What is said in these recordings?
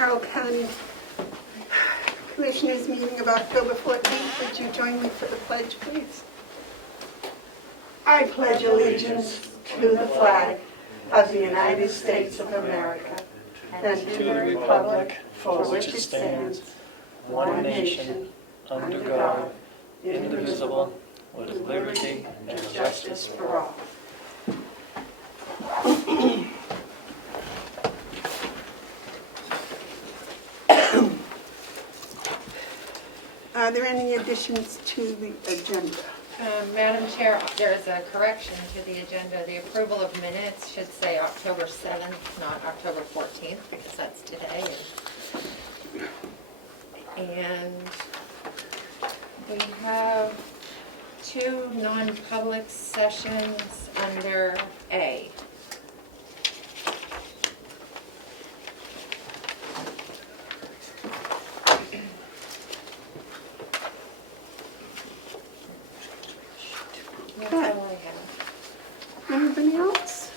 Carroll County Commissioners meeting of October 14th. Would you join me for the pledge, please? I pledge allegiance to the flag of the United States of America and to the republic for which it stands, one nation, under God, indivisible, with liberty and justice for all. Are there any additions to the agenda? Madam Chair, there is a correction to the agenda. The approval of minutes should say October 7th, not October 14th, because that's today. And we have 2 non-public sessions under A. That's all I have. Anybody else?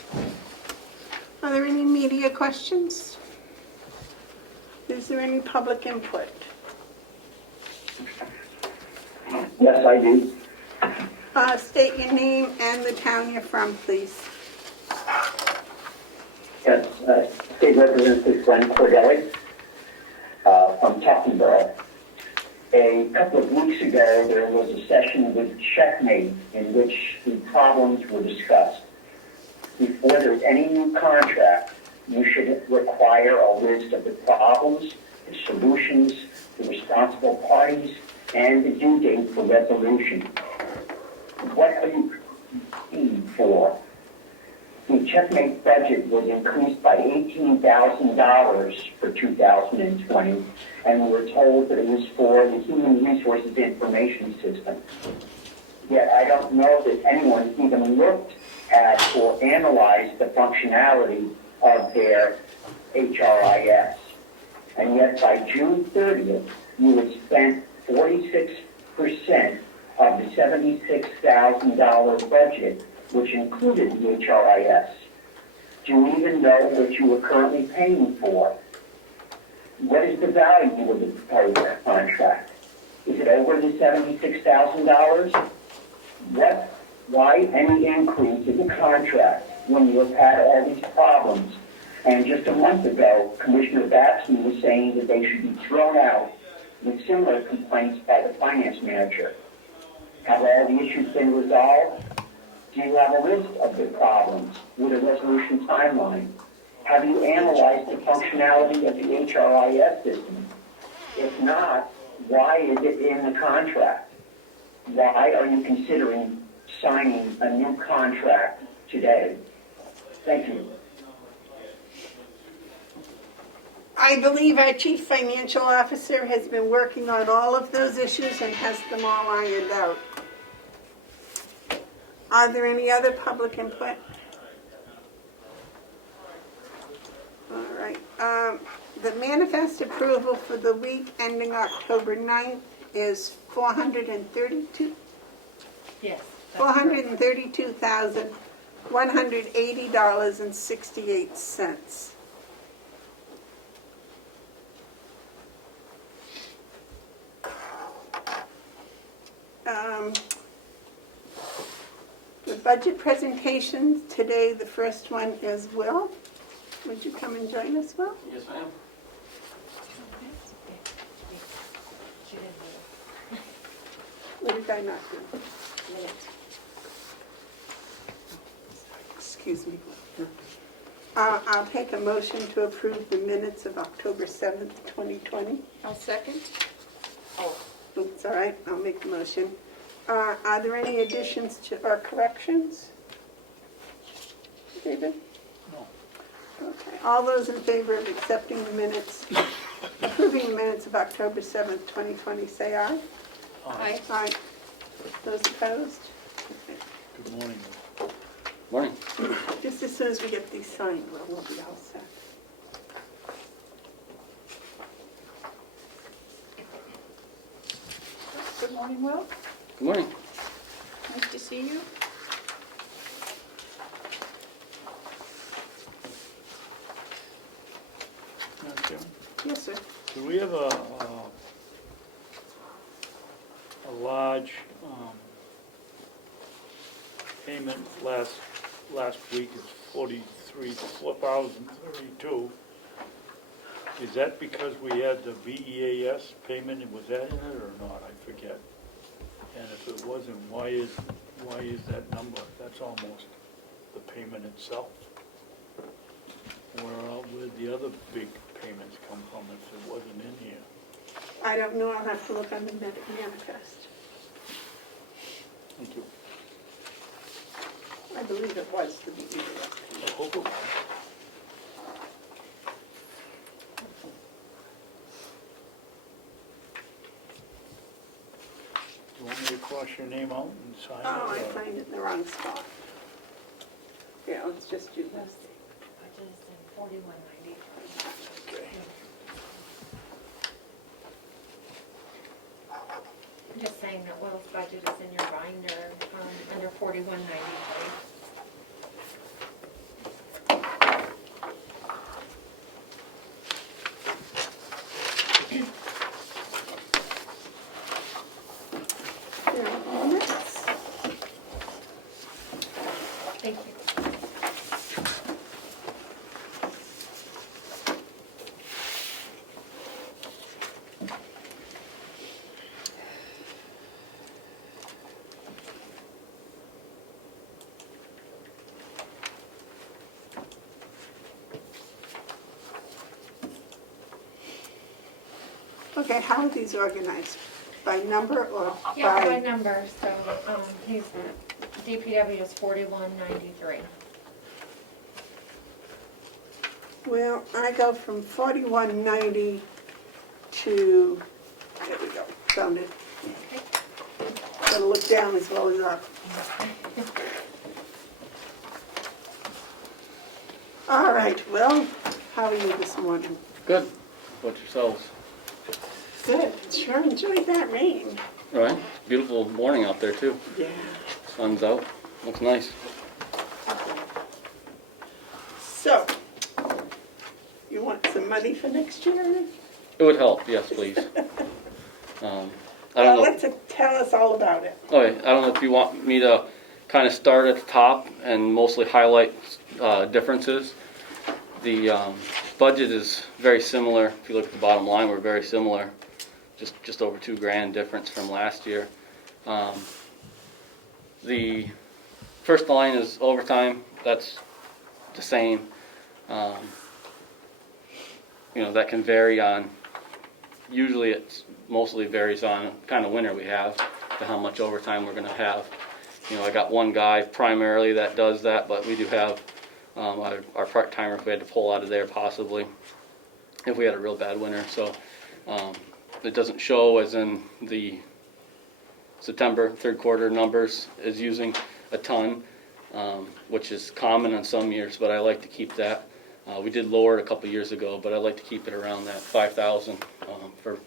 Are there any media questions? Is there any public input? Yes, I do. State your name and the town you're from, please. Yes, State Representative Glenn Cordelli from Tuckingborough. A couple of weeks ago, there was a session with Checkmate in which the problems were discussed. Before there's any new contract, you should require a list of the problems, the solutions, the responsible parties, and the due date for resolution. What are you looking for? The Checkmate budget was increased by $18,000 for 2020, and we were told that it was for the Human Resources Information System. Yet I don't know that anyone even looked at or analyzed the functionality of their HRIS. And yet by June 30th, you had spent 46% of the $76,000 budget, which included the HRIS. Do you even know what you were currently paying for? What is the value of the proposed contract? Is it over the $76,000? Why any increase in the contract when you have had all these problems? And just a month ago, Commissioner Babsky was saying that they should be thrown out with similar complaints by the finance manager. Have all the issues been resolved? Do you have a list of the problems with a resolution timeline? Have you analyzed the functionality of the HRIS system? If not, why is it in the contract? Why are you considering signing a new contract today? Thank you. I believe our Chief Financial Officer has been working on all of those issues and has them all ironed out. Are there any other public input? All right. The manifest approval for the week ending October 9th is Yes. $432,180.68. The budget presentations today, the first one is Will. Would you come and join us, Will? Yes, ma'am. What did I not do? Excuse me. I'll take a motion to approve the minutes of October 7th, 2020. I'll second. Oops, all right, I'll make the motion. Are there any additions to or corrections? David? No. Okay, all those in favor of accepting the minutes, approving the minutes of October 7th, 2020, say aye. Aye. Aye. Those opposed? Okay. Good morning. Morning. Just as soon as we get these signed, we'll be all set. Good morning, Will. Good morning. Nice to see you. Okay. Yes, sir. Do we have a large payment last week? It's 4,032. Is that because we had the BEAS payment, and was that in it or not? I forget. And if it wasn't, why is that number? That's almost the payment itself. Where'd the other big payments come from if it wasn't in here? I don't know, I'll have to look on the manifest. Thank you. I believe it was the BEAS. I hope it was. Do you want me to cross your name out and sign it? Oh, I or- signed it in the wrong spot. Yeah, let's just do this. Budget is in 4190. Okay. I'm just saying that Will's budget is in your binder, under 4193. There are minutes. Thank you. Okay, how are these organized? By number or Yeah, by by? number, so, he's, DPW is 4193. Well, I go from 4190 to, there we go, found it. Gotta look down as well as up. All right, well, how are you this morning? Good. How about yourselves? Good, sure enjoyed that rain. All right. Beautiful morning out there too. Yeah. Sun's out. Looks nice. So, you want some money for next year? It would help, yes, please. I Well, don't know. tell us all about it. Okay, I don't know if you want me to kind of start at the top and mostly highlight differences. The budget is very similar. If you look at the bottom line, we're very similar. Just over $2,000 difference from last year. The first line is overtime. That's the same. That can vary on. Usually, it mostly varies on kind of winter we have to how much overtime we're going to have. I got one guy primarily that does that, but we do have our part-timer if we had to pull out of there possibly if we had a real bad winter. So it doesn't show as in the September third quarter numbers is using a ton, which is common on some years, but I like to keep that. We did lower it a couple years ago, but I like to keep it around that 5,000 for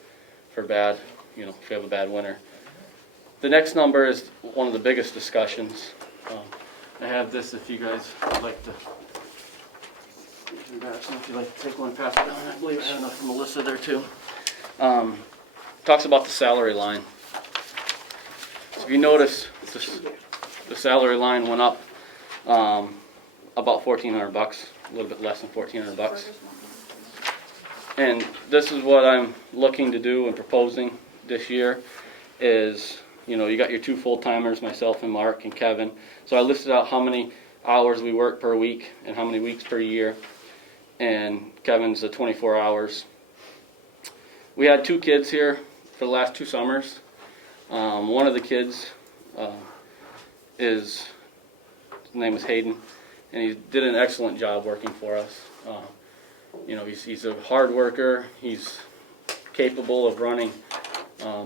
bad, if you have a bad winter. The next number is one of the biggest discussions. I have this if you guys would like to. If you'd like to take one, pass it down. I believe I have enough for Melissa there too. Talks about the salary line. So if you notice, the salary line went up about $1,400, a little bit less than $1,400. And this is what I'm looking to do and proposing this year is, you got your two full-timers, myself and Mark and Kevin. So I listed out how many hours we work per week and how many weeks per year. And Kevin's the 24 hours. We had two kids here for the last 2 summers. One of the kids his name is Hayden, and he did an excellent job working for us. He's a hard worker. He's capable of running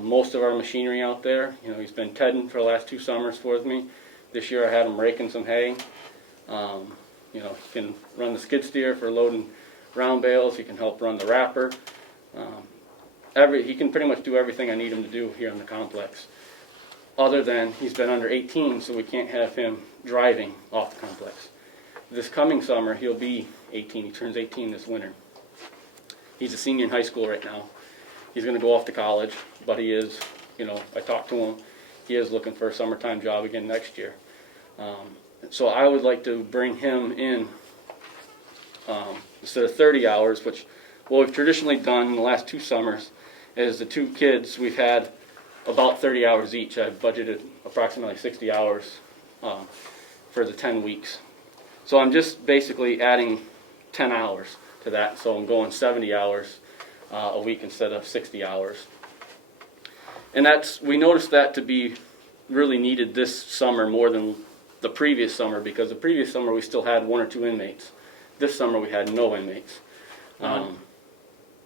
most of our machinery out there. He's been tedding for the last 2 summers with me. This year I had him raking some hay. He can run the skid steer for loading round bales. He can help run the wrapper. He can pretty much do everything I need him to do here in the complex. Other than he's been under 18, so we can't have him driving off the complex. This coming summer, he'll be 18. He turns 18 this winter. He's a senior in high school right now. He's gonna go off to college, but he is, I talked to him, he is looking for a summertime job again next year. So I would like to bring him in, instead of 30 hours, which what we've traditionally done in the last 2 summers is the 2 kids, we've had about 30 hours each. I've budgeted approximately 60 hours for the 10 weeks. So I'm just basically adding 10 hours to that, so I'm going 70 hours a week instead of 60 hours. And we noticed that to be really needed this summer more than the previous summer, because the previous summer we still had 1 or 2 inmates. This summer we had no inmates. None?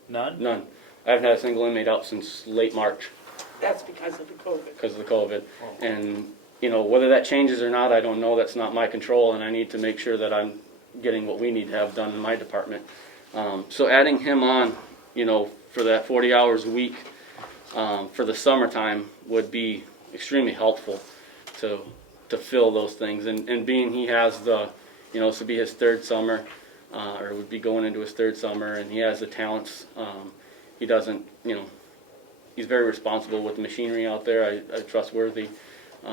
None. I haven't had a single inmate out since late March That's because of the COVID. because of the COVID. Oh. And, whether that changes or not, I don't know. That's not my control, and I need to make sure that I'm getting what we need to have done in my department. So adding him on, for that 40 hours a week for the summertime would be extremely helpful to fill those things. And being he has this would be his 3rd summer, or would be going into his 3rd summer, and he has the talents. He doesn't, he's very responsible with the machinery out there, a trustworthy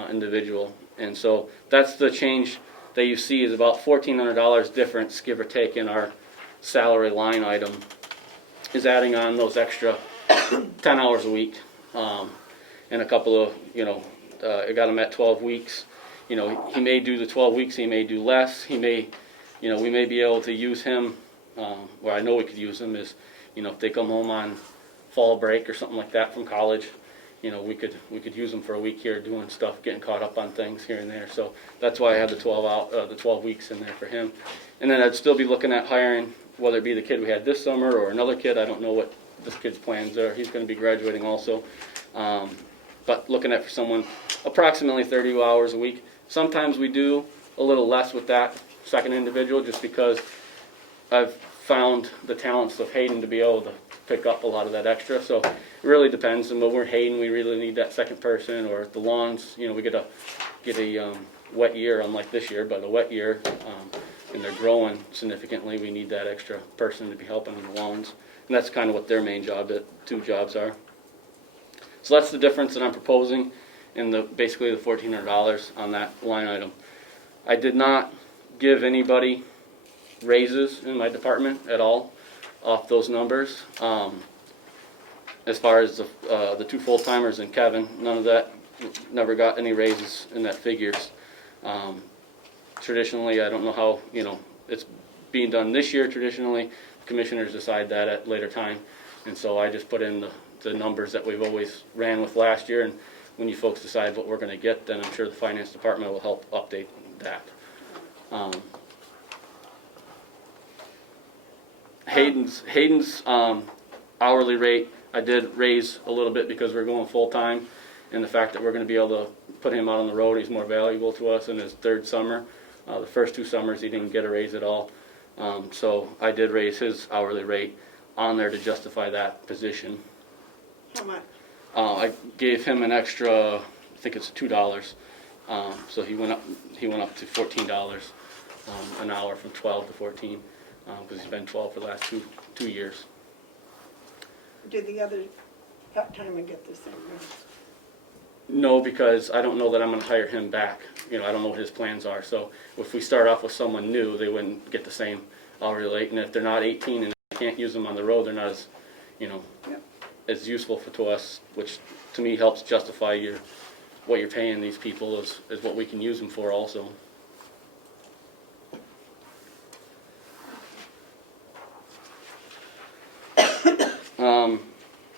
individual. And so that's the change that you see is about $1,400 difference, give or take, in our salary line item, is adding on those extra 10 hours a week, and a couple of, I got him at 12 weeks. He may do the 12 weeks, he may do less, he may, we may be able to use him, where I know we could use him is, if they come home on fall break or something like that from college, we could use them for a week here doing stuff, getting caught up on things here and there. So that's why I had the 12 weeks in there for him. And then I'd still be looking at hiring, whether it be the kid we had this summer or another kid. I don't know what this kid's plans are. He's going to be graduating also. But looking at for someone approximately 30 hours a week. Sometimes we do a little less with that second individual, just because I've found the talents of Hayden to be able to pick up a lot of that extra. So it really depends. And when we're Hayden, we really need that second person, or the lawns, we get a wet year, unlike this year, but a wet year, and they're growing significantly. We need that extra person to be helping in the lawns. And that's kind of what their main job, 2 jobs are. So that's the difference that I'm proposing in basically the $1,400 on that line item. I did not give anybody raises in my department at all off those numbers. As far as the 2 full-timers and Kevin, none of that, never got any raises in that figures. Traditionally, I don't know how, it's being done this year traditionally. Commissioners decide that at later time. And so I just put in the numbers that we've always ran with last year, and when you folks decide what we're going to get, then I'm sure the finance department will help update that. Hayden's hourly rate, I did raise a little bit because we're going full-time, and the fact that we're going to be able to put him out on the road, he's more valuable to us in his 3rd summer. The first 2 summers he didn't get a raise at all. So I did raise his hourly rate on there to justify that position. How much? I gave him an extra, I think it's $2. So he went up to $14 an hour, from 12 to 14, because he's been 12 for the last two years. Did the other part-timer get the same rate? No, because I don't know that I'm going to hire him back. I don't know what his plans are. So if we start off with someone new, they wouldn't get the same hourly rate. And if they're not 18 and I can't use them on the road, they're not as, Yep. as useful to us, which to me helps justify what you're paying these people is what we can use them for also.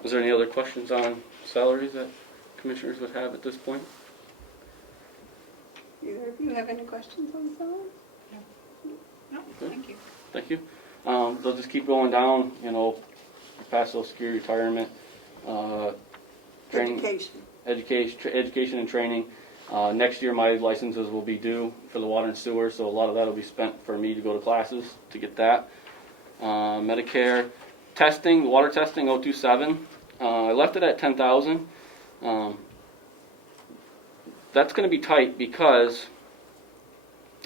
Is there any other questions on salaries that commissioners would have at this point? Either of you have any questions on salaries? No, thank you. Thank you. They'll just keep going down, past Social Security, retirement, training, education and training. Next year my licenses will be due for the water and sewer, so a lot of that will be spent for me to go to classes to get that. Medicare testing, water testing, 027. I left it at 10,000. That's going to be tight because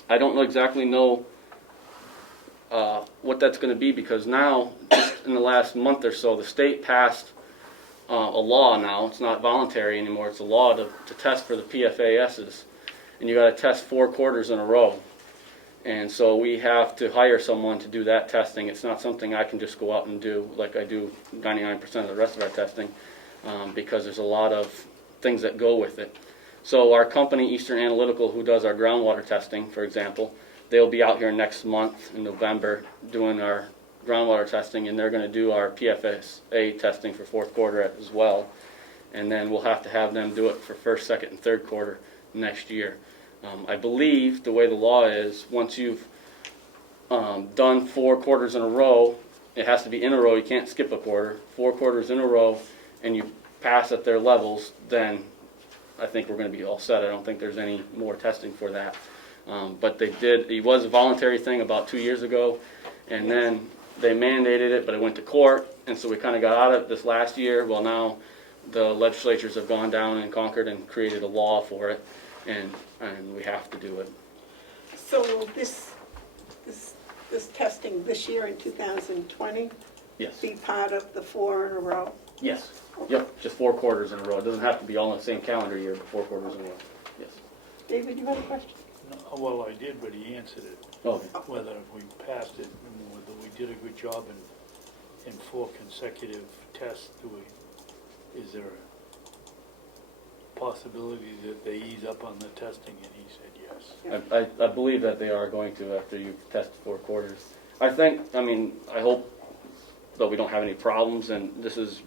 I don't exactly know what that's going to be, because now, in the last month or so, the state passed a law now. It's not voluntary anymore. It's a law to test for the PFASs, and you got to test 4 quarters in a row. And so we have to hire someone to do that testing. It's not something I can just go out and do like I do 99% of the rest of our testing, because there's a lot of things that go with it. So our company, Eastern Analytical, who does our groundwater testing, for example, they'll be out here next month in November doing our groundwater testing, and they're going to do our PFSA testing for 4th quarter as well. And then we'll have to have them do it for 1st, 2nd, and 3rd quarter next year. I believe the way the law is, once you've done 4 quarters in a row, it has to be in a row. You can't skip a quarter. 4 quarters in a row, and you pass at their levels, then I think we're going to be all set. I don't think there's any more testing for that. But they did. It was a voluntary thing about 2 years ago, and then they mandated it, but it went to court, and so we kind of got out of it this last year. Well, now the legislatures have gone down in Concord and created a law for it, and we have to do it. So will this testing this year in 2020 Yes. be part of the 4 in a row? Yes. Yep. Just 4 quarters in a row. It doesn't have to be all in the same calendar year, but 4 quarters in a row. Yes. David, you had a question? No, well, I did, but he answered it. Okay. Whether we passed it and whether we did a good job in 4 consecutive tests, is there a possibility that they ease up on the testing? And he said yes. I believe that they are going to after you test 4 quarters. I hope that we don't have any problems, and this has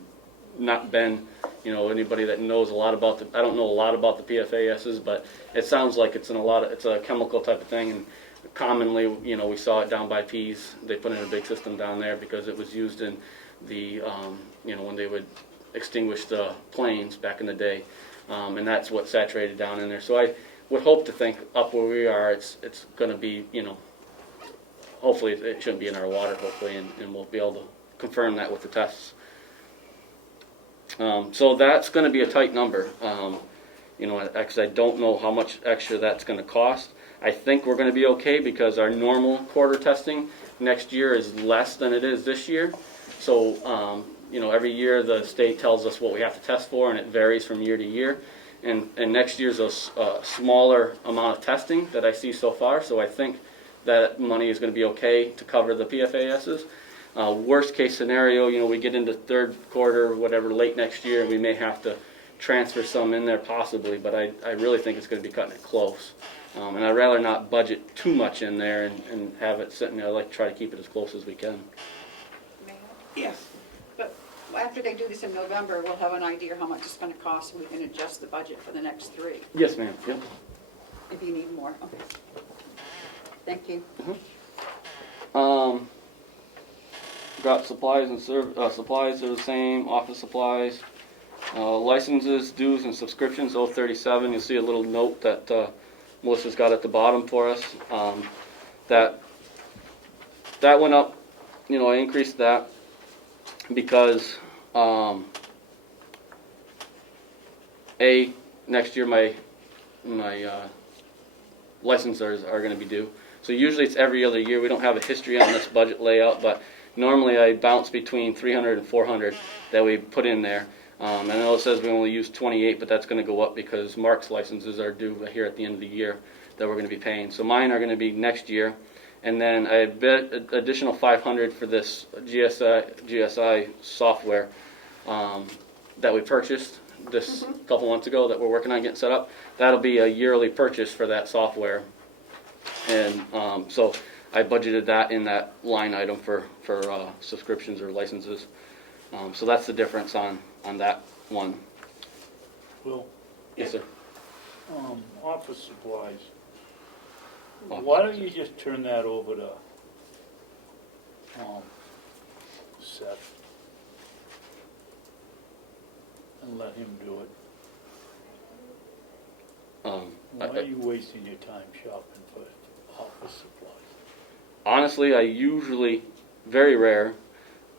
not been, anybody that knows a lot about I don't know a lot about the PFASs, but it sounds like it's a chemical type of thing, and commonly, we saw it down by Pease. They put in a big system down there because it was used in the, when they would extinguish the planes back in the day, and that's what saturated down in there. So I would hope to think up where we are, it's going to be, hopefully it shouldn't be in our water, hopefully, and we'll be able to confirm that with the tests. So that's going to be a tight number, because I don't know how much extra that's going to cost. I think we're going to be okay because our normal quarter testing next year is less than it is this year. So, every year the state tells us what we have to test for, and it varies from year to year. And next year's a smaller amount of testing that I see so far, so I think that money is going to be okay to cover the PFASs. Worst case scenario, we get into 3rd quarter, whatever, late next year, and we may have to transfer some in there possibly, but I really think it's going to be cutting it close. And I'd rather not budget too much in there and have it sitting there. I like to try to keep it as close as we can. Yes. But after they do this in November, we'll have an idea how much it's going to cost, and we can adjust the budget for the next 3. Yes, ma'am. Yep. If you need more, okay. Thank you. Got supplies and supplies are the same. Office supplies, licenses, dues, and subscriptions. 037. You'll see a little note that Melissa's got at the bottom for us. That went up. I increased that because next year my licenses are going to be due. So usually it's every other year. We don't have a history on this budget layout, but normally I bounce between 300 and 400 that we put in there. I know it says we only use 28, but that's going to go up because Mark's licenses are due here at the end of the year that we're going to be paying. So mine are going to be next year. And then I bet additional 500 for this GSI software that we purchased this couple months ago that we're working on getting set up. That'll be a yearly purchase for that software. And so I budgeted that in that line item for subscriptions or licenses. So that's the difference on that one. Well, Yes, sir. office supplies. Office Why don't you just turn that over to Seth and let him do it? Why are you wasting your time shopping for office supplies? Honestly, I usually, very rare,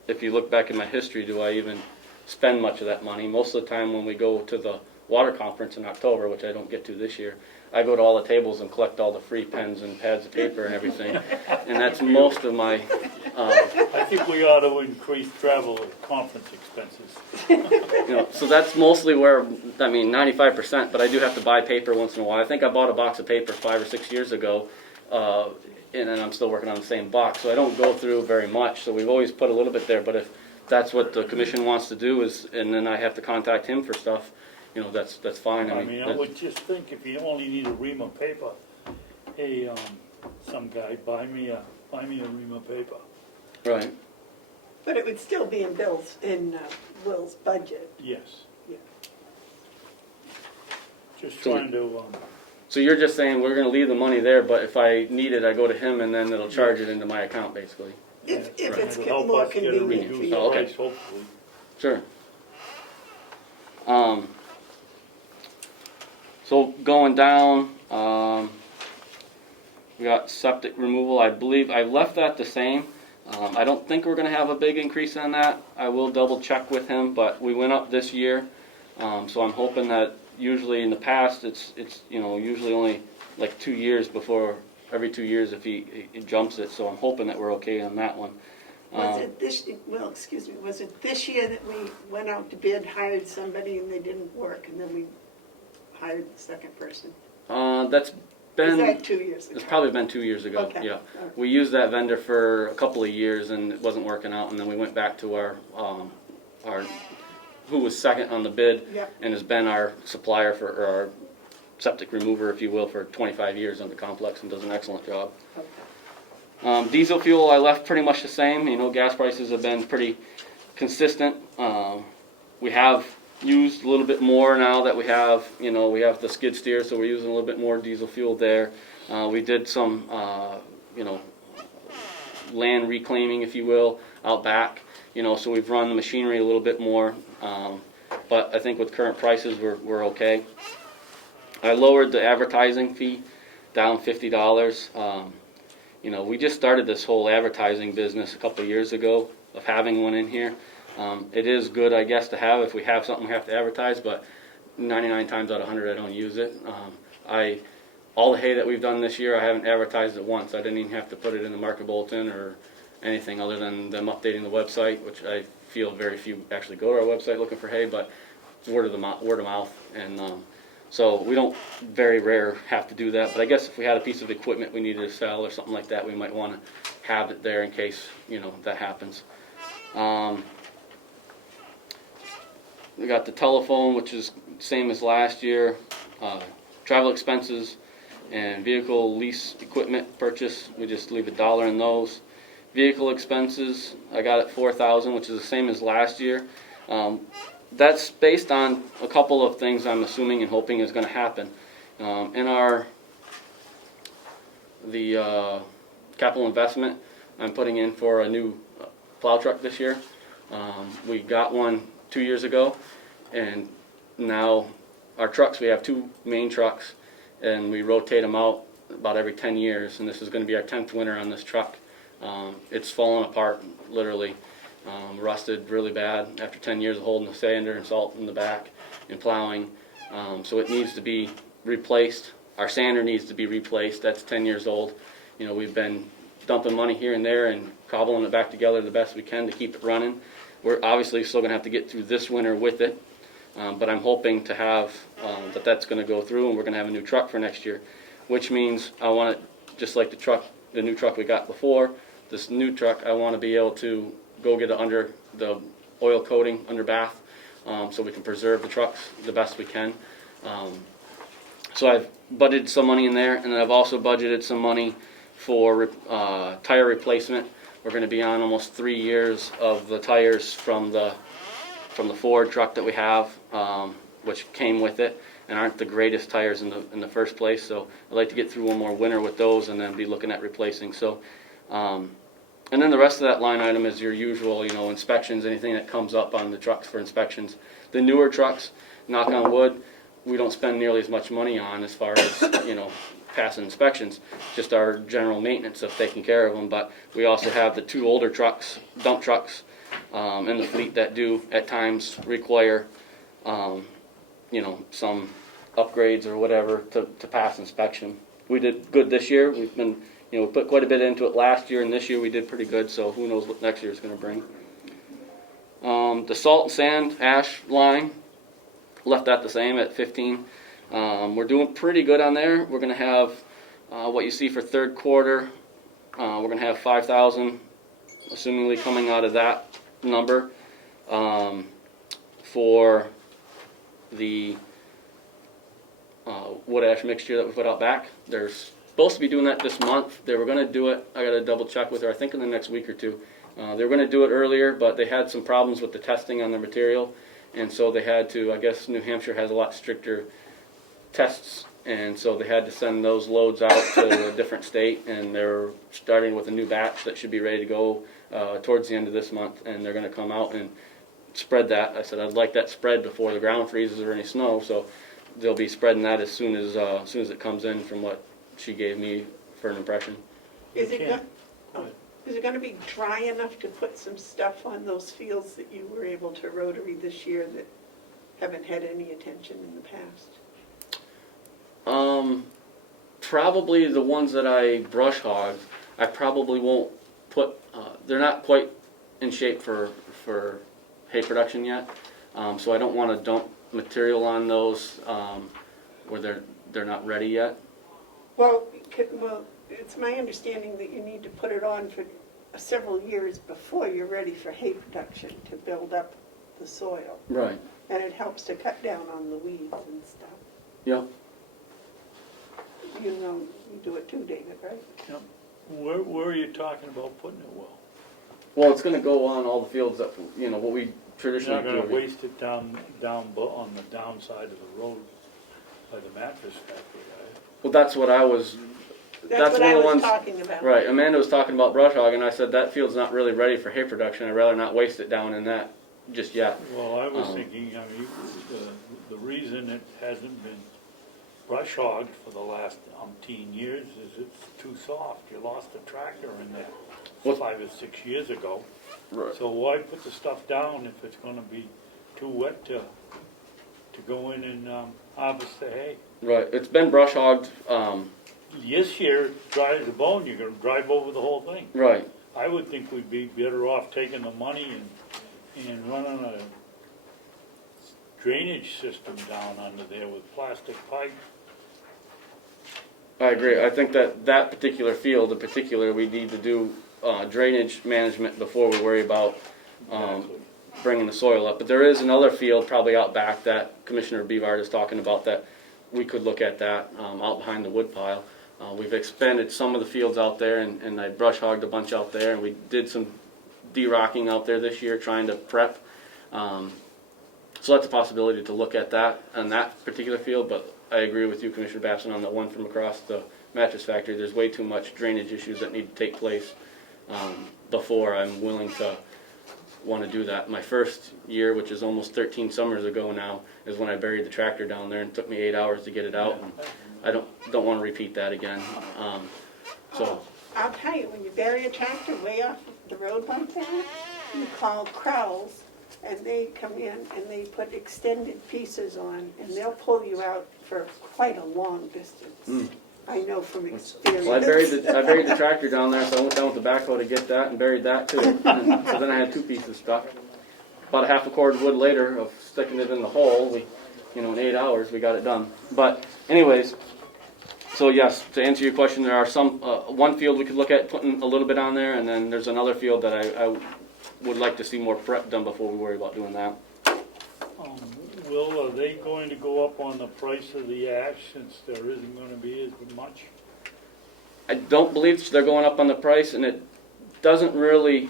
if you look back in my history, do I even spend much of that money. Most of the time when we go to the water conference in October, which I don't get to this year, I go to all the tables and collect all the free pens and pads of paper and everything. And that's most of my I think we ought to increase travel and conference expenses. So that's mostly where, 95%, but I do have to buy paper once in a while. I think I bought a box of paper 5 or 6 years ago, and then I'm still working on the same box, so I don't go through very much, so we've always put a little bit there, but if that's what the commission wants to do and then I have to contact him for stuff, that's fine. I would just think if you only need a ream of paper, hey, some guy, buy me a ream of paper. Right. But it would still be in Will's budget. Yes. Yeah. Just So- trying to, So you're just saying we're gonna leave the money there, but if I need it, I go to him and then it'll charge it into my account, basically? If it's it'll help more us get a convenient for reduced you. Oh, okay. price, hopefully. Sure. So going down, we got septic removal. I believe I left that the same. I don't think we're gonna have a big increase on that. I will double check with him, but we went up this year. So I'm hoping that usually in the past, it's usually only like 2 years before, every 2 years if he jumps it. So I'm hoping that we're okay on that one. Was it this year that we went out to bid, hired somebody and they didn't work, and then we hired the second person? That's Was been. that 2 years ago? It's probably been 2 years ago, Okay. yeah. All right. We used that vendor for a couple of years and it wasn't working out, and then we went back to our who was second on the bid Yep. and has been our supplier or our septic remover, if you will, for 25 years on the complex and does an excellent job. Okay. Diesel fuel, I left pretty much the same. Gas prices have been pretty consistent. We have used a little bit more now that we have the skid steer, so we're using a little bit more diesel fuel there. We did some, land reclaiming, if you will, out back. So we've run the machinery a little bit more. But I think with current prices, we're okay. I lowered the advertising fee down $50. We just started this whole advertising business a couple of years ago of having one in here. It is good, I guess, to have if we have something we have to advertise, but 99 times out of 100 I don't use it. All the hay that we've done this year, I haven't advertised it once. I didn't even have to put it in the market bulletin or anything other than them updating the website, which I feel very few actually go to our website looking for hay, but it's word of mouth. And so we don't very rare have to do that. But I guess if we had a piece of equipment we needed to sell or something like that, we might want to have it there in case that happens. We got the telephone, which is same as last year. Travel expenses and vehicle lease equipment purchase, we just leave $1 in those. Vehicle expenses, I got it $4,000, which is the same as last year. That's based on a couple of things I'm assuming and hoping is going to happen. In the capital investment, I'm putting in for a new plow truck this year. We got one 2 years ago, and now our trucks, we have 2 main trucks, and we rotate them out about every 10 years, and this is going to be our 10th winter on this truck. It's fallen apart, literally. Rusted really bad after 10 years of holding the sander and salt in the back and plowing. So it needs to be replaced. Our sander needs to be replaced. That's 10 years old. We've been dumping money here and there and cobbling it back together the best we can to keep it running. We're obviously still going to have to get through this winter with it, but I'm hoping to have that's going to go through, and we're going to have a new truck for next year, which means I want it just like the new truck we got before. This new truck, I want to be able to go get it under the oil coating under bath, so we can preserve the trucks the best we can. So I've budgeted some money in there, and then I've also budgeted some money for tire replacement. We're going to be on almost 3 years of the tires from the Ford truck that we have, which came with it, and aren't the greatest tires in the first place. So I'd like to get through one more winter with those, and then be looking at replacing. So. And then the rest of that line item is your usual, inspections, anything that comes up on the trucks for inspections. The newer trucks, knock on wood, we don't spend nearly as much money on as far as, passing inspections, just our general maintenance of taking care of them. But we also have the 2 older trucks, dump trucks, in the fleet that do at times require, some upgrades or whatever to pass inspection. We did good this year. We've been we put quite a bit into it last year, and this year we did pretty good, so who knows what next year is going to bring. The salt and sand ash line, left that the same at 15. We're doing pretty good on there. We're going to have what you see for third quarter. We're going to have 5,000, assumingly coming out of that number, for the wood ash mixture that we put out back. They're supposed to be doing that this month. They were going to do it. I got to double check with her. I think in the next week or two. They were going to do it earlier, but they had some problems with the testing on their material, and so they had to. I guess New Hampshire has a lot stricter tests, and so they had to send those loads out to a different state, and they're starting with a new batch that should be ready to go towards the end of this month, and they're going to come out and spread that. I said I'd like that spread before the ground freezes or any snow, so they'll be spreading that as soon as it comes in, from what she gave me for an impression. Is it Okay. going, is it going to be dry enough to put some stuff on those fields that you were able to rotary this year that haven't had any attention in the past? Probably the ones that I brush hog, I probably won't put. They're not quite in shape for hay production yet, so I don't want to dump material on those where they're not ready yet. Well, it's my understanding that you need to put it on for several years before you're ready for hay production to build up the soil. Right. And it helps to cut down on the weeds and stuff. Yeah. You know, you do it too, David, right? Yep. Where are you talking about putting it, Will? Well, it's going to go on all the fields that what we You're traditionally not gonna do. waste it down on the downside of the road by the mattress factory, right? Well, that's what I was. That's what one I of the was ones. talking about. Right. Amanda was talking about brush hog, and I said that field's not really ready for hay production. I'd rather not waste it down in that just yet. Well, I was thinking, I mean, the reason it hasn't been brush hogged for the last umpteen years is it's too soft. You lost a tractor in there Well- 5 or 6 years ago. Right. So why put the stuff down if it's gonna be too wet to go in and harvest the hay? Right. It's been brush hogged. This year, dry as a bone, you're gonna drive over the whole thing. Right. I would think we'd be better off taking the money and running a drainage system down under there with plastic pipe. I agree. I think that particular field, in particular, we need to do drainage management before we worry about bringing the soil up. But there is another field probably out back that Commissioner Bevard is talking about that we could look at that out behind the wood pile. We've expanded some of the fields out there, and I brush hogged a bunch out there, and we did some de-rocking out there this year trying to prep. So that's a possibility to look at that on that particular field, but I agree with you, Commissioner Babson, on the one from across the mattress factory. There's way too much drainage issues that need to take place before I'm willing to want to do that. My first year, which is almost 13 summers ago now, is when I buried the tractor down there, and it took me 8 hours to get it out. And I don't want to repeat that again. So I'll tell you, when you bury a tractor way off the road like that, you call Carroll's, and they come in and they put extended pieces on, and they'll pull you out for quite a long distance. I know from experience. well, I buried the tractor down there, so I went down with the backhoe to get that and buried that too. And so then I had 2 pieces stuck. About a half a cord of wood later of sticking it in the hole, in 8 hours we got it done. But anyways, so yes, to answer your question, there are some one field we could look at putting a little bit on there, and then there's another field that I would like to see more prep done before we worry about doing that. Will, are they going to go up on the price of the ash since there isn't going to be as much? I don't believe they're going up on the price, and it doesn't really,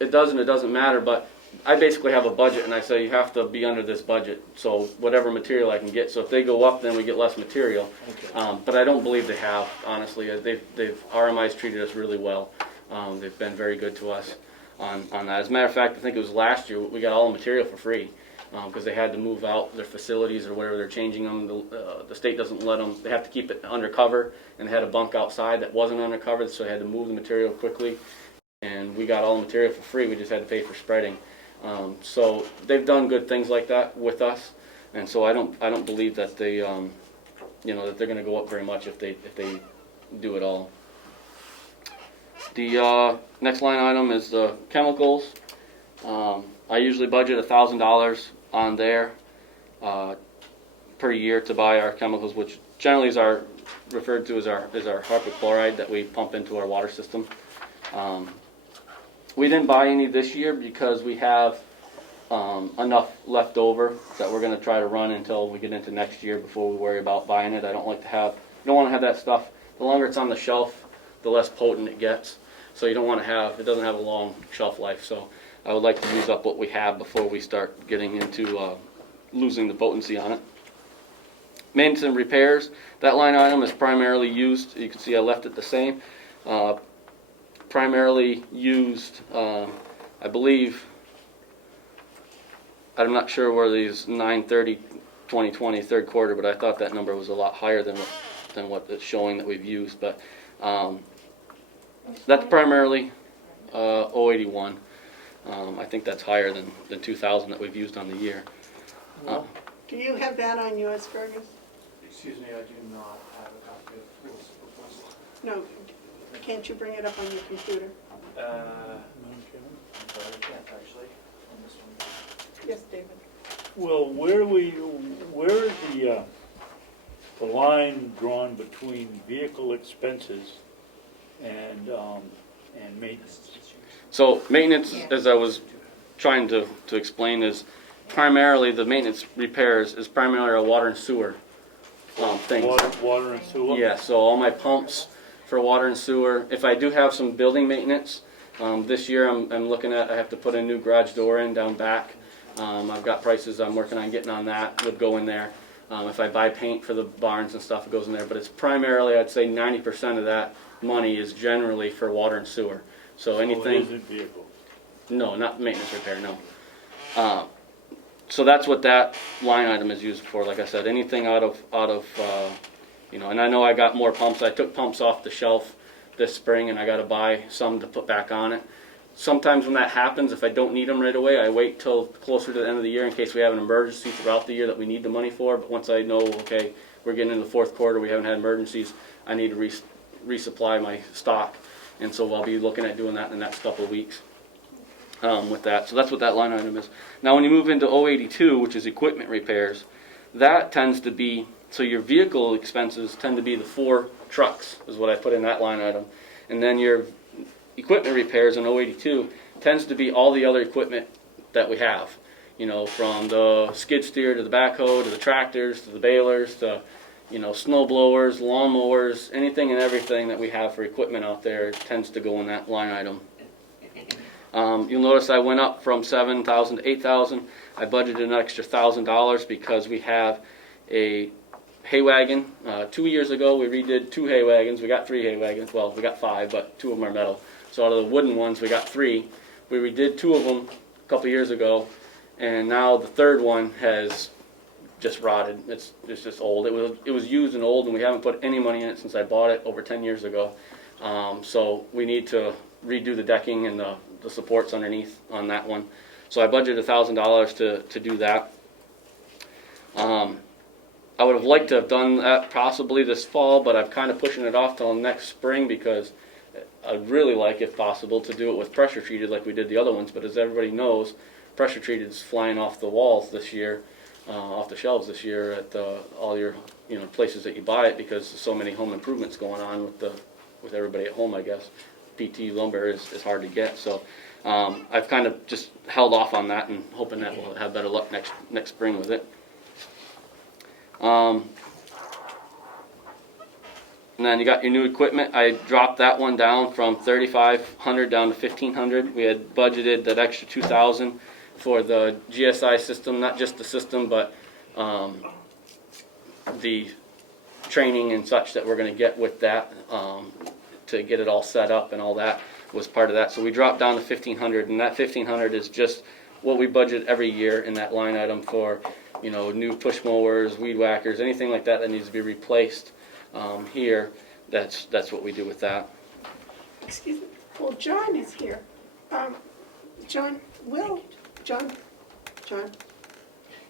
it doesn't matter, but I basically have a budget, and I say you have to be under this budget, so whatever material I can get. So if they go up, then we get less material. Okay. But I don't believe they have, honestly. RMI's treated us really well. They've been very good to us on that. As a matter of fact, I think it was last year, we got all the material for free because they had to move out their facilities or whatever, they're changing them. The state doesn't let them, they have to keep it undercover, and they had a bunk outside that wasn't undercover, so they had to move the material quickly. And we got all the material for free, we just had to pay for spreading. So they've done good things like that with us, and so I don't believe that they, that they're going to go up very much if they do it all. The next line item is the chemicals. I usually budget $1,000 on there per year to buy our chemicals, which generally is referred to as our hypochlorite that we pump into our water system. We didn't buy any this year because we have enough left over that we're going to try to run until we get into next year before we worry about buying it. I don't want to have that stuff. The longer it's on the shelf, the less potent it gets. So you don't want to have, it doesn't have a long shelf life. So I would like to use up what we have before we start getting into losing the potency on it. Maintenance and repairs, that line item is primarily used, you can see I left it the same, primarily used, I believe, I'm not sure where these 9/30/2020 third quarter, but I thought that number was a lot higher than what it's showing that we've used. But that's primarily 081. I think that's higher than 2,000 that we've used on the year. Do you have that on yours, Fergus? Excuse me, I do not have a copy of Will's proposal. No, can't you bring it up on your computer? I'm sorry, I can't actually on this one. Yes, David. Well, where is the line drawn between vehicle expenses and maintenance? So maintenance, as I was trying to explain, is primarily the maintenance repairs is primarily our water and sewer things. Water and sewer? Yeah, so all my pumps for water and sewer. If I do have some building maintenance, this year I'm looking at, I have to put a new garage door in down back. I've got prices I'm working on getting on that, would go in there. If I buy paint for the barns and stuff, it goes in there. But it's primarily, I'd say 90% of that money is generally for water and sewer. So anything. So it isn't vehicles? No, not maintenance repair, no. So that's what that line item is used for. Like I said, anything out of and I know I got more pumps. I took pumps off the shelf this spring, and I got to buy some to put back on it. Sometimes when that happens, if I don't need them right away, I wait till closer to the end of the year in case we have an emergency throughout the year that we need the money for. But once I know, okay, we're getting into the fourth quarter, we haven't had emergencies, I need to resupply my stock. And so I'll be looking at doing that in the next couple of weeks with that. So that's what that line item is. Now when you move into 082, which is equipment repairs, that tends to be, so your vehicle expenses tend to be the 4 trucks is what I put in that line item. And then your equipment repairs in 082 tends to be all the other equipment that we have. You know, from the skid steer to the backhoe to the tractors to the balers to snow blowers, lawn mowers, anything and everything that we have for equipment out there tends to go in that line item. You'll notice I went up from $7,000 to $8,000. I budgeted an extra $1,000 because we have a hay wagon. 2 years ago we redid 2 hay wagons. We got 3 hay wagons. Well, we got 5, but 2 of them are metal. So out of the wooden ones we got 3. We redid 2 of them a couple years ago, and now the third one has just rotted. It's just old. It was used and old, and we haven't put any money in it since I bought it over 10 years ago. So we need to redo the decking and the supports underneath on that one. So I budgeted $1,000 to do that. I would have liked to have done that possibly this fall, but I'm kind of pushing it off till next spring because I'd really like, if possible, to do it with pressure treated like we did the other ones. But as everybody knows, pressure treated is flying off the walls this year, off the shelves this year at all your places that you buy it because there's so many home improvements going on with everybody at home. I guess PT lumber is hard to get, so I've kind of just held off on that and hoping that we'll have better luck next spring with it. And then you got your new equipment. I dropped that one down from $3,500 down to $1,500. We had budgeted that extra $2,000 for the GSI system, not just the system, but the training and such that we're going to get with that to get it all set up and all that was part of that. So we dropped down to $1,500, and that $1,500 is just what we budget every year in that line item for new push mowers, weed whackers, anything like that needs to be replaced. Here, that's what we do with that. Excuse me. Well, John is here. John,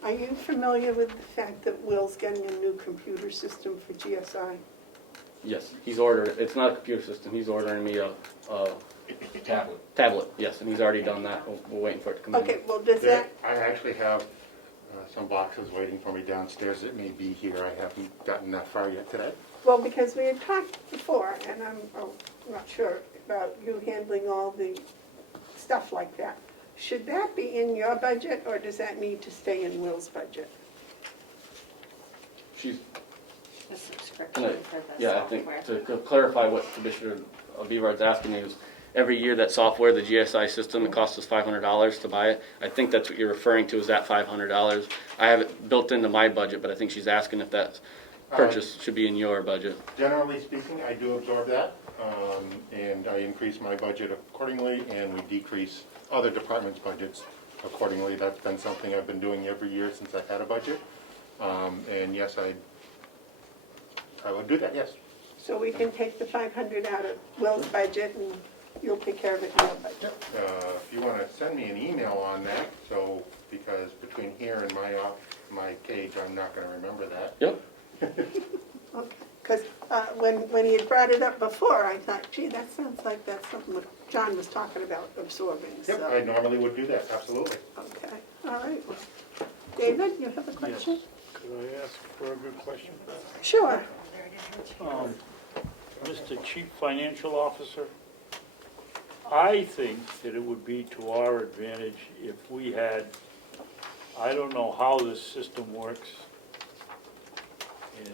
are you familiar with the fact that Will's getting a new computer system for GSI? Yes, he's ordered, it's not a computer system, he's ordering me a tablet, yes, and he's already done that. We're waiting for it to come in. Okay, well, does There, that, I actually have some boxes waiting for me downstairs that may be here. I haven't gotten that far yet today. well, because we had talked before, and I'm not sure about you handling all the stuff like that. Should that be in your budget, or does that need to stay in Will's budget? She's, The subscription for the yeah, I think, software. to clarify what Commissioner Beavard's asking me is, every year that software, the GSI system, it costs us $500 to buy it. I think that's what you're referring to, is that $500. I have it built into my budget, but I think she's asking if that purchase should be in your budget. Generally speaking, I do absorb that, and I increase my budget accordingly, and we decrease other departments' budgets accordingly. That's been something I've been doing every year since I've had a budget. And yes, I would do that, yes. So we can take the 500 out of Will's budget, and you'll take care of it in your budget. If you want to send me an email on that, so, because between here and my cage, I'm not going to remember that. Yep. Okay, because when he had brought it up before, I thought, gee, that sounds like that's something that John was talking about absorbing, Yep, so. I normally would do that, absolutely. Okay, all right. David, you have a Yes. question? Could I ask for a good question? Sure. Mr. Chief Financial Officer, I think that it would be to our advantage if we had, I don't know how this system works in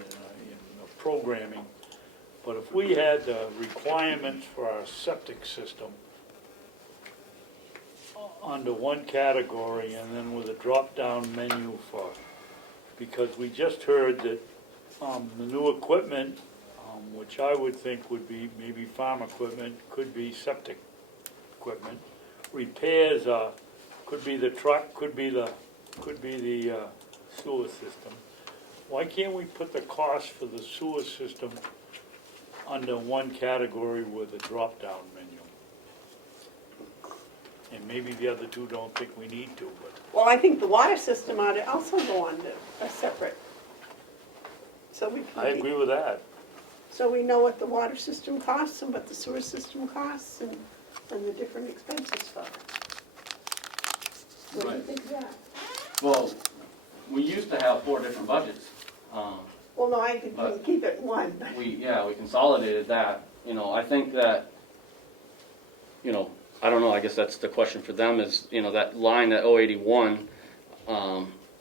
programming, but if we had the requirements for our septic system under one category and then with a drop-down menu for, because we just heard that the new equipment, which I would think would be maybe farm equipment, could be septic equipment. Repairs could be the truck, could be the sewer system. Why can't we put the cost for the sewer system under one category with a drop-down menu? And maybe the other two don't think we need to, but Well, I think the water system ought to also go under a separate, so we I can, agree with that. so we know what the water system costs and what the sewer system costs and the different expenses for it. What do you Right. think of that? Well, we used to have 4 different budgets. Well, no, I think we can But- keep it in one. We consolidated that. I think that, I don't know, I guess that's the question for them is, that line at 081,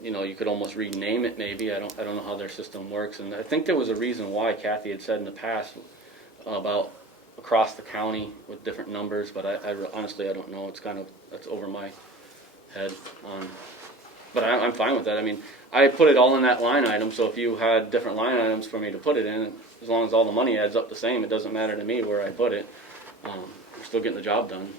you could almost rename it maybe. I don't know how their system works. And I think there was a reason why Kathy had said in the past about across the county with different numbers, but honestly, I don't know. That's over my head. But I'm fine with that. I mean, I put it all in that line item, so if you had different line items for me to put it in, as long as all the money adds up the same, it doesn't matter to me where I put it. We're still getting the job done.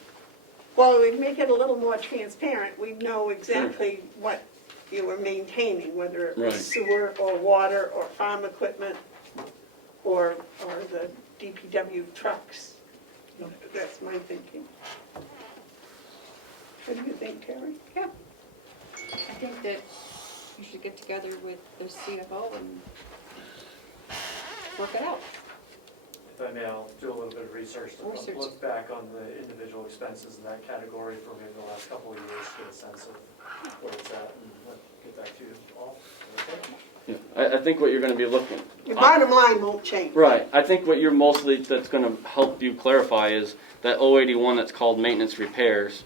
Well, we'd make it a little more transparent. We'd know exactly what you were maintaining, whether it was Right. sewer or water or farm equipment or the DPW trucks. That's my thinking. What do you think, Terry? Yeah. I think that you should get together with the CFO and work it out. If I may, I'll do a little bit of research to Research. look back on the individual expenses in that category for maybe the last couple of years, get a sense of where it's at, and get back to you all. Okay? Yeah. I think what you're going to be looking. Your bottom line won't change. Right. I think what you're mostly, that's going to help you clarify is that 081 that's called maintenance repairs.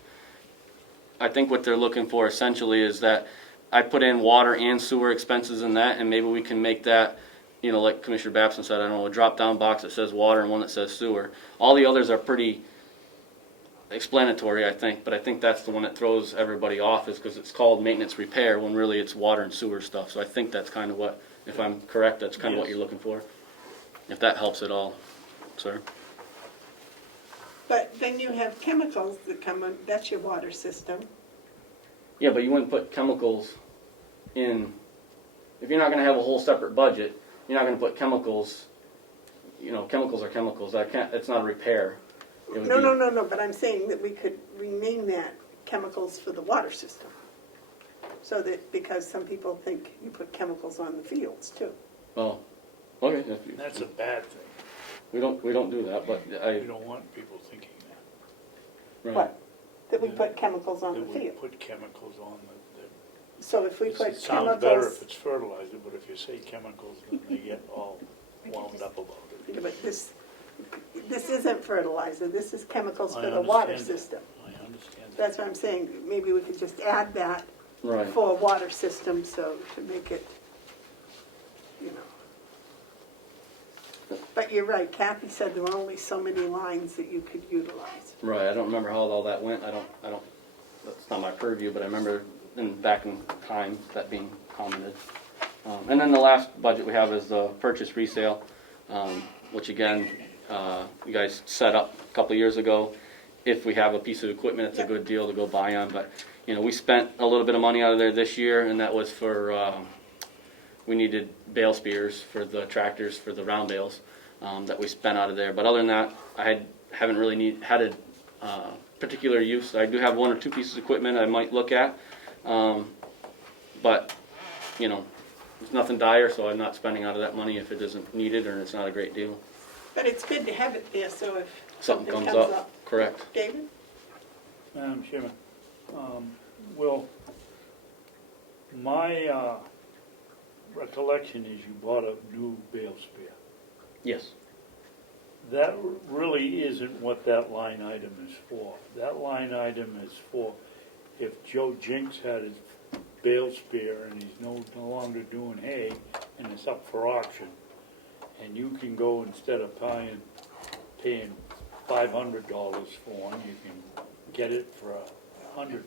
I think what they're looking for essentially is that I put in water and sewer expenses in that, and maybe we can make that, like Commissioner Babson said, I don't know, a drop-down box that says water and one that says sewer. All the others are pretty explanatory, I think, but I think that's the one that throws everybody off is because it's called maintenance repair when really it's water and sewer stuff. So I think that's kind of what, if I'm correct, that's kind of what Yes. you're looking for. If that helps at all, sir. But then you have chemicals that come on, that's your water system. Yeah, but you wouldn't put chemicals in, if you're not going to have a whole separate budget, you're not going to put chemicals, chemicals are chemicals. It's not a repair. It would be- No, but I'm saying that we could rename that chemicals for the water system. So that, because some people think you put chemicals on the fields too. Oh, okay. That's a bad thing. We don't do that, but We don't want people thinking that, right. What? That we put chemicals on that the we field. put chemicals on So if we the, put it sounds better chemicals, if it's fertilizer, but if you say chemicals, then they get all wound up about it. but this isn't fertilizer, this is chemicals I for the water understand that. system. I understand that. That's what I'm saying, maybe we could just add that Right. for a water system, so to make it, you know. But you're right, Kathy said there were only so many lines that you could utilize. Right, I don't remember how all that went, I don't, that's not my purview, but I remember back in time that being commented. And then the last budget we have is the purchase resale, which again, you guys set up a couple of years ago. If we have a piece of equipment, it's a good deal to go buy on, but, you know, we spent a little bit of money out of there this year, and that was for, we needed bale spears for the tractors, for the round bales, that we spent out of there. But other than that, haven't really had a particular use. I do have one or two pieces of equipment I might look at, but, you know, it's nothing dire, so I'm not spending out of that money if it isn't needed or it's not a great deal. But it's good to have it there, so if Something something comes comes up, up. correct. David? Madam Chairman, Will, my recollection is you bought a new bale spear. Yes. That really isn't what that line item is for. That line item is for if Joe Jinks had his bale spear and he's no longer doing hay and it's up for auction, and you can go, instead of paying $500 for one, you can get it for $100.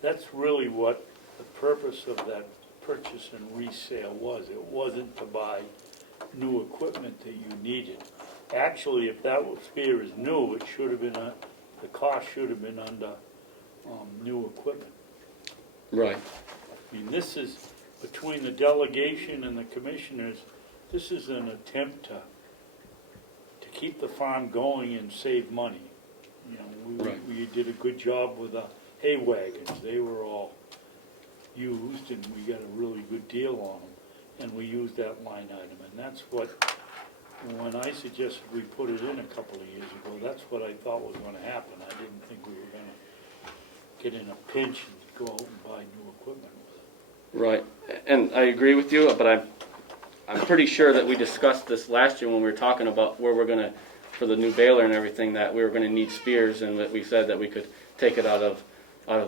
That's really what the purpose of that purchase and resale was. It wasn't to buy new equipment that you needed. Actually, if that spear is new, it should have been the cost should have been under new equipment. Right. I mean, this is, between the delegation and the commissioners, this is an attempt to keep the farm going and save money. You know, Right. we did a good job with the hay wagons. They were all used, and we got a really good deal on them, and we used that line item. And that's what, when I suggested we put it in a couple of years ago, that's what I thought was going to happen. I didn't think we were going to get in a pinch and go out and buy new equipment with it. Right, and I agree with you, but I'm pretty sure that we discussed this last year when we were talking about where we're gonna, for the new baler and everything, that we were gonna need spears, and that we said that we could take it out of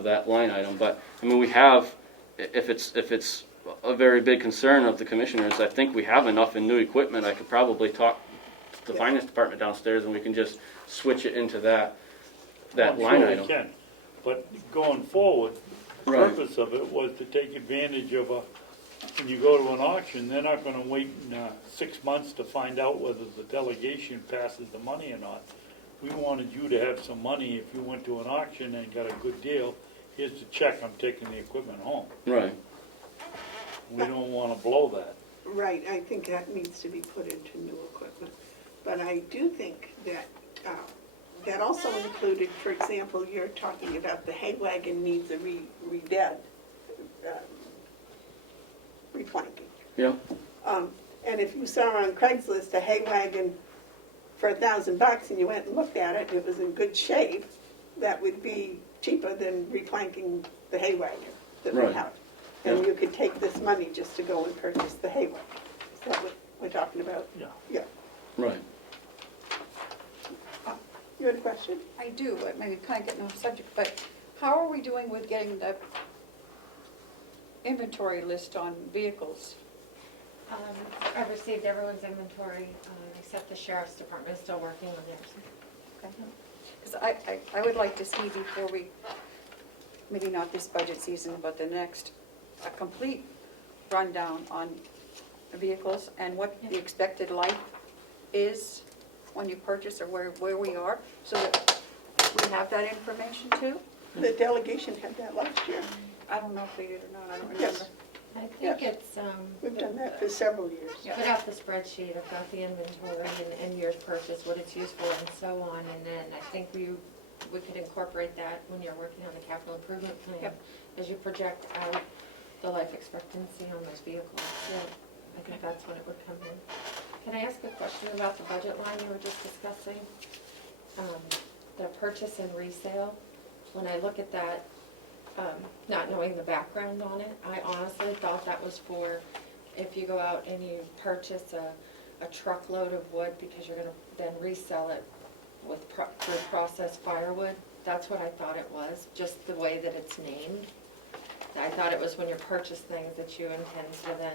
that line item. But I mean, we have, if it's a very big concern of the commissioners, I think we have enough in new equipment. I could probably talk to the finance department downstairs, and we can just switch it into that I'm line sure we item. can. But going forward, the Right. purpose of it was to take advantage of when you go to an auction, they're not gonna wait 6 months to find out whether the delegation passes the money or not. We wanted you to have some money if you went to an auction and got a good deal. Here's the check, I'm taking the equipment home. Right. We don't wanna blow that. Right, I think that needs to be put into new equipment. But I do think that, that also included, for example, you're talking about the hay wagon needs a replanking. Yeah. And if you saw on Craigslist a hay wagon for $1,000 and you went and looked at it and it was in good shape, that would be cheaper than replanking the hay wagon that we Right. have. And Yeah. you could take this money just to go and purchase the hay wagon. Is that what we're talking about? Yeah. Yeah. Right. You had a question? I do, but maybe kind of getting off subject, but how are we doing with getting the inventory list on vehicles? I've received everyone's inventory, except the sheriff's department is still working on theirs. Because I would like to see before we, maybe not this budget season, but the next, a complete rundown on vehicles and what the expected life is when you purchase or where we are, so that we have that information too. The delegation had that last year. I don't know if we did or not, I don't remember. Yes. I Yeah. think it's, We've done that for several years. put out the spreadsheet, I've got the inventory and year's purchase, what it's used for and so on, and then I think we could incorporate that when you're working on the capital improvement plan, Yep. as you project out the life expectancy on those vehicles. Yeah, I think that's when it would come in. Can I ask a question about the budget line you were just discussing? The purchase and resale, when I look at that, not knowing the background on it, I honestly thought that was for if you go out and you purchase a truckload of wood because you're gonna then resell it with for processed firewood. That's what I thought it was, just the way that it's named. I thought it was when you purchase things that you intend to then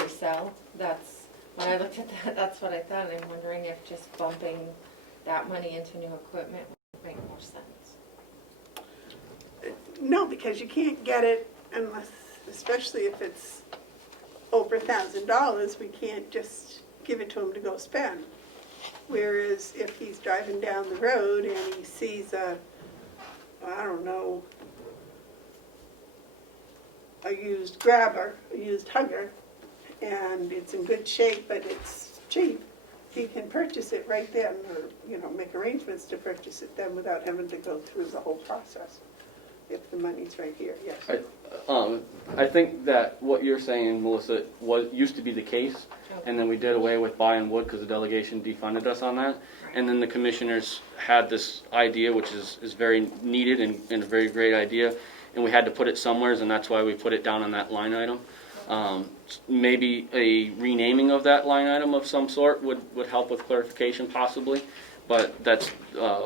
resell. That's, when I looked at that, that's what I thought, and I'm wondering if just bumping that money into new equipment would make more sense. No, because you can't get it unless, especially if it's over $1,000, we can't just give it to him to go spend. Whereas if he's driving down the road and he sees a, I don't know, a used grabber, a used hugger, and it's in good shape, but it's cheap, he can purchase it right then, or, you know, make arrangements to purchase it then without having to go through the whole process, if the money's right here, yes. I think that what you're saying, Melissa, used to be the case, and then we did away with buying wood because the delegation defunded us on that. And then the commissioners had this idea, which is very needed and a very great idea, and we had to put it somewhere, and that's why we put it down on that line item. Maybe a renaming of that line item of some sort would help with clarification possibly, but that's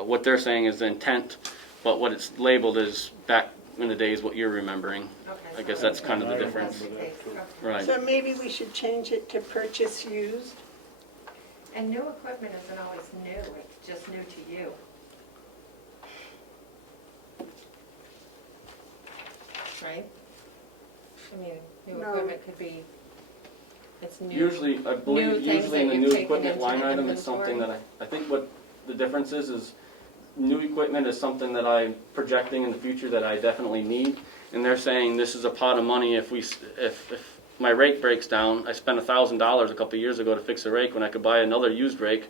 what they're saying is the intent, but what it's labeled is back in the days what you're remembering. Okay, I guess that's kind of the That's difference. the case, okay. Right. So maybe we should change it to purchase used. And new equipment isn't always new, it's just new to you. Right? I mean, new No. equipment could be, it's new. Usually, I believe, New things usually in that the you've new taken equipment into line item is inventory. something that I think what the difference is new equipment is something that I'm projecting in the future that I definitely need. And they're saying this is a pot of money if my rake breaks down. I spent $1,000 a couple of years ago to fix a rake when I could buy another used rake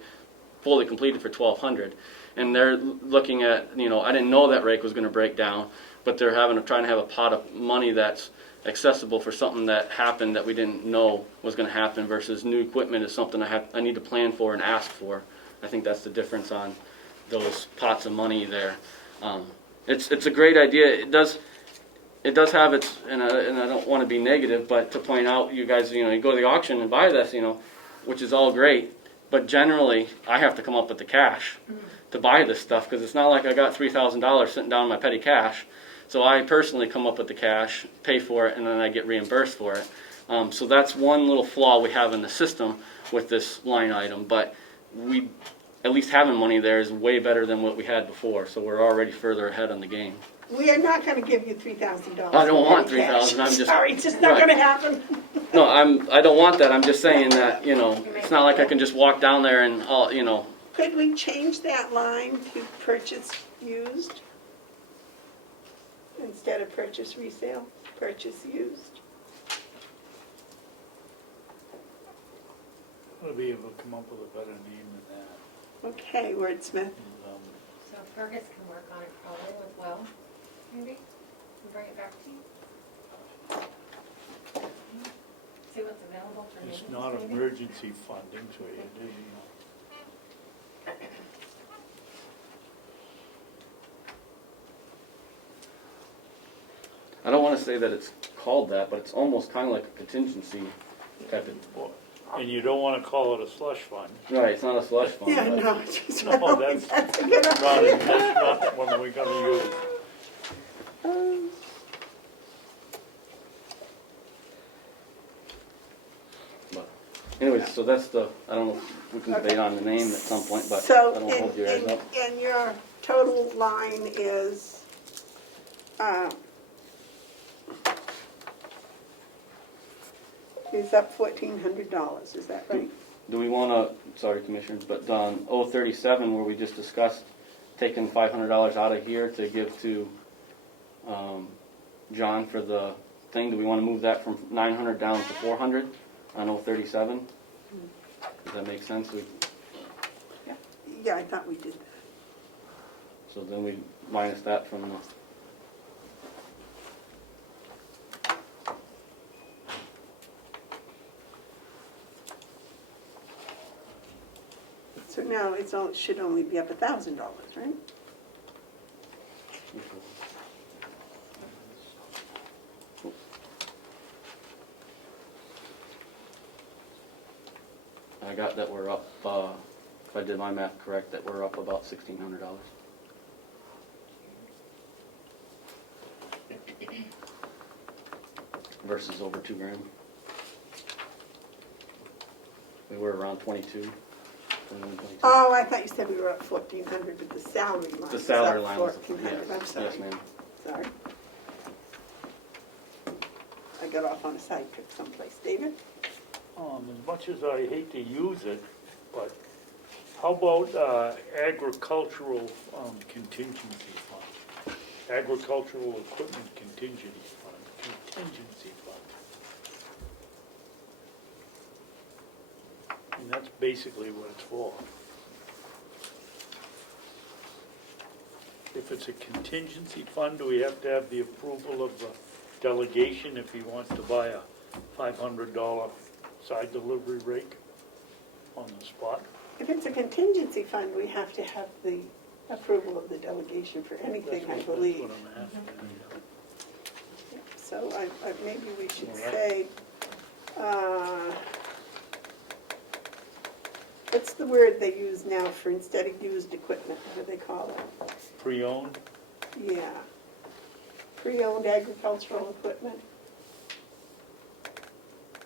fully completed for $1,200. And they're looking at, you know, I didn't know that rake was going to break down, but they're trying to have a pot of money that's accessible for something that happened that we didn't know was going to happen versus new equipment is something I need to plan for and ask for. I think that's the difference on those pots of money there. It's a great idea. It does have its, and I don't want to be negative, but to point out, you guys, you know, you go to the auction and buy this, you know, which is all great, but generally I have to come up with the cash to buy this stuff because it's not like I got $3,000 sitting down in my petty cash. So I personally come up with the cash, pay for it, and then I get reimbursed for it. So that's one little flaw we have in the system with this line item, but we, at least having money there is way better than what we had before, so we're already further ahead on the game. We are not going to give you $3,000. I don't want in cash. $3,000, I'm just- Sorry, it's just not Right. going to happen. No, I don't want that. I'm just saying that, you know, it's not like I can just walk down there and, you know, Could we change that line to purchase used? Instead of purchase resale, purchase used? I'll be able to come up with a better name than that. Okay, wordsmith. And, So Fergus can work on it probably with Will, maybe, and bring it back to you. See what's available for It's maintenance, not maybe? emergency funding, so you do, you know. I don't want to say that it's called that, but it's almost kind of like a contingency type of. And you don't want to call it a slush fund. Right, it's not a slush fund. Yeah, but- no, it's just, No, that's that's a good That's not one we're gonna use. But anyways, so that's the, I don't know if we can debate on the name at some point, but I So, don't want to hold you guys up. and your total line is, is up $1,400, is that right? Do we want to, sorry commissioners, but on 037 where we just discussed taking $500 out of here to give to John for the thing, do we want to move that from 900 down to 400 on 037? Does that make sense? Yeah, I thought we did that. So then we minus that from the, now, should only be up $1,000, right? I got that we're up, if I did my math correct, that we're up about $1,600. Versus over $2,000. We were around 22. Oh, I thought you said we were up 1,400, but the salary line The was salary up line was, 1,400. I'm yes, sorry. yes, ma'am. Sorry. I got off on a side trip someplace. David? As much as I hate to use it, but how about agricultural contingency fund? Agricultural equipment contingency fund. And that's basically what it's for. If it's a contingency fund, do we have to have the approval of the delegation if he wants to buy a $500 side delivery rake on the spot? If it's a contingency fund, we have to have the approval of the delegation for anything, I believe. That's what I'm asking. So maybe we should All right. say, what's the word they use now for instead of used equipment? What do they call it? Pre-owned? Yeah. Pre-owned agricultural equipment.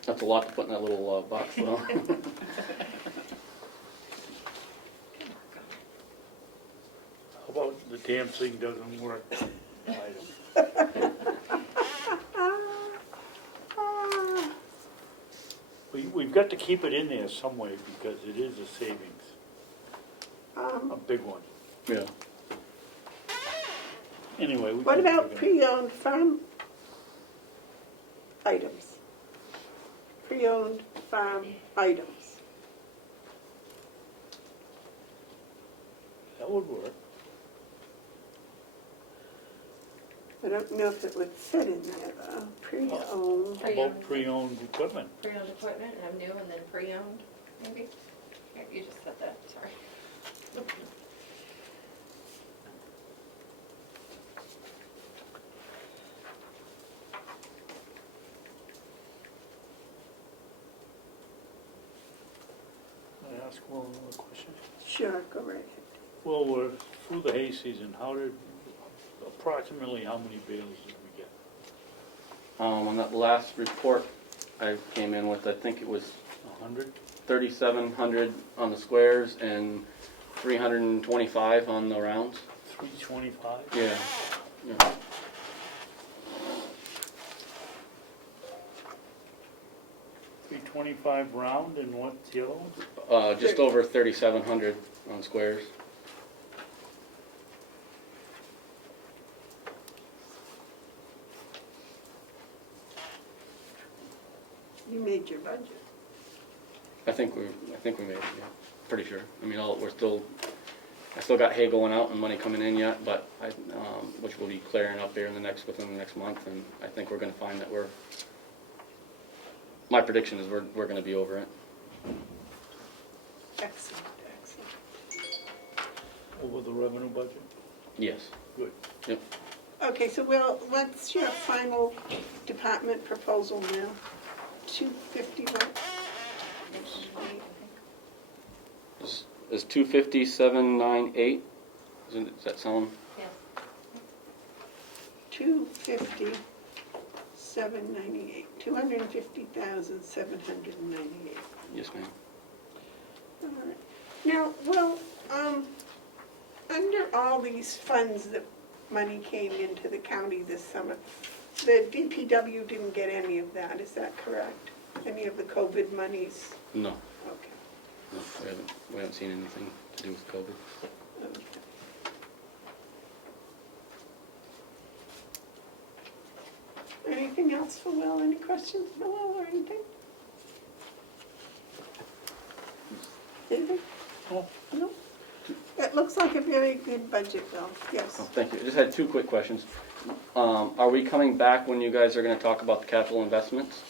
That's a lot to put in that little box, though. How about the damn thing doesn't work? Item. We've got to keep it in there some way because it is a savings, a big one. Yeah. Anyway. we What can about figure it pre-owned farm items? Pre-owned farm items. out. That would work. I don't know if it would fit in there though. Pre-owned. How about pre-owned equipment? Pre-owned equipment, and I'm new, and then pre-owned, maybe? Here, you just said that, sorry. Can I ask one more question? Sure, go right ahead. Well, we're through the hay season. Approximately how many bales did we get? On that last report I came in with, I think it was 100? 3,700 on the squares and 325 on the rounds. 325? Yeah. Yeah. $325 round, and what's the other one? Just over 3,700 on squares. You made your budget. I think we made it, yeah. Pretty sure. I mean, I still got hay going out and money coming in yet, but which will be clearing up here within the next month, and I think we're gonna find that my prediction is we're gonna be over it. Excellent, excellent. Over the revenue budget? Yes. Good. Yep. Okay, so what's your final department proposal now? 250, right? Is 250,798? Does that sound? Yes. 250, 798, 250,798. Yes, ma'am. All right. Now, under all these funds that money came into the county this summer, the DPW didn't get any of that, is that correct? Any of the COVID monies? No. Okay. No, we haven't seen anything to do with COVID. Okay. Anything else for Will? Any questions for Will or anything? Anything? Oh. No? It looks like a very good budget, Bill. Yes. Oh, thank you. I just had two quick questions. Are we coming back when you guys are gonna talk about the capital investments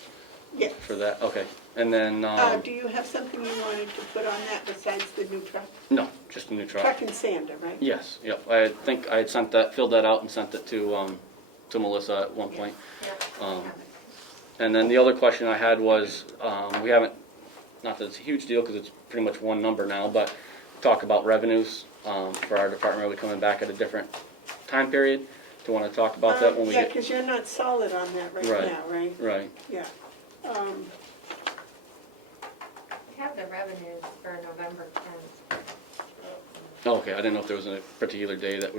Yes. for that? Okay. And then, Do you have something you wanted to put on that besides the new truck? no, just a new truck. Truck and sander, right? Yes, yep. I think I had sent that, filled that out and sent it to Melissa at one point. And then the other question I had was, we haven't, not that it's a huge deal because it's pretty much one number now, but talk about revenues for our department. Are we coming back at a different time period? Do you want to talk about that when we Yeah, get? because you're not solid on that right Right. now, right? Right. Yeah. We have the revenues for November 10th. Okay, I didn't know if there was a particular day that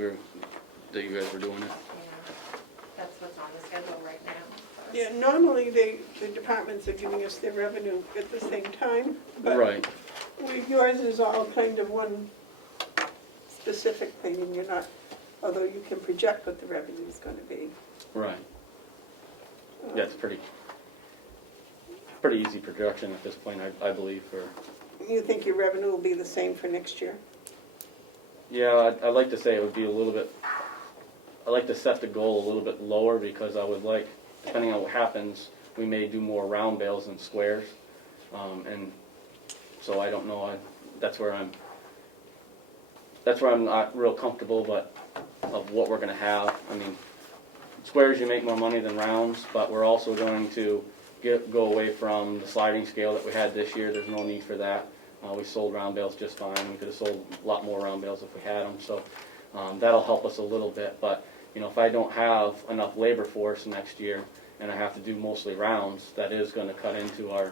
that you guys were doing it. That's what's on the schedule right now. Yeah, normally the departments are giving us their revenue at the same time. But Right. yours is all kind of one specific thing, and you're not, although you can project what the revenue is going to be. Right. Yeah, it's pretty easy projection at this point, I believe. For You think your revenue will be the same for next year? yeah, I'd like to say it would be a little bit. I'd like to set the goal a little bit lower because I would like, depending on what happens, we may do more round bales than squares, and so I don't know. That's where I'm not real comfortable, but of what we're going to have. I mean, squares you make more money than rounds, but we're also going to go away from the sliding scale that we had this year. There's no need for that. We sold round bales just fine. We could have sold a lot more round bales if we had them, so that'll help us a little bit. But if I don't have enough labor force next year and I have to do mostly rounds, that is going to cut into our,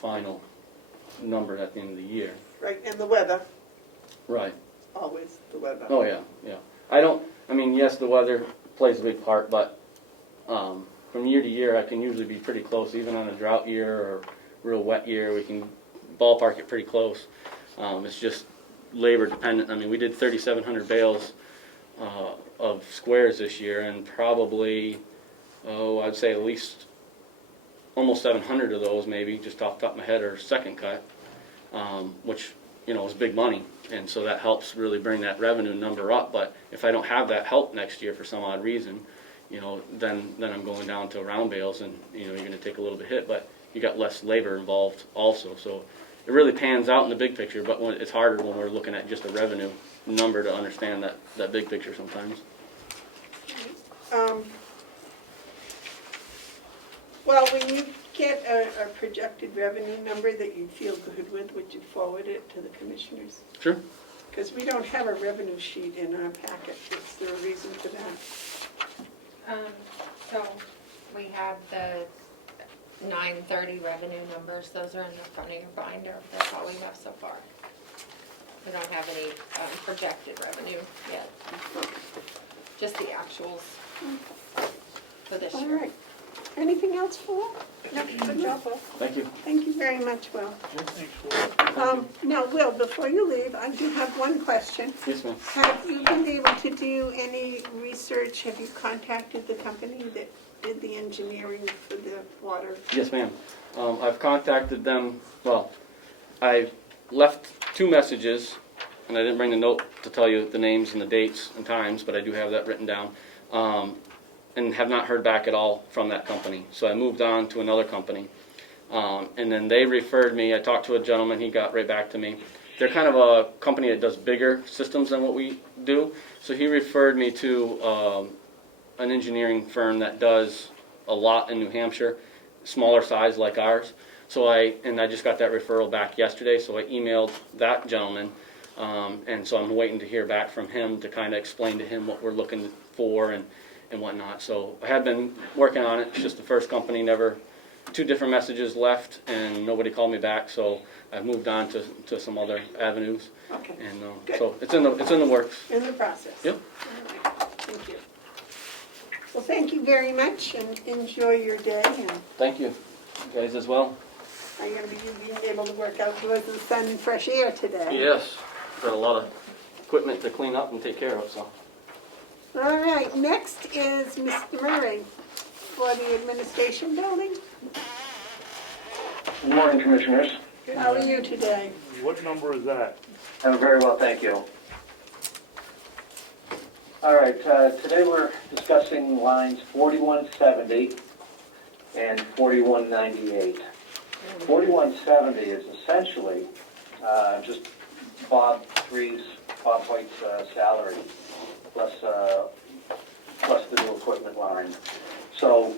final number at the end of the year. Right, and the weather, Right. always the weather. Oh, yeah. Yes, the weather plays a big part, but from year to year, I can usually be pretty close. Even on a drought year or real wet year, we can ballpark it pretty close. It's just labor dependent. I mean, we did 3,700 bales of squares this year, and probably, I'd say at least almost 700 of those, maybe, just off the top of my head, are second cut, which, is big money. And so that helps really bring that revenue number up. But if I don't have that help next year for some odd reason, then I'm going down to round bales, and you're going to take a little bit hit, but you got less labor involved also. So it really pans out in the big picture, but it's harder when we're looking at just a revenue number to understand that big picture sometimes. Well, when you get a projected revenue number that you feel good with, would you forward it to the commissioners? Sure. Because we don't have a revenue sheet in our packet. Is there a reason for that? So we have the 9/30 revenue numbers. Those are in the front of your binder. That's all we have so far. We don't have any projected revenue yet. Just the actuals for this All year. right. Anything else, Will? No, good job, Will. Thank you. Thank you very much, Will. Thanks, Will. Now, Will, before you leave, I do have one question. Yes, ma'am. Have you been able to do any research? Have you contacted the company that did the engineering for the water? Yes, ma'am. I've contacted them. Well, I left 2 messages, and I didn't bring the note to tell you the names and the dates and times, but I do have that written down, and have not heard back at all from that company. So I moved on to another company, and then they referred me. I talked to a gentleman. He got right back to me. They're kind of a company that does bigger systems than what we do. So he referred me to an engineering firm that does a lot in New Hampshire, smaller size like ours. So I just got that referral back yesterday, so I emailed that gentleman, and so I'm waiting to hear back from him to kind of explain to him what we're looking for and whatnot. So I have been working on it. It's just the first company, 2 different messages left, and nobody called me back, so I've moved on to some other avenues. Okay. And Good. so it's in the works. In the process? Yep. All right. Thank you. Well, thank you very much, and enjoy your day. And Thank you. You guys as well. are you going to be being able to work outdoors in the sun and fresh air today? Yes. Got a lot of equipment to clean up and take care of, so. All right, next is Mr. Murray for the administration building. Good morning, Commissioners. How are you today? What number is that? I'm very well, thank you. All right, today we're discussing lines 4170, and 4198. 4170 is essentially just Bob White's salary plus the new equipment line. So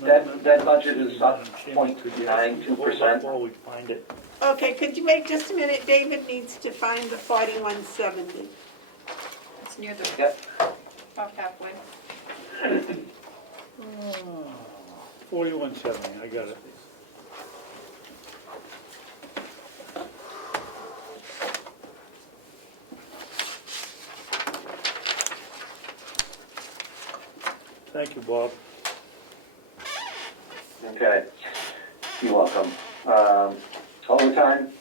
that budget is up Could you hold up 0.92%. while we find it? Okay, could you wait just a minute? David needs to find the 4170. It's near the, Yep. about halfway. 4170, I got it. Thank you, Bob. Okay, you're welcome. Overtime,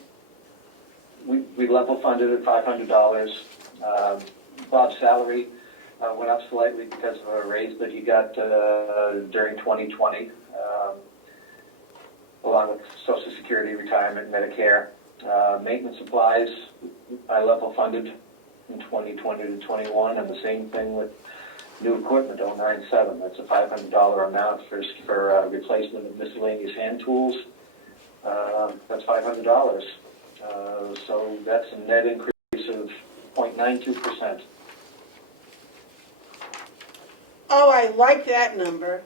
we level funded at $500. Bob's salary went up slightly because of a raise that he got during 2020, along with Social Security, retirement, Medicare. Maintenance supplies, I level funded in 2020 to 21, and the same thing with new equipment, 097. That's a $500 amount for replacement of miscellaneous hand tools. That's $500. So that's a net increase of 0.92%. Oh, I like that number.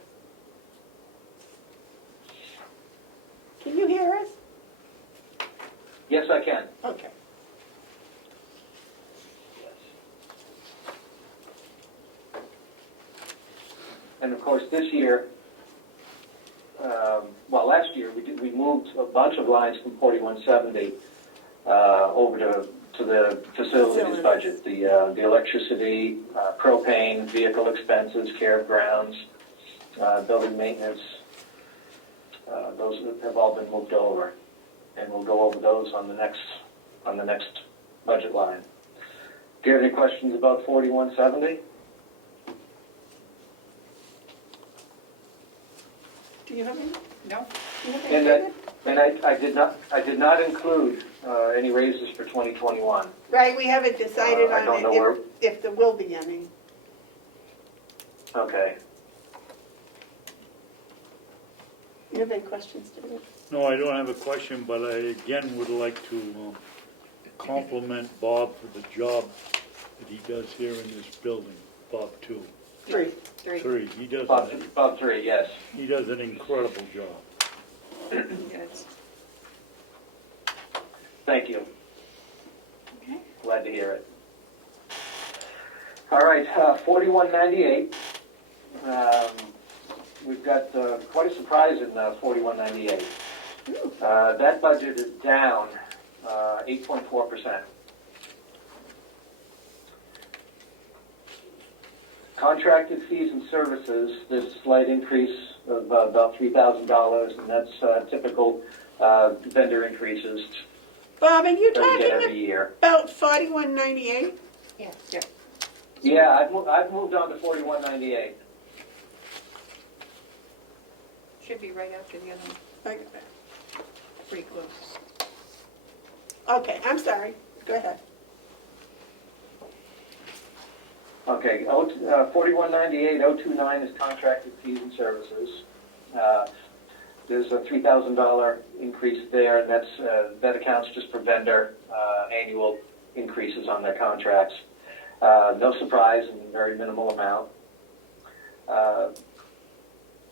Can you hear us? Yes, I can. Okay. And of course, this year, last year, we moved a bunch of lines from 4170 over to the facilities budget, the electricity, propane, vehicle expenses, care of grounds, building maintenance. Those have all been moved over, and we'll go over those on the next budget line. Do you have any questions about 4170? Do you have any? No? You have any, And David? I did not include any raises for 2021. Right, we haven't decided I don't know on where- it, if there will be any. Okay. You have any questions, David? No, I don't have a question, but I again would like to compliment Bob for the job that he does here in this building. Bob, too. Three. Three, he does, Bob 3, yes. he does an incredible job. Yes. Thank you. Okay. Glad to hear it. All right, 4198. We've got quite a surprise in 4198. That budget is down 8.4%. Contracted fees and services, there's a slight increase of about $3,000, and that's typical vendor increases Bob, are you that we get every talking year. about 4198? Yeah. Yeah, I've moved on to 4198. Should be right after the other one, I got that. pretty close. Okay, I'm sorry. Go ahead. Okay, 4198, 029 is contracted fees and services. There's a $3,000 increase there, and that accounts just for vendor annual increases on their contracts. No surprise, and very minimal amount.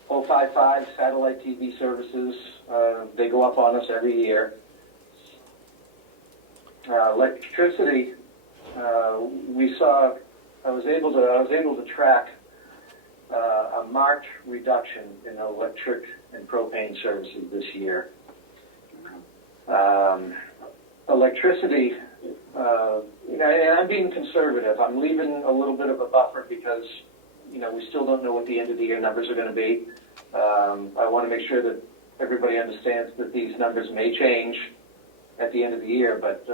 055 satellite TV services, they go up on us every year. Electricity, I was able to track a marked reduction in electric and propane services this year. Electricity, and I'm being conservative. I'm leaving a little bit of a buffer because, we still don't know what the end of the year numbers are going to be. I want to make sure that everybody understands that these numbers may change at the end of the year, but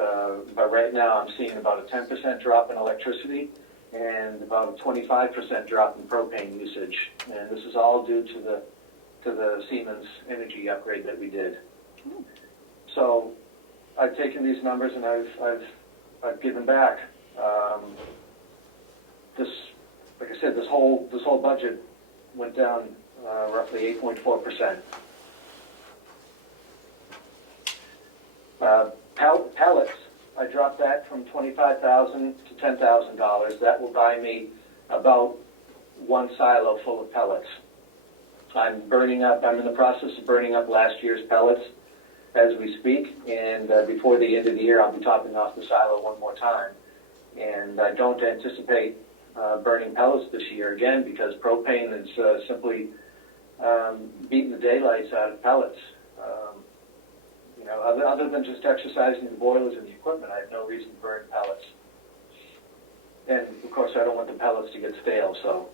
right now I'm seeing about a 10% drop in electricity and about a 25% drop in propane usage. And this is all due to the Siemens energy upgrade that we did. So I've taken these numbers and I've given back. Like I said, this whole budget went down roughly 8.4%. Pellets, I dropped that from $25,000 to $10,000. That will buy me about one silo full of pellets. I'm in the process of burning up last year's pellets as we speak, and before the end of the year, I'll be topping off the silo one more time. And I don't anticipate burning pellets this year again because propane is simply beating the daylights out of pellets. Other than just exercising the boilers and the equipment, I have no reason to burn pellets. And of course, I don't want the pellets to get stale, so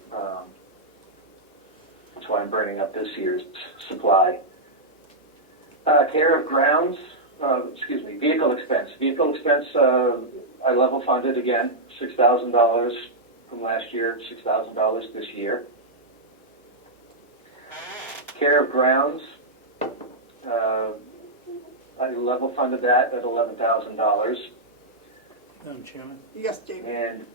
that's why I'm burning up this year's supply. Care of grounds, vehicle expense. Vehicle expense, I level funded again, $6,000 from last year, $6,000 this year. Care of grounds, I level funded that at $11,000. Madam Chairman? Yes, David. And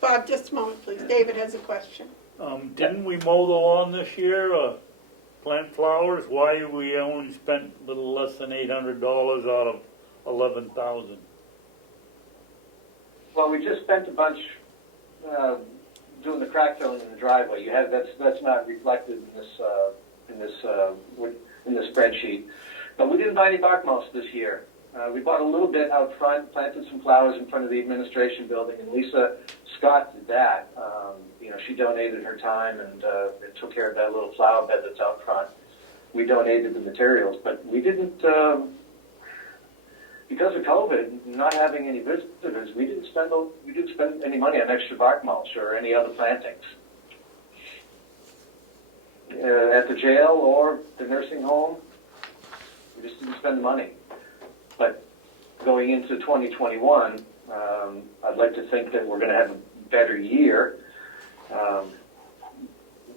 Bob, just a moment, please. David has a question. Didn't we mow the lawn this year, plant flowers? Why we only spent a little less than $800 out of $11,000? well, we just spent a bunch doing the crack filling in the driveway. That's not reflected in this spreadsheet. But we didn't buy any bark mulch this year. We bought a little bit out front, planted some flowers in front of the administration building, and Lisa Scott did that. She donated her time and took care of that little flower bed that's out front. We donated the materials, but we didn't, because of COVID, not having any visitors, we didn't spend any money on extra bark mulch or any other plantings. At the jail or the nursing home, we just didn't spend the money. But going into 2021, I'd like to think that we're going to have a better year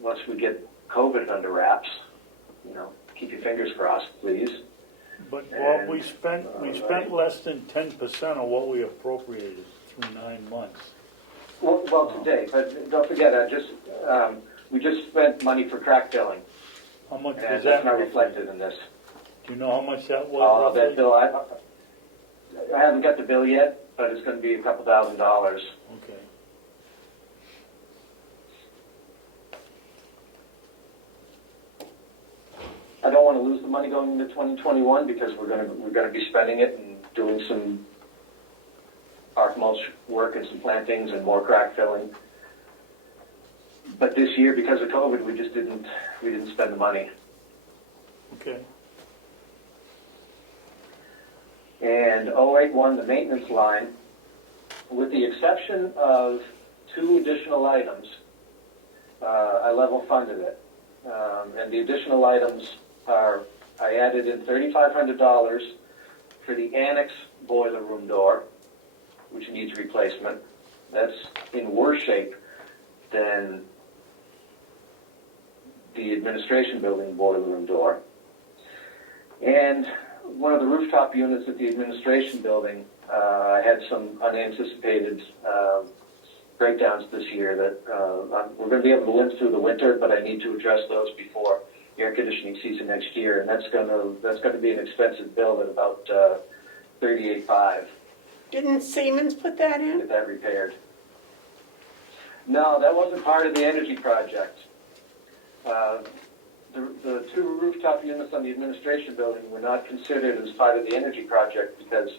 once we get COVID under wraps. Keep your fingers crossed, please. But Bob, we spent less than 10% of what we appropriated through 9 months. Well, today, but don't forget, we just spent money for crack filling. How much was And that? that's not reflected in this. Do you know how much that was? That bill, I haven't got the bill yet, but it's going to be a couple $1,000. Okay. I don't want to lose the money going into 2021 because we're going to be spending it and doing some bark mulch work and some plantings and more crack filling. But this year, because of COVID, we didn't spend the money. Okay. And 081, the maintenance line, with the exception of 2 additional items, I level funded it. And the additional items are, I added in $3,500 for the annex boiler room door, which needs replacement. That's in worse shape than the administration building boiler room door. And one of the rooftop units at the administration building had some unanticipated breakdowns this year that we're going to be able to limp through the winter, but I need to address those before air conditioning season next year, and that's going to be an expensive bill at about $38,500. Didn't Siemens put that to in? get that repaired. No, that wasn't part of the energy project. The 2 rooftop units on the administration building were not considered as part of the energy project because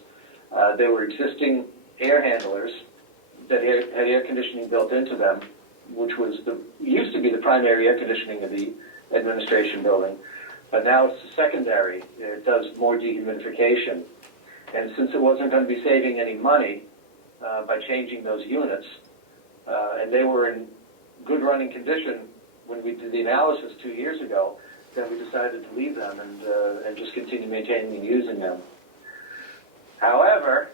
they were existing air handlers that had air conditioning built into them, which used to be the primary air conditioning of the administration building, but now it's the secondary. It does more dehumidification. And since it wasn't going to be saving any money by changing those units, and they were in good running condition when we did the analysis 2 years ago, then we decided to leave them and just continue maintaining and using them. However,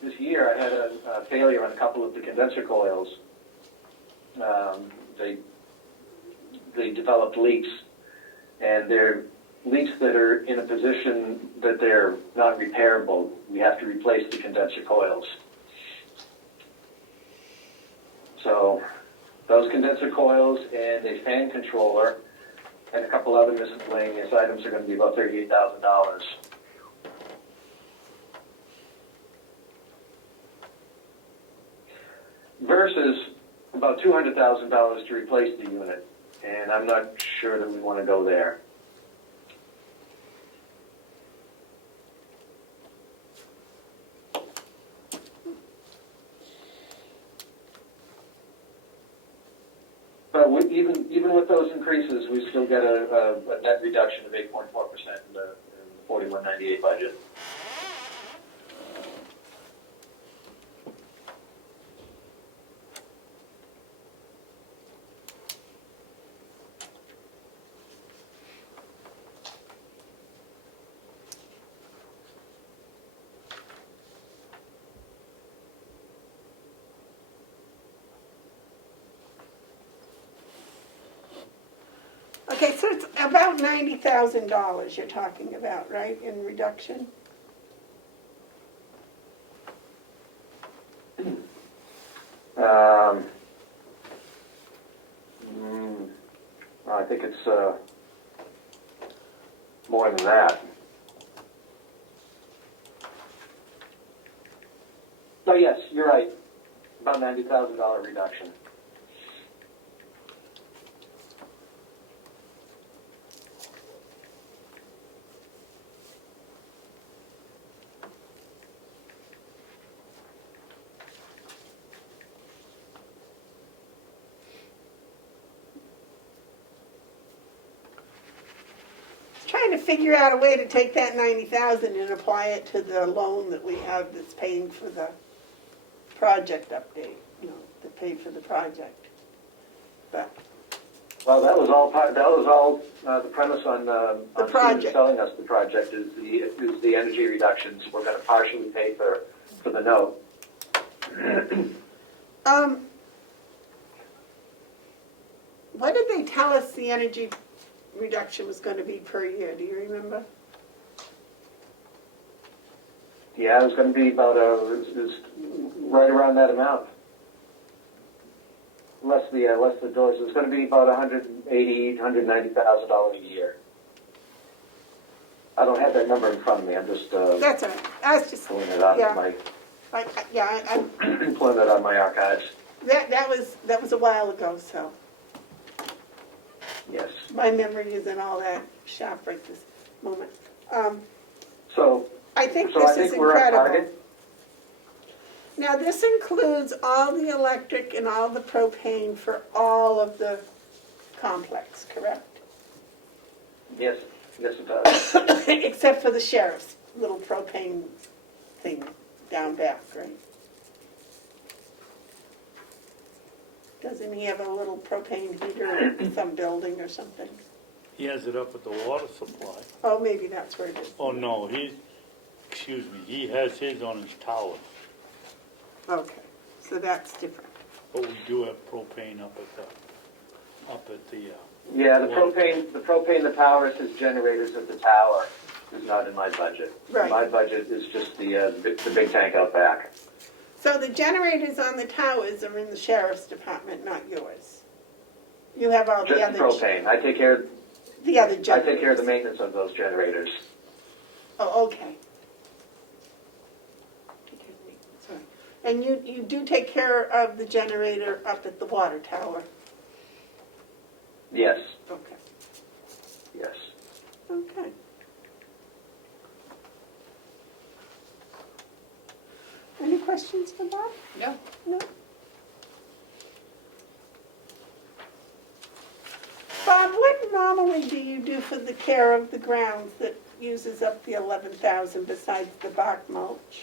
this year I had a failure on a couple of the condenser coils. They developed leaks, and they're leaks that are in a position that they're not repairable. We have to replace the condenser coils. So those condenser coils and a fan controller and a couple other miscellaneous items are gonna be about $38,000. Versus about $200,000 to replace the unit, and I'm not sure that we wanna go there. But even with those increases, we still get a net reduction of 8.4% in the 4198 budget. Okay, so it's about $90,000 you're talking about, right, in reduction? I think it's more than that. So yes, you're right, about $90,000 reduction. Trying to figure out a way to take that 90,000 and apply it to the loan that we have that's paying for the project update, to pay for the project. But Well, that was all the premise on Steve project. selling us the project is the energy reductions. We're going to partially pay for the note. What did they tell us the energy reduction was going to be per year? Do you remember? Yeah, it was going to be about it was right around that amount. Less the doors. It was going to be about $190,000 a year. I don't have that number in front of me. I'm just That's all right. I was just pulling it out yeah. of my I'm pulling it out of my archives. that was a while ago, so Yes. my memory isn't all that sharp right this moment. So I think so this I think is we're on incredible. target. Now, this includes all the electric and all the propane for all of the complex, correct? Yes. Yes, it does. Except for the sheriff's little propane thing down back, right? Doesn't he have a little propane heater in some building or something? He has it up at the water supply. Oh, maybe that's where it is. Oh, no, he has his on his tower, Okay, so that's different. but we do have propane up at the, Yeah, the propane that powers his generators at the tower is not in my budget. Right. My budget is just the big tank out back. So the generators on the towers are in the sheriff's department, not yours. You have all the Just other. the propane. I take care The other generators. I take care of the maintenance of those generators. Oh, okay. Sorry. And you do take care of the generator up at the water tower? Yes, Okay. yes. Okay. Any questions for Bob? No. No? Bob, what normally do you do for the care of the grounds that uses up the 11,000 besides the bark mulch?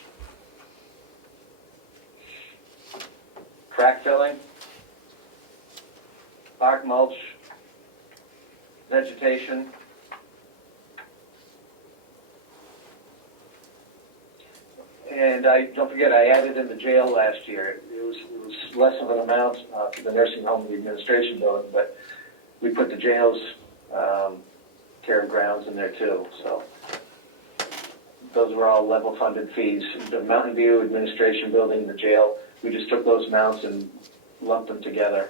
Crack filling, bark mulch, vegetation. And don't forget, I added in the jail last year. It was less of an amount for the nursing home and the administration building, but we put the jail's care of grounds in there too. So those were all level funded fees. The Mountain View administration building, the jail, we just took those amounts and lumped them together.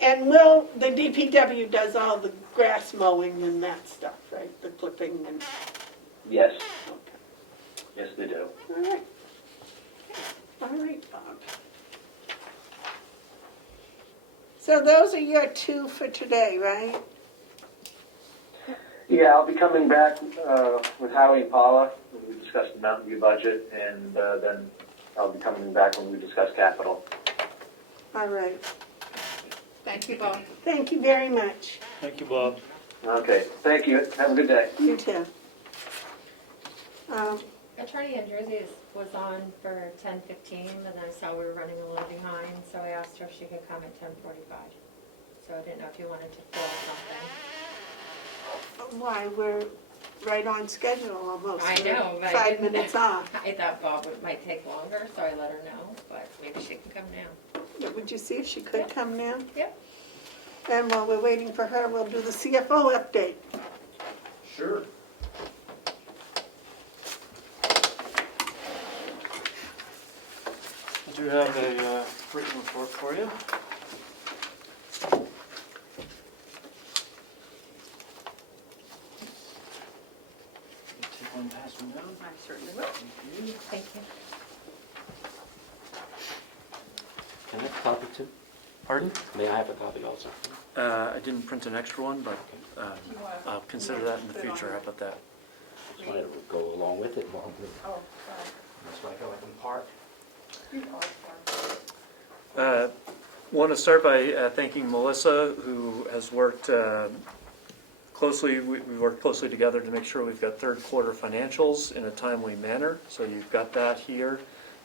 And Will, the DPW does all the grass mowing and that stuff, right? The clipping and, Yes, okay. yes, they do. All right. All right, Bob. So those are your two for today, right? Yeah, I'll be coming back with Howie and Paula when we discuss the Mountain View budget, and then I'll be coming back when we discuss capital. All right. Thank you, Bob. Thank you very much. Thank you, Bob. Okay, thank you. Have a good day. You too. Attorney Andruzzi was on for 10:15, and I saw we were running a little behind, so I asked her if she could come at 10:45. So I didn't know if you wanted to fill something. Why, we're right on schedule almost. I know, but I 5 didn't- minutes off. I thought Bob might take longer, so I let her know, but maybe she can come now. Yeah, would you see if she could come now? Yep. And while we're waiting for her, we'll do the CFO update. Sure. I do have a written report for you. Take one, pass one down. I certainly will. Thank you. Thank you. Can I have a copy too? Pardon? May I have a copy also? I didn't print an extra one, but I'll consider that in the future. How about that? Just wanted to go along with it while we, Oh, sorry. that's why I go in park. You are. Want to start by thanking Melissa, who has worked closely. We worked closely together to make sure we've got third quarter financials in a timely manner. So you've got that here,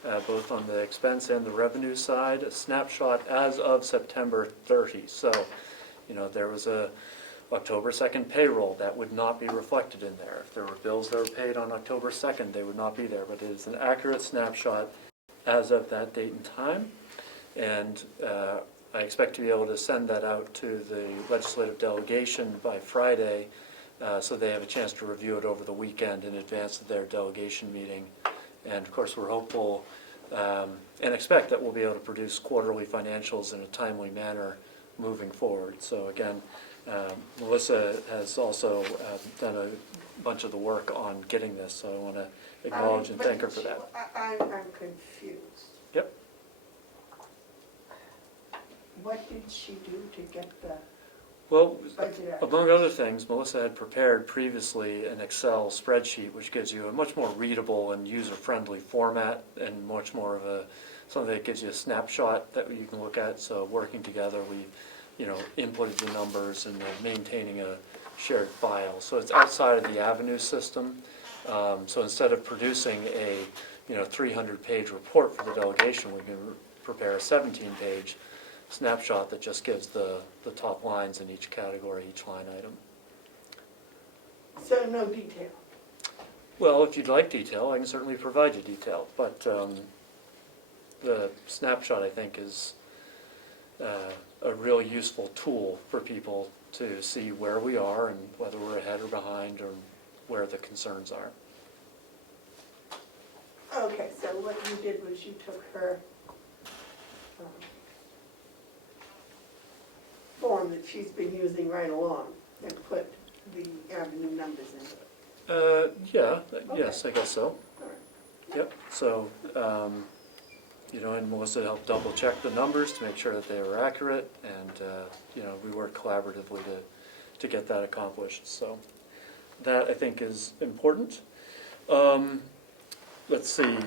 both on the expense and the revenue side. A snapshot as of September 30. So, there was a October 2nd payroll that would not be reflected in there. If there were bills that were paid on October 2nd, they would not be there. But it is an accurate snapshot as of that date and time. And I expect to be able to send that out to the legislative delegation by Friday, so they have a chance to review it over the weekend in advance of their delegation meeting. And of course, we're hopeful and expect that we'll be able to produce quarterly financials in a timely manner moving forward. So again, Melissa has also done a bunch of the work on getting this, so I want to acknowledge and thank her for that. I'm confused. Yep. What did she do to get the Well, budget out? among other things, Melissa had prepared previously an Excel spreadsheet which gives you a much more readable and user-friendly format and much more of something that gives you a snapshot that you can look at. So working together, we inputted the numbers and then maintaining a shared file. So it's outside of the Avenue system. So instead of producing a 300-page report for the delegation, we can prepare a 17-page snapshot that just gives the top lines in each category, each line item. So no detail. Well, if you'd like detail, I can certainly provide you detail, but the snapshot, I think, is a really useful tool for people to see where we are and whether we're ahead or behind or where the concerns are. Okay, so what you did was you took her form that she's been using right along and put the Avenue numbers in it. Yes, I guess so. All right. Yep, so, and Melissa helped double check the numbers to make sure that they were accurate, and, we worked collaboratively to get that accomplished. So that, I think, is important. Let's see,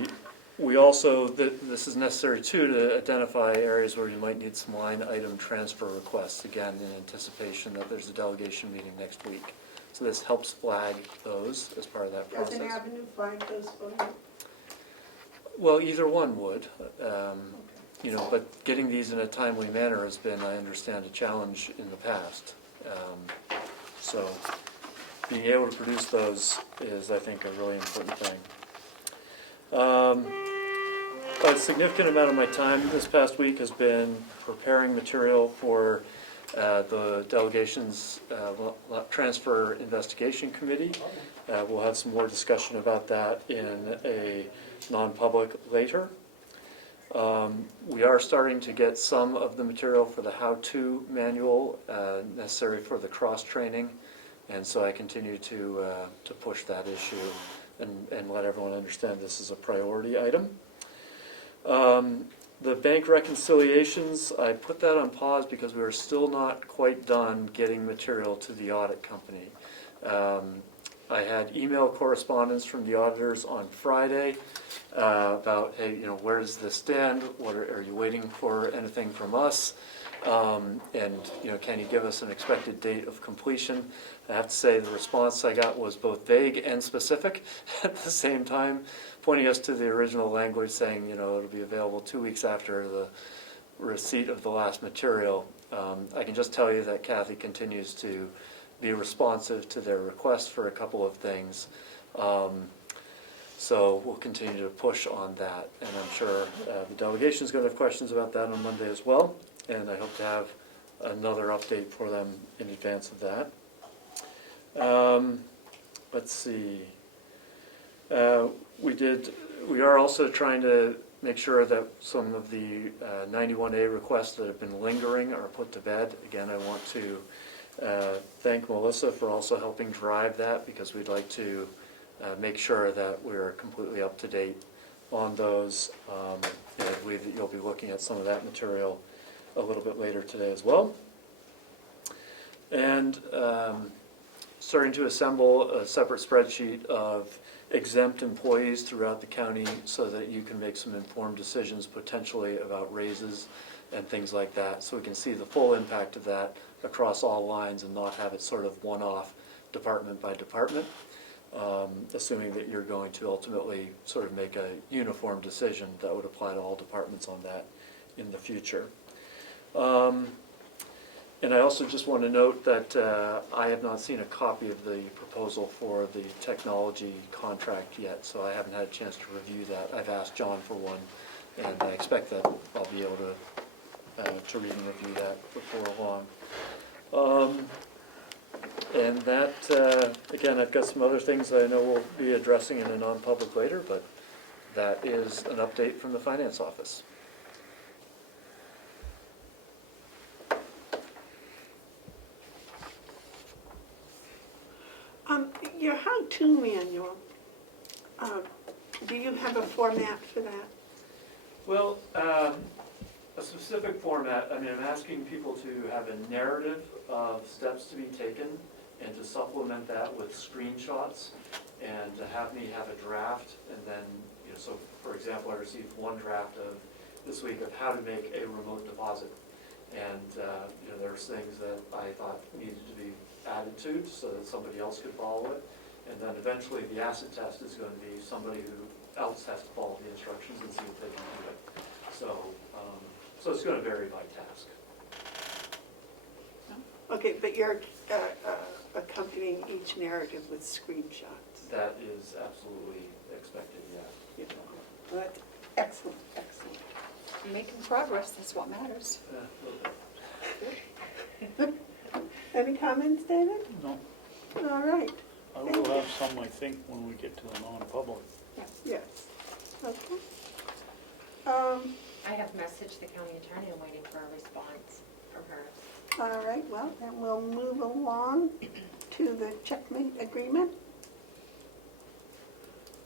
we also, this is necessary too to identify areas where you might need some line item transfer requests, again, in anticipation that there's a delegation meeting next week. So this helps flag those as part of that Does process. an Avenue flag those for you? Well, either one would, but getting these in a timely manner has been, I understand, a challenge in the past. So being able to produce those is, I think, a really important thing. A significant amount of my time this past week has been preparing material for the delegation's transfer investigation committee. We'll have some more discussion about that in a non-public later. We are starting to get some of the material for the how-to manual necessary for the cross-training, and so I continue to push that issue and let everyone understand this is a priority item. The bank reconciliations, I put that on pause because we are still not quite done getting material to the audit company. I had email correspondence from the auditors on Friday about, hey, where does this stand? What are you waiting for anything from us? And can you give us an expected date of completion? I have to say the response I got was both vague and specific at the same time, pointing us to the original language saying, it'll be available 2 weeks after the receipt of the last material. I can just tell you that Kathy continues to be responsive to their request for a couple of things. So we'll continue to push on that, and I'm sure the delegation is going to have questions about that on Monday as well, and I hope to have another update for them in advance of that. Let's see. We are also trying to make sure that some of the 91A requests that have been lingering are put to bed. Again, I want to thank Melissa for also helping drive that, because we'd like to make sure that we're completely up to date on those. And I believe that you'll be looking at some of that material a little bit later today as well. And starting to assemble a separate spreadsheet of exempt employees throughout the county so that you can make some informed decisions potentially about raises and things like that, so we can see the full impact of that across all lines and not have it sort of one-off department by department, assuming that you're going to ultimately sort of make a uniform decision that would apply to all departments on that in the future. And I also just want to note that I have not seen a copy of the proposal for the technology contract yet, so I haven't had a chance to review that. I've asked John for one, and I expect that I'll be able to read and review that before long. And that, again, I've got some other things that I know we'll be addressing in a non-public later, but that is an update from the finance office. Your how-to manual, do you have a format for that? Well, a specific format, I'm asking people to have a narrative of steps to be taken and to supplement that with screenshots and to have me have a draft, and then, so for example, I received one draft of this week of how to make a remote deposit. And there's things that I thought needed to be added to so that somebody else could follow it. And then eventually the acid test is going to be somebody who else has to follow the instructions and see if they can do it. So, so it's going to vary by task. Okay, but you're accompanying each narrative with screenshots. That is absolutely expected, yeah. Well, that's excellent, excellent. You're making progress, that's what matters. Any comments, David? No, All right, I will have some, I think, when we get to the non-public. yes. Okay. I have messaged the county attorney, I'm waiting for a response from her. All right, well, then we'll move along to the checkmate agreement.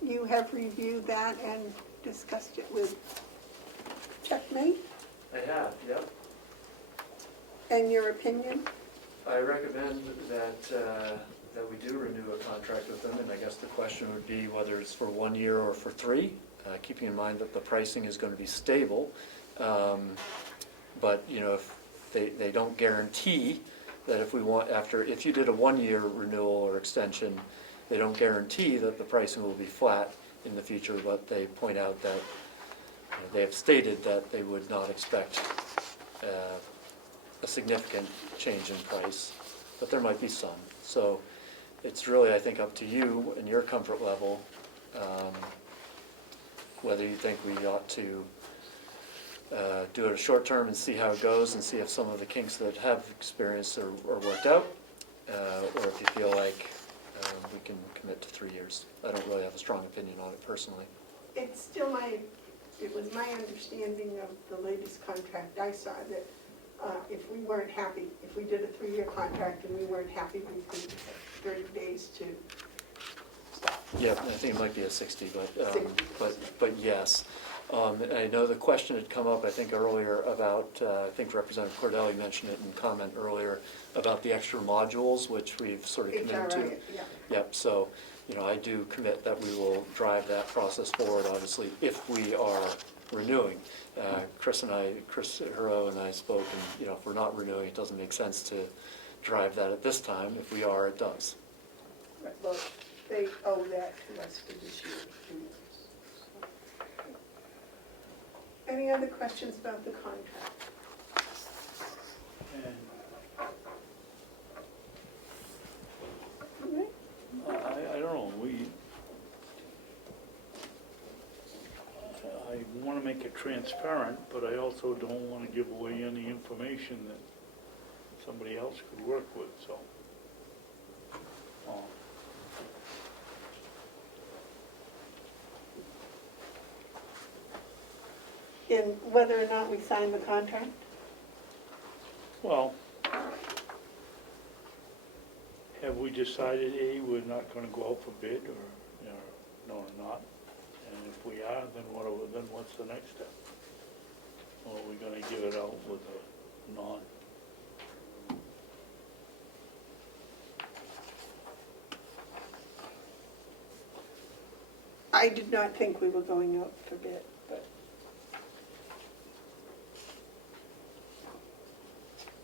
You have reviewed that and discussed it with checkmate, I have, yep. and your opinion? I recommend that we do renew a contract with them, and I guess the question would be whether it's for 1 year or for 3, keeping in mind that the pricing is going to be stable. But if they don't guarantee that if you did a 1-year renewal or extension, they don't guarantee that the pricing will be flat in the future, but they point out that they have stated that they would not expect a significant change in price, but there might be some. So it's really, I think, up to you and your comfort level, whether you think we ought to do it a short term and see how it goes and see if some of the kinks that have experienced are worked out, or if you feel like we can commit to 3 years. I don't really have a strong opinion on it personally. It's still my it was my understanding of the latest contract I saw that if we weren't happy, if we did a 3-year contract and we weren't happy, we could have 30 days to stop. Yeah, I think it might be a 60, 60. but yes. And I know the question had come up, I think, earlier about, I think Representative Cordelli mentioned it in comment earlier, about the extra modules, which we've sort of committed to. HRI, yeah. Yep, so, I do commit that we will drive that process forward, obviously, if we are renewing. Chris Hero and I spoke, and, if we're not renewing, it doesn't make sense to drive that at this time. If we are, it does. Right, well, they owe that to us for this year. Any other questions about the contract? And All right. I don't know, I want to make it transparent, but I also don't want to give away any information that somebody else could work with, so. In whether or not we sign the contract? Well, have we decided, A, we're not going to go out for bid, or, no, we're not? And if we are, then what's the next step? Or are we going to give it out with a non? I did not think we were going out for bid, but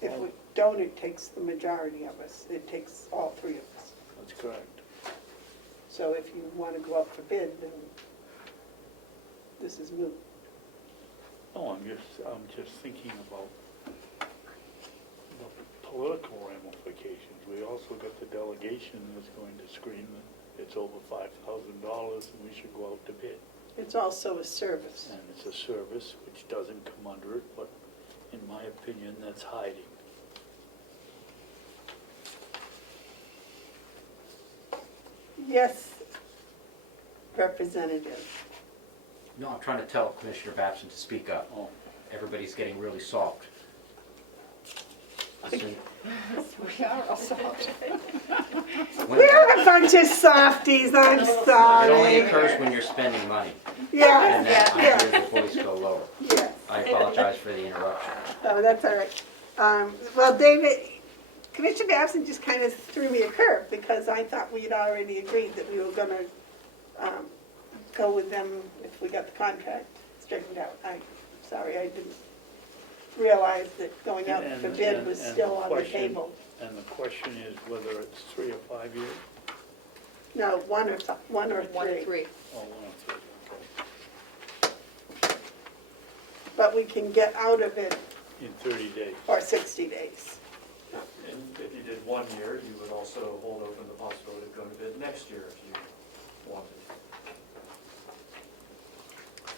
if we don't, it takes the majority of us. It takes all 3 of us. That's correct. So if you want to go out for bid, then this is moot. No, I'm just thinking about the political ramifications. We also got the delegation that's going to scream that it's over $5,000 and we should go out to bid. It's also a service. And it's a service which doesn't come under it, but in my opinion, that's hiding. Yes, Representative. No, I'm trying to tell Commissioner Babson to speak up. Oh, Everybody's getting really soft. Listen, We are also. when- We're a bunch of softies, I'm It only sorry. occurs when you're spending money, Yeah, and then I yeah, hear the voice go lower. yeah. I apologize for the interruption. Oh, that's all right. Well, David, Commissioner Babson just kind of threw me a curve because I thought we'd already agreed that we were going to go with them if we got the contract straightened out. I'm sorry, I didn't realize that going out for bid was still on the table. And the question is whether it's 3 or 5 years? No, one or 3. 1 or 3. Oh, 1 or 3, okay. But we can get out of it In 30 days. for 60 days. And if you did 1 year, you would also hold open the possibility of going to bid next year if you wanted.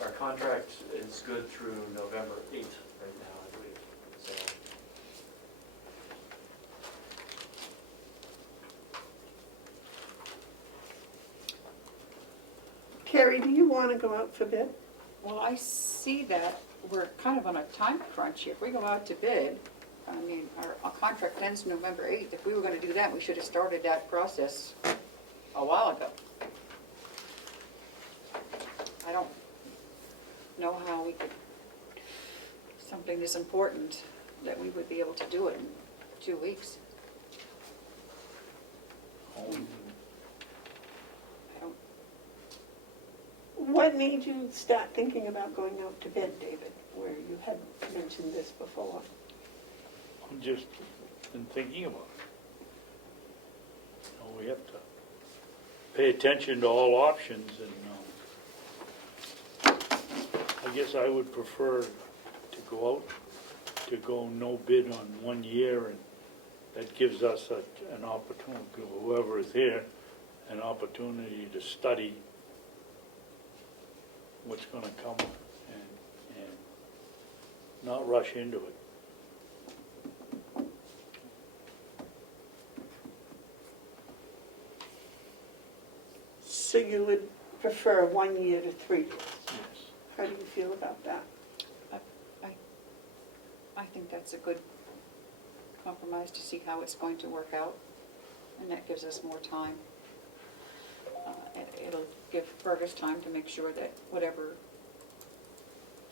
Our contract is good through November 8th right now, I believe, so. Carrie, do you want to go out for bid? Well, I see that we're kind of on a time crunch here. If we go out to bid, I mean, our contract ends November 8th. If we were going to do that, we should have started that process a while ago. I don't know how we could, something this important, that we would be able to do it in 2 weeks. I don't, What made you start thinking about going out to bid, David, where you had mentioned this before? I'm just been thinking about it. We have to pay attention to all options, and I guess I would prefer to go no bid on 1 year, and that gives us an opportunity, whoever is here, an opportunity to study what's going to come and not rush into it. So you would prefer 1 year to 3 years? Yes. How do you feel about that? I think that's a good compromise to see how it's going to work out, and that gives us more time. It'll give Fergus time to make sure that whatever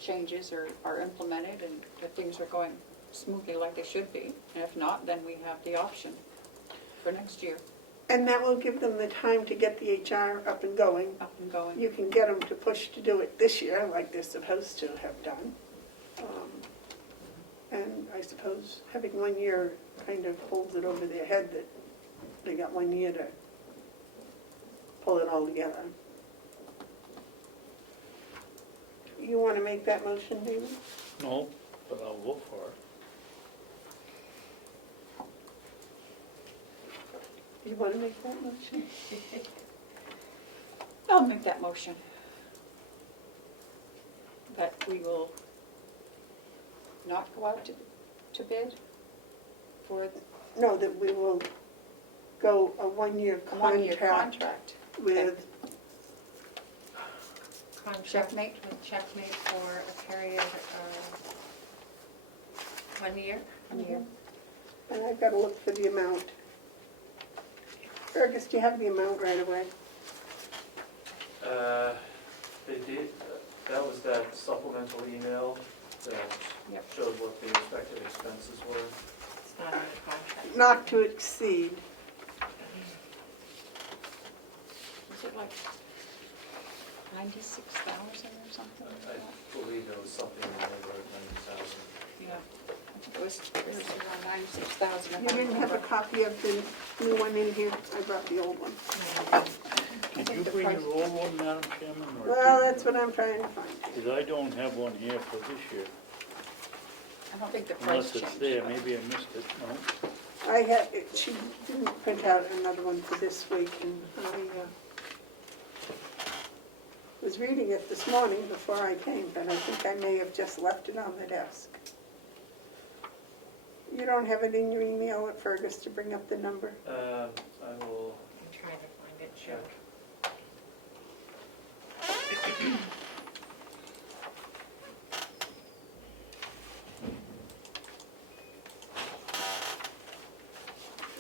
changes are implemented and that things are going smoothly like they should be. And if not, then we have the option for next year, And that will give them the time to get the HR up and going. up and going. You can get them to push to do it this year, like they're supposed to have done. And I suppose having 1 year kind of holds it over their head that they got 1 year to pull it all together. You want to make that motion, David? No, but I'll vote for it. You want to make that motion? I'll make that motion. That we will not go out to bid for No, that we will go a 1 year a one-year contract contract. with, Contract Checkmate. with Checkmate for a period of 1 year. 1 year. and I've got to look for the amount. Fergus, do you have the amount right away? They did, that was that supplemental email that Yep. showed what the expected expenses were. It's not in the contract. Not to exceed. Was it like 96,000 or something like that? I believe there was something in the neighborhood of 90,000. Yeah. I think it was around 96,000. if You I didn't have a remember. copy of the new one in here? I brought the old one. Did you the bring price- your old one, Madam Chairman? or Well, did- that's what I'm trying to find. Because I don't have one here for this year, I don't think the price unless changed. it's there, but- maybe I missed it, no? I had, she didn't print out another one for this week, and I was reading it this morning before I came, but I think I may have just left it on the desk. You don't have it in your email at Fergus to bring up the number? I will I'm trying to find it, check. sure.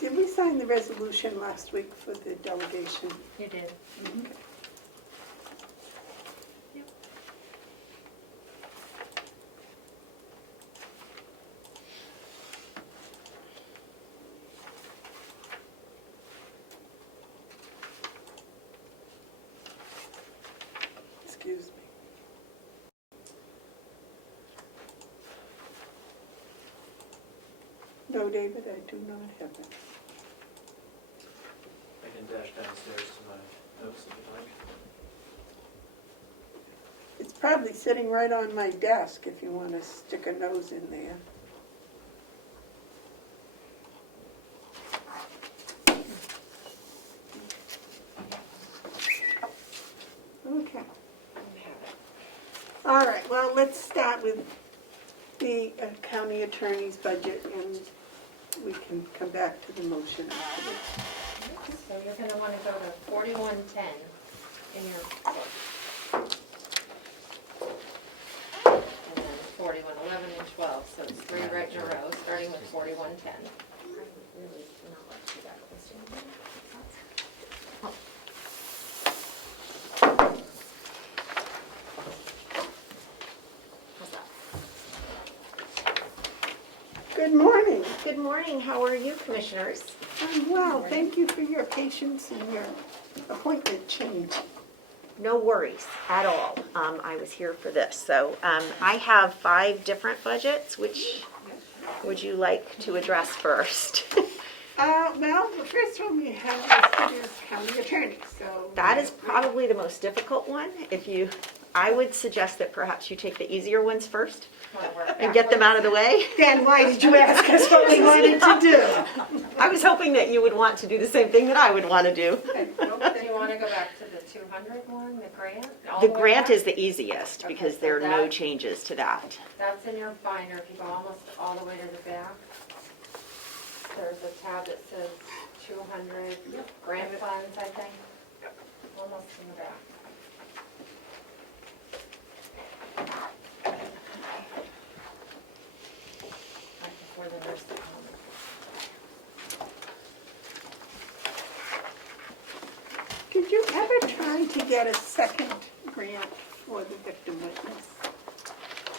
Did we sign the resolution last week for the delegation? You did. Excuse me. No, David, I do not have it. I can dash downstairs to my notes if you'd like. It's probably sitting right on my desk if you want to stick a nose in there. Okay. All right, well, let's start with the county attorney's budget, and we can come back to the motion afterwards. So you're gonna wanna go to 4110 in your book. And then 4111 and 12, so it's 3 right in a row, starting with 4110. I would really not like to do that, Christian. How's that? Good morning. Good morning, how are you, Commissioners? I'm well, thank you for your patience and your appointment change. No worries at all. I was here for this. So I have 5 different budgets. Which would you like to address first? Well, the first one we have listed is county attorney, so. That is probably the most difficult one. I would suggest that perhaps you take the easier ones first Wanna work and get them out of the way. Then why did you ask us what we wanted to do? I was hoping that you would want to do the same thing that I would want to do. Do you wanna go back to the 200 one, the grant? All The way grant back? is the easiest Okay, because so there are no that- changes to that. That's in your binder, if you go almost all the way to the back. There's a tab that says 200 grant funds, I think. Almost in the back. Right before the nurse come. Did you ever try to get a second grant for the victim witness?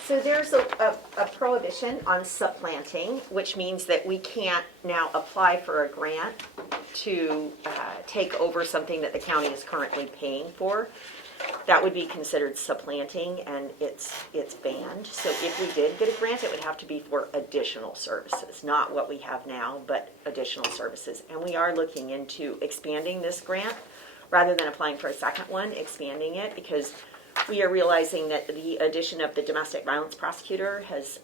So there's a prohibition on supplanting, which means that we can't now apply for a grant to take over something that the county is currently paying for. That would be considered supplanting, and it's banned. So if we did get a grant, it would have to be for additional services, not what we have now, but additional services. And we are looking into expanding this grant, rather than applying for a second one, expanding it, because we are realizing that the addition of the domestic violence prosecutor has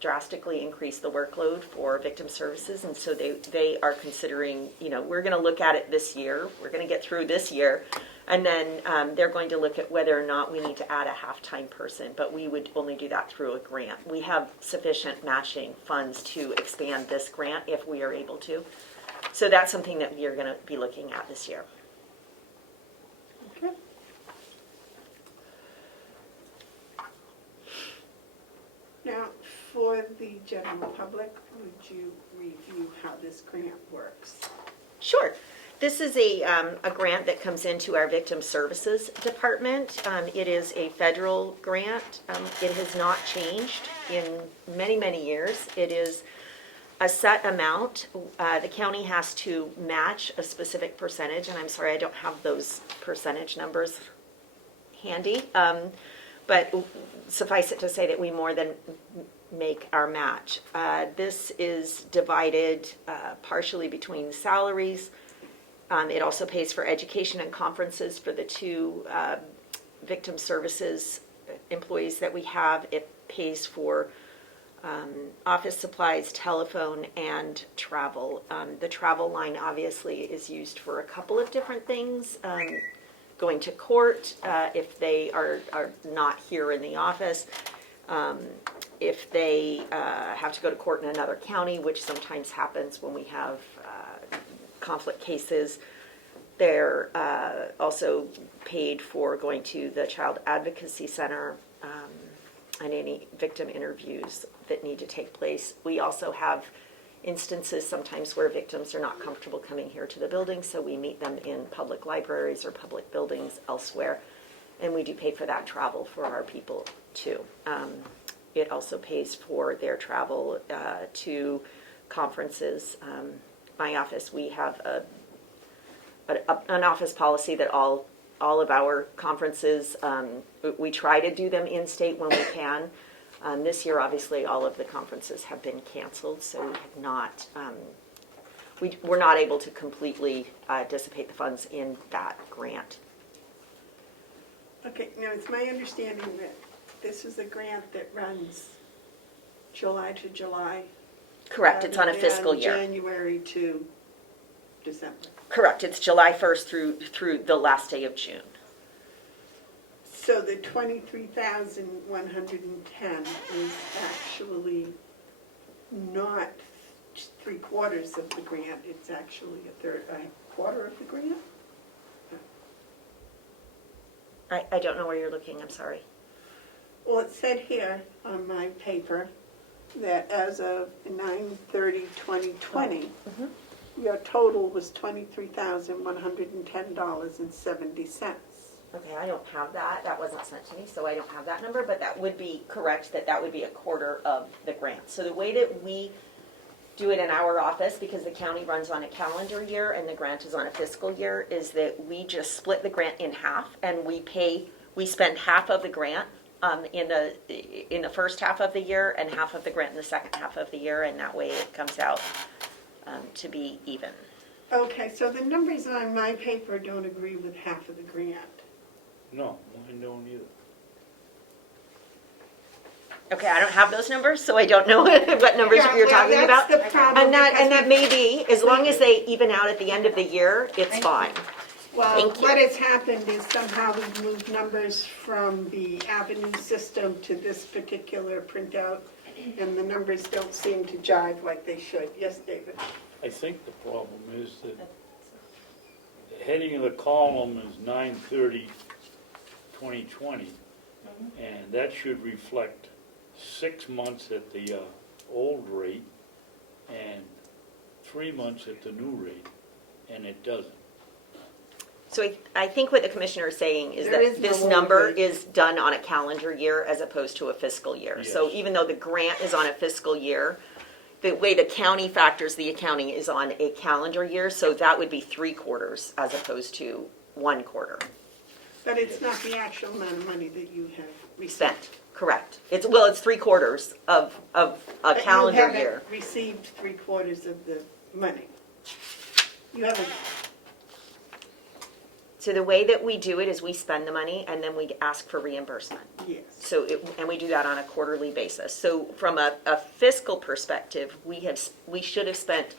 drastically increased the workload for victim services, and so they are considering, we're going to look at it this year, we're going to get through this year, and then they're going to look at whether or not we need to add a half-time person, but we would only do that through a grant. We have sufficient matching funds to expand this grant if we are able to. So that's something that we are going to be looking at this year. Okay. Now, for the general public, would you review how this grant works? Sure. This is a grant that comes into our Victim Services Department. It is a federal grant. It has not changed in many, many years. It is a set amount. The county has to match a specific percentage, and I'm sorry, I don't have those percentage numbers handy. But suffice it to say that we more than make our match. This is divided partially between salaries. It also pays for education and conferences for the two victim services employees that we have. It pays for office supplies, telephone, and travel. The travel line obviously is used for a couple of different things. Going to court if they are not here in the office. If they have to go to court in another county, which sometimes happens when we have conflict cases. They're also paid for going to the Child Advocacy Center and any victim interviews that need to take place. We also have instances sometimes where victims are not comfortable coming here to the building, so we meet them in public libraries or public buildings elsewhere, and we do pay for that travel for our people too. It also pays for their travel to conferences. My office, we have an office policy that all of our conferences, we try to do them in-state when we can. This year, obviously, all of the conferences have been canceled, so we have not, we're not able to completely dissipate the funds in that grant. Okay, now it's my understanding that this is a grant that runs July to July. Correct, it's on a fiscal year. January to December. Correct, it's July 1st through the last day of June. So the 23,110 is actually not 3/4 of the grant, it's actually a quarter of the grant? I don't know where you're looking, I'm sorry. Well, it said here on my paper that as of 9/30/2020, your total was $23,110.70. Okay, I don't have that. That wasn't sent to me, so I don't have that number, but that would be correct, that would be a quarter of the grant. So the way that we do it in our office, because the county runs on a calendar year and the grant is on a fiscal year, is that we just split the grant in half, and we spend half of the grant in the first half of the year and half of the grant in the second half of the year, and that way it comes out to be even. Okay, so the numbers on my paper don't agree with half of the grant. No, mine don't either. Okay, I don't have those numbers, so I don't know what numbers you're talking about. That's the problem. And because that may be, as long as they even out at the end of the year, it's fine. Well, Thank you. what has happened is somehow we've moved numbers from the Avenue system to this particular printout, and the numbers don't seem to jive like they should. Yes, David? I think the problem is that the heading of the column is 9/30/2020, And that should reflect 6 months at the old rate and 3 months at the new rate, and it doesn't. So I think what the commissioner is saying is There is that no this old number rate. is done on a calendar year as opposed to a fiscal year. So Yes. even though the grant is on a fiscal year, the way the county factors the accounting is on a calendar year, so that would be 3 quarters as opposed to 1 quarter But it's not the actual amount of money that you have received. spent. Correct. It's 3 quarters of a But calendar you year. haven't received 3/4 of the money. You haven't, So the way that we do it is we spend the money and then we ask for reimbursement. yes. So, and we do that on a quarterly basis. So from a fiscal perspective, we should have spent,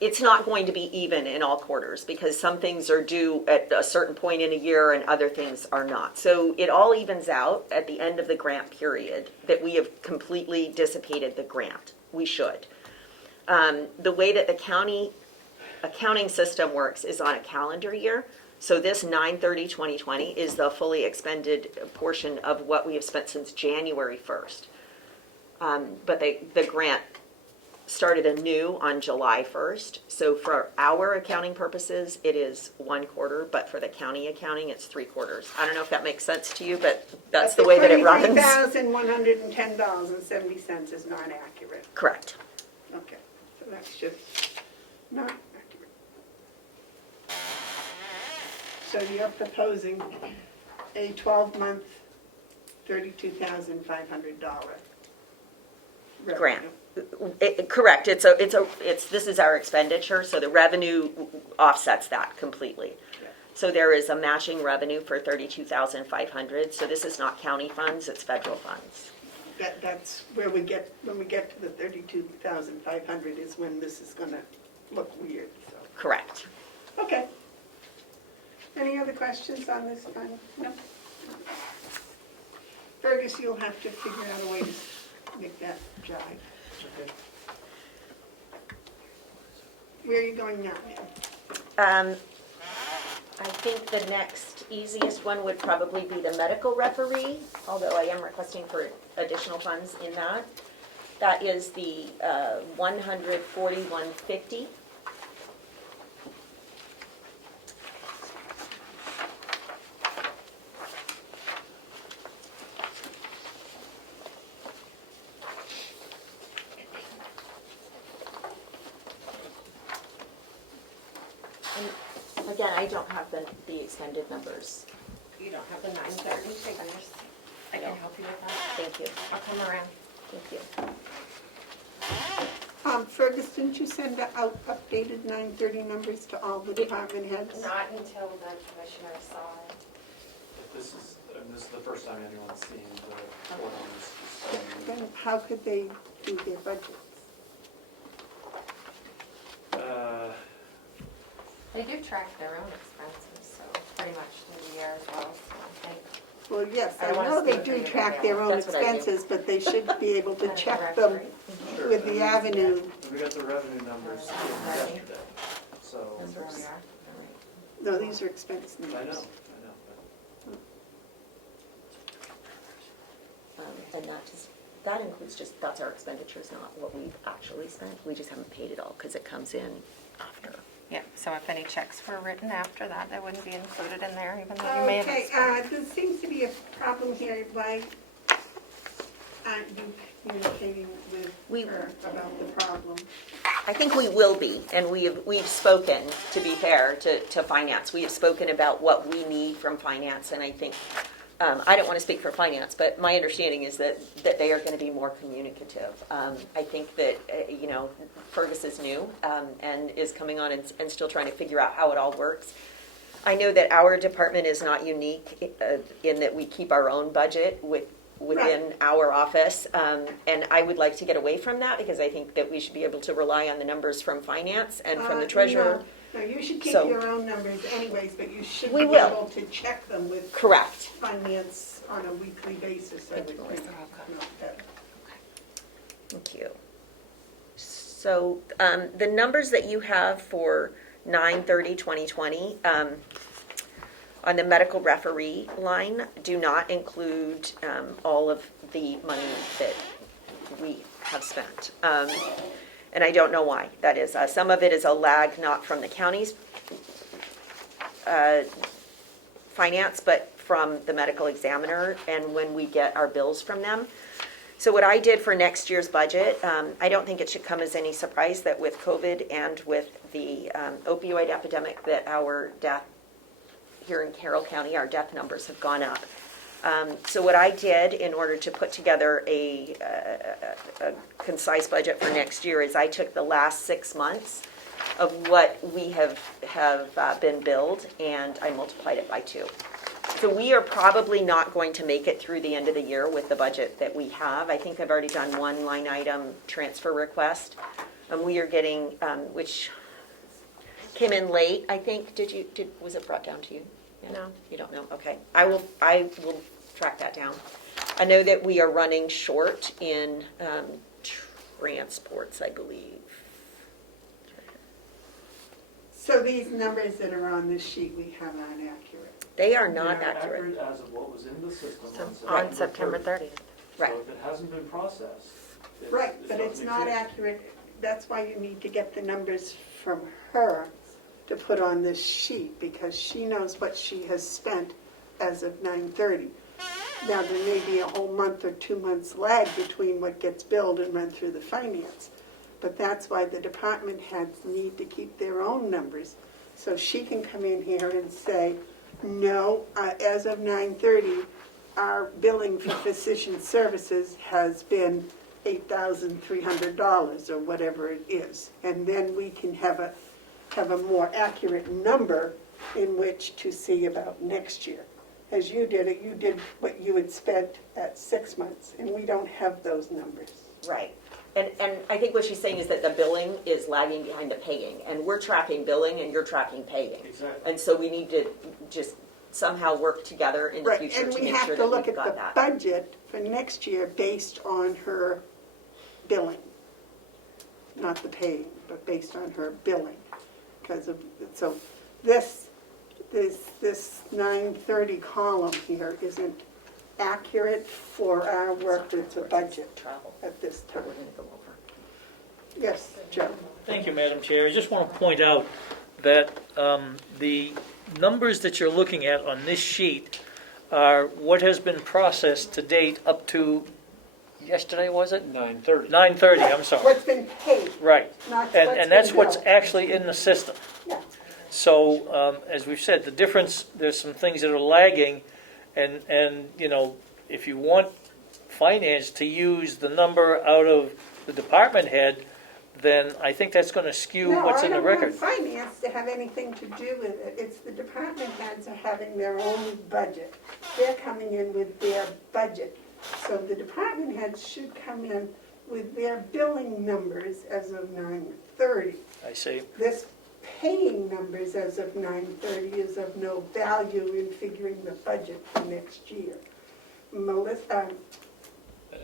it's not going to be even in all quarters because some things are due at a certain point in a year and other things are not. So it all evens out at the end of the grant period that we have completely dissipated the grant. We should. The way that the county accounting system works is on a calendar year. So this 9/30/2020 is the fully expended portion of what we have spent since January 1st. But the grant started anew on July 1st. So for our accounting purposes, it is 1 quarter, but for the county accounting, it's 3 quarters. I don't know if that makes sense to you, but that's the way that it runs. $23,110.70 is not accurate. Correct. Okay, so that's just not accurate. So you're proposing a 12-month, $32,500 Grant. revenue. Correct. This is our expenditure, so the revenue offsets that completely. Yeah. So there is a matching revenue for $32,500. So this is not county funds, it's federal funds. That's where when we get to the $32,500 is when this is gonna look weird, so. Correct. Okay. Any other questions on this one? No? Fergus, you'll have to figure out a way to make that jive. Where are you going now, ma'am? I think the next easiest one would probably be the medical referee, although I am requesting for additional funds in that. That is the $141.50. And again, I don't have the extended numbers. You don't have the 930 figures. I can help you with that. Thank you. I'll come around. Thank you. Fergus, didn't you send out updated 930 numbers to all the department heads? Not until the commissioner saw it. This is the first time anyone's seen the report on this. Then how could they do their budgets? They do track their own expenses, so pretty much through the year as well, so I think. Well, yes, I I don't wanna know they speak for do you, track but their own that's what I do. expenses, but they should be able to Kind of check them directory. Sure. with the avenue. We got the revenue numbers yesterday, so. That's where we are. No, these are expense I know, numbers. And that includes that's our expenditures, not what we've actually spent. We just haven't paid it all because it comes in after. Yeah, so if any checks were written after that, that wouldn't be included in there, even though you may have. Okay, expensed. there seems to be a problem here. Why aren't you communicating with her about the problem? I think we will be, and we've spoken, to be fair, to finance. We have spoken about what we need from finance, and I think, I don't want to speak for finance, but my understanding is that they are going to be more communicative. I think that, Fergus is new and is coming on and still trying to figure out how it all works. I know that our department is not unique in that we keep our own budget within our office, and I would like to get away from that because I think that we should be able to rely on the numbers from finance and from the treasurer. No, you should keep So- your own numbers anyways, but you should We be will. able to check them with Correct. finance on a weekly basis, I would think. Not better. Thank you. So the numbers that you have for 9/30/2020, on the medical referee line do not include all of the money that we have spent. And I don't know why that is. Some of it is a lag, not from the county's finance, but from the medical examiner and when we get our bills from them. So what I did for next year's budget, I don't think it should come as any surprise that with COVID and with the opioid epidemic that our death here in Carroll County, our death numbers have gone up. So what I did in order to put together a concise budget for next year is I took the last 6 months of what we have been billed and I multiplied it by 2. So we are probably not going to make it through the end of the year with the budget that we have. I think I've already done one line item transfer request. We are getting, which came in late, I think. Was it brought down to you? Yeah. No. You don't know? Okay. I will track that down. I know that we are running short in transports, I believe. So these numbers that are on this sheet we have aren't accurate. They are not They're accurate. as of what was in the system On September 30th. Right. So if it hasn't been processed. Right, but it's doesn't not exist. accurate. That's why you need to get the numbers from her to put on this sheet, because she knows what she has spent as of 9/30. Now, there may be a whole month or 2 months lag between what gets billed and run through the finance. But that's why the department heads need to keep their own numbers. So she can come in here and say, no, as of 9/30, our billing for physician services has been $8,300 or whatever it is. And then we can have a more accurate number in which to see about next year. As you did it, you did what you had spent at 6 months, and we don't have those numbers. Right. And I think what she's saying is that the billing is lagging behind the paying, and we're tracking billing and you're tracking paying. Exactly. And so we need to just somehow work together in the Right, future and to we make have sure to that look we've at got the that. budget for next year based on her billing. Not the paying, but based on her billing. So this 9/30 column here isn't accurate for our work with the budget Travel. at this time. We're gonna go over. Yes, Joe? Thank you, Madam Chair. I just want to point out that the numbers that you're looking at on this sheet are what has been processed to date up to yesterday, was it? 9:30. 9:30, I'm sorry. What's been paid, Right. not what's And that's been what's billed. actually in the system. Yeah. So, as we've said, the difference, there's some things that are lagging, and you know, if you want finance to use the number out of the department head, then I think that's going to skew what's in the record. No, I don't want finance to have anything to do with it. It's the department heads are having their own budget. They're coming in with their budget. So the department heads should come in with their billing numbers as of 9/30. I see. This paying numbers as of 9/30 is of no value in figuring the budget for next year. Melissa,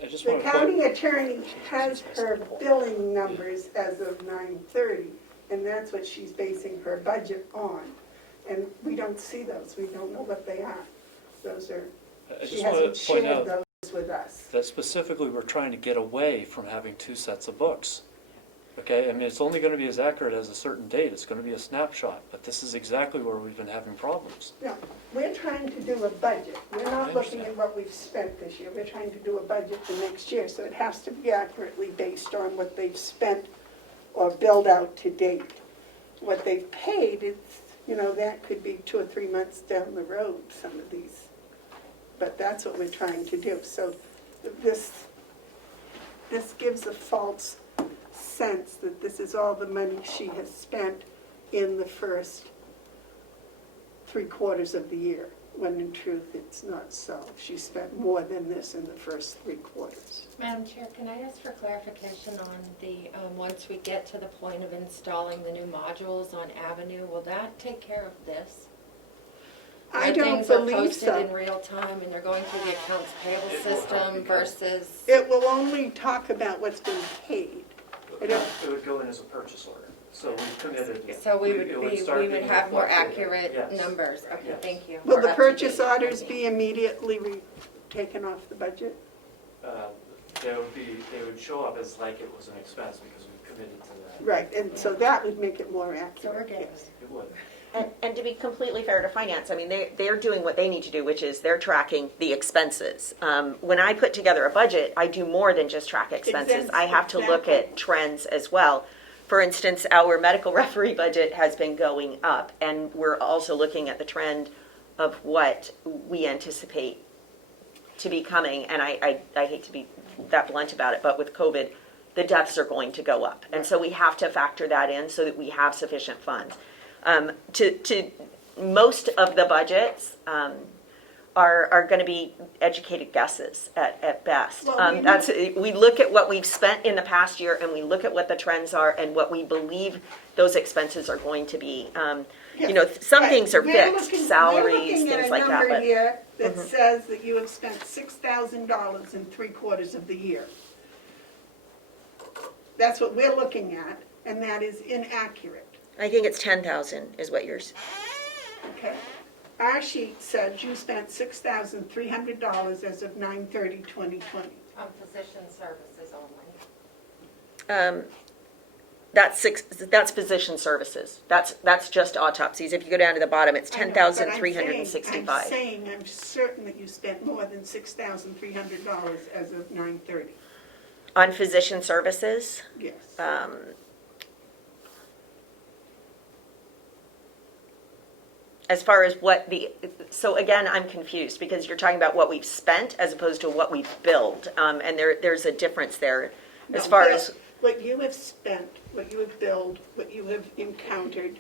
I just the want to county attorney has her billing numbers as of 9/30, and that's what she's basing her budget on. And we don't see those, we don't know what they are. Those are, I she just want hasn't to point shared out those with us. that specifically we're trying to get away from having 2 sets of books. Okay, I mean, it's only going to be as accurate as a certain date. It's going to be a snapshot, but this is exactly where we've been having problems. No, we're trying to do a budget. We're not I looking understand. at what we've spent this year. We're trying to do a budget for next year, so it has to be accurately based on what they've spent or billed out to date. What they've paid, it's, that could be 2 or 3 months down the road, some of these. But that's what we're trying to do. So this gives a false sense that this is all the money she has spent in the first 3 quarters of the year, when in truth it's not so. She spent more than this in the first 3 quarters. Madam Chair, can I ask for clarification on the, once we get to the point of installing the new modules on Avenue, will that take care of this? I Where don't things are believe posted in so. real time and they're going through the accounts payable system versus, It will only talk about what's been paid. It would go in as a purchase order. So we've committed. So we it would start we would being have more reflected. accurate Yes. numbers. Okay, Yes. thank you. Will More the up to purchase date orders funding. be immediately taken off the budget? They would show up as like it was an expense because we've committed to that. Right, and so that would make it more So we're accurate, good. yes. It would. And to be completely fair to finance, I mean, they're doing what they need to do, which is they're tracking the expenses. When I put together a budget, I do more than just track expenses. I have to look Exactly. at trends as well. For instance, our medical referee budget has been going up, and we're also looking at the trend of what we anticipate to be coming. And I hate to be that blunt about it, but with COVID, the deaths are going to go up. And so we have to factor that in so that we have sufficient funds. To most of the budgets are going to be educated guesses at best. Well, We look at what we've spent in the past year, and we look at what the trends are and what we believe those expenses are going to be. You know, some Right. things are We're fixed, looking- salaries, things like that. We're looking at a number But here that says that you have spent $6,000 in 3/4 of the year. That's what we're looking at, and that is inaccurate, I think it's 10,000 is what yours. okay? Our sheet said you spent $6,300 as of 9/30/2020. On physician services only. That's physician services. That's just autopsies. If you go down to the bottom, it's I know, but I'm saying- 10,365. I'm saying, I'm certain that you spent more than $6,300 as of 9/30, On physician services, yes. as far as so again, I'm confused because you're talking about what we've spent as opposed to what we've billed. And there's a difference there as No, far Bill, as what you have spent, what you have billed, what you have encountered,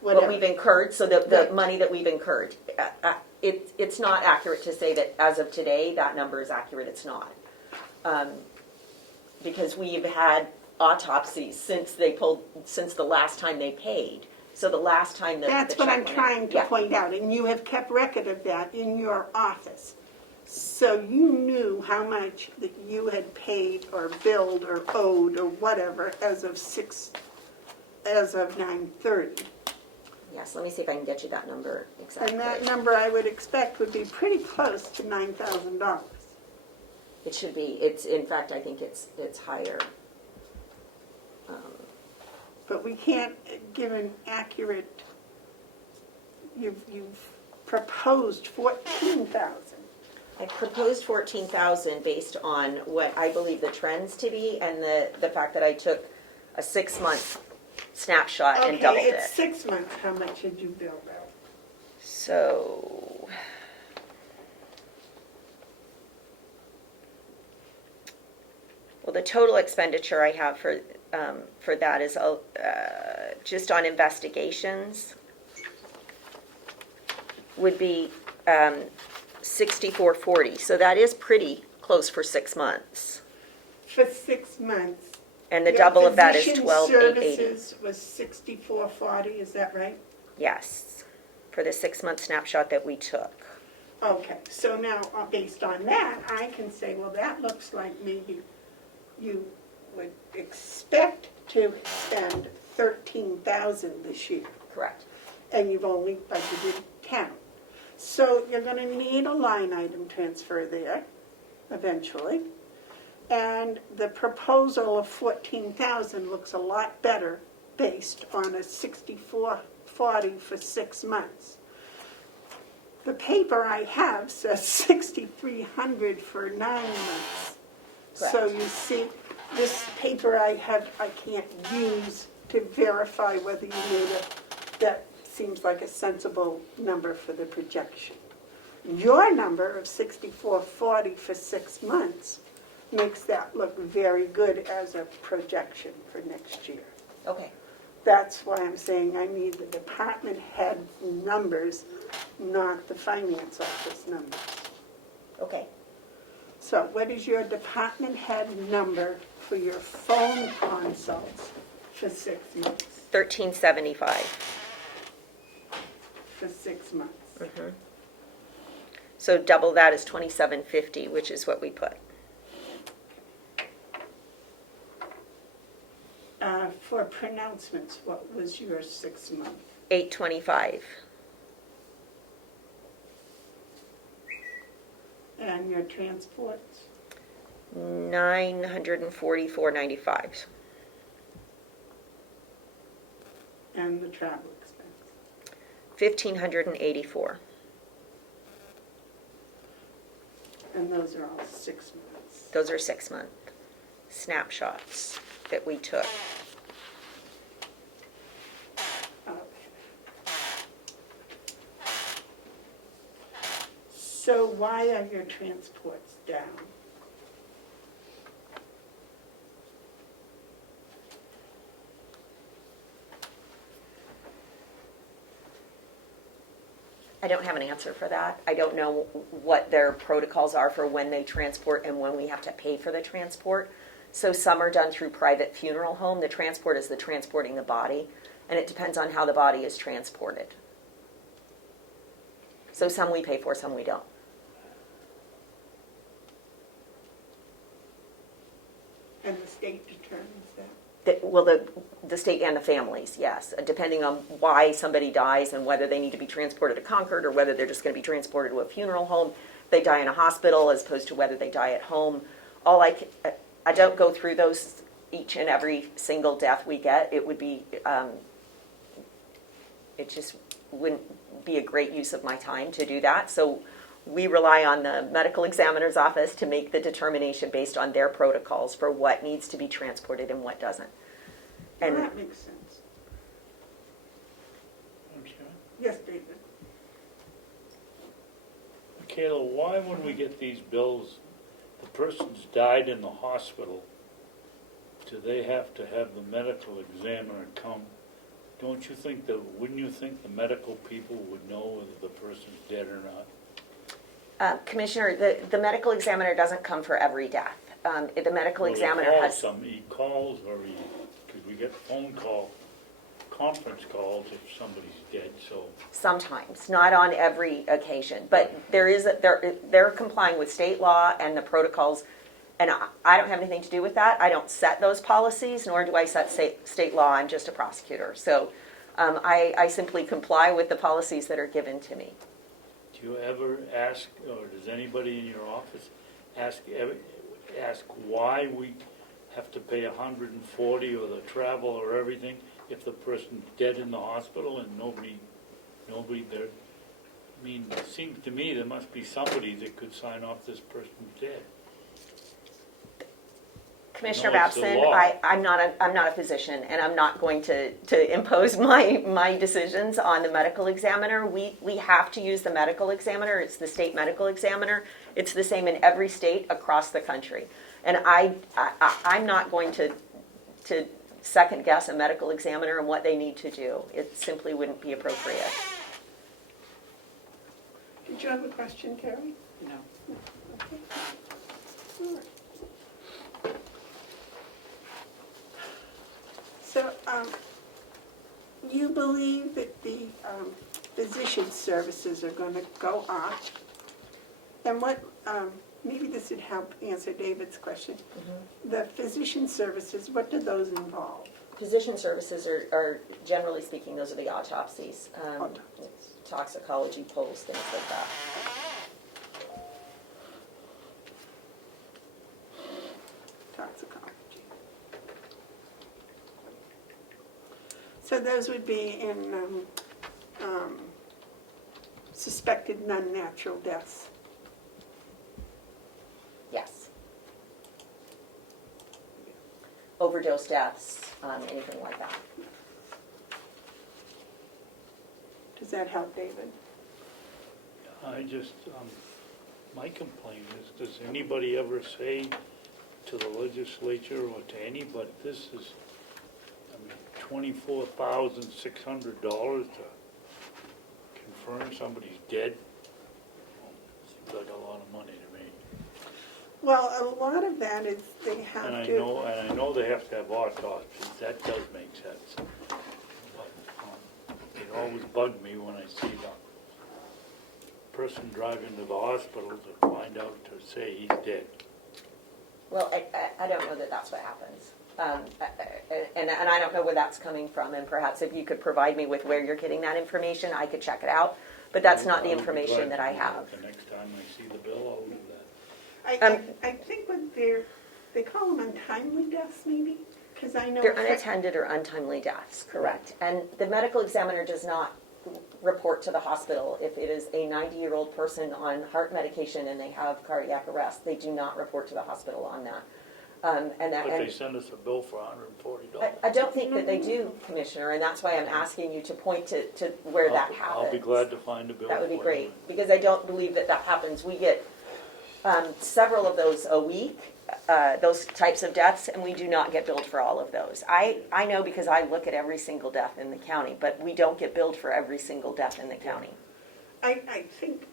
what whatever. we've incurred, so the Right. money that we've incurred. It's not accurate to say that as of today, that number is accurate. It's not. Because we've had autopsies since the last time they paid. So the last time that That's the what check I'm went trying out. to Yeah. point out, and you have kept record of that in your office. So you knew how much that you had paid or billed or owed or whatever as of 9/30. Yes, let me see if I can get you that number exactly. And that number I would expect would be pretty close to $9,000. It should be, in fact, I think it's higher. But we can't give an accurate, you've proposed 14,000. I proposed 14,000 based on what I believe the trends to be and the fact that I took a 6-month snapshot and doubled Okay, it. it's 6 months, how much did you bill out? So, well, the total expenditure I have for that is just on investigations would be 6440. So that is pretty close for 6 months. For 6 months. And the Your double of that is physician 12,880. services was 6440, is that right? Yes, for the 6-month snapshot that we took. Okay, so now, based on that, I can say, well, that looks like maybe you would expect to spend 13,000 this year, Correct. and you've only budgeted 10. So you're gonna need a line item transfer there, eventually. And the proposal of 14,000 looks a lot better based on a 6440 for 6 months. The paper I have says 6,300 for 9 months. So Correct. you see, this paper I have, I can't use to verify whether you made that seems like a sensible number for the projection. Your number of 6,440 for 6 months makes that look very good as a projection for next year. Okay. That's why I'm saying I need the department head numbers, not the finance office numbers. Okay. So what is your department head number for your phone consults for 6 months? 1375. For 6 months. So double that is 2750, which is what we put. For pronouncements, what was your 6 month? $825. And your transports? $944.95. And the travel expense? $1,584. And those are all 6 months? Those are 6-month snapshots that we took. Okay. So why are your transports down? I don't have an answer for that. I don't know what their protocols are for when they transport and when we have to pay for the transport. So some are done through private funeral home. The transport is the transporting the body, and it depends on how the body is transported. So some we pay for, some we don't. And the state determines that? Well, the state and the families, yes, depending on why somebody dies and whether they need to be transported to Concord or whether they're just going to be transported to a funeral home. They die in a hospital as opposed to whether they die at home. I don't go through those each and every single death we get. It would be, it just wouldn't be a great use of my time to do that. So we rely on the medical examiner's office to make the determination based on their protocols for what needs to be transported and what doesn't. Well, And that makes sense. Okay. Yes, David? Michaela, why when we get these bills, the person's died in the hospital, do they have to have the medical examiner come? Wouldn't you think the medical people would know whether the person's dead or not? Commissioner, the medical examiner doesn't come for every death. The medical Well, examiner has... He calls, or because we get conference calls if somebody's dead, so. Sometimes, not on every occasion, but they're complying with state law and the protocols, and I don't have anything to do with that. I don't set those policies, nor do I set state law. I'm just a prosecutor. So I simply comply with the policies that are given to me. Do you ever ask, or does anybody in your office ask why we have to pay $140 or the travel or everything if the person's dead in the hospital and nobody there? I mean, it seems to me there must be somebody that could sign off this person's dead. Commissioner No, it's the Babson, law. I'm not a physician, and I'm not going to impose my decisions on the medical examiner. We have to use the medical examiner. It's the state medical examiner. It's the same in every state across the country. And I'm not going to second guess a medical examiner and what they need to do. It simply wouldn't be appropriate. Did you have a question, Carrie? No. Okay. All right. So, you believe that the physician services are going to go up? And what, maybe this would help answer David's question. Mm-hmm. The physician services, what do those involve? Physician services are generally speaking, those are the autopsies, Autopsies. toxicology polls, things like that. Toxicology. So those would be in suspected non-natural deaths. Yes. Overdose deaths, anything like that. Does that help, David? I just, my complaint is, does anybody ever say to the legislature or to anybody, this is, $24,600 to confirm somebody's dead? Seems like a lot of money to me. Well, a lot of that is they have And to. I know they have to have autopsies, that does make sense. But it always bugged me when I see the person driving to the hospital to find out, to say he's dead. Well, I don't know that that's what happens. And I don't know where that's coming from, and perhaps if you could provide me with where you're getting that information, I could check it out. But that's not the I would be information glad that to I do have. The next time I see the bill, I'll do that. I think when they call them untimely deaths maybe, because I know. They're unattended or untimely deaths, correct. And the medical examiner does not report to the hospital if it is a 90-year-old person on heart medication and they have cardiac arrest. They do not report to the hospital on that. But they send us a bill for $140. I don't think that they do, Commissioner, and that's why I'm asking you to point to where that happens. I'll be glad to find a bill. That would be for great, you. because I don't believe that that happens. We get several of those a week, those types of deaths, and we do not get billed for all of those. I know because I look at every single death in the county, but we don't get billed for every single death in the county. I think,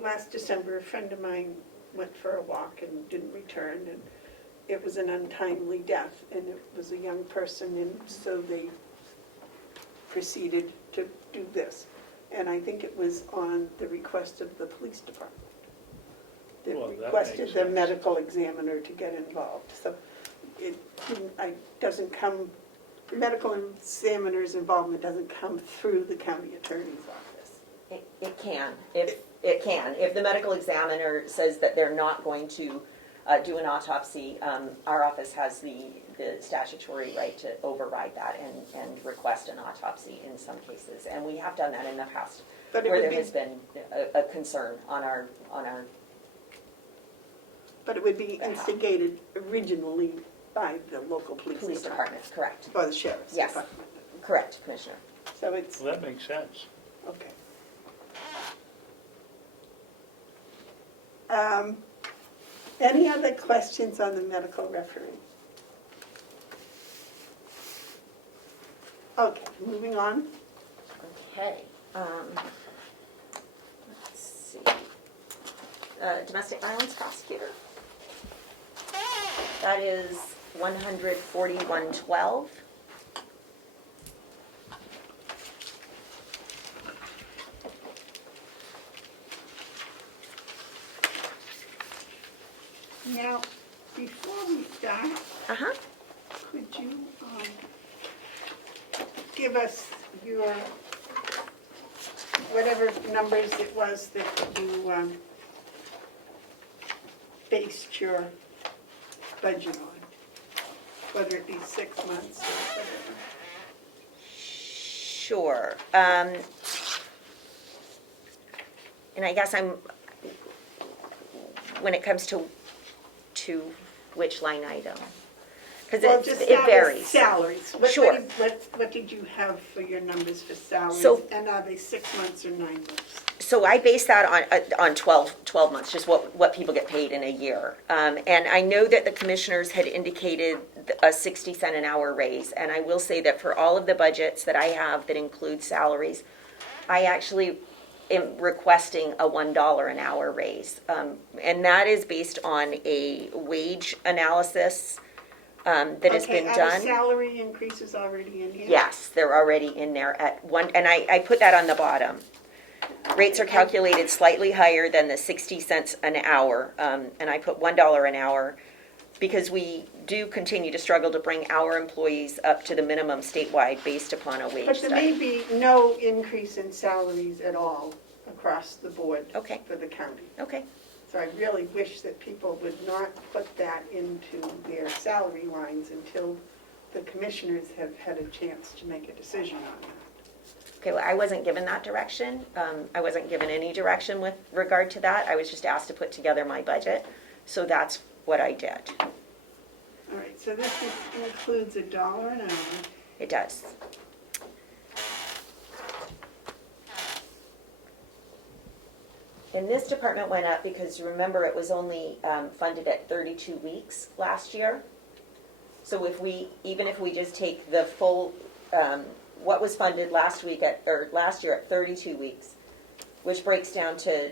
last December, a friend of mine went for a walk and didn't return, and it was an untimely death, and it was a young person, and so they proceeded to do this. And I think it was on the request of the police department. They Well, that requested makes the sense. medical examiner to get involved. So it doesn't come, the medical examiner's involvement doesn't come through the county attorney's office. It can, it can. If the medical examiner says that they're not going to do an autopsy, our office has the statutory right to override that and request an autopsy in some cases. And we have done that in the past, But it where would there be- has been a concern on our. But it would be instigated originally by the local Police police department. department, correct. Or the sheriff's Yes. department. Correct, Commissioner. So it's, Well, that makes sense. okay. Any other questions on the medical referee? Okay, moving on. Okay. Let's see. Domestic violence prosecutor. That is 14112. Now, before we start, Uh-huh. could you give us your, whatever numbers it was that you based your budget on, whether it be 6 months or whatever? Sure. And I guess when it comes to which line item? Because Well, just it start with varies. salaries. Sure. What did you have for your numbers for salaries? So- And are they 6 months or 9 months? So I base that on 12 months, just what people get paid in a year. And I know that the commissioners had indicated a 60 cent an hour raise. And I will say that for all of the budgets that I have that include salaries, I actually am requesting a $1 an hour raise. And that is based on a wage analysis that has been Okay, are done. the salary increases already in here? Yes, they're already in there at one, and I put that on the bottom. Rates are calculated slightly higher than the 60 cents an hour, and I put $1 an hour because we do continue to struggle to bring our employees up to the minimum statewide based upon a wage But there may study. be no increase in salaries at all across the board Okay. for the county. Okay, So I really wish that people would not put that into their salary lines until the commissioners have had a chance to make a decision on that. okay, well, I wasn't given that direction. I wasn't given any direction with regard to that. I was just asked to put together my budget, so that's what I did. All right, so this includes $1 an hour. It does. And this department went up because remember, it was only funded at 32 weeks last year. So even if we just take the full, what was funded last year at 32 weeks, which breaks down to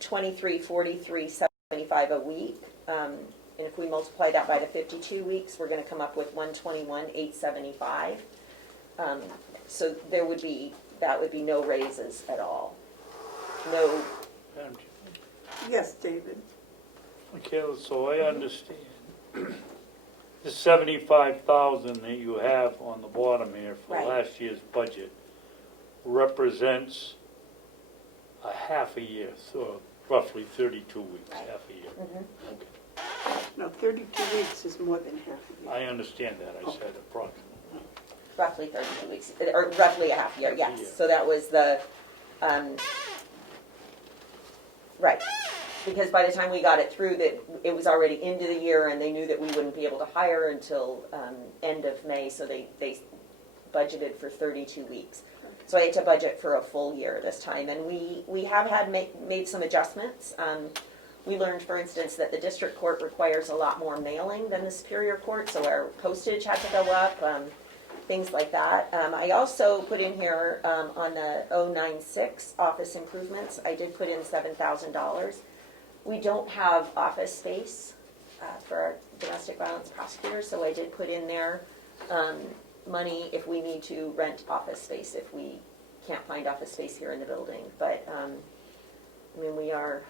$23,43.75 a week. And if we multiply that by the 52 weeks, we're going to come up with $121,875. So that would be no raises at all. No. And, Yes, David? Michaela, so I understand, The 75,000 that you have on the bottom here for Right. last year's budget represents a half a year, so roughly 32 weeks, Right. half a year. Mhm. No, 32 weeks is more than half a year. I understand that, I said approximately. Roughly 32 weeks, or roughly a half year, Half a yes. year. So that was the, right. Because by the time we got it through, that it was already into the year, and they knew that we wouldn't be able to hire until end of May, so they budgeted for 32 weeks. So I had to budget for a full year this time, and we have had made some adjustments. We learned, for instance, that the district court requires a lot more mailing than the Superior Court, so our postage had to go up, things like that. I also put in here on the 096 office improvements, I did put in $7,000. We don't have office space for our domestic violence prosecutor, so I did put in there money if we need to rent office space, if we can't find office space here in the building. But, I mean, we are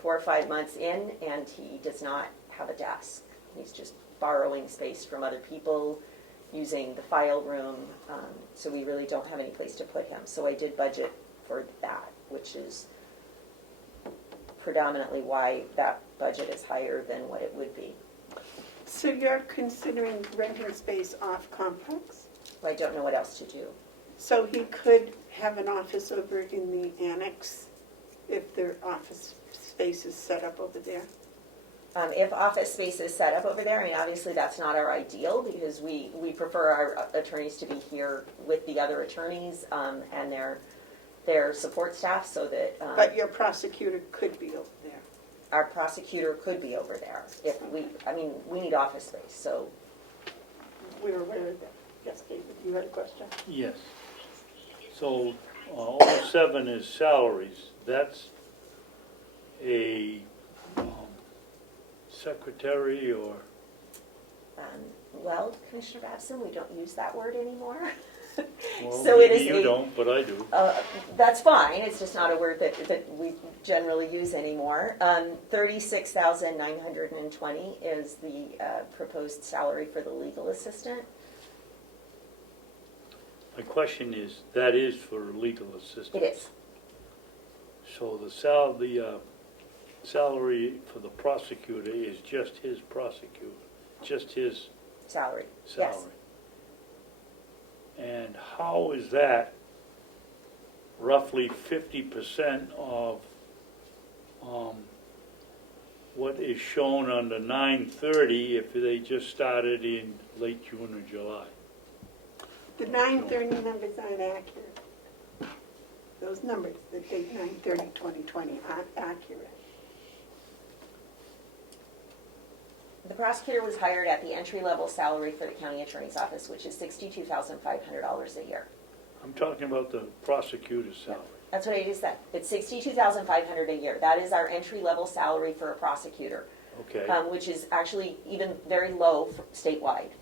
4 or 5 months in, and he does not have a desk. He's just borrowing space from other people, using the file room, so we really don't have any place to put him. So I did budget for that, which is predominantly why that budget is higher than what it would be. So you're considering renting space off complex? I don't know what else to do. So he could have an office over in the annex if their office space is set up over there? If office space is set up over there, I mean, obviously that's not our ideal, because we prefer our attorneys to be here with the other attorneys and their support staff, so that But your prosecutor could be over there. our prosecutor could be over there. If we need office space, so. We're aware of that. Yes, David, you had a question? Yes. So, 07 is salaries, that's a secretary or? Well, Commissioner Babson, we don't use that word anymore. Well, So it maybe is you a- don't, but I do. That's fine, it's just not a word that we generally use anymore. 36,920 is the proposed salary for the legal assistant. My question is, that is for legal assistance? It is. So the salary for the prosecutor is just his prosecutor, just his Salary, salary? yes. And how is that roughly 50% of what is shown under 930 if they just started in late June or July? The 930 numbers aren't accurate. Those numbers that date 9/30/2020 aren't accurate. The prosecutor was hired at the entry-level salary for the county attorney's office, which is $62,500 a year. I'm talking about the prosecutor's salary. That's what I just said. It's $62,500 a year. That is our entry-level salary for a prosecutor, Okay. which is actually even very low statewide.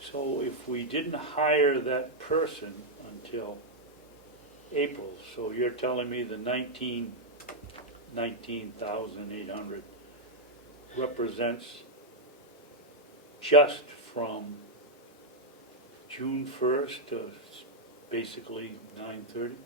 So if we didn't hire that person until April, so you're telling me the 19,800 represents just from June 1st to basically 9/30?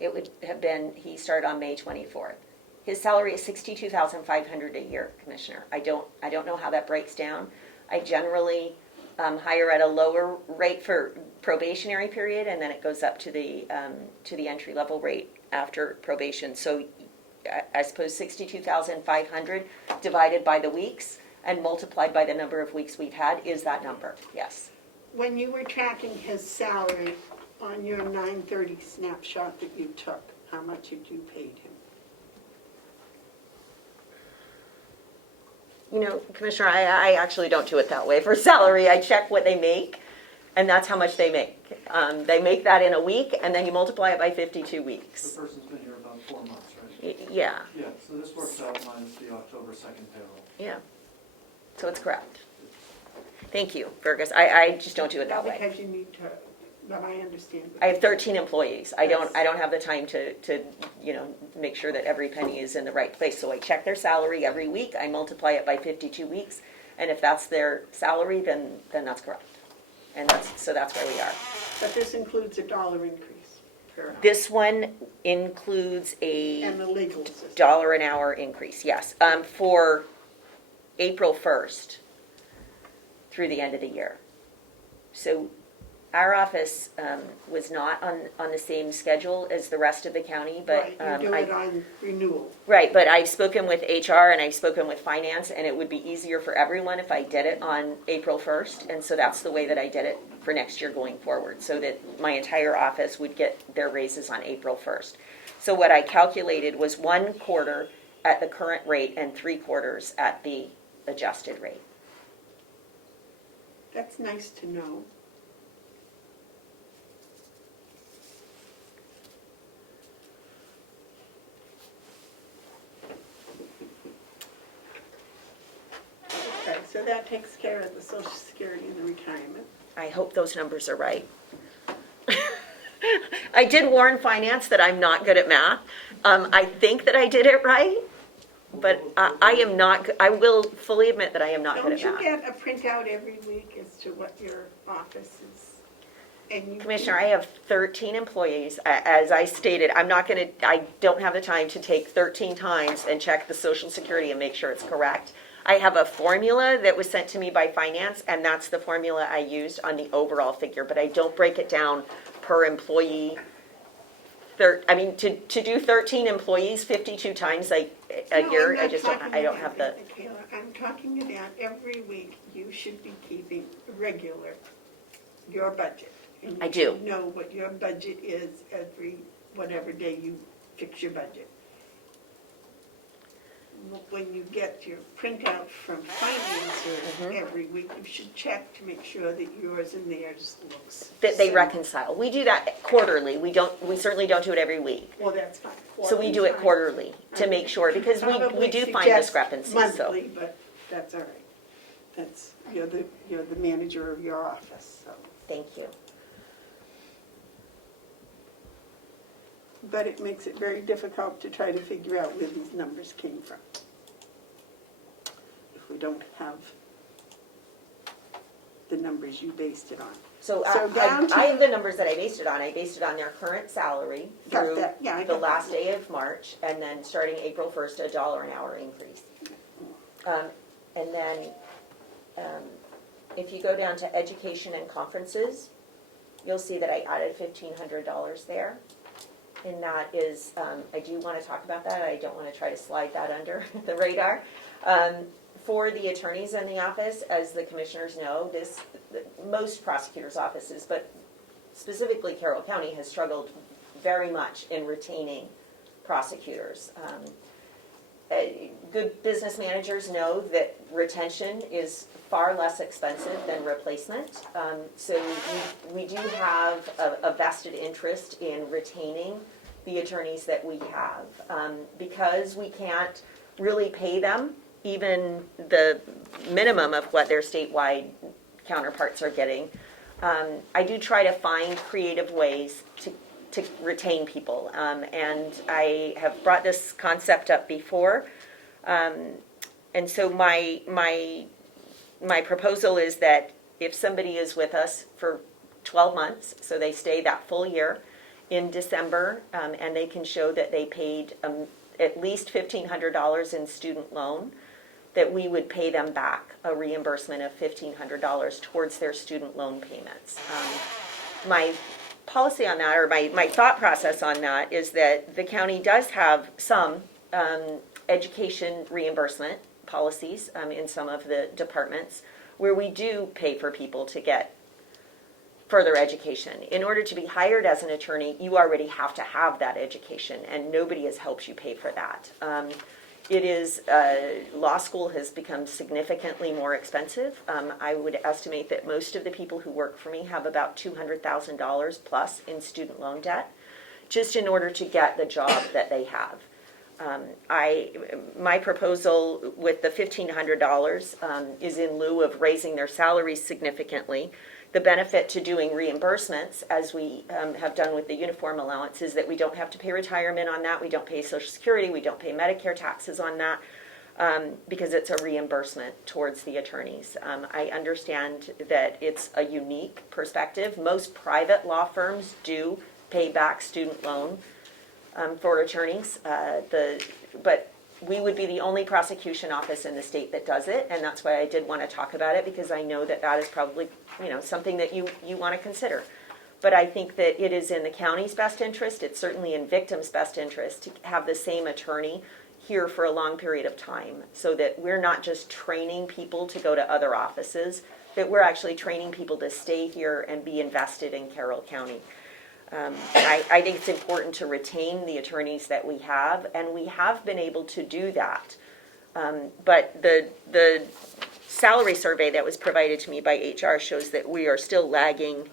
It would have been, he started on May 24th. His salary is $62,500 a year, Commissioner. I don't know how that breaks down. I generally hire at a lower rate for probationary period, and then it goes up to the entry level rate after probation. So I suppose 62,500 divided by the weeks and multiplied by the number of weeks we've had is that number, yes. When you were tracking his salary on your 9/30 snapshot that you took, how much had you paid him? You know, Commissioner, I actually don't do it that way. For salary, I check what they make, and that's how much they make. They make that in a week, and then you multiply it by 52 weeks. The person's been here about 4 months, right? Yeah, Yeah, so this works out minus the October 2nd payroll. yeah. So it's correct. Thank you, Fergus. I just don't do it that Not way. because you need to but I understand. I have 13 employees. I don't have the time to, make sure that every penny is in the right place. So I check their salary every week. I multiply it by 52 weeks. And if that's their salary, then that's correct. And that's where we are. But this includes a dollar increase per hour. This one includes And a the legal assistance. $1 an hour increase, yes, for April 1st through the end of the year. So our office was not on the same schedule as the rest of the county, but Right, you do it on renewal. right, but I've spoken with HR and I've spoken with finance, and it would be easier for everyone if I did it on April 1st, and so that's the way that I did it for next year going forward, so that my entire office would get their raises on April 1st. So what I calculated was 1 quarter at the current rate and 3 quarters at the adjusted rate. That's nice to know. Okay, so that takes care of the Social Security and the retirement. I hope those numbers are right. I did warn finance that I'm not good at math. I think that I did it right, but I am not, I will fully admit that I am not good at Don't math. you get a printout every week as to what your office is? And you Commissioner, I have 13 employees. As I stated, I don't have the time to take 13 times and check the Social Security and make sure it's correct. I have a formula that was sent to me by finance, and that's the formula I used on the overall figure, but I don't break it down per employee. To do 13 employees 52 times a year, I don't have the. Kayla, I'm talking about every week you should be keeping regular your budget. And I you do. should know what your budget is every, whatever day you fix your budget. When you get your printout from finance every week, you should check to make sure that yours and theirs looks That they same. reconcile. We do that quarterly. We certainly don't do it every week. Well, that's fine. So we do it Fine. quarterly to make sure, because we Probably do find suggest discrepancies, so. monthly, but that's all right. That's, you're the manager of your office, so. Thank you. But it makes it very difficult to try to figure out where these numbers came from. If we don't have the numbers you based it on. So down I have the numbers that I based it on. I based it on their current salary Got through that. Yeah, I the got last that. day of March, and then starting April 1st, $1 an hour increase. And then if you go down to education and conferences, you'll see that I added $1,500 there. And that is, I do want to talk about that. I don't want to try to slide that under the radar. For the attorneys in the office, as the commissioners know, most prosecutors' offices, but specifically Carroll County, has struggled very much in retaining prosecutors. Good business managers know that retention is far less expensive than replacement. So we do have a vested interest in retaining the attorneys that we have. Because we can't really pay them even the minimum of what their statewide counterparts are getting, I do try to find creative ways to retain people. And I have brought this concept up before. And so my proposal is that if somebody is with us for 12 months, so they stay that full year, in December, and they can show that they paid at least $1,500 in student loan, that we would pay them back a reimbursement of $1,500 towards their student loan payments. My policy on that, or my thought process on that, is that the county does have some education reimbursement policies in some of the departments where we do pay for people to get further education. In order to be hired as an attorney, you already have to have that education, and nobody has helped you pay for that. Law school has become significantly more expensive. I would estimate that most of the people who work for me have about $200,000 plus in student loan debt, just in order to get the job that they have. My proposal with the $1,500 is in lieu of raising their salaries significantly, The benefit to doing reimbursements, as we have done with the uniform allowance, is that we don't have to pay retirement on that, we don't pay Social Security, we don't pay Medicare taxes on that, because it's a reimbursement towards the attorneys. I understand that it's a unique perspective. Most private law firms do pay back student loan for attorneys, but we would be the only prosecution office in the state that does it, and that's why I did want to talk about it, because I know that that is probably, something that you want to consider. But I think that it is in the county's best interest, it's certainly in victims' best interest to have the same attorney here for a long period of time, so that we're not just training people to go to other offices, that we're actually training people to stay here and be invested in Carroll County. I think it's important to retain the attorneys that we have, and we have been able to do that. But the salary survey that was provided to me by HR shows that we are still lagging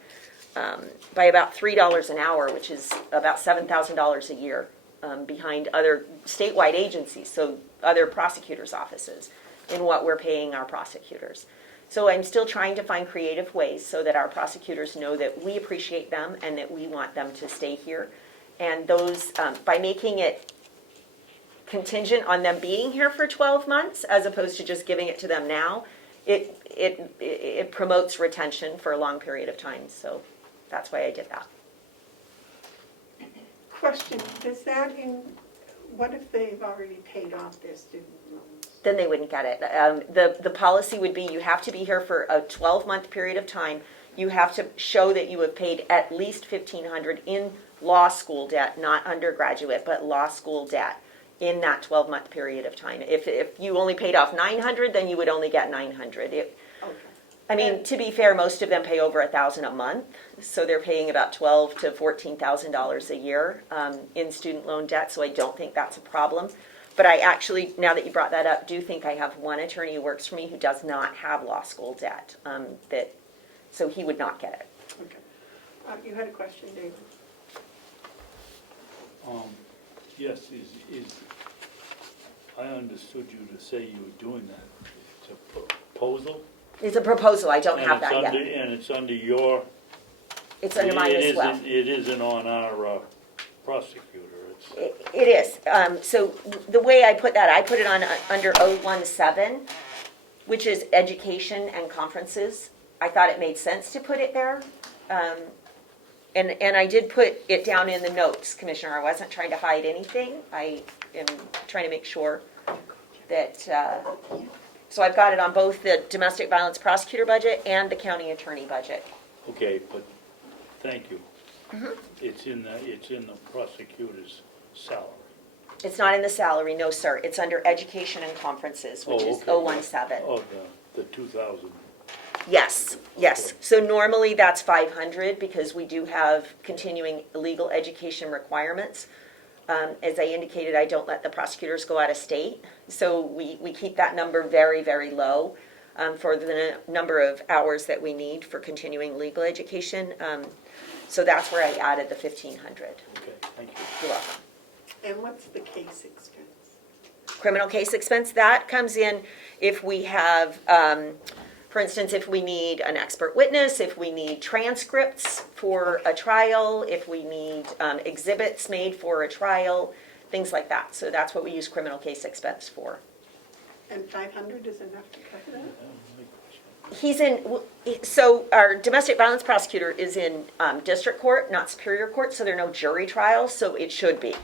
by about $3 an hour, which is about $7,000 a year, behind other statewide agencies, so other prosecutors' offices, in what we're paying our prosecutors. So I'm still trying to find creative ways so that our prosecutors know that we appreciate them and that we want them to stay here. And those, by making it contingent on them being here for 12 months, as opposed to just giving it to them now, it promotes retention for a long period of time. So that's why I did that. Question, what if they've already paid off their student loans? Then they wouldn't get it. The policy would be you have to be here for a 12-month period of time. You have to show that you have paid at least $1,500 in law school debt, not undergraduate, but law school debt in that 12-month period of time. If you only paid off $900, then you would only get $900. Okay. I mean, to be fair, most of them pay over $1,000 a month, so they're paying about $12,000 to $14,000 a year in student loan debt. So I don't think that's a problem. But I actually, now that you brought that up, do think I have one attorney who works for me who does not have law school debt, so he would not get it. Okay. You had a question, David? Yes, I understood you to say you were doing that. It's a proposal? It's a proposal. I don't have that yet. And it's under your... It's under mine as well. It isn't on our prosecutor. It is. So the way I put that, I put it on under 017, which is education and conferences. I thought it made sense to put it there. And I did put it down in the notes, Commissioner. I wasn't trying to hide anything. I am trying to make sure that, so I've got it on both the domestic violence prosecutor budget and the county attorney budget. Okay, but thank you. Mm-hmm. It's in the prosecutor's salary. It's not in the salary, no, sir. It's under education and conferences, which is 017. Oh, the 2,000. Yes, yes. So normally that's 500 because we do have continuing legal education requirements. As I indicated, I don't let the prosecutors go out of state. So we keep that number very, very low for the number of hours that we need for continuing legal education. So that's where I added the 1,500. Okay, thank you. You're welcome. And what's the case expense? Criminal case expense, that comes in if we have, for instance, if we need an expert witness, if we need transcripts for a trial, if we need exhibits made for a trial, things like that. So that's what we use criminal case expense for. And 500 is enough to cover that? He's in, so our domestic violence prosecutor is in district court, not superior court, so there are no jury trials, so it should be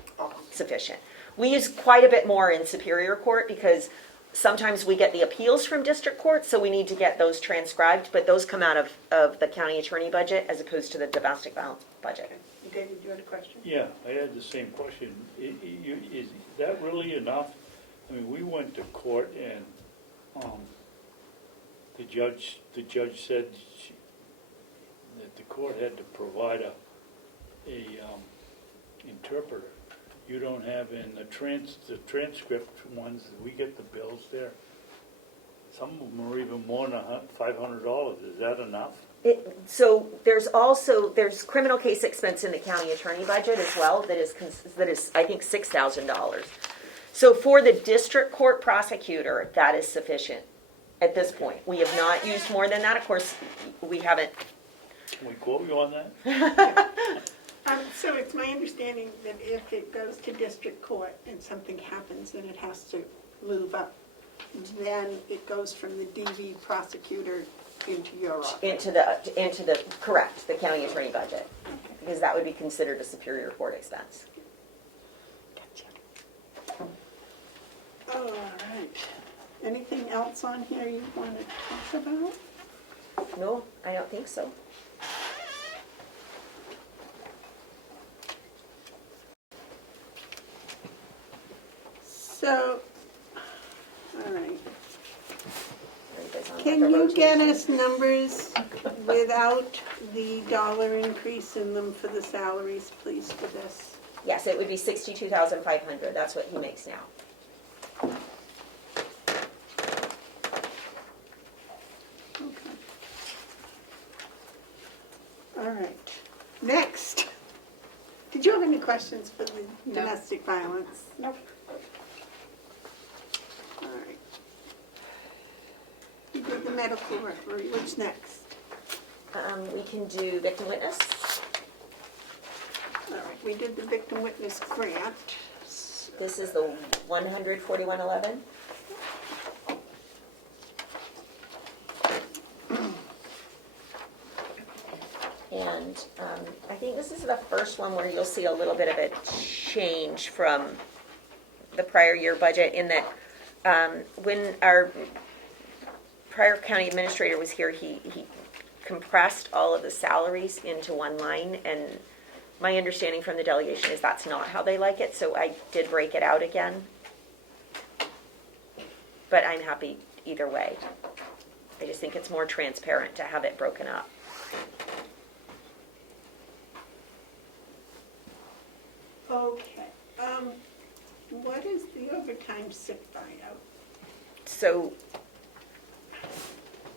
sufficient. We use quite a bit more in superior court because sometimes we get the appeals from district court, so we need to get those transcribed, but those come out of the county attorney budget as opposed to the domestic violence budget. Okay. David, you had a question? Yeah, I had the same question. Is that really enough? I mean, we went to court and the judge said that the court had to provide a interpreter. You don't have in the transcript ones, we get the bills there. Some of them are even more than $500. Is that enough? So there's criminal case expense in the county attorney budget as well that is I think $6,000. So for the district court prosecutor, that is sufficient at this point. We have not used more than that. Of course, we haven't Can we quote you on that? So it's my understanding that if it goes to district court and something happens and it has to move up, then it goes from the DV prosecutor into your office. Into the, correct, the county attorney budget, because that would be considered a superior court expense. Gotcha. All right. Anything else on here you want to talk about? No, I don't think so. So, all right. Are you guys on Can like a you get rotation? us numbers without the dollar increase in them for the salaries, please, for this? Yes, it would be 62,500, that's what he makes now. Okay. All right. Next. Did you have any questions for the domestic violence? Nope. All right. You did the medical referee. What's next? We can do victim witness. All right. We did the victim witness grant. This is the 14111. And I think this is the first one where you'll see a little bit of a change from the prior year budget in that when our prior county administrator was here, he compressed all of the salaries into one line, and my understanding from the delegation is that's not how they like it, so I did break it out again. But I'm happy either way. I just think it's more transparent to have it broken up. Okay. What is the overtime sick buyout? So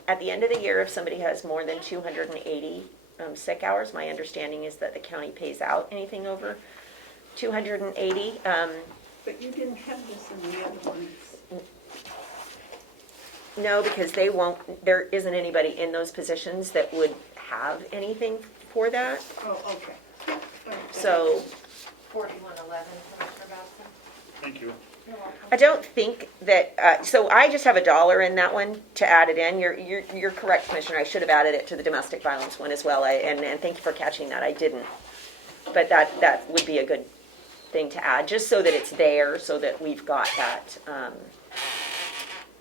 at the end of the year, if somebody has more than 280 sick hours, my understanding is that the county pays out anything over 280. But you didn't have this in the other ones. No, because they won't, there isn't anybody in those positions that would have anything for that. Oh, okay. Yeah, all right. So 4111, Commissioner Batson. Thank you. You're welcome. I don't think that, so I just have $1 in that one to add it in. You're correct, Commissioner. I should have added it to the domestic violence one as well. And thank you for catching that. I didn't. But that would be a good thing to add, just so that it's there, so that we've got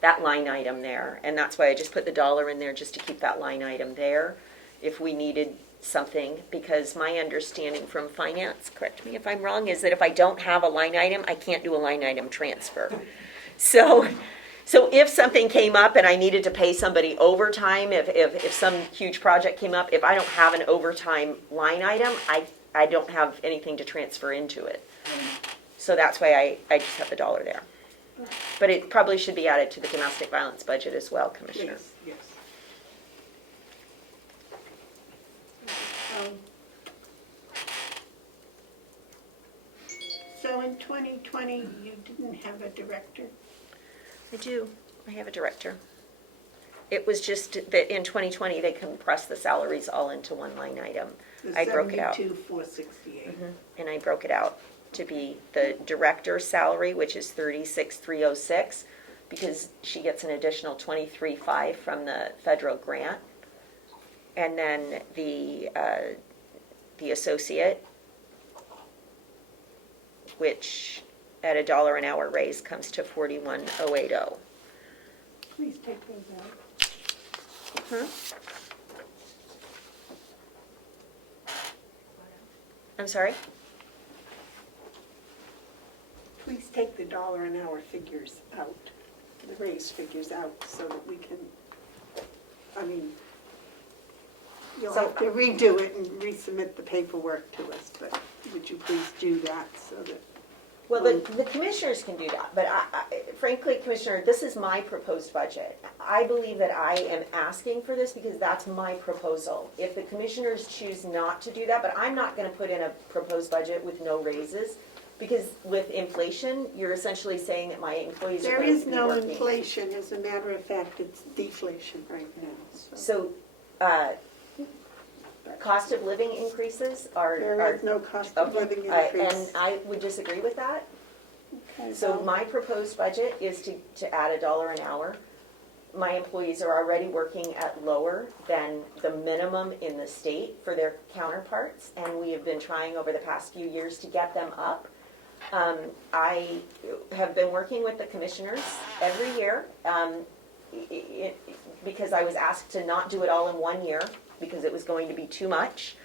that line item there. And that's why I just put the $1 in there, just to keep that line item there if we needed something, because my understanding from finance, correct me if I'm wrong, is that if I don't have a line item, I can't do a line item transfer. So if something came up and I needed to pay somebody overtime, if some huge project came up, if I don't have an overtime line item, I don't have anything to transfer into it. So that's why I just have the $1 there. But it probably should be added to the domestic violence budget as well, Commissioner. Yes, yes. So in 2020, you didn't have a director? I do. I have a director. It was just that in 2020, they compressed the salaries all into one line item. I broke it out. 72,468. And I broke it out to be the director's salary, which is 36,306, because she gets an additional 23,500 from the federal grant. And then the associate, which at $1 an hour raise comes to 41,080. Please take those out. I'm sorry? Please take the $1 an hour figures out, the raise figures out, so that we can, I mean, you'll have to redo it and resubmit the paperwork to us, but would you please do that so that? Well, the commissioners can do that, but frankly, Commissioner, this is my proposed budget. I believe that I am asking for this because that's my proposal. If the commissioners choose not to do that, but I'm not going to put in a proposed budget with no raises, because with inflation, you're essentially saying that my employees are There going to is be no working. inflation, as a matter of fact, it's deflation right now, so. So, Cost of living increases are. There is no cost of Okay, living And increase. I would disagree with that. Okay, So well, my proposed budget is to add $1 an hour. My employees are already working at lower than the minimum in the state for their counterparts, and we have been trying over the past few years to get them up. I have been working with the commissioners every year, because I was asked to not do it all in one year, because it was going to be too much.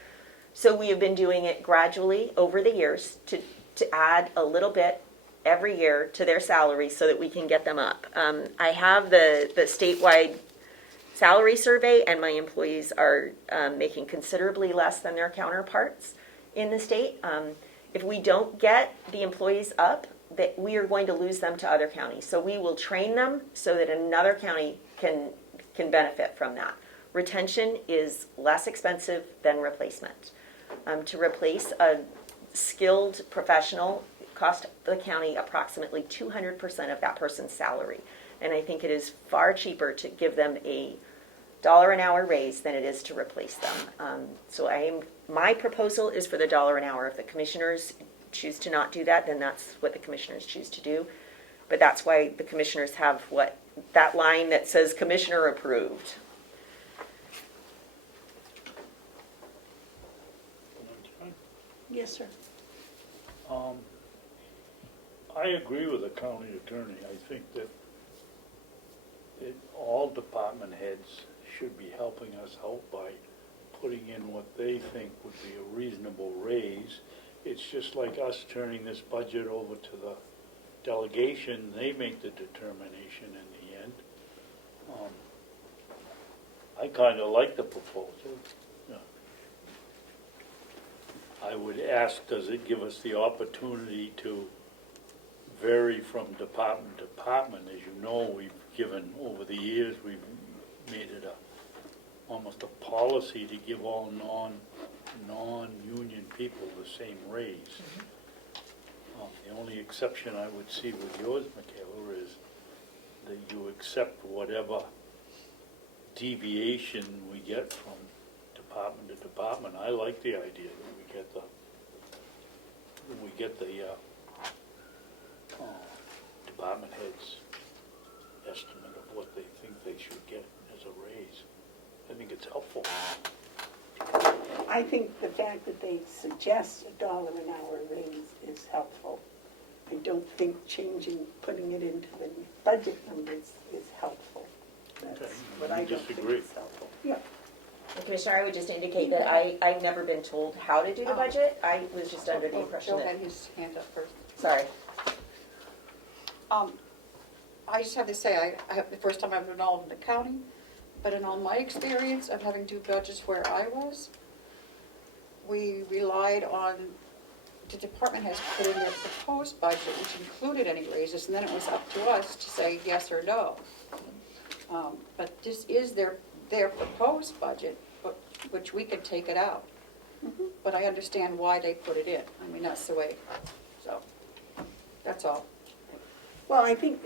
So we have been doing it gradually over the years to add a little bit every year to their salary so that we can get them up. I have the statewide salary survey, and my employees are making considerably less than their counterparts in the state. If we don't get the employees up, that we are going to lose them to other counties. So we will train them so that another county can benefit from that. Retention is less expensive than replacement. To replace a skilled professional cost the county approximately 200% of that person's salary. And I think it is far cheaper to give them $1 an hour raise than it is to replace them. My proposal is for the $1 an hour. If the commissioners choose to not do that, then that's what the commissioners choose to do. But that's why the commissioners have that line that says commissioner approved. yes, sir. I agree with the county attorney. I think that all department heads should be helping us out by putting in what they think would be a reasonable raise. It's just like us turning this budget over to the delegation. They make the determination in the end. I kind of like the proposal. Yeah. I would ask, does it give us the opportunity to vary from department to department? As you know, we've given, over the years, we've made it almost a policy to give all non-union people the same raise. The only exception I would see with yours, Michaela, is that you accept whatever deviation we get from department to department. I like the idea that we get the department heads' estimate of what they think they should get as a raise. I think it's helpful. I think the fact that they suggest $1 an hour raise is helpful. I don't think putting it into the budget numbers is helpful. That's Okay, what we I don't think disagree. is helpful. Yeah. And Commissioner, I would just indicate that I've never been told how to do the budget. I was just under the impression Joe that, had his hand up first. sorry. I just have to say, I have the first time I've been involved in the county, but in all my experience of having to do budgets where I was, we relied on the department has put in their proposed budget, which included any raises, and then it was up to us to say yes or no. But this is their proposed budget, which we could take it out. But I understand why they put it in. I mean, that's the way, so, that's all. Well, I think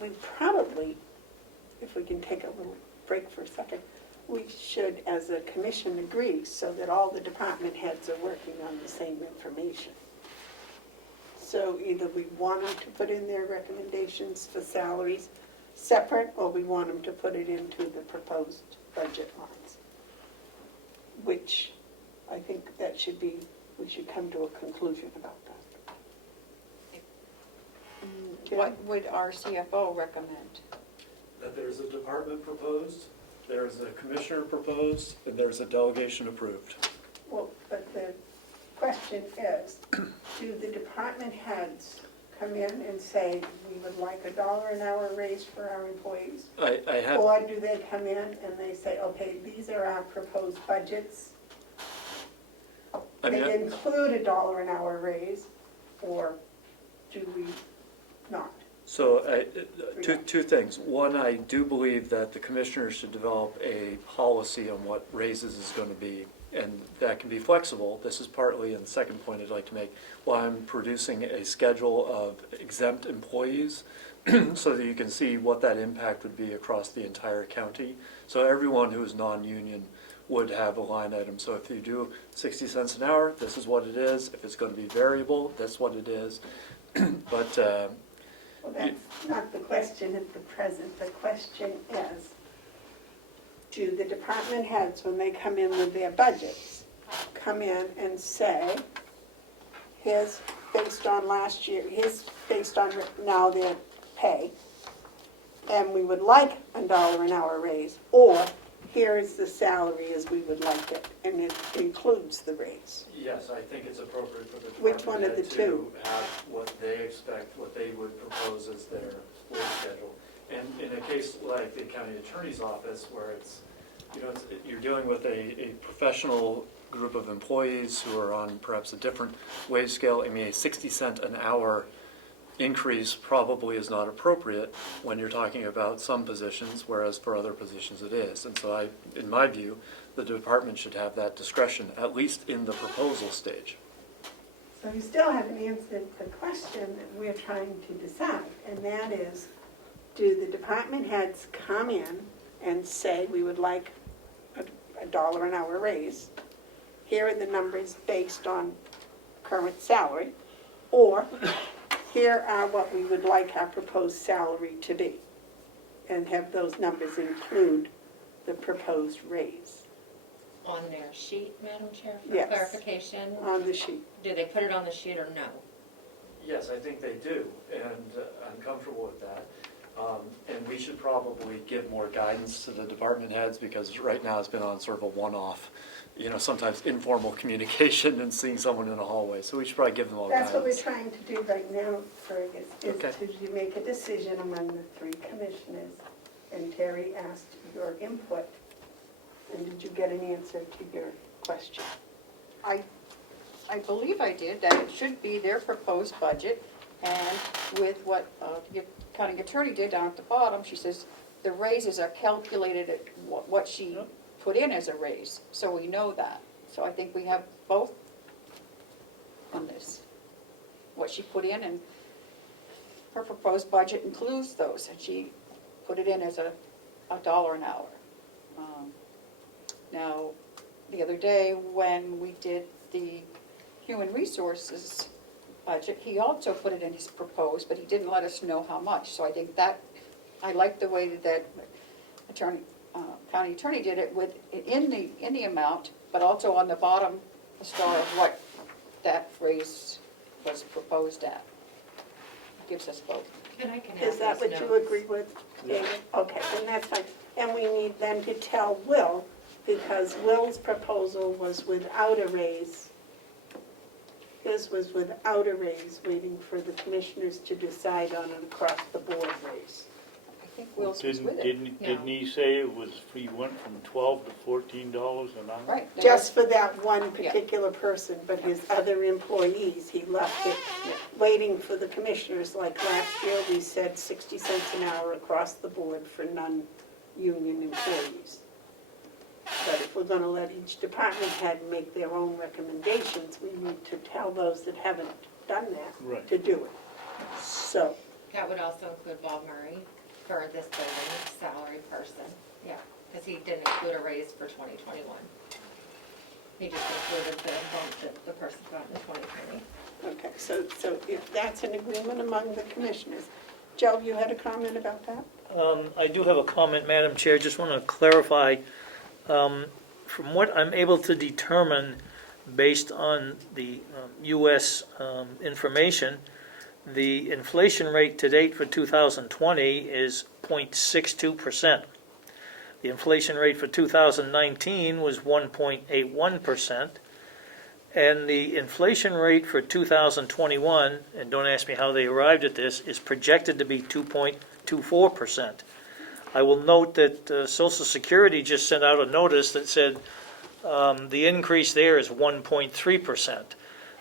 we probably, if we can take a little break for a second, we should, as a commission, agree so that all the department heads are working on the same information. So either we want them to put in their recommendations for salaries separate, or we want them to put it into the proposed budget lines. Which I think we should come to a conclusion about that. What would our CFO recommend? That there's a department proposed, there's a commissioner proposed, and there's a delegation approved. Well, but the question is, do the department heads come in and say, we would like $1 an hour raise for our employees? I have, Or do they come in and they say, okay, these are our proposed budgets? I mean, They include $1 an hour raise, or do we not? so two things. One, I do believe that the commissioners should develop a policy on what raises is going to be, and that can be flexible. This is partly, and the second point I'd like to make, why I'm producing a schedule of exempt employees so that you can see what that impact would be across the entire county. So everyone who is non-union would have a line item. So if you do 60 cents an hour, this is what it is. If it's going to be variable, that's what it is. But Well, that's not the question at the present. The question is, do the department heads, when they come in with their budgets, come in and say, here's based on last year, here's based on now their pay, and we would like $1 an hour raise, or here is the salary as we would like it, and it includes the raise. Yes, I think it's appropriate for the Which one department of the head two? to have what they expect, what they would propose as their wage schedule. And in a case like the county attorney's office, where it's, you're dealing with a professional group of employees who are on perhaps a different wage scale. I mean, a 60 cent an hour increase probably is not appropriate when you're talking about some positions, whereas for other positions it is. And so in my view, the department should have that discretion, at least in the proposal stage. So you still haven't answered the question that we're trying to decide, and that is, do the department heads come in and say, we would like $1 an hour raise, here are the numbers based on current salary, or here are what we would like our proposed salary to be, and have those numbers include the proposed raise On their sheet, Madam Chair, for Yes. clarification, on the sheet. do they put it on the sheet or no? yes, I think they do, and I'm comfortable with that. And we should probably give more guidance to the department heads, because right now it's been on sort of a one-off, sometimes informal communication and seeing someone in a hallway. So we should probably give them all That's what we're guidance. trying to do right now, Fergus, is Okay. to make a decision among the three commissioners. And Terry asked your input, and did you get an answer to your question? I believe I did, that it should be their proposed budget, and with what the county attorney did down at the bottom, she says the raises are calculated at what she put in as a raise, so we know that. So I think we have both on this, what she put in, and her proposed budget includes those, and she put it in as $1 an hour. Now, the other day, when we did the human resources budget, he also put it in his proposed, but he didn't let us know how much. So I think that, I like the way that county attorney did it in the amount, but also on the bottom, a star of what that raise was proposed at. Gives us both. And I can add Is that those what you notes. agree with, David? Okay, then that's fine. And we need then to tell Will, because Will's proposal was without a raise. His was without a raise, waiting for the commissioners to decide on an across-the-board raise. I think Will's was with it. Didn't he say it was, he went from $12 to $14 an hour? Right. Just for that one particular person, but his other employees, he left it waiting for the commissioners. Like last year, we said 60 cents an hour across the board for non-union employees. But if we're gonna let each department head make their own recommendations, we need to tell those that haven't done that Right. to do it. So, That would also include Bob Murray for this building, salary person, yeah, because he didn't include a raise for 2021. He just included the bump that the person got in 2020. okay, so if that's an agreement among the commissioners. Joe, you had a comment about that? I do have a comment, Madam Chair, just want to clarify. From what I'm able to determine based on the U.S. Information, the inflation rate to date for 2020 is 0.62%. The inflation rate for 2019 was 1.81%. And the inflation rate for 2021, and don't ask me how they arrived at this, is projected to be 2.24%. I will note that Social Security just sent out a notice that said the increase there is 1.3%.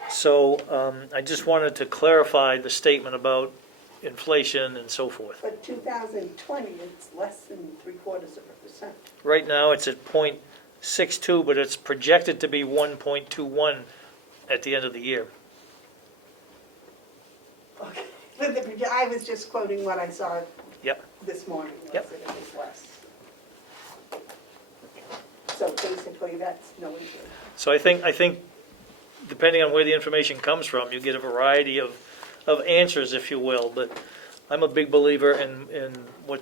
So I just wanted to clarify the statement about inflation and so forth. For 2020, it's less than 0.75%. Right now, it's at 0.62, but it's projected to be 1.21 at the end of the year. Okay. But I was just quoting what I saw Yep. this morning, was Yep. that it was less. So basically, tell you that's no issue. So I think, depending on where the information comes from, you get a variety of answers, if you will, but I'm a big believer in what,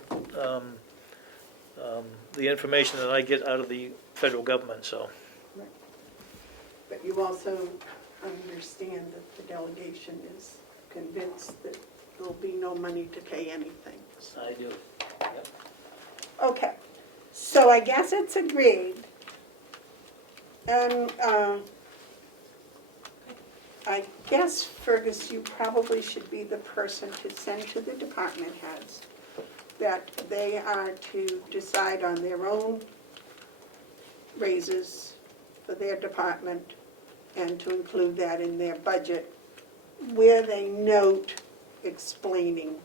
the information that I get out of the federal government, so. But you also understand that the delegation is convinced that there'll be no money to pay anything. I do. Okay, so I guess it's agreed. And I guess, Fergus, you probably should be the person to send to the department heads that they are to decide on their own raises for their department and to include that in their budget with a note explaining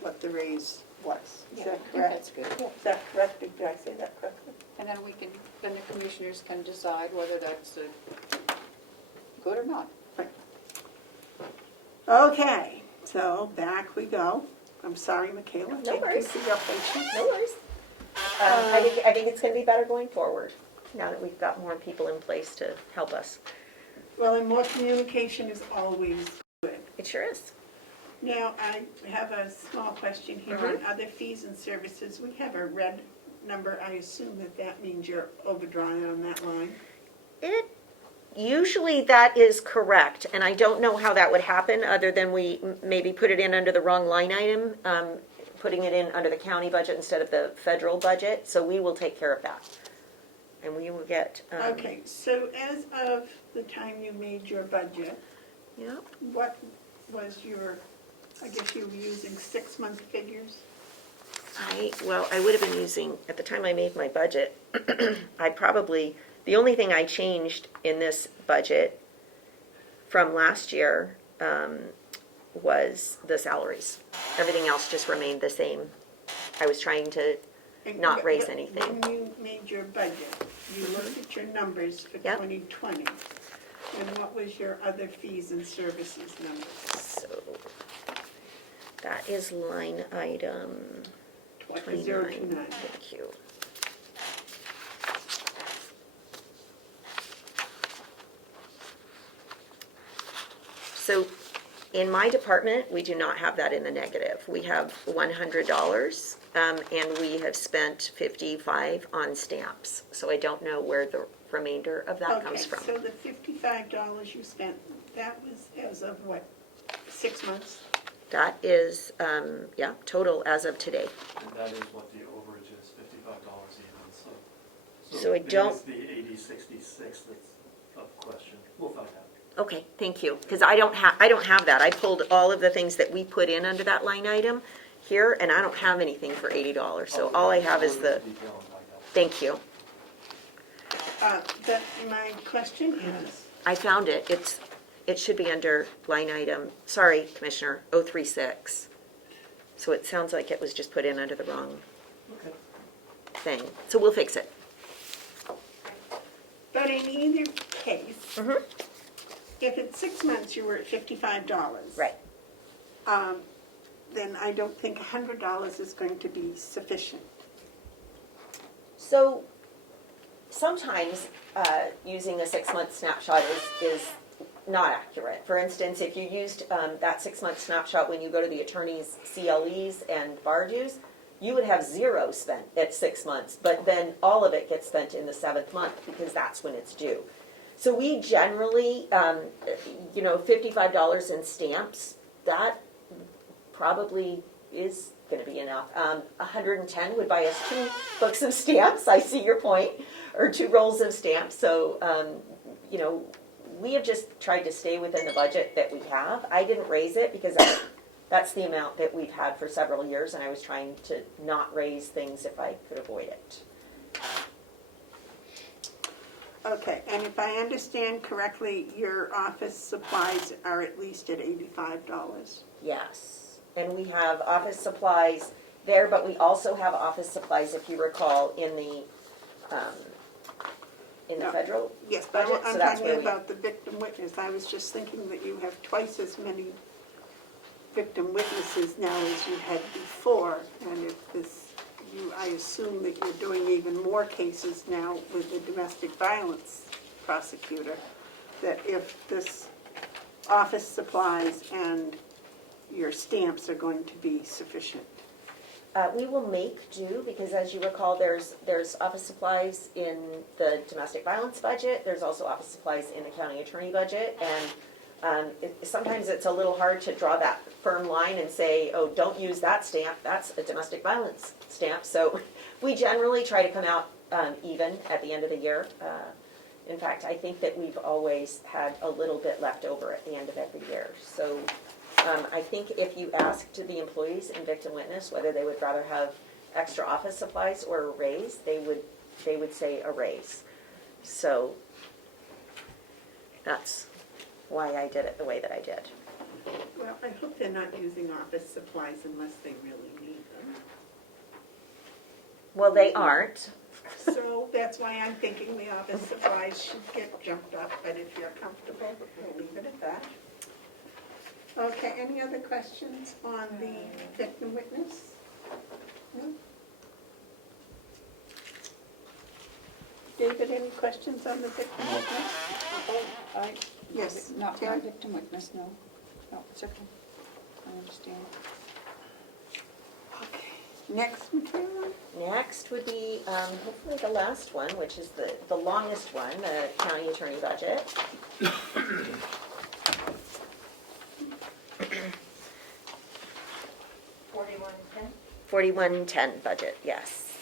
what the raise was. Is that correct? That's good. Is that correct? Did I say that correctly? And then the commissioners can decide whether that's good or not. Okay, so back we go. I'm sorry, Michaela. No Thank you worries. for your patience. No worries. I think it's going to be better going forward, now that we've got more people in place to help us. Well, and more communication is always good. It sure is. Now, I have a small question here on other fees and services. We have a red number. I assume that means you're overdrawn on that line. Usually that is correct, and I don't know how that would happen, other than we maybe put it in under the wrong line item, putting it in under the county budget instead of the federal budget, so we will take care of that. And we will get... Okay, so as of the time you made your budget, Yep. what was your, I guess you were using 6-month figures? I would have been using, at the time I made my budget, the only thing I changed in this budget from last year was the salaries. Everything else just remained the same. I was trying to not raise anything. When you made your budget, you looked at your numbers for Yep. 2020, and what was your other fees and services number? So that is line item 29. 029. Thank you. So in my department, we do not have that in the negative. We have $100, and we have spent $55 on stamps. So I don't know where the remainder of that comes from. Okay, so the $55 you spent, that was as of what, 6 months? That is, total as of today. And that is what the overage is, $55 even, so. So I don't- It's the 8066 that's of question. We'll find out. Okay, thank you, because I don't have that. I pulled all of the things that we put in under that line item here, and I don't have anything for $80, so all I have is the, thank you. But my question is, I found it. It should be under line item, sorry, Commissioner, 036. So it sounds like it was just put in under the wrong thing. So we'll fix it. but in either case, if it's 6 months, you were at $55. Right. Then I don't think $100 is going to be sufficient. So sometimes using a 6-month snapshot is not accurate. For instance, if you used that 6-month snapshot when you go to the attorney's CLEs and bar dues, you would have 0 spent at 6 months, but then all of it gets spent in the 7th month because that's when it's due. So we generally, $55 in stamps, that probably is going to be enough. 110 would buy us 2 books of stamps, I see your point, or 2 rolls of stamps. So, we have just tried to stay within the budget that we have. I didn't raise it because that's the amount that we've had for several years, and I was trying to not raise things if I could avoid it. Okay, and if I understand correctly, your office supplies are at least at $85. Yes, and we have office supplies there, but we also have office supplies, if you recall, in the No. federal Yes, but budget. I'm So that's talking where we. about the victim witness. I was just thinking that you have twice as many victim witnesses now as you had before, and if this, I assume that you're doing even more cases now with the domestic violence prosecutor, that if this office supplies and your stamps are going to be sufficient. We will make do, because as you recall, there's office supplies in the domestic violence budget, there's also office supplies in the county attorney budget, and sometimes it's a little hard to draw that firm line and say, oh, don't use that stamp, that's a domestic violence stamp. So we generally try to come out even at the end of the year. In fact, I think that we've always had a little bit left over at the end of every year. So I think if you asked the employees in victim witness whether they would rather have extra office supplies or a raise, they would say a raise. So that's why I did it the way that I did. Well, I hope they're not using office supplies unless they really need them. Well, they aren't. So that's why I'm thinking the office supplies should get jumped up, but if you're comfortable, we'll leave it at that. Okay, any other questions on the victim witness? No? David, any questions on the victim witness? Yes, Not my Terry? victim witness, no. No, it's okay. I understand. Okay, next material? Next would be hopefully the last one, which is the longest one, the county attorney budget. 4110 budget, yes.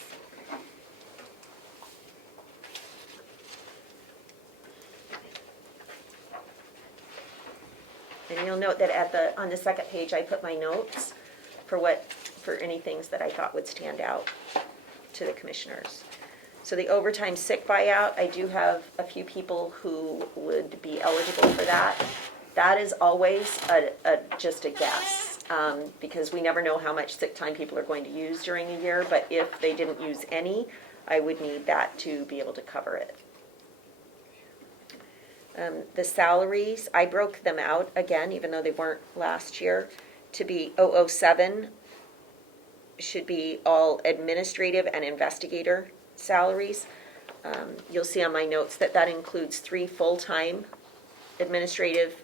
And you'll note that on the second page, I put my notes for any things that I thought would stand out to the commissioners. So the overtime sick buyout, I do have a few people who would be eligible for that. That is always just a guess. Because we never know how much sick time people are going to use during a year, but if they didn't use any, I would need that to be able to cover it. The salaries, I broke them out again, even though they weren't last year, to be 007 should be all administrative and investigator salaries. You'll see on my notes that includes 3 full-time administrative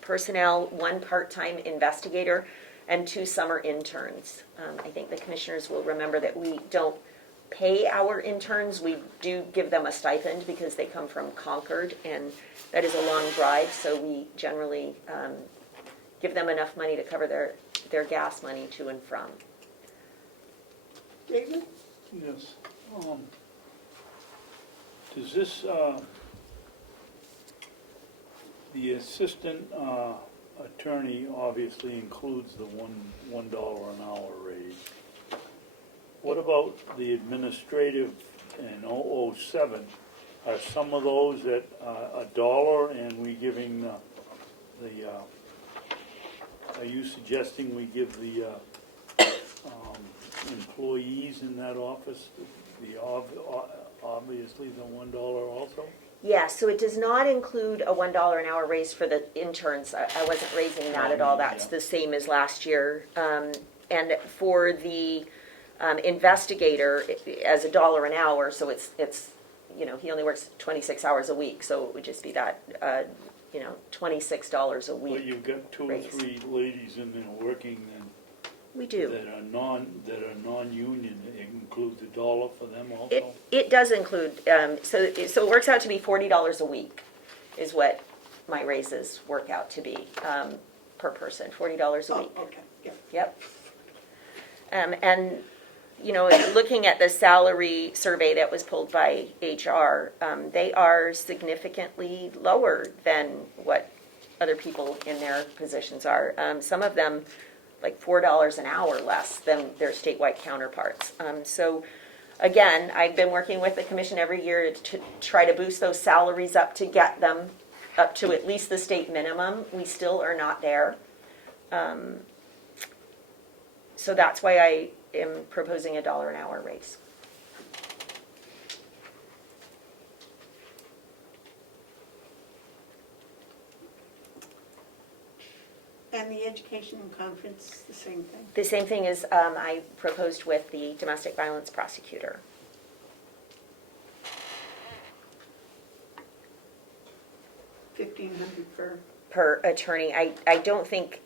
personnel, 1 part-time investigator, and 2 summer interns. I think the commissioners will remember that we don't pay our interns. We do give them a stipend because they come from Concord, and that is a long drive, so we generally give them enough money to cover their gas money to and from. David? Yes. Does this, the assistant attorney obviously includes the $1 an hour raise. What about the administrative and 007? Are some of those at $1 and we giving are you suggesting we give the employees in that office obviously the $1 also? Yeah, so it does not include a $1 an hour raise for the interns. I wasn't raising that at all. That's the same as last year. And for the investigator, as $1 an hour, so it's he only works 26 hours a week, so it would just be that $26 a week. But you've got 2 or 3 ladies in there working and we do. that are non-union. It includes $1 for them also? It does include, so it works out to be $40 a week is what my raises work out to be per person, $40 a week. Oh, okay, yeah. Yep. And, looking at the salary survey that was pulled by HR, they are significantly lower than what other people in their positions are. Some of them like $4 an hour less than their statewide counterparts. So again, I've been working with the commission every year to try to boost those salaries up to get them up to at least the state minimum. We still are not there. So that's why I am proposing $1 an hour raise. And the education conference, the same thing. The same thing as I proposed with the domestic violence prosecutor. $1,500 Per attorney. I don't think,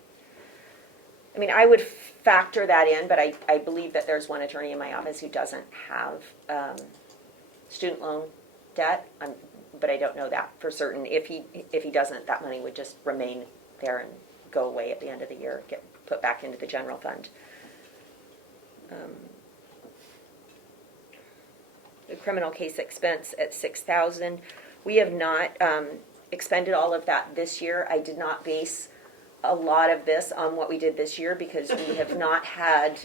I mean, I would factor that in, but I believe that there's one attorney in my office who doesn't have student loan debt, but I don't know that for certain. If he doesn't, that money would just remain there and go away at the end of the year, get put back into the general fund. The criminal case expense at $6,000. We have not expended all of that this year. I did not base a lot of this on what we did this year because we have not had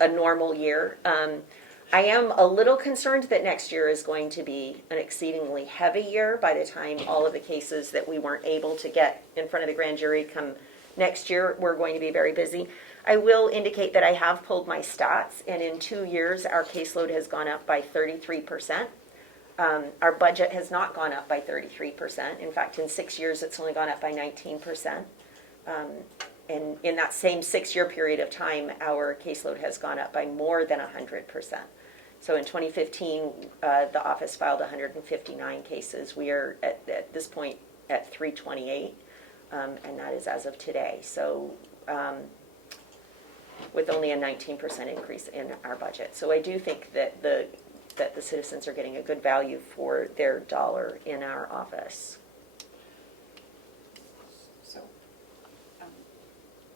a normal year. I am a little concerned that next year is going to be an exceedingly heavy year by the time all of the cases that we weren't able to get in front of the grand jury come next year. We're going to be very busy. I will indicate that I have pulled my stats, and in 2 years our caseload has gone up by 33%. Our budget has not gone up by 33%. In fact, in 6 years it's only gone up by 19%. And in that same 6-year period of time, our caseload has gone up by more than 100%. So in 2015, the office filed 159 cases. We are at this point at 328, and that is as of today. So with only a 19% increase in our budget. So I do think that the citizens are getting a good value for their dollar in our office. So,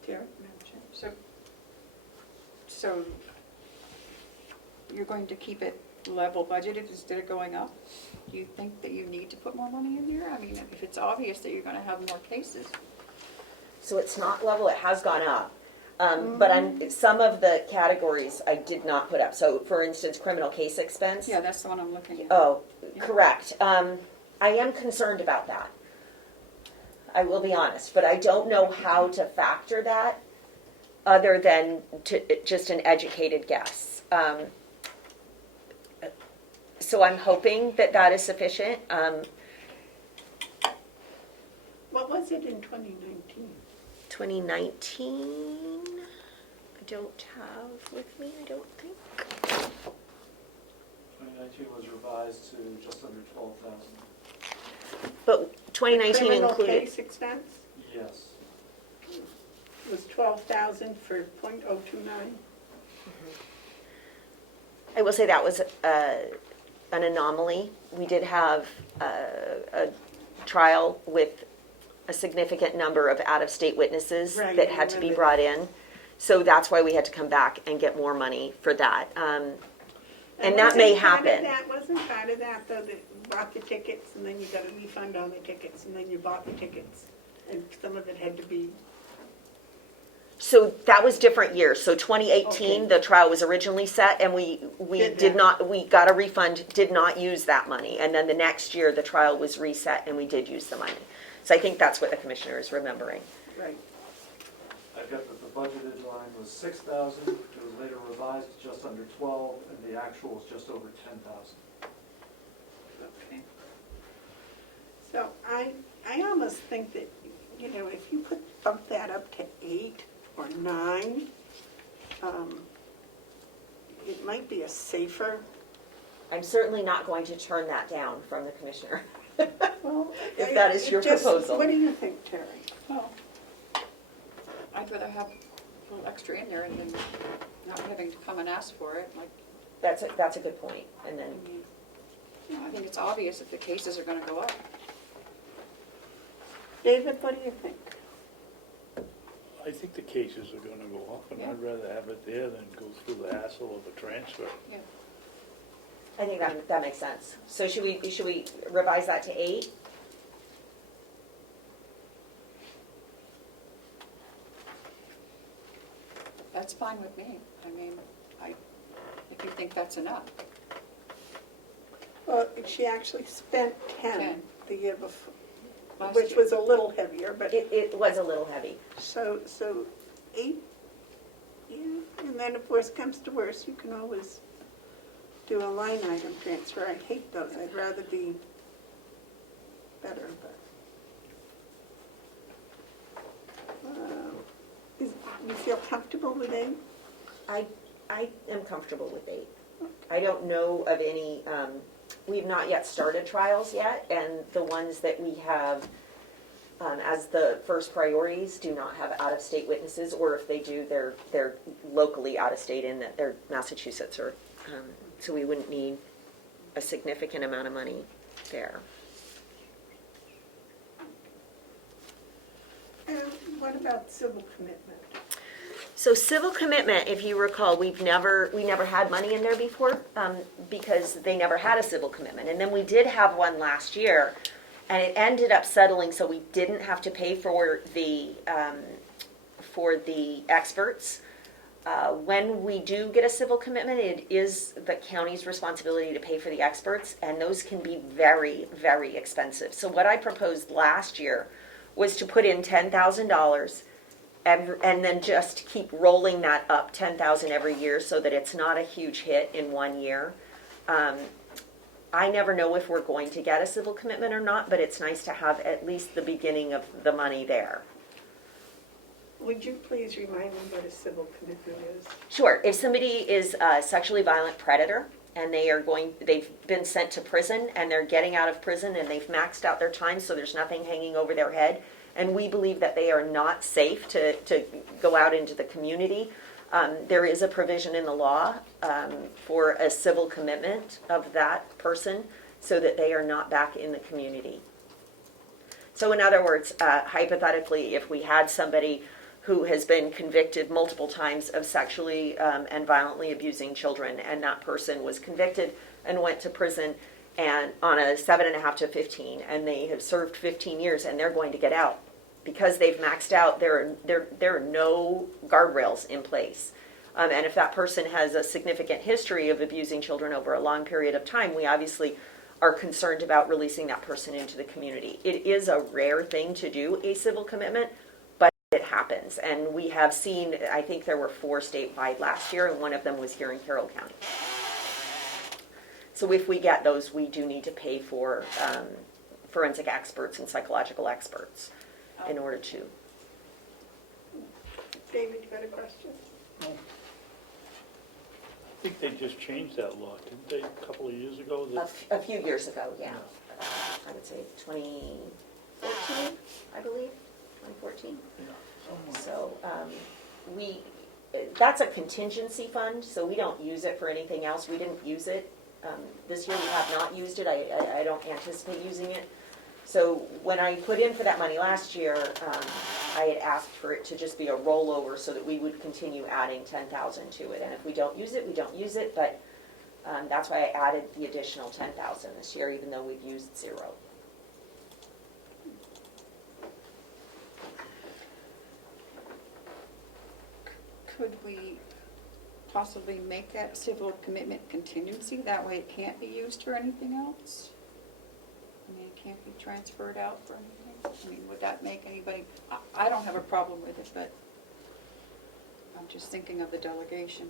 Tara? so you're going to keep it level budgeted instead of going up? Do you think that you need to put more money in there? I mean, if it's obvious that you're going to have more cases. So it's not level, it has gone up. But some of the categories I did not put up. So for instance, criminal case expense. Yeah, that's the one I'm looking at. Oh, Yeah. correct. I am concerned about that. I will be honest, but I don't know how to factor that other than just an educated guess. So I'm hoping that that is sufficient. What was it in 2019? 2019, I don't have with me, I don't think. 2019 was revised to just under 12,000. But 2019 Criminal included. case expense Yes. was 12,000 for .029. I will say that was an anomaly. We did have a trial with a significant number of out-of-state witnesses Right, that I had to be remember brought in. So that's why we had to come back and get more money for that. And that may happen. Wasn't part of that, though, that you bought the tickets, and then you got a refund on the tickets, and then you bought the tickets, and some of it had to be... So that was different years. So 2018, Okay. the trial was originally set, and we got a refund, did not use that money. And then the next year, the trial was reset, and we did use the money. So I think that's what the commissioner is remembering. Right. I've got that the budgeted line was 6,000, it was later revised to just under 12, and the actual was just over 10,000. Okay. So I almost think that, if you bump that up to 8 or 9, it might be a safer... I'm certainly not going to turn that down from the commissioner. Well, If that is your proposal. What do you think, Terry? Well, I'd rather have a little extra in there than not having to come and ask for it. Like, That's a good point. And then, I think it's obvious that the cases are going to go up. David, what do you think? I think the cases are gonna go up, and Yeah. I'd rather have it there than go through the hassle of a transfer. Yeah. I think that makes sense. So should we revise that to 8? That's fine with me. I mean, if you think that's enough. Well, she actually spent 10 10. the year before, Last which year. was a little heavier, but It was a little heavy. so 8, yeah, and then if worse comes to worse, you can always do a line item transfer. I hate those. I'd rather be better, but. comfortable with 8? I am comfortable with 8. I don't know of any, we've not yet started trials yet, and the ones that we have as the first priorities do not have out-of-state witnesses, or if they do, they're locally out-of-state in that they're Massachusetts, or so we wouldn't need a significant amount of money there. And what about civil commitment? So civil commitment, if you recall, we never had money in there before because they never had a civil commitment. And then we did have one last year, and it ended up settling so we didn't have to pay for the experts. When we do get a civil commitment, it is the county's responsibility to pay for the experts, and those can be very, very expensive. So what I proposed last year was to put in $10,000 and then just keep rolling that up, 10,000 every year, so that it's not a huge hit in one year. I never know if we're going to get a civil commitment or not, but it's nice to have at least the beginning of the money there. Would you please remind me what a civil commitment is? Sure. If somebody is a sexually violent predator and they've been sent to prison and they're getting out of prison and they've maxed out their time, so there's nothing hanging over their head, and we believe that they are not safe to go out into the community, there is a provision in the law for a civil commitment of that person so that they are not back in the community. So in other words, hypothetically, if we had somebody who has been convicted multiple times of sexually and violently abusing children, and that person was convicted and went to prison and on a 7.5 to 15, and they have served 15 years and they're going to get out. Because they've maxed out, there are no guardrails in place. And if that person has a significant history of abusing children over a long period of time, we obviously are concerned about releasing that person into the community. It is a rare thing to do a civil commitment, but it happens. And we have seen, I think there were 4 statewide last year, and one of them was here in Carroll County. So if we get those, we do need to pay for forensic experts and psychological experts in order to. David, you got a question? I think they just changed that law, didn't they, a couple of years ago? A few years ago, yeah. I would say 2014, I believe, 2014. Yeah, So that's a contingency fund, so we don't use it for anything else. We didn't use it. This year we have not used it. I don't anticipate using it. So when I put in for that money last year, I had asked for it to just be a rollover so that we would continue adding 10,000 to it. And if we don't use it, we don't use it. But that's why I added the additional 10,000 this year, even though we've used 0. Could we possibly make that civil commitment contingency? That way it can't be used for anything else? I mean, it can't be transferred out for anything? I mean, would that make anybody, I don't have a problem with it, but I'm just thinking of the delegation.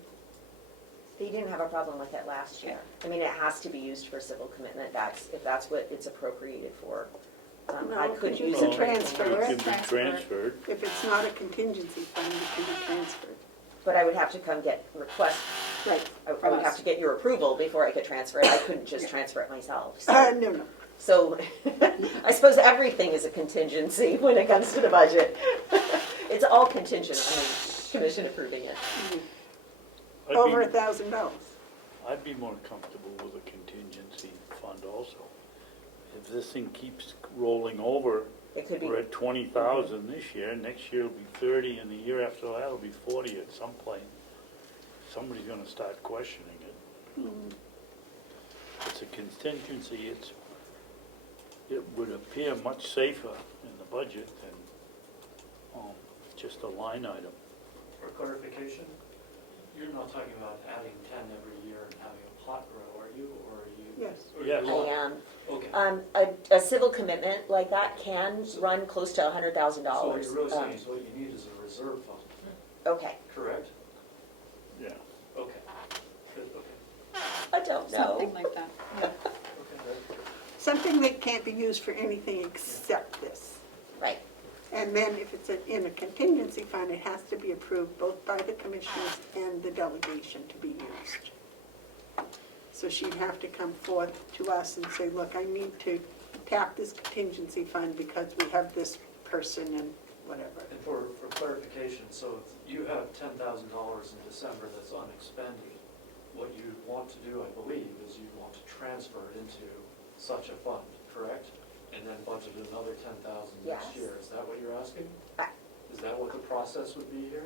They didn't have a problem with it last year. I mean, it has to be used for civil commitment. If that's what it's appropriated for. I No, couldn't could use use a it. transfer. it can be transferred. If it's not a contingency fund, it can be transferred. But I would have to come get request. Right. I would have to get your approval before I could transfer it. I couldn't just transfer it myself. So, No. so I suppose everything is a contingency when it comes to the budget. It's all contingent on the commission approving it. Over $1,000. I'd be more comfortable with a contingency fund also. If this thing keeps rolling over, It could be. we're at 20,000 this year, next year it'll be 30, and the year after that it'll be 40 at some point. Somebody's gonna start questioning it. It's a contingency, it would appear much safer in the budget than just a line item. For clarification, you're not talking about adding 10 every year and having a pot grow, are you, or are you? Yes. or Yes. you I are? am. Okay. A civil commitment like that can run close to $100,000. So what you're really saying is what you need is a reserve fund, Okay. correct? Yeah. Okay. Good, okay. I don't know. Something like that. Yeah. Okay. Something that can't be used for anything except this. Right. And then if it's in a contingency fund, it has to be approved both by the commissioners and the delegation to be used. So she'd have to come forth to us and say, look, I need to tap this contingency fund because we have this person and whatever. And for clarification, so if you have $10,000 in December that's unexpended, what you'd want to do, I believe, is you'd want to transfer it into such a fund, correct? And then budget another 10,000 next Yes. year. Is that what you're asking? I- Is that what the process would be here?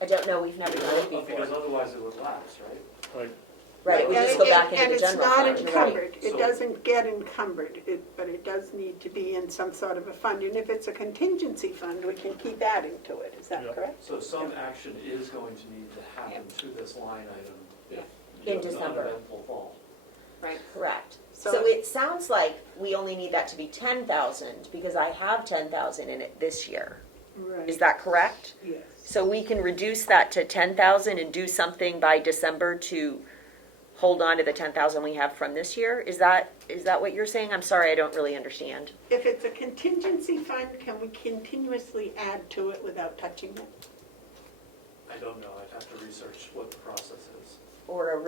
I don't know, we've never done it Because before. otherwise it would lapse, right? Like, Right, we And just go it- back into the general And it's not fund. encumbered, it So- doesn't get encumbered, but it does need to be in some sort of a fund. And if it's a contingency fund, we can keep adding to it, is that Yeah. correct? So some action is going to need to happen to this line item if In you have an December. uneventful fall. Right, correct. So- So it sounds like we only need that to be 10,000 because I have 10,000 in it this year. Right. Is that correct? Yes. So we can reduce that to 10,000 and do something by December to hold on to the 10,000 we have from this year? Is that what you're saying? I'm sorry, I don't really understand. If it's a contingency fund, can we continuously add to it without touching it? I don't know, I'd have to research what the process is. Or a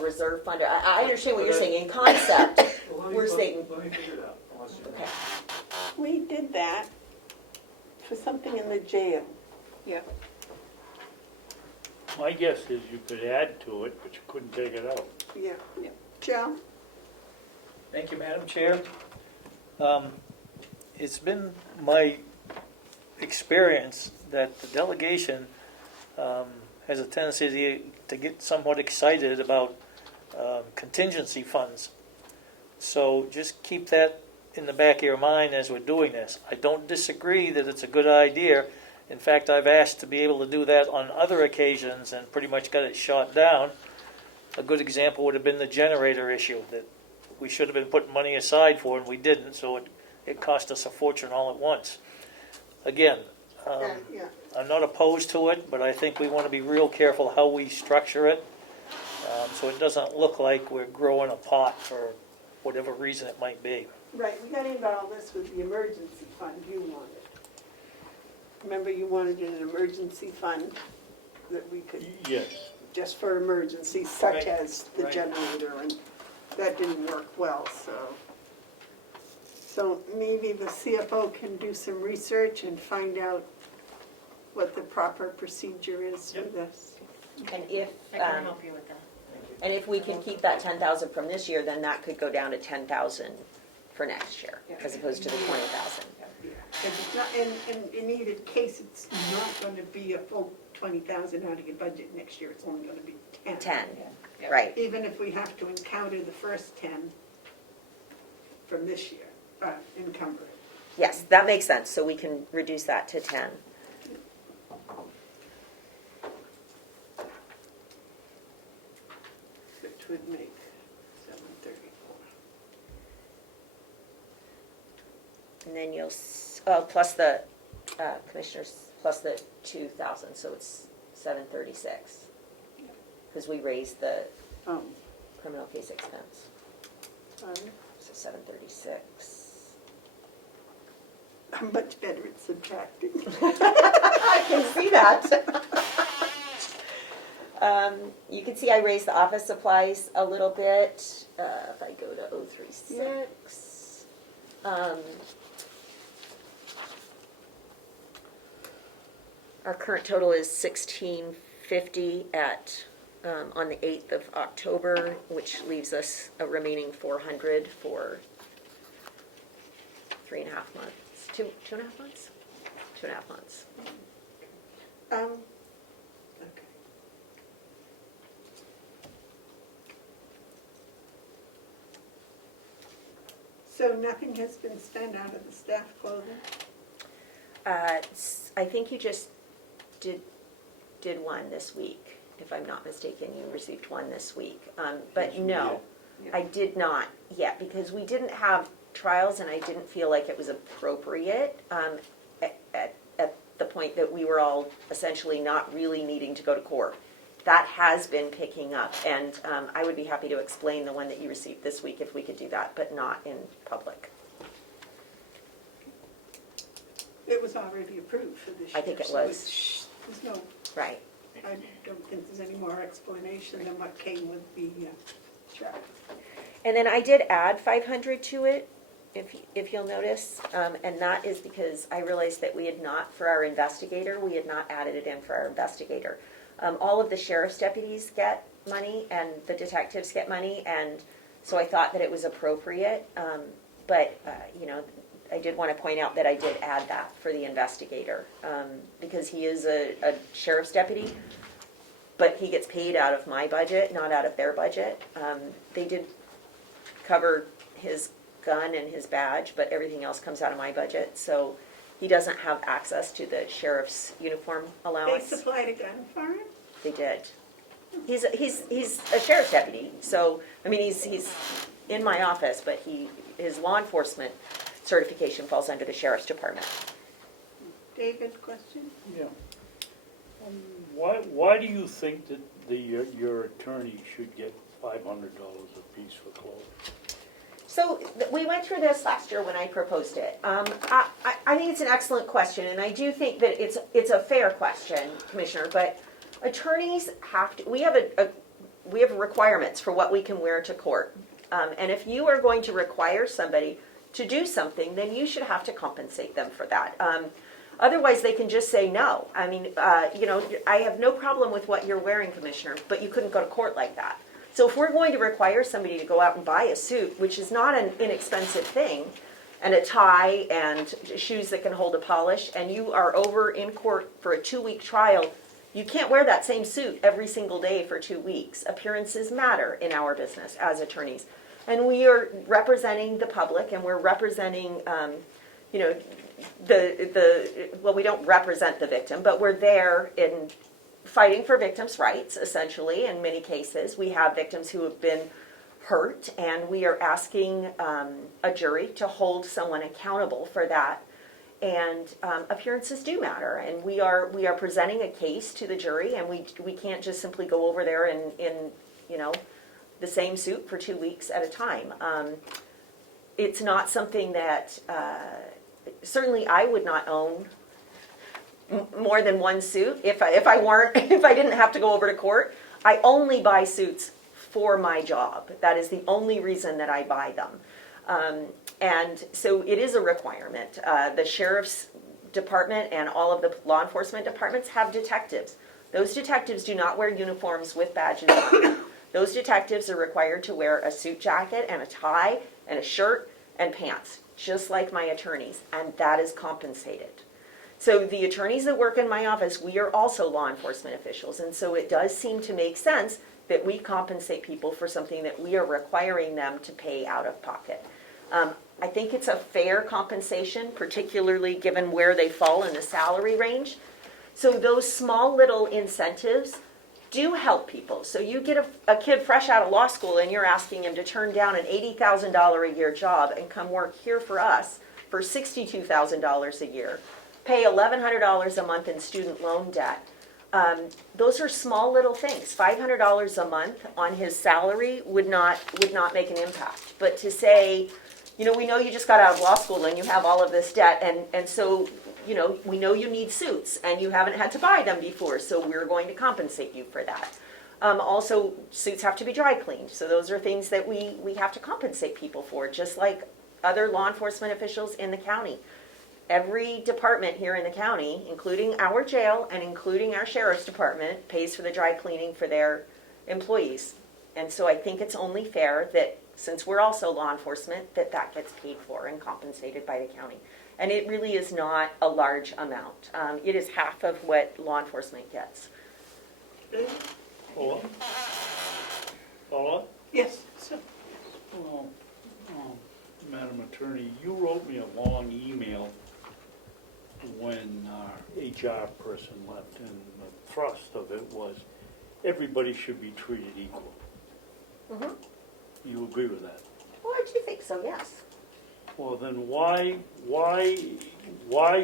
reserve fund? I understand what you're saying in concept. Well, let me- We're let- saying, Let me figure it out, unless you. okay. We did that for something in the jail. Yeah. my guess is you could add to it, but you couldn't take it out. Yeah. Yeah. Joe? Thank you, Madam Chair. It's been my experience that the delegation has a tendency to get somewhat excited about contingency funds. So just keep that in the back of your mind as we're doing this. I don't disagree that it's a good idea. In fact, I've asked to be able to do that on other occasions and pretty much got it shot down. A good example would have been the generator issue that we should have been putting money aside for and we didn't, so it cost us a fortune all at once. Again, Yeah. I'm not opposed to it, but I think we want to be real careful how we structure it, so it doesn't look like we're growing a pot for whatever reason it might be. Right, we got into all this with the emergency fund you wanted. Remember you wanted an emergency fund that we could, Yes, just for emergencies such Right, as the right. generator, and that didn't work well, so. So maybe the CFO can do some research and find out what the proper procedure is for Yep. this. And if, I can help you with that. and if we can keep that 10,000 from this year, then that could go down to 10,000 for next year, as opposed to the 20,000. And it's not, and in either case, it's not gonna be a full 20,000 out of your budget next year, it's only gonna be 10. 10, right. Even if we have to encounter the first 10 from this year, encumber it. Yes, that makes sense, so we can reduce that to 10. Which would make 734. And then you'll, plus the, commissioners, plus the 2,000, so it's 736. Because we raised the Oh, criminal case expense, sorry. so 736. I'm much better at subtracting. I can see that. You can see I raised the office supplies a little bit. If I go to 036. Our current total is $1,650 at, on the 8th of October, which leaves us a remaining $400 for 3.5 months. 2.5 months? 2.5 months. Okay. So nothing has been spent out of the staff clothing? I think you just did one this week, if I'm not mistaken. You received one this week. But Yes, we no, I did not yet, because we didn't have trials and I didn't feel like it was appropriate at the point that we were all essentially not really needing to go to court. That has been picking up, and I would be happy to explain the one that you received this week if we could do that, but not in public. It was already approved for this year. I think it so was. There's no, Right. I don't think there's any more explanation than what came with the check. And then I did add 500 to it, if you'll notice, and that is because I realized that we had not, for our investigator, we had not added it in for our investigator. All of the sheriff's deputies get money and the detectives get money, and so I thought that it was appropriate, but, I did want to point out that I did add that for the investigator, because he is a sheriff's deputy, but he gets paid out of my budget, not out of their budget. They did cover his gun and his badge, but everything else comes out of my budget, so he doesn't have access to the sheriff's uniform They allowance. supplied a gun for him? They did. He's a sheriff's deputy, so, I mean, he's in my office, but his law enforcement certification falls under the sheriff's department. David, question? Yeah. Why do you think that your attorney should get $500 apiece for clothes? So we went through this last year when I proposed it. I think it's an excellent question, and I do think that it's a fair question, Commissioner. But attorneys have to. We have requirements for what we can wear to court, and if you are going to require somebody to do something, then you should have to compensate them for that. Otherwise, they can just say no. I mean, I have no problem with what you're wearing, Commissioner, but you couldn't go to court like that. So if we're going to require somebody to go out and buy a suit, which is not an inexpensive thing, and a tie and shoes that can hold a polish, and you are over in court for a 2-week trial, you can't wear that same suit every single day for 2 weeks. Appearances matter in our business as attorneys. And we are representing the public, and we're representing, well, we don't represent the victim, but we're there in fighting for victims' rights, essentially, in many cases. We have victims who have been hurt, and we are asking a jury to hold someone accountable for that. And appearances do matter, and we are presenting a case to the jury, and we can't just simply go over there in the same suit for 2 weeks at a time. It's not something that certainly I would not own more than one suit if I didn't have to go over to court. I only buy suits for my job. That is the only reason that I buy them. And so it is a requirement. The sheriff's department and all of the law enforcement departments have detectives. Those detectives do not wear uniforms with badges on. Those detectives are required to wear a suit jacket and a tie and a shirt and pants, just like my attorneys, and that is compensated. So the attorneys that work in my office, we are also law enforcement officials, and so it does seem to make sense that we compensate people for something that we are requiring them to pay out of pocket. I think it's a fair compensation, particularly given where they fall in the salary range. So those small little incentives do help people. So you get a kid fresh out of law school and you're asking him to turn down an $80,000 a year job and come work here for us for $62,000 a year, pay $1,100 a month in student loan debt. Those are small little things. $500 a month on his salary would not make an impact. But to say, we know you just got out of law school and you have all of this debt, and so, we know you need suits and you haven't had to buy them before, so we're going to compensate you for that. Also, suits have to be dry cleaned, so those are things that we have to compensate people for, just like other law enforcement officials in the county. Every department here in the county, including our jail and including our sheriff's department, pays for the dry cleaning for their employees. And so I think it's only fair that, since we're also law enforcement, that gets paid for and compensated by the county. And it really is not a large amount. It is half of what law enforcement gets. Paula? Yes, sir. Well, Madam Attorney, you wrote me a long email when our HR person left, and the thrust of it was everybody should be treated equal. Mm-hmm. You agree with that? Well, I do think so, yes. Well, then why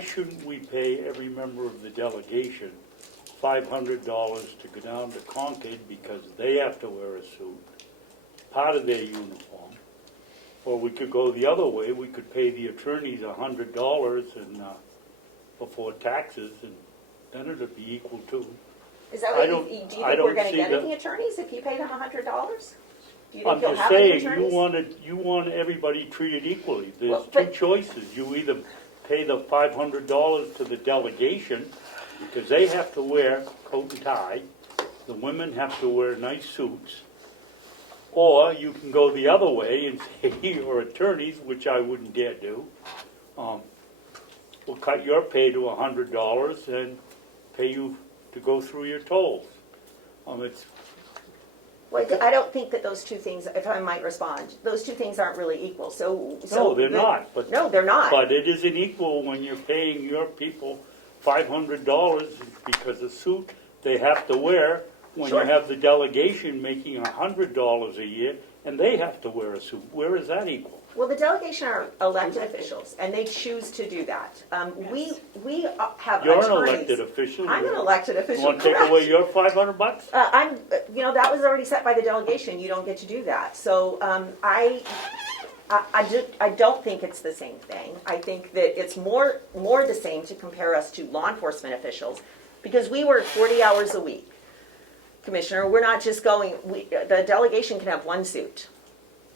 shouldn't we pay every member of the delegation $500 to go down to Concord because they have to wear a suit, part of their uniform? Or we could go the other way. We could pay the attorneys $100 and before taxes, and then it'd be equal to. Is that I what don't- do you I think we're don't gonna see get the- any attorneys if you pay them $100? Do you I'm think you'll just have any saying, attorneys? you want everybody treated equally. There's Well, two but- choices. You either pay the $500 to the delegation, because they have to wear coat and tie. The women have to wear nice suits. Or you can go the other way and say, your attorneys, which I wouldn't dare do, will cut your pay to $100 and pay you to go through your tolls. It's, Well, I don't think that those two things, if I might respond, those two things aren't really equal, so. no, they're not, but. No, they're not. But it isn't equal when you're paying your people $500 because a suit they have to wear, when you Sure. have the delegation making $100 a year, and they have to wear a suit. Where is that equal? Well, the delegation are elected officials, and they choose to do that. We have attorneys. You're an elected official. I'm an elected You official, want to take correct. away your $500? That was already set by the delegation, you don't get to do that. So, I don't think it's the same thing. I think that it's more the same to compare us to law enforcement officials, because we work 40 hours a week. Commissioner, we're not just going, the delegation can have one suit.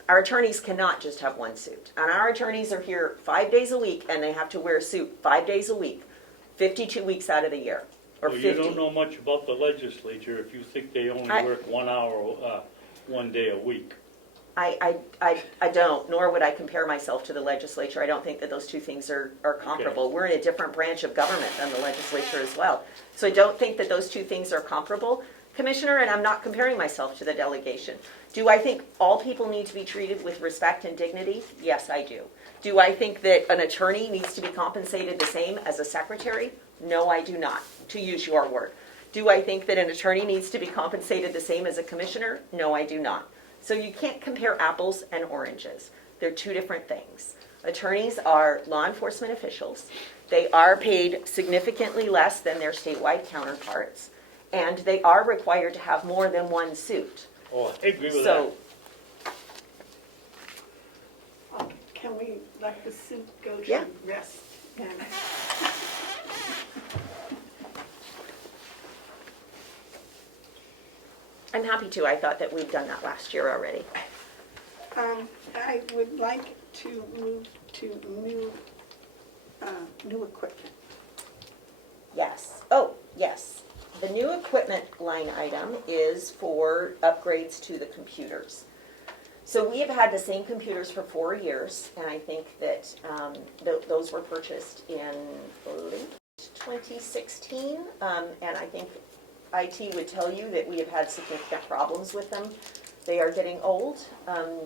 Our attorneys cannot just have one suit. And our attorneys are here 5 days a week, and they have to wear a suit 5 days a week, 52 weeks out of the year, or Well, 50. you don't know much about the legislature if you think they only work 1 hour, 1 day a week. I don't, nor would I compare myself to the legislature. I don't think that those two things are comparable. Okay. We're in a different branch of government than the legislature as well. So I don't think that those two things are comparable, Commissioner, and I'm not comparing myself to the delegation. Do I think all people need to be treated with respect and dignity? Yes, I do. Do I think that an attorney needs to be compensated the same as a secretary? No, I do not, to use your word. Do I think that an attorney needs to be compensated the same as a commissioner? No, I do not. So you can't compare apples and oranges. They're two different things. Attorneys are law enforcement officials. They are paid significantly less than their statewide counterparts, and they are required to have more than one suit. Oh, I agree with that. So, Can we let the suit go Yeah. to rest? And I'm happy to. I thought that we'd done that last year already. I would like to move to new equipment. Yes. Oh, yes. The new equipment line item is for upgrades to the computers. So we have had the same computers for 4 years, and I think that those were purchased in late 2016. And I think IT would tell you that we have had significant problems with them. They are getting old,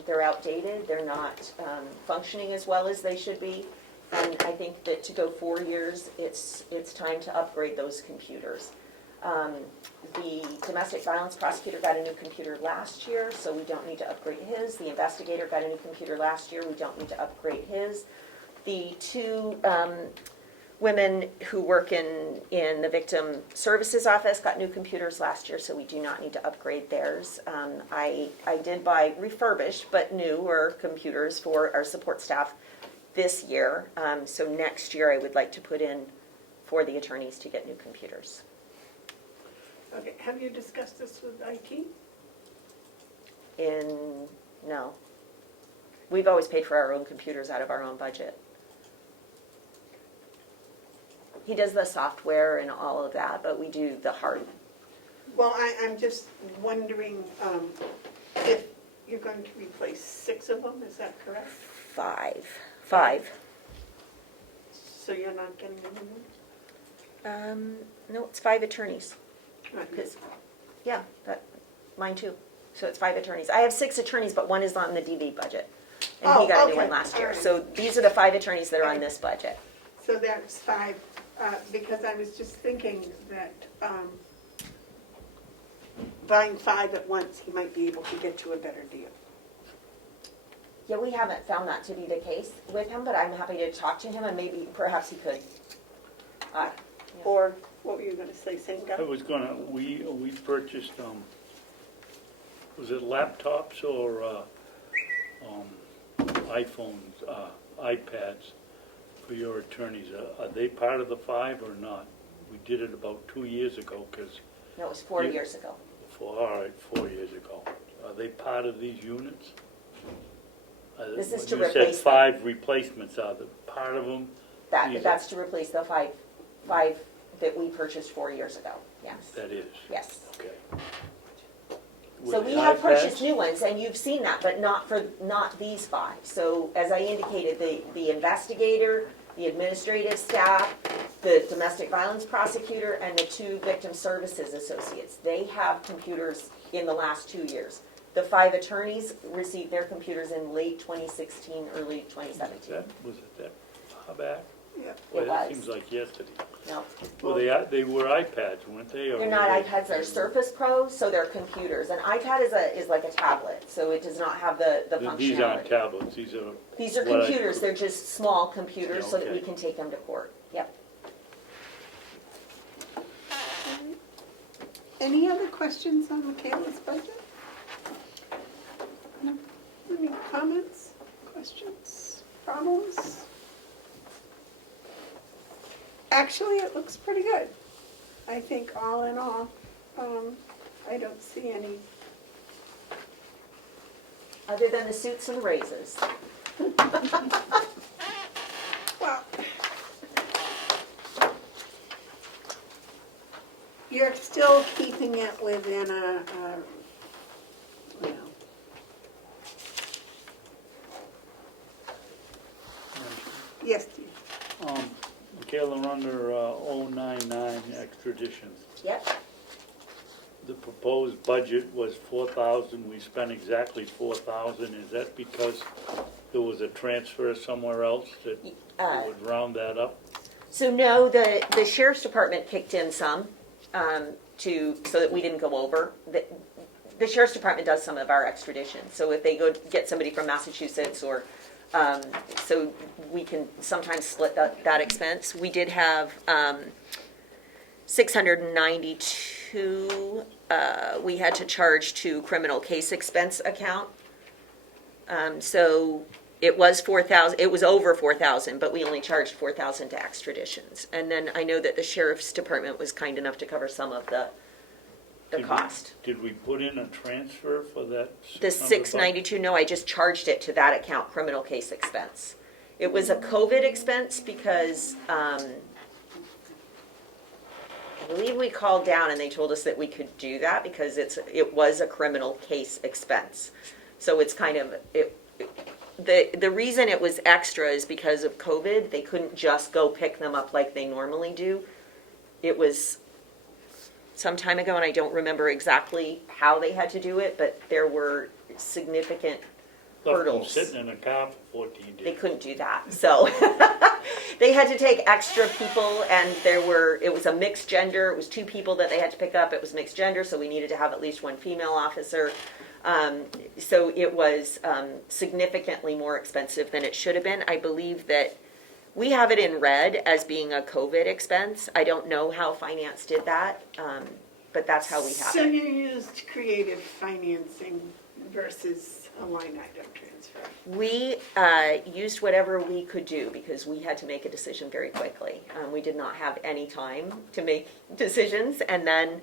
they're outdated, they're not functioning as well as they should be. And I think that to go 4 years, it's time to upgrade those computers. The domestic violence prosecutor got a new computer last year, so we don't need to upgrade his. The investigator got a new computer last year, we don't need to upgrade his. The two women who work in the victim services office got new computers last year, so we do not need to upgrade theirs. I did buy refurbished but newer computers for our support staff this year. So next year I would like to put in for the attorneys to get new computers. Okay, have you discussed this with IT? No. We've always paid for our own computers out of our own budget. He does the software and all of that, but we do the hard. Well, I'm just wondering if you're going to replace 6 of them, is that correct? Five. So you're not getting a new one? No, it's 5 attorneys. Right. Because, yeah, mine too. So it's 5 attorneys. I have 6 attorneys, but one is on the DV budget. And he Oh, got a new okay. one last year. All right. So these are the 5 attorneys that are on this budget. So that's 5, because I was just thinking that buying 5 at once, he might be able to get you a better deal. Yeah, we haven't found that to be the case with him, but I'm happy to talk to him and maybe, perhaps he could. Yeah. Or, what were you going to say, same guy? I was gonna, we purchased, was it laptops or iPhones, iPads For your attorneys, are they part of the 5 or not? We did it about 2 years ago, because, No, it was 4 Yeah. years ago. all right, 4 years ago. Are they part of these units? This is to You replace said them. 5 replacements, are the part of them? That's to replace the five that we purchased 4 years ago, yes. That is, Yes. okay. So With we the have iPads? purchased new ones, and you've seen that, but not these 5. So as I indicated, the investigator, the administrative staff, the domestic violence prosecutor, and the 2 victim services associates, they have computers in the last 2 years. The 5 attorneys received their computers in late 2016, early 2017. Was it that far back? Yep. Boy, It that was. seems like yesterday. No, Well, they were iPads, weren't they? or they're not were they- iPads, they're Surface Pros, so they're computers. An iPad is like a tablet, so it does not have the functionality. These aren't tablets, these are. These are what I- computers, they're just small computers Yeah, so that we okay. can take them to court. Yep. Any other questions on Michaela's budget? No. Any comments, questions, problems? Actually, it looks pretty good. I think all in all, I don't see any. Other than the suits and the raises. Well, you're still keeping it within well, yes, Steve. Michaela, under 099 extraditions, Yep. the proposed budget was 4,000, we spent exactly 4,000. Is that because there was a transfer somewhere else that would round that up? So no, the sheriff's department kicked in some so that we didn't go over. The sheriff's department does some of our extraditions. So if they go get somebody from Massachusetts or so we can sometimes split that expense. We did have 692 we had to charge to criminal case expense account. So it was 4,000. It was over 4,000, but we only charged 4,000 to extraditions. And then I know that the sheriff's department was kind enough to cover some of the cost. Did we put in a transfer for that? The 600 bucks? 692, no, I just charged it to that account, criminal case expense. It was a COVID expense because I believe we called down and they told us that we could do that because it was a criminal case expense. So it's kind of, the reason it was extra is because of COVID. They couldn't just go pick them up like they normally do. It was some time ago, and I don't remember exactly how they had to do it, but there were significant Left them hurdles. sitting in a car for 14 days. They couldn't do that, so they had to take extra people, and it was a mixed gender. It was 2 people that they had to pick up. It was mixed gender, so we needed to have at least 1 female officer. So it was significantly more expensive than it should have been. I believe that we have it in red as being a COVID expense. I don't know how finance did that, but that's how we have So it. you used creative financing versus a line item transfer. We used whatever we could do because we had to make a decision very quickly. We did not have any time to make decisions, and then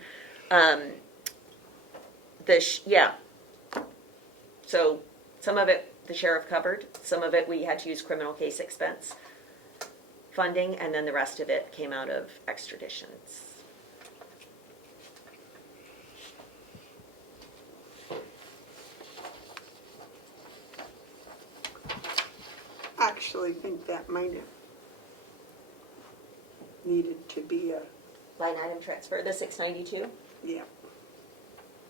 So some of it the sheriff covered, some of it we had to use criminal case expense funding, and then the rest of it came out of extraditions. I actually think that might have needed to be a, Line item transfer, the 692? yeah.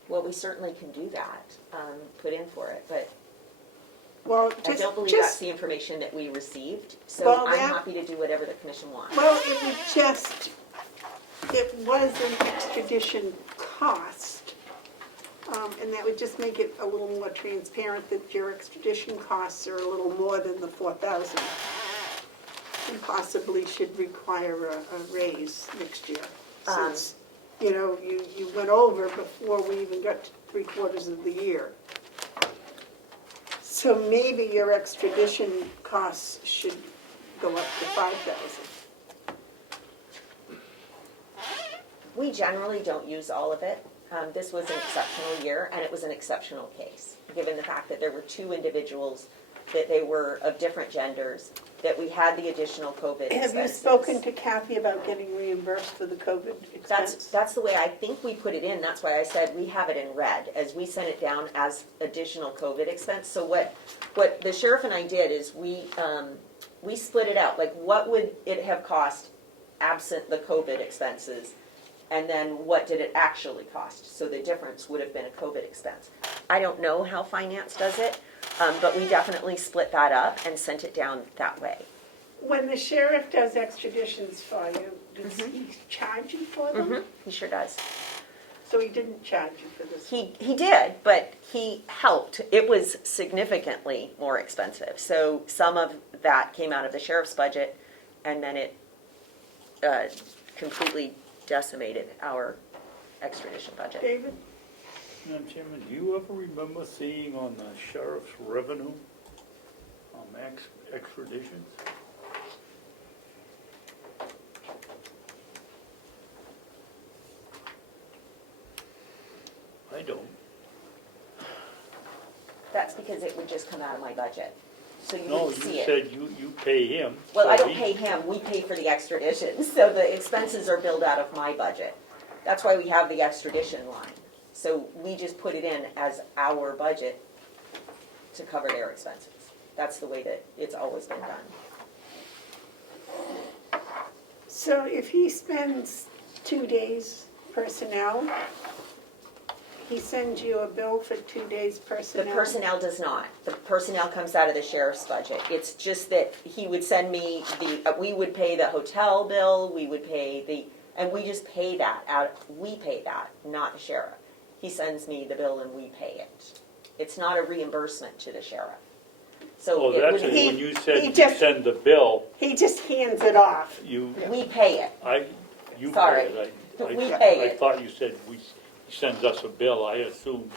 Well, we certainly can do that, put in for it, but Well, I don't believe that's the information that we received, so Well, I'm that- happy to do whatever the commission wants. Well, it was an extradition cost, and that would just make it a little more transparent that your extradition costs are a little more than the 4,000. And possibly should require a raise next year, since, you went over before we even got to 3/4 of the year. So maybe your extradition costs should go up to 5,000. We generally don't use all of it. This was an exceptional year, and it was an exceptional case, given the fact that there were two individuals, that they were of different genders, that we had the additional COVID expenses. Have you spoken to Kathy about getting reimbursed for the COVID expense? That's the way I think we put it in. That's why I said we have it in red, as we sent it down as additional COVID expense. So what the sheriff and I did is we split it out. Like, what would it have cost absent the COVID expenses? And then what did it actually cost? So the difference would have been a COVID expense. I don't know how finance does it, but we definitely split that up and sent it down that way. When the sheriff does extraditions for you, does he charge you for them? He sure does. So he didn't charge you for this? He did, but he helped. It was significantly more expensive. So some of that came out of the sheriff's budget, and then it completely decimated our extradition budget. David? Madam Chairman, do you ever remember seeing on the sheriff's revenue, extraditions? I don't. That's because it would just come out of my budget. So you No, wouldn't see you it. said you pay him. Well, so I don't he- pay him, we pay for the extradition, so the expenses are billed out of my budget. That's why we have the extradition line. So we just put it in as our budget to cover their expenses. That's the way that it's always been done. So if he spends 2 days personnel, he sends you a bill for 2 days The personnel? personnel does not. The personnel comes out of the sheriff's budget. It's just that he would send me we would pay the hotel bill, we would pay and we just pay that out, we pay that, not the sheriff. He sends me the bill and we pay it. It's not a reimbursement to the sheriff. So Oh, it that's would it, be, when you said he you just- send the bill, He just hands it off. you we pay it. pay Sorry. it. We pay I it. thought you said he sends us a bill, I assumed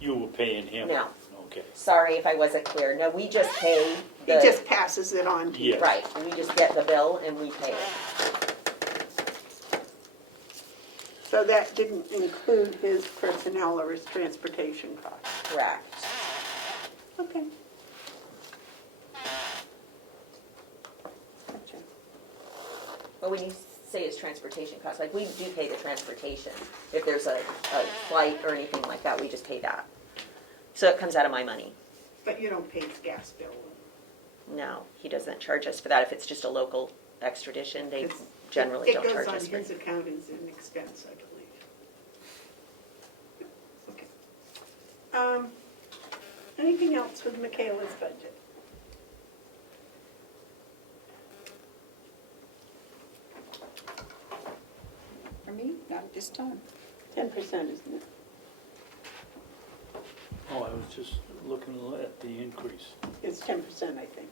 you were paying him. No. Okay. Sorry if I wasn't clear. No, we just pay He just passes it on to you. Yes. right, we just get the bill and we pay it. So that didn't include his personnel or his transportation costs? Correct. Okay. Gotcha. But when you say it's transportation costs, like we do pay the transportation. If there's a flight or anything like that, we just pay that. So it comes out of my money. But you don't pay his gas bill? No, he doesn't charge us for that. If it's just a local extradition, they It's- generally don't charge us It goes for on it. his account as an expense, I believe. Okay. Anything else with Michaela's budget? For me, not at this time. 10%, isn't it? Oh, I was just looking at the increase. It's 10%, I think.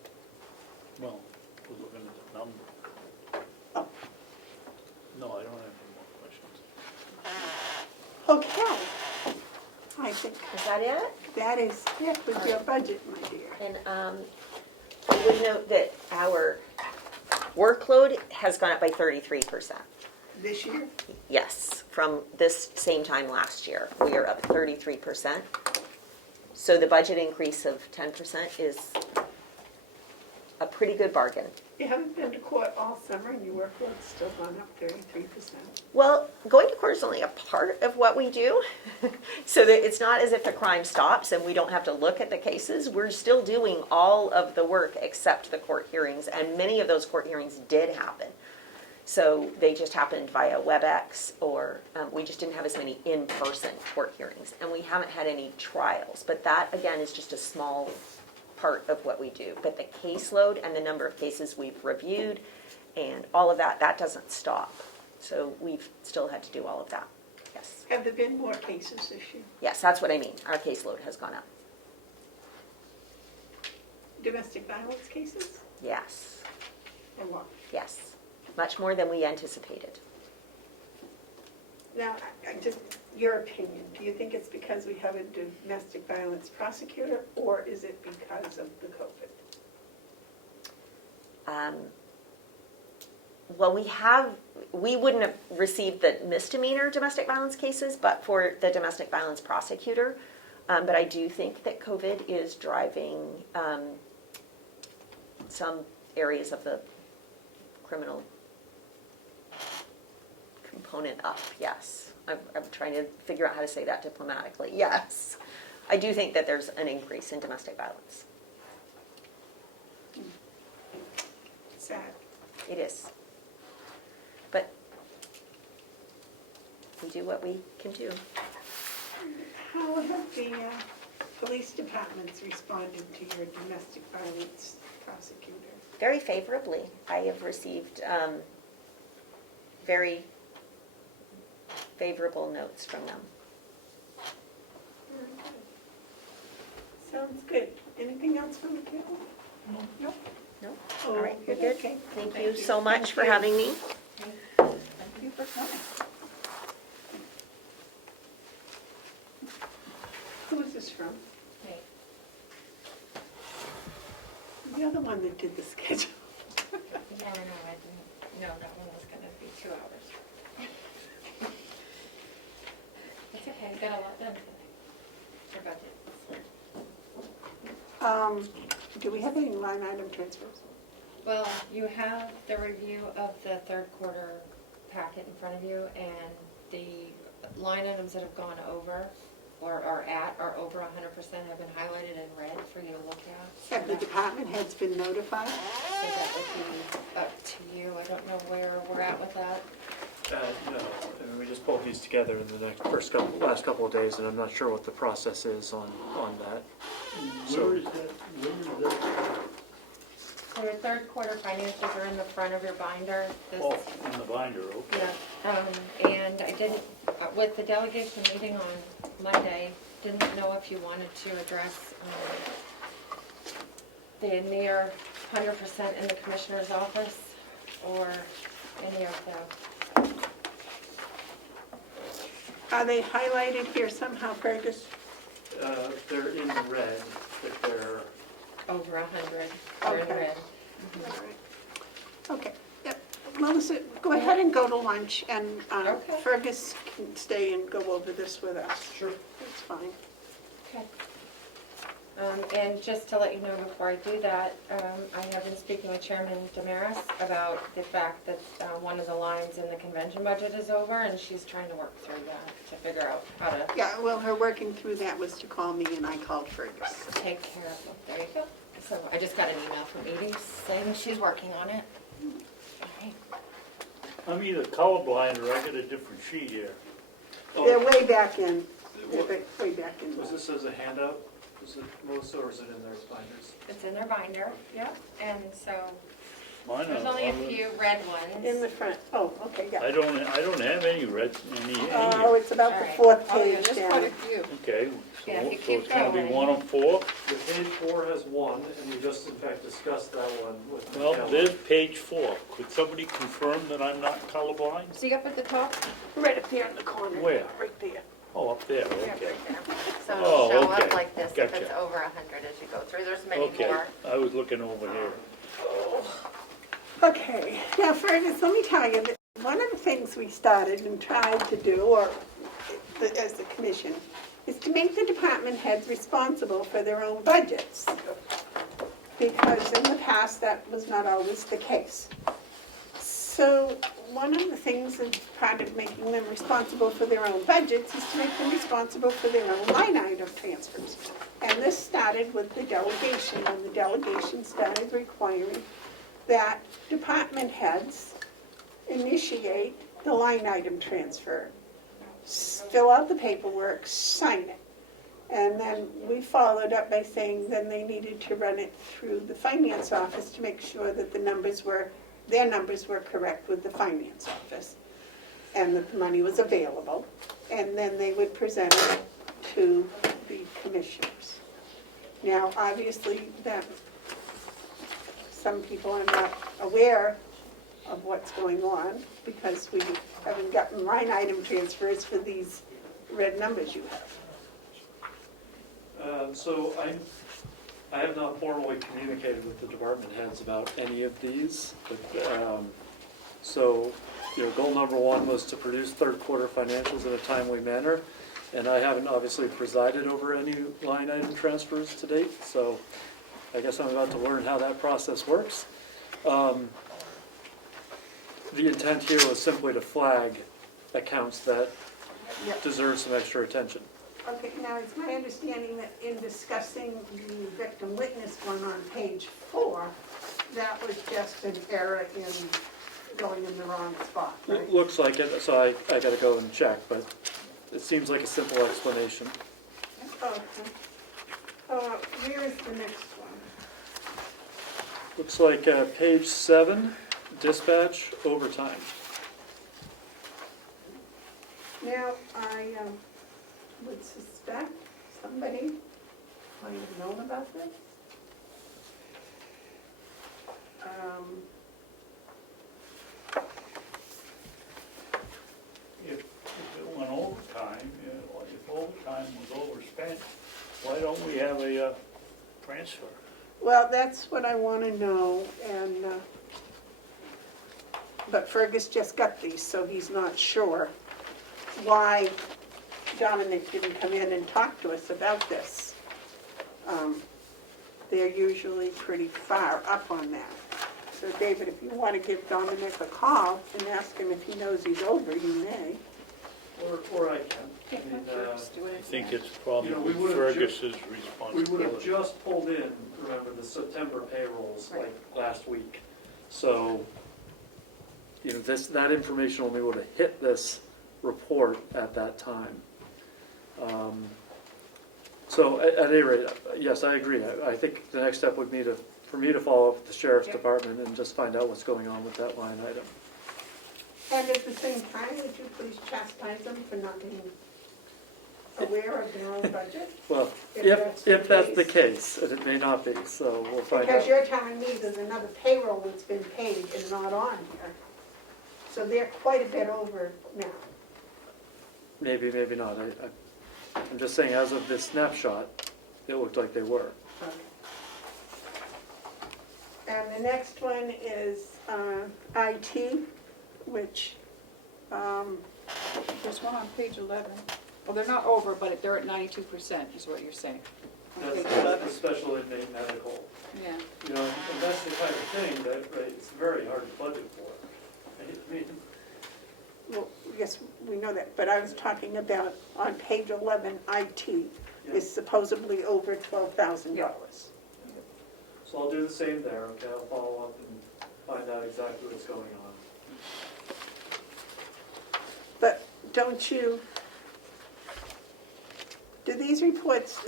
Well, I was looking at the number. Oh. No, I don't have any more questions. Okay. I think Is that it? that is it with your budget, my dear. And I would note that our workload has gone up by 33%. This year? Yes, from this same time last year, we are up 33%. So the budget increase of 10% is a pretty good bargain. You haven't been to court all summer and your workload's still gone up 33%. Well, going to court is only a part of what we do. So that it's not as if the crime stops and we don't have to look at the cases. We're still doing all of the work except the court hearings, and many of those court hearings did happen. So they just happened via WebEx, or we just didn't have as many in-person court hearings. And we haven't had any trials, but that, again, is just a small part of what we do. But the caseload and the number of cases we've reviewed and all of that, that doesn't stop. So we've still had to do all of that, yes. Have there been more cases this year? Yes, that's what I mean. Our caseload has gone up, Domestic violence cases? yes, Or what? yes. Much more than we anticipated. Now, just your opinion, do you think it's because we have a domestic violence prosecutor, or is it because of the COVID? Well, we wouldn't have received the misdemeanor domestic violence cases, but for the domestic violence prosecutor. But I do think that COVID is driving some areas of the criminal component up, yes. I'm trying to figure out how to say that diplomatically. Yes. I do think that there's an increase in domestic violence. Sad. It is. But we do what we can do. How have the police departments responded to your domestic violence prosecutor? Very favorably. I have received very favorable notes from them. Sounds good. Anything else from the Carroll? Nope. No? Oh, All right, you're good. okay. Thank Thank you you. so much Thank for you. having me. Thank you for coming. Who is this from? Okay. You're the one that did the schedule. No, I didn't, no, that one was gonna be 2 hours. It's okay, got a lot done today. For budget. Do we have any line item transfers? Well, you have the review of the third quarter packet in front of you, and the line items that have gone over or are over 100% have been highlighted in red for you to look at. Have the department heads been notified? So that would be up to you. I don't know where we're at with that. No, I mean, we just pulled these together in the last couple of days, and I'm not sure what the process is on that. Where is that, where is that? So your third quarter financials are in the front of your binder. This- Oh, in the binder, okay. Yeah, and I didn't, with the delegation meeting on Monday, didn't know if you wanted to address the near 100% in the commissioner's office or any of the, Are they highlighted here somehow, Fergus? They're in red, but they're, over 100, or in Okay. red. All right. Okay, yep. Melissa, go ahead and go to lunch, and Okay. Fergus can stay and go over this with us. sure. That's fine. Okay. And just to let you know before I do that, I have been speaking with Chairman Damaris about the fact that one of the lines in the convention budget is over, and she's trying to work through that to figure out how to Yeah, well, her working through that was to call me, and I called Fergus. take care of it. There you go. So I just got an email from Edie saying she's working on it. All right. I'm either colorblind or I got a different sheet here. They're way back in, they're What- way back in. Was this as a handout? Is it Melissa, or is it in their binders? It's in their binder, yep, and so Mine there's are only a all- few red ones. In the front, oh, okay, yeah. I don't have any reds, any Oh, here. it's about the All right. fourth Oh, yeah, page there's quite a down. few. Okay, Yeah, if you so keep it's gonna be going. 1 of 4? The page 4 has 1, and we just in fact discussed that one with Well, Michaela. there's page 4. Could somebody confirm that I'm not colorblind? See up at the top? Right up there in the corner. Where? Right there. Oh, up there, Yeah, okay. right there. So Oh, it'll show okay. up like this if Gotcha. it's over 100 as you go through. There's many Okay, more. I was looking over here. Okay, now Fergus, let me tell you that one of the things we started and tried to do, or as the commission, is to make the department heads responsible for their own budgets. Because in the past, that was not always the case. So one of the things as part of making them responsible for their own budgets is to make them responsible for their own line item transfers. And this started with the delegation, and the delegation started requiring that department heads initiate the line item transfer, fill out the paperwork, sign it. And then we followed up by saying then they needed to run it through the finance office to make sure that their numbers were correct with the finance office, and that the money was available. And then they would present it to the commissioners. Now, obviously, that some people are not aware of what's going on because we haven't gotten line item transfers for these red numbers you have. So I have not formally communicated with the department heads about any of these, but, so, goal number one was to produce third quarter financials in a timely manner, and I haven't obviously presided over any line item transfers to date, so I guess I'm about to learn how that process works. The intent here was simply to flag accounts that Yep. deserve some extra attention. Okay, now it's my understanding that in discussing the victim witness one on page 4, that was just an error in going in the wrong spot, right? It looks like it, so I gotta go and check, but it seems like a simple explanation. Okay. Where is the next one? Looks like page 7, dispatch overtime. Now, I would suspect somebody might have known about this. If it went overtime, if overtime was overspent, why don't we have a transfer? Well, that's what I want to know, and, but Fergus just got these, so he's not sure why Dominic didn't come in and talk to us about this. They're usually pretty far up on that. So David, if you want to give Dominic a call and ask him if he knows he's over, you may. Or I can. I mean, I think it's probably we would've Fergus's we responsibility. would have just pulled in, remember, the September payrolls Right. like last week. So, that information only would have hit this report at that time. So at any rate, yes, I agree. I think the next step would be for me to follow up with the sheriff's Yeah. department and just find out what's going on with that line item. And at the same time, would you please chastise them for not being aware of their own budget? Well, If if that's the case. case, and it may not be, so we'll find Because out. you're telling me there's another payroll that's been paid and not on here. So they're quite a bit over now. Maybe, maybe not. I'm just saying, as of this snapshot, it looked like they were. Okay. And the next one is IT, which, There's one on page 11. Well, they're not over, but they're at 92% is what you're saying. On That's page 11. the special inmate medical. Yeah. And that's the kind of thing that, right, it's very hard to budget for. I mean, well, yes, we know that, but I was talking about on page 11, IT is supposedly over $12,000. so I'll do the same there, okay? I'll follow up and find out exactly what's going on. But don't you, do these reports,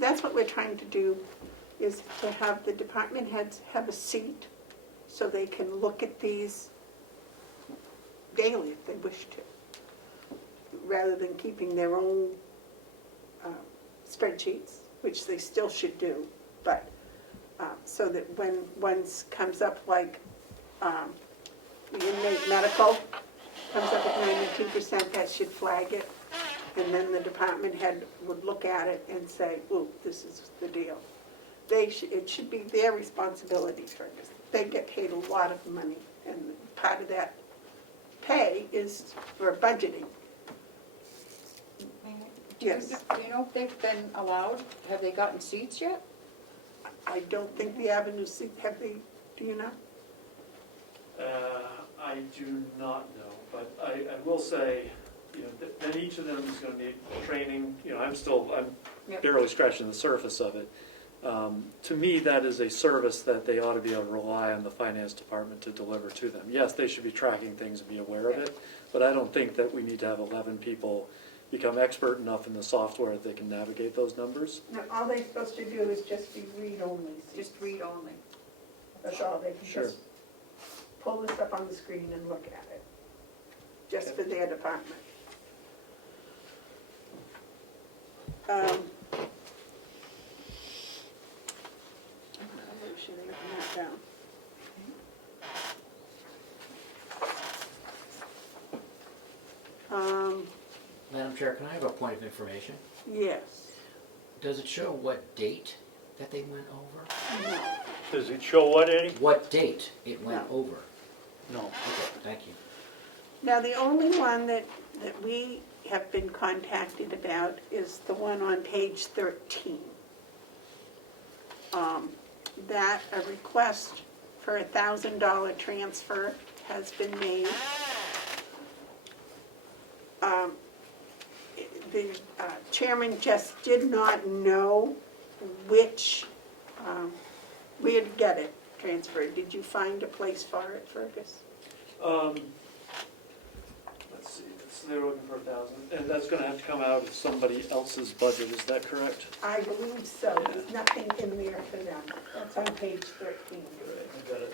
that's what we're trying to do, is to have the department heads have a seat so they can look at these daily if they wish to, rather than keeping their own spreadsheets, which they still should do, but so that when one comes up like the inmate medical comes up at 92%, that should flag it. And then the department head would look at it and say, ooh, this is the deal. It should be their responsibility for this. They get paid a lot of money, and part of that pay is for budgeting. Yes. Do you know if they've been allowed? Have they gotten seats yet? I don't think the Avenue seat, have they, do you know? I do not know, but I will say, that each of them is gonna need training. I'm Yep. barely scratching the surface of it. To me, that is a service that they ought to be able to rely on the finance department to deliver to them. Yes, they should be tracking things and be aware of it, but I don't think that we need to have 11 people become expert enough in the software that they can navigate those numbers. No, all they're supposed to do is just be read-only seats. Just read only. That's all, they can Sure. just pull this up on the screen and look at it, just for their department. Should I open that down? Madam Chair, can I have a point of information? Yes. Does it show what date that they went over? Does it show what, Eddie? What date it went No. over? No. Okay, thank you. Now, the only one that we have been contacted about is the one on page 13. That a request for a $1,000 transfer has been made. The chairman just did not know which, where to get it transferred. Did you find a place for it, Fergus? Let's see, they're looking for 1,000, and that's gonna have to come out of somebody else's budget, is that correct? I believe so. There's nothing in there for them. That's on page 13. I got it.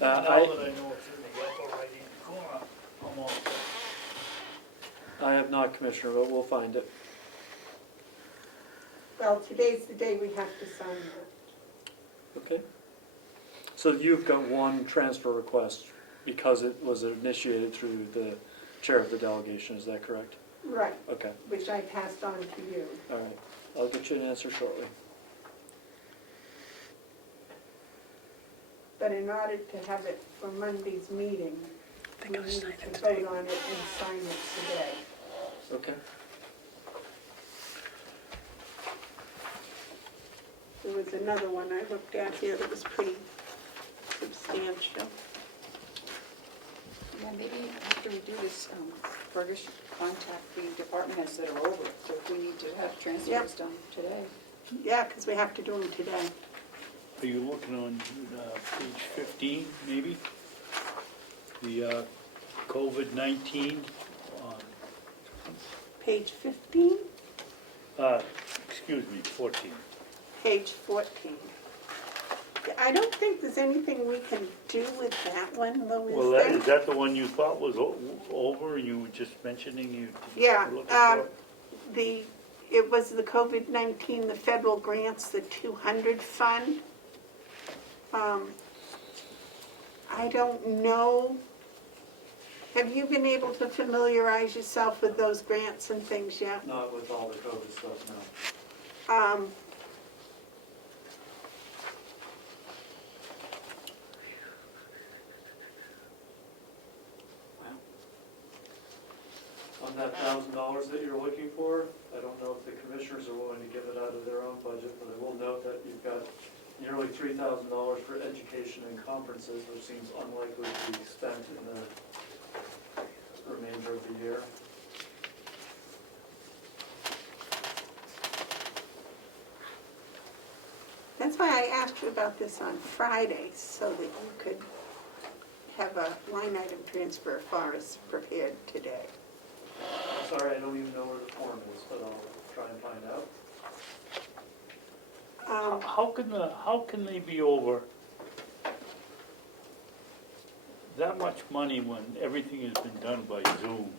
Now that I know it's in the upper right-hand corner, I'm all set. I have not, Commissioner, but we'll find it. Well, today's the day we have to sign that. Okay. So you've got one transfer request because it was initiated through the chair of the delegation, is that correct? Right, Okay, which I passed on to you. all right. I'll get you an answer shortly. But in order to have it for Monday's meeting, we need to vote on it and sign it today. Okay. There was another one I looked at here that was pretty substantial. Yeah, maybe after we do this, Fergus should contact the department heads that are over it, so if we need to have transfers done today. Yeah, because we have to do them today. Are you looking on page 15, maybe? The COVID-19, Page 15, excuse me, 14. page 14. Yeah, I don't think there's anything we can do with that one, though, is Well, there? is that the one you thought was over, and you were just mentioning you Yeah, were looking for? it was the COVID-19, the federal grants, the 200 fund. I don't know. Have you been able to familiarize yourself with those grants and things yet? Not with all the COVID stuff, no. On that $1,000 that you're looking for, I don't know if the commissioners are willing to give it out of their own budget, but I will note that you've got nearly $3,000 for education and conferences, which seems unlikely to be spent in the remainder of the year. That's why I asked you about this on Friday, so that you could have a line item transfer for us prepared today. Sorry, I don't even know where the form is, but I'll try and find out. How can they be over that much money when everything has been done by Zoom?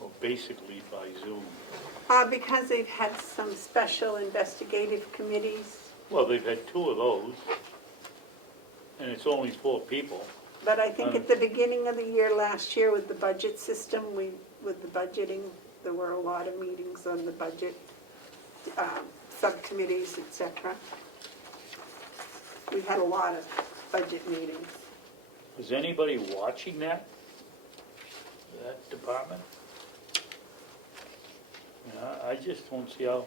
Or basically by Zoom? Because they've had some special investigative committees, Well, they've had 2 of those, and it's only 4 people. but I think at the beginning of the year, last year with the budget system, with the budgeting, there were a lot of meetings on the budget, subcommittees, etc. We had a lot of budget meetings. Was anybody watching that department? Yeah, I just don't see how.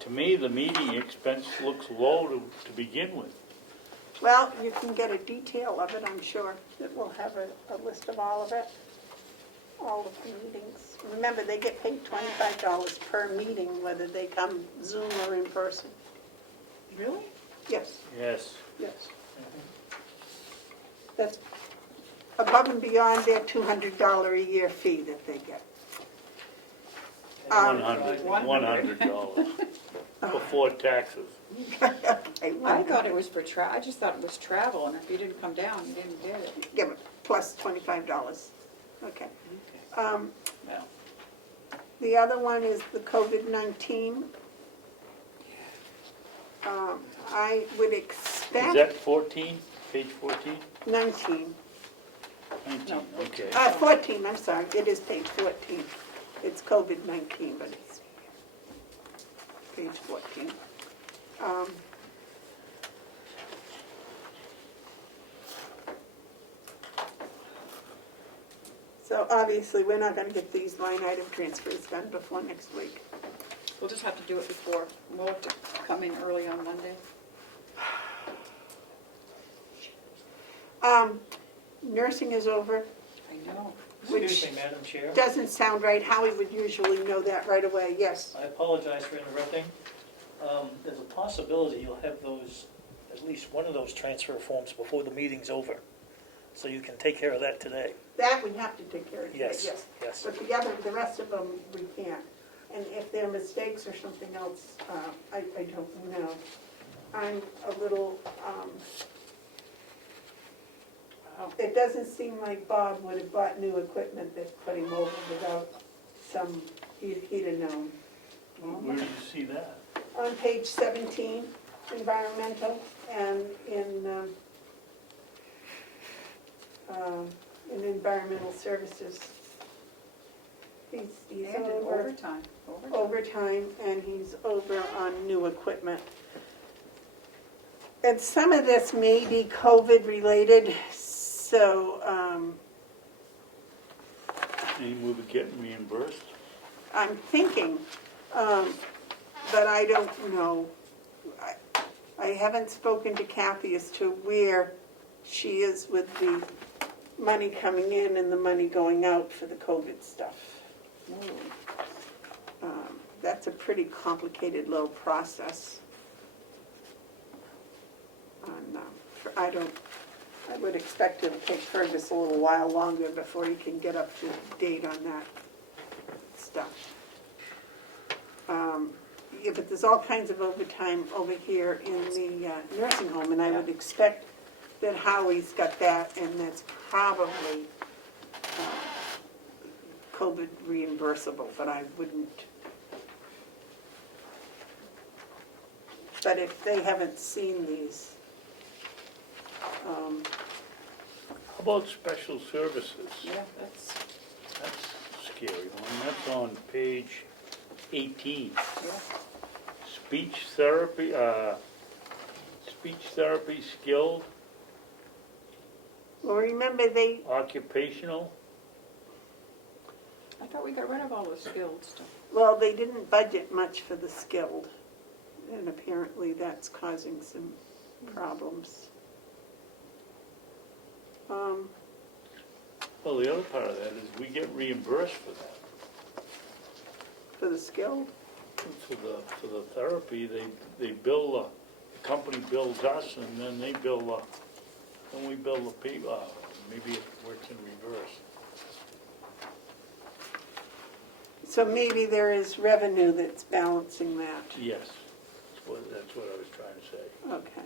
To me, the meeting expense looks low to begin with. Well, you can get a detail of it, I'm sure. It will have a list of all of it, all of the meetings. Remember, they get paid $25 per meeting, whether they come Zoom or in person. Really? Yes, Yes. yes. That's above and beyond their $200 a year fee that they get. $100 before taxes. Okay, I thought it was for I just thought it was travel, and if you didn't come down, you didn't get it. Yeah, but plus $25. Okay. Well, The other one is the COVID-19. I would Is expect that 14, page 14? 19. 19, okay. 14, I'm sorry, it is page 14. It's COVID-19, but it's page 14. So obviously, we're not going to get these line item transfers done before next week. We'll just have to do it before, we'll have to come in early on Monday. Nursing is over. I know. Excuse me, Madam Chair. Doesn't sound right. Howie would usually know that right away. Yes. I apologize for interrupting. There's a possibility you'll have those, at least one of those transfer forms before the meeting's over. So you can take care of that today. That we have to take care of today, Yes, yes. yes. But the rest of them, we can't. And if they're mistakes or something else, I don't know. I'm a little, it doesn't seem like Bob would have bought new equipment that put him over without some, he'd have known. Where did you see that? On page 17, environmental, and in environmental services. He's And over overtime. overtime, and he's over on new equipment. And some of this may be COVID-related, so And we were getting reimbursed? I'm thinking, but I don't know. I haven't spoken to Kathy as to where she is with the money coming in and the money going out for the COVID stuff. That's a pretty complicated little process. And, I would expect it'll take Fergus a little while longer before he can get up to date on that stuff. Yeah, but there's all kinds of overtime over here in the nursing home, and I would expect that Howie's got that, and that's probably COVID reimbursable, but I wouldn't. But if they haven't seen these, How about special services? Yeah, that's, That's a scary one. That's on page 18. yeah. Speech therapy skilled, well, remember they, occupational. I thought we got rid of all the skilled stuff. well, they didn't budget much for the skilled, and apparently that's causing some problems. Well, the other part of that is we get reimbursed for that. For the skilled? For the therapy, they bill, the company bills us, and then they bill, then we bill the people. Maybe it works in reverse. So maybe there is revenue that's balancing that. Yes, that's what I was trying to say. Okay,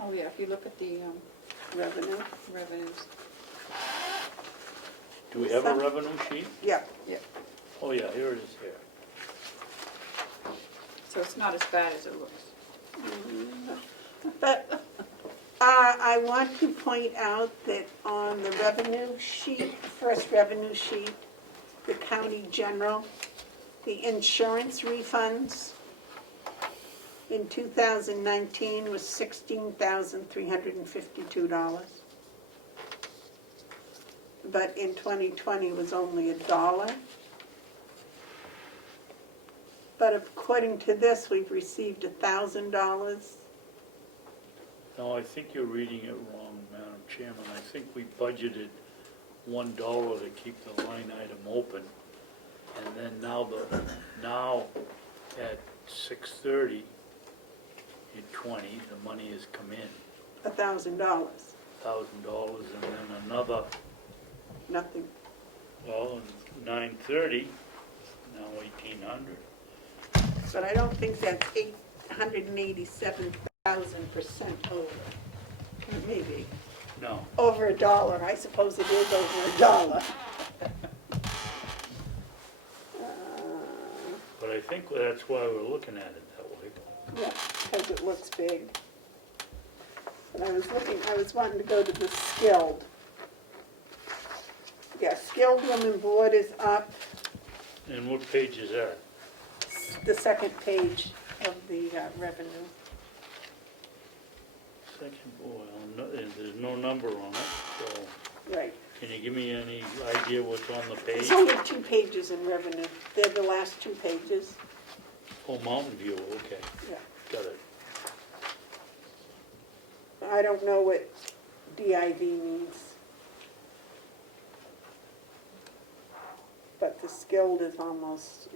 Oh, yeah, if you look at the revenue, revenues. Do we have a revenue sheet? yeah. Yeah. Oh, yeah, here it is here. So it's not as bad as it looks. But I want to point out that on the revenue sheet, first revenue sheet, the county general, the insurance refunds in 2019 was $16,352. But in 2020 was only $1. But according to this, we've received $1,000. No, I think you're reading it wrong, Madam Chairman. I think we budgeted $1 to keep the line item open. And then now at 6:30 in 20, the money has come in, $1,000, $1,000, and then another, nothing. well, 9:30, now 1,800. But I don't think that's 887,000% over. Or maybe No, over $1. I suppose it is over $1. but I think that's why we're looking at it that way. Yeah, because it looks big. But I was wanting to go to the skilled. Yeah, skilled women board is up, And what page is that? the second page of the revenue. Second, well, there's no number on it, so Right. can you give me any idea what's on the page? It's only 2 pages in revenue. They're the last 2 pages. Oh, Mountain View, okay, Yeah. got it. I don't know what DIV means. But the skilled is almost,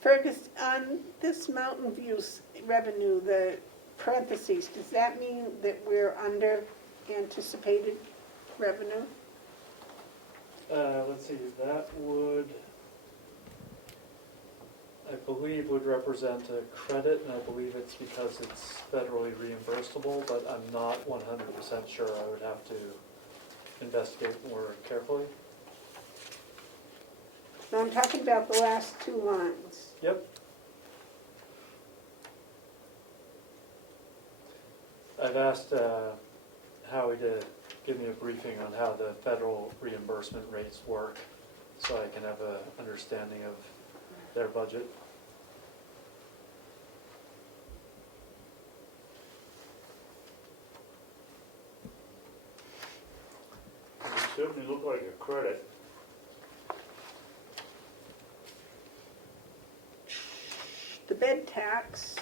Fergus, on this Mountain View's revenue, the parentheses, does that mean that we're under anticipated revenue? Let's see, that would, I believe would represent a credit, and I believe it's because it's federally reimbursable, but I'm not 100% sure. I would have to investigate more carefully. No, I'm talking about the last 2 lines. Yep. I've asked Howie to give me a briefing on how the federal reimbursement rates work, so I can have an understanding of their budget. It certainly looked like a credit. The bed tax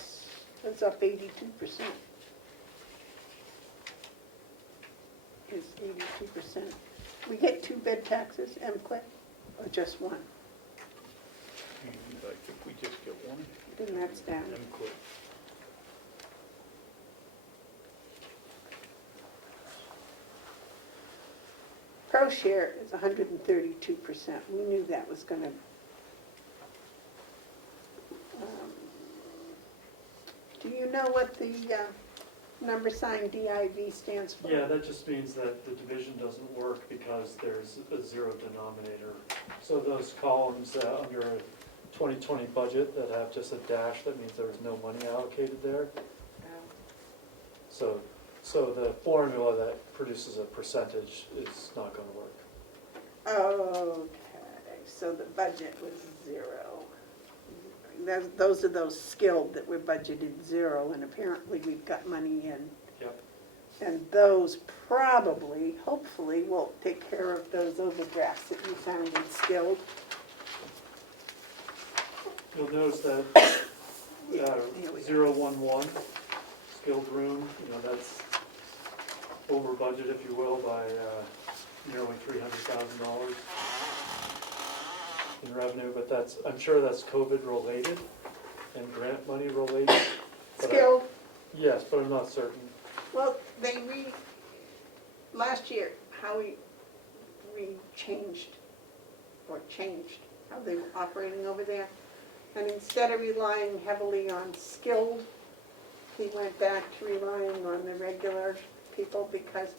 is up 82%. Is 82%. We get 2 bed taxes, MQuick, or just 1? Like if we just get one, Then that's down. then quit. Pro share is 132%. We knew that was going to. Do you know what the number sign DIV stands for? Yeah, that just means that the division doesn't work because there's a zero denominator. So those columns under a 2020 budget that have just a dash, that means there was no money allocated there. So the formula that produces a percentage is not going to work. Okay, so the budget was 0. Those are those skilled that were budgeted 0, and apparently we've got money in. Yep. And those probably, hopefully, will take care of those overdrafts that you found in skilled. You'll notice that Yeah, here we go. 011, skilled room, that's over budget, if you will, by nearly $300,000 in revenue, but I'm sure that's COVID related and grant money related. But Skilled, Yes, but I'm not certain. well, last year, Howie changed how they were operating over there. And instead of relying heavily on skilled, he went back to relying on the regular people, because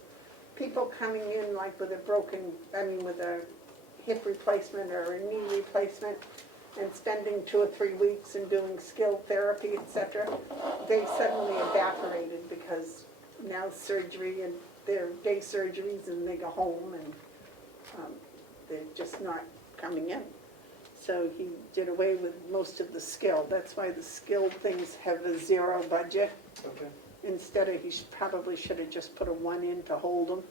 people coming in like with a hip replacement or a knee replacement and spending 2 or 3 weeks and doing skilled therapy, etc., they suddenly evaporated because now surgery and they're day surgeries and they go home and they're just not coming in. So he did away with most of the skilled. That's why the skilled things have a 0 budget. Okay. Instead of, he probably should have just put a 1 in to hold them.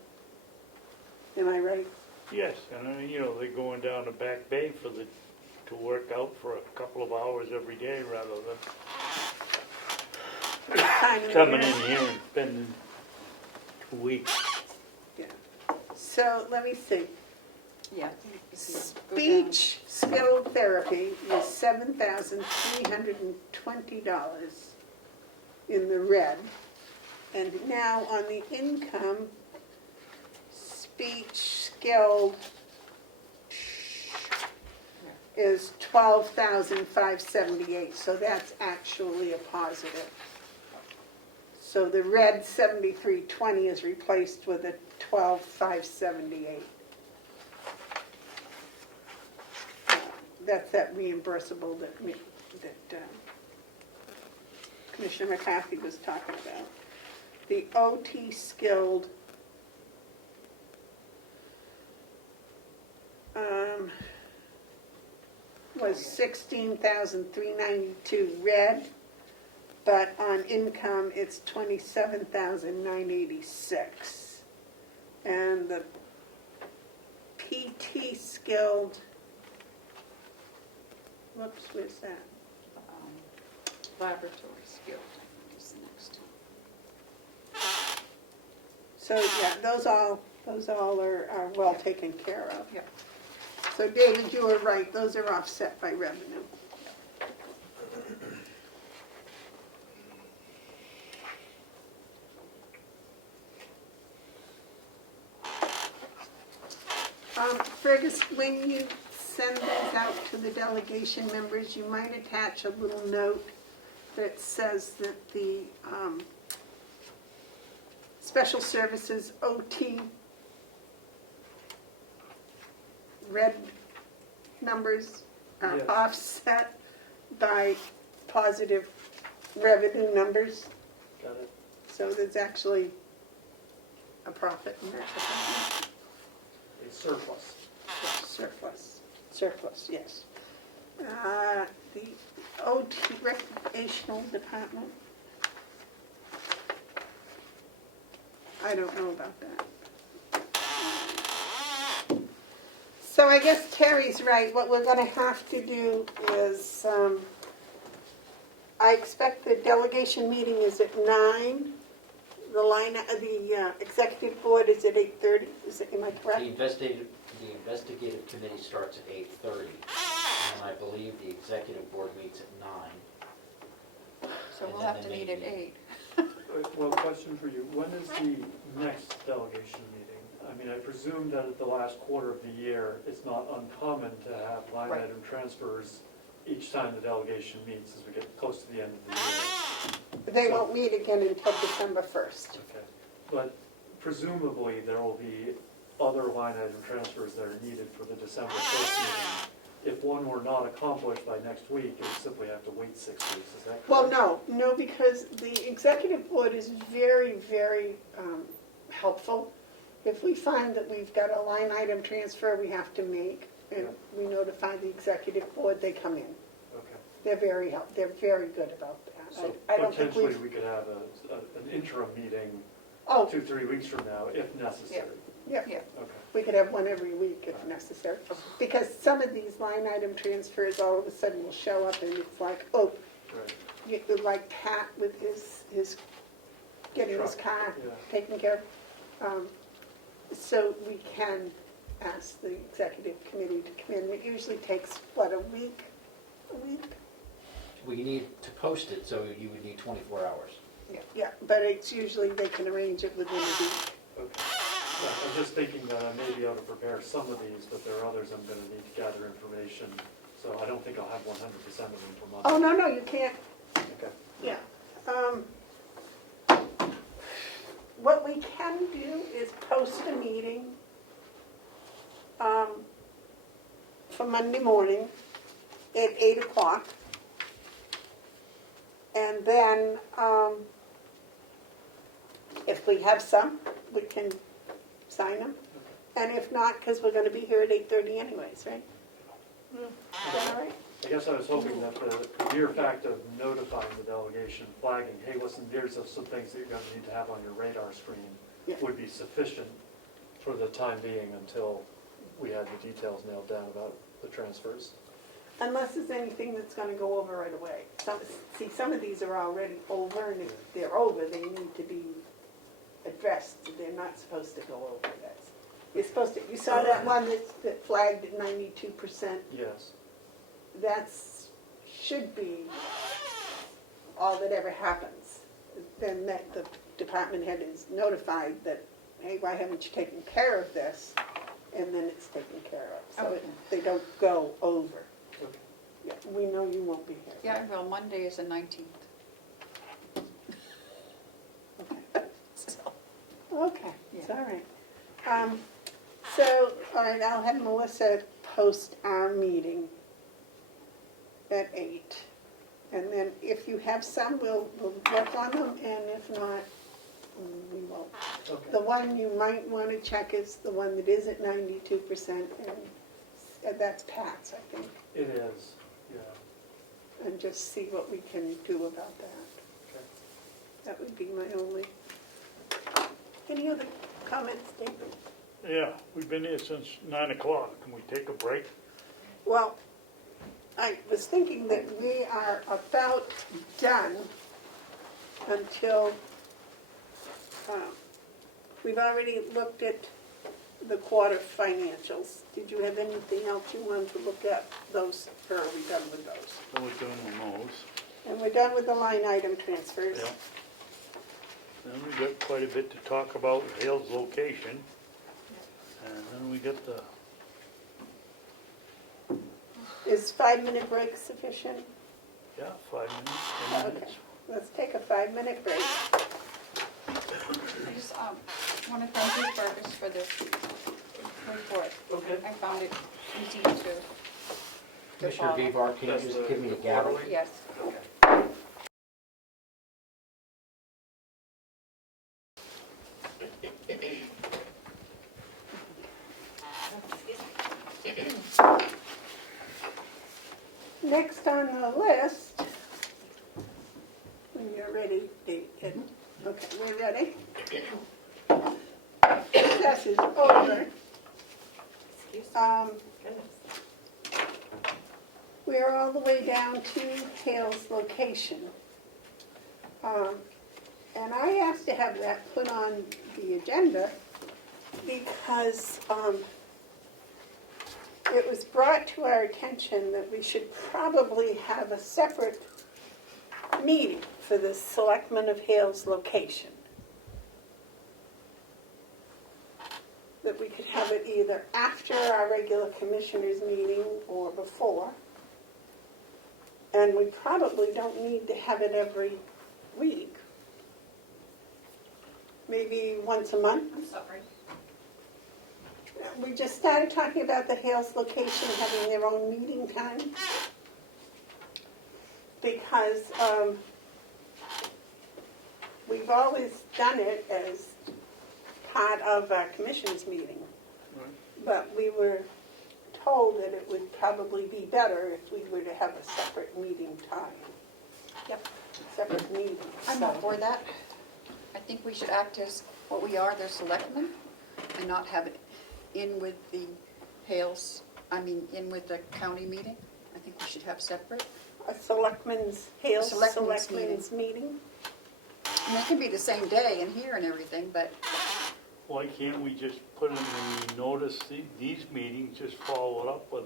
Am I right? Yes, and they're going down to Back Bay to work out for a couple of hours every day rather than coming in here and spending 2 weeks. Yeah. So let me see. Yeah. Speech skilled therapy is $7,320 in the red. And now on the income, speech skilled is $12,578, so that's actually a positive. So the red 7320 is replaced with a 12,578. that's that reimbursable that Commissioner McCarthy was talking about. The OT skilled was 16,392 red, but on income it's 27,986. And the PT skilled, whoops, where's that? Laboratory skilled, I think is the next one. So, yeah, those all are well taken care of. Yep. So David, you were right, those are offset by revenue. Fergus, when you send these out to the delegation members, you might attach a little note that says that the special services OT red numbers are Yes. offset by positive revenue numbers. Got it? So there's actually a profit in that department. A surplus. Surplus, yes. The OT recreational department, I don't know about that. So I guess Terry's right, what we're gonna have to do is, I expect the delegation meeting is at 9. The executive board is at 8:30, am I correct? The investigative committee starts at 8:30, and I believe the executive board meets at 9. So And we'll then have to they meet may at be- 8. Well, question for you, when is the next delegation meeting? I mean, I presume that at the last quarter of the year, it's not uncommon to have line Right. item transfers each time the delegation meets as we get close to the end of the year. They So- won't meet again until December 1st. Okay, but presumably there will be other line item transfers that are needed for the December 1st meeting. If one were not accomplished by next week, it would simply have to wait 6 weeks, is that correct? Well, no, because the executive board is very, very helpful. If we find that we've got a line item transfer we have to make, and we notify the executive board, they come in. Okay, They're very they're very good about that. so I don't think potentially we've, we could have an interim meeting oh, 2-3 weeks from now, if necessary. yeah, Yeah. Okay, we could have one every week if necessary. Because some of these line item transfers all of a sudden will show up and it's like, oh, right, like Pat with his getting his car yeah. taken care of. So we can ask the executive committee to come in. It usually takes, what, a week? We need to post it, so you would need 24 hours. Yeah, but it's usually, they can arrange it within a week. Okay. Yeah, I'm just thinking that I may be able to prepare some of these, but there are others I'm gonna need to gather information, so I don't think I'll have 100% of them for Monday. Oh, no, you can't, Okay. yeah. What we can do is post a meeting for Monday morning at 8 o'clock. And then, if we have some, we can sign them. And if not, because we're going to be here at 8:30 anyways, right? Is that all right? I guess I was hoping that the mere fact of notifying the delegation, flagging, hey, listen, here's some things that you're gonna need to have on your radar screen, Yeah. would be sufficient for the time being until we had the details nailed down about the transfers. Unless there's anything that's going to go over right away. Some of these are already over, and if they're over, they need to be addressed. They're not supposed to go over. You're supposed to, you saw that one that flagged at 92%? Yes. That's, should be all that ever happens. Then that the department head is notified that, hey, why haven't you taken care of this? And then it's taken care of, so they don't go over. Okay. Yeah, we know you won't be here. Yeah, well, Monday is the 19th. So, Okay, it's Yeah. all right. So, all right, I'll have Melissa post our meeting at 8. And then if you have some, we'll work on them, and if not, we won't. Okay. The one you might want to check is the one that is at 92%, and that's Pat's, I think, It is, yeah. and just see what we can do about that. Okay. That would be my only. Any other comments, David? Yeah, we've been here since 9 o'clock. Can we take a break? Well, I was thinking that we are about done until, we've already looked at the quarter financials. Did you have anything else you wanted to look at those, or are we done with those? So we're done with those. And we're done with the line item transfers. Yeah. Then we got quite a bit to talk about, Hale's location. And then we got the, Is 5-minute break sufficient? yeah, 5 minutes, 10 Okay, minutes. let's take a 5-minute break. I just want to thank you, Fergus, for the report. Okay. I found it easy to Commissioner follow. Vivar, can you That's just the- give me a the gavel? quarterly? Yes. Next on the list, when you're ready, David. Okay, we're ready. This is over. We're all the way down to Hale's location. And I asked to have that put on the agenda because it was brought to our attention that we should probably have a separate meeting for the selectmen of Hale's location. That we could have it either after our regular commissioners meeting or before. And we probably don't need to have it every week. Maybe once a month. I'm sorry. We just started talking about the Hales location having their own meeting time. Because we've always done it as part of our commission's meeting. But we were told that it would probably be better if we were to have a separate meeting time. Yep. Separate meeting. I'm all for that. I think we should act as what we are, the selectmen, and not have it in with the in with the county meeting. I think we should have separate. A selectmen's, Hales Selectmen's selectmen's meeting. And it can be the same day and here and everything, but Why can't we just put in the notice, these meetings, just follow it up with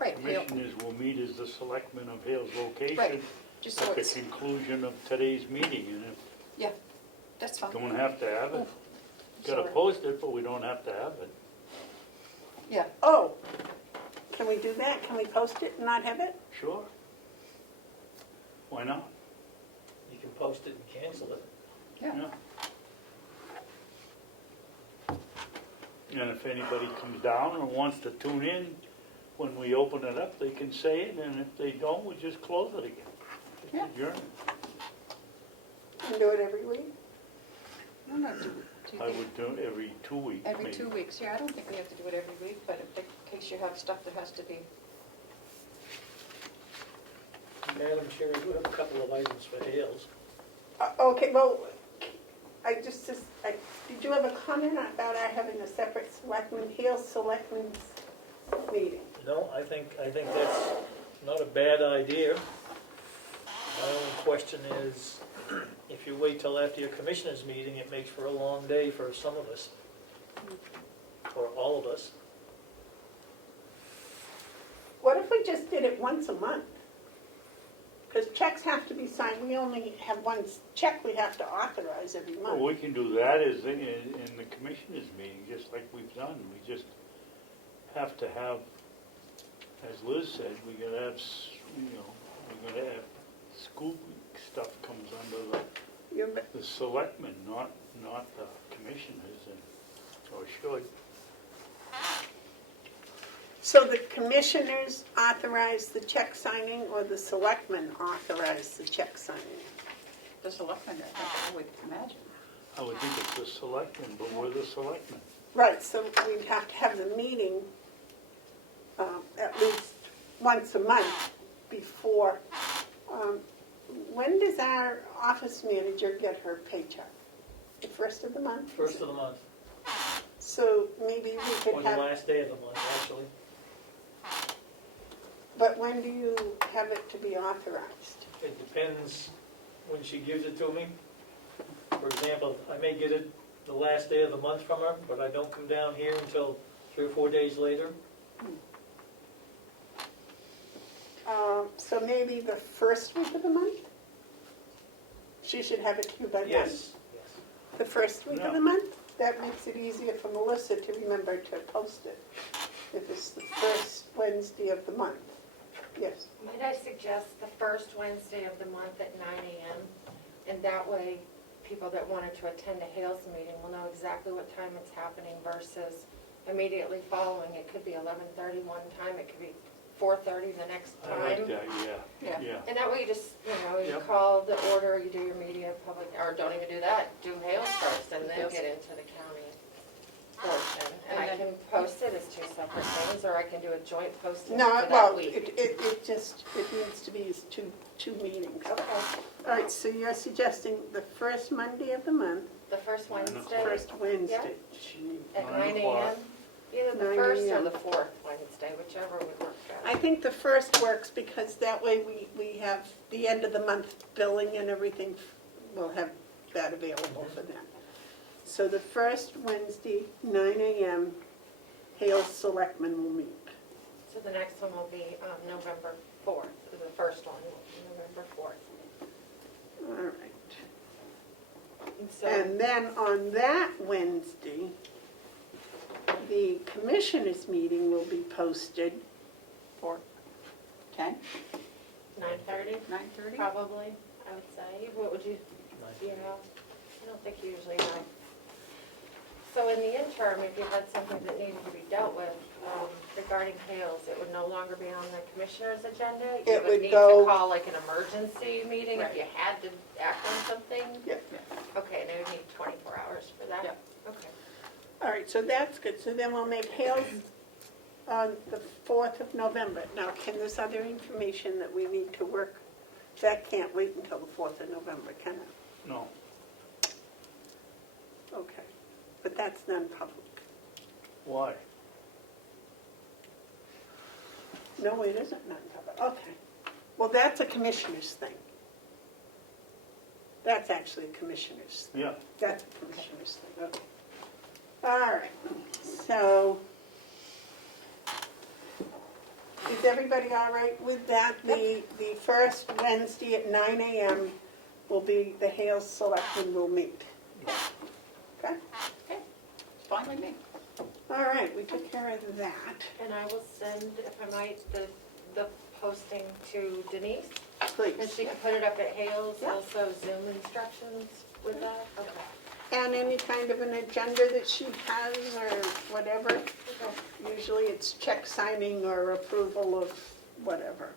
Right, Hale. commissioners will meet as the selectmen of Hale's location Right, just so at the it's, conclusion of today's meeting, and if yeah, that's fine. don't have to have it. Gotta Sorry. post it, but we don't have to have it. Yeah, Oh, can we do that? Can we post it and not have it? Sure. Why not? You can post it and cancel it. yeah. And if anybody comes down and wants to tune in, when we open it up, they can say it, and if they don't, we just close it again. It's Yeah. adjourned. And do it every week? No, no, do you I think- would do it every 2 weeks, Every maybe. 2 weeks, yeah, I don't think we have to do it every week, but in case you have stuff that has to be, Madam Chair, we do have a couple of items for Hales. Okay, well, did you have a comment about our having a separate selectmen, Hales selectmen's meeting? No, I think that's not a bad idea. My only question is, if you wait till after your commissioners' meeting, it makes for a long day for some of us, or all of us. What if we just did it once a month? Because checks have to be signed, we only have one check we have to authorize every Well, month. we can do that as in the commissioners' meeting, just like we've done. We just have to have, as Liz said, we gotta have, we're gonna have school stuff comes under You're- the selectmen, not the commissioners, or should. So the commissioners authorize the check signing, or the selectmen authorize the check signing? The selectmen, I would imagine. I would think it's the selectmen, but we're the selectmen. Right, so we'd have to have the meeting at least once a month before. When does our office manager get her paycheck? The first of the month? First of the month, So maybe we or could the have, last day of the month, actually. but when do you have it to be authorized? It depends when she gives it to me. For example, I may get it the last day of the month from her, but I don't come down here until 3 or 4 days later. So maybe the first week of the month? She should have it to you by then. Yes. The first week of the month? That makes it easier for Melissa to remember to post it, if it's the first Wednesday of the month. Yes. Might I suggest the first Wednesday of the month at 9 a.m.? And that way, people that wanted to attend a Hales meeting will know exactly what time it's happening versus immediately following. It could be 11:30 one time, it could be 4:30 the next I time. like that, Yeah. yeah. And that way you just, you Yep. call the order, you do your media, public, or don't even do that, do Hales first and then get into the county portion. And I can post it as two separate things, or I can do a joint posting No, for that well, week. it needs to be as two meetings. Okay, All right, so you're suggesting the first Monday of the month, the first Wednesday first Wednesday. Gee. at 9 9 o'clock. a.m. Either the 9 first or a.m. the fourth Wednesday, whichever would work I better. think the first works because that way we have the end of the month billing and everything, we'll have that available for them. So the first Wednesday, 9 a.m., Hales Selectmen will meet. So the next one will be November 4th, the first one will be November 4th. All right. And so, And then on that Wednesday, the commissioners' meeting will be posted. For 10, 9:30 9:30? probably, I would say. What would you, you know? I don't think you usually know. So in the interim, if you had something that needed to be dealt with regarding Hales, it would no longer be on the commissioner's agenda? It would need go- to call like an emergency meeting if Right. you had to act on something? Yep. Okay, and it would need 24 hours for that? Yep. Okay. All right, so that's good. So then we'll make Hales on the 4th of November. Now, can this other information that we need to work, that can't wait until the 4th of November, can it? No, Okay, but that's non-public. why? No, it isn't non-public, okay. Well, that's a commissioner's thing. That's actually a commissioner's thing. Yeah, That's a commissioner's thing, okay. All right, so is everybody all right with that? The first Wednesday at 9 a.m. will be the Hales Selectmen will meet. Okay? Okay, fine with me. All right, we took care of that. And I will send, if I might, the posting to Denise, and Please. she can put it up at Hales, Yeah. also Zoom instructions with that? Okay. And any kind of an agenda that she has or whatever. Okay. Usually it's check signing or approval of whatever.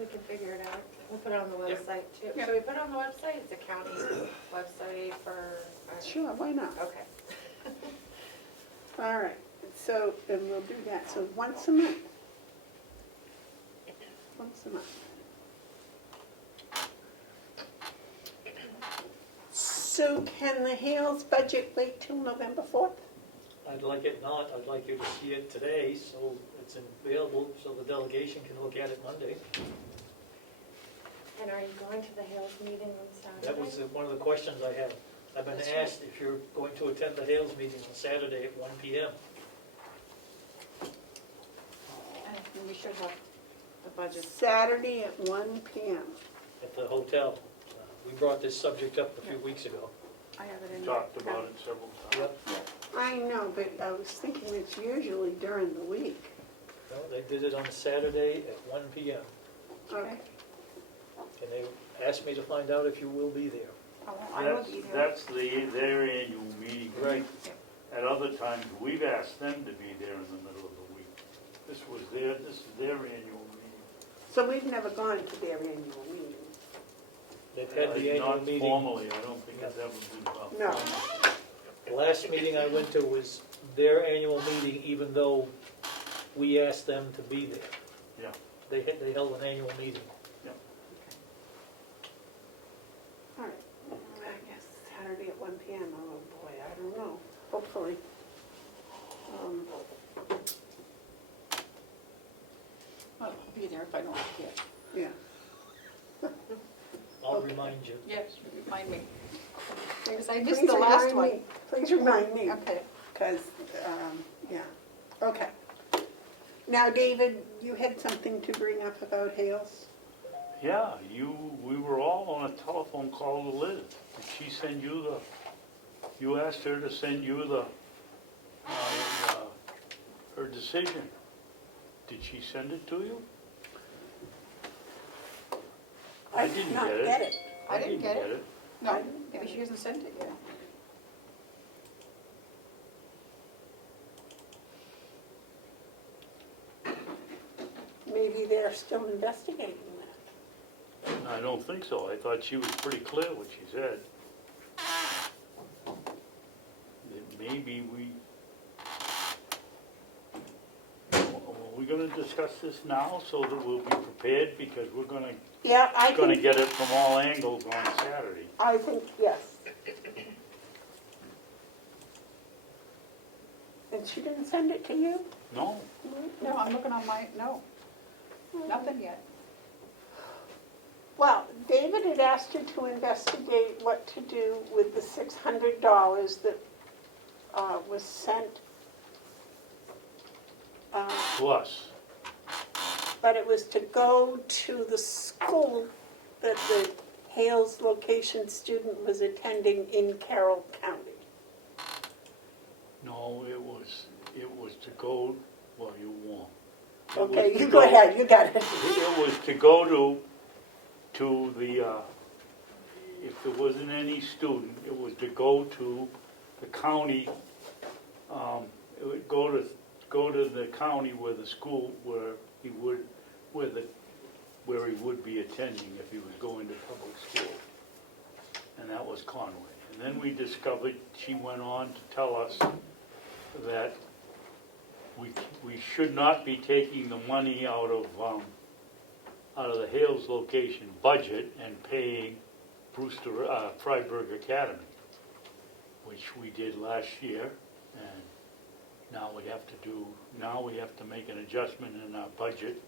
We can figure it out. We'll put it on the website too. Yeah. Should we put it on the website? It's a county website for. Sure, why not? Okay. All right, so, and we'll do that, so once a month. Once a month. So can the Hales budget wait till November 4th? I'd like it not, I'd like you to see it today, so it's available, so the delegation can look at it Monday. And are you going to the Hales meeting on Saturday? That was one of the questions I had. I've been That's asked if you're going to attend the Hales meeting on Saturday at 1 PM. And we should have the budget. Saturday at 1 p.m. At the hotel. We brought this subject up a few weeks ago. I have it in. we talked about it several times. Yep. I know, but I was thinking it's usually during the week. No, they did it on Saturday at 1 PM. Okay. And they asked me to find out if you will be there. I will be there. That's their annual meeting. Right. At other times, we've asked them to be there in the middle of the week. This is their annual meeting. So we've never gone to their annual meeting. They've had the annual Not meeting. formally, I don't think it's ever been No. formal. The last meeting I went to was their annual meeting, even though we asked them to be there. Yeah. They held an annual meeting. All right, I guess Saturday at 1 PM, oh boy, I don't know, hopefully. I'll be there if I don't forget. Yeah. I'll remind you. Yes, remind me. Please I missed the last remind one. me. Please remind me, Okay. because, yeah, okay. Now, David, you had something to bring up about Hales? Yeah, we were all on a telephone call to Liz. Did she send you you asked her to send you her decision. Did she send it to you? I didn't not get it. it. I didn't get it. No, maybe she hasn't sent it yet. Maybe they're still investigating that. I don't think so. I thought she was pretty clear what she said. That maybe are we gonna discuss this now so that we'll be prepared? Because we're gonna Yeah, I think, get it from all angles on Saturday. I think, yes. And she didn't send it to you? No, No, I'm looking on my, no, nothing yet. Well, David had asked you to investigate what to do with the $600 that was sent. plus. But it was to go to the school that the Hales location student was attending in Carroll County. No, it was to go, well, you won't. It was Okay, to you go ahead, you got it. It was to go to the, if there wasn't any student, it was to go to the county, it would go to the county where the school, where he would be attending if he was going to public school. And that was Conway. And then we discovered, she went on to tell us that we should not be taking the money out of the Hales location budget and paying Freiburg Academy, which we did last year, and now we have to make an adjustment in our budget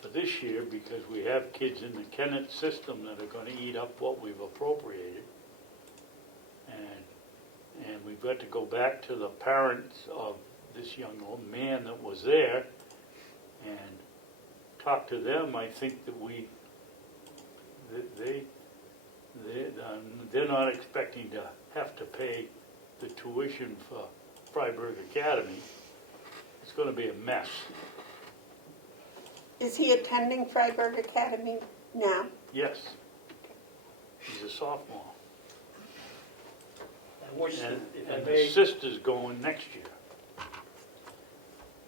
for this year because we have kids in the Kennett system that are gonna eat up what we've appropriated. And we've got to go back to the parents of this young old man that was there and talk to them. I think that they're not expecting to have to pay the tuition for Freiburg Academy. It's going to be a mess. Is he attending Freiburg Academy now? Yes, he's a sophomore, I wish, and if I his may, sister's going next year.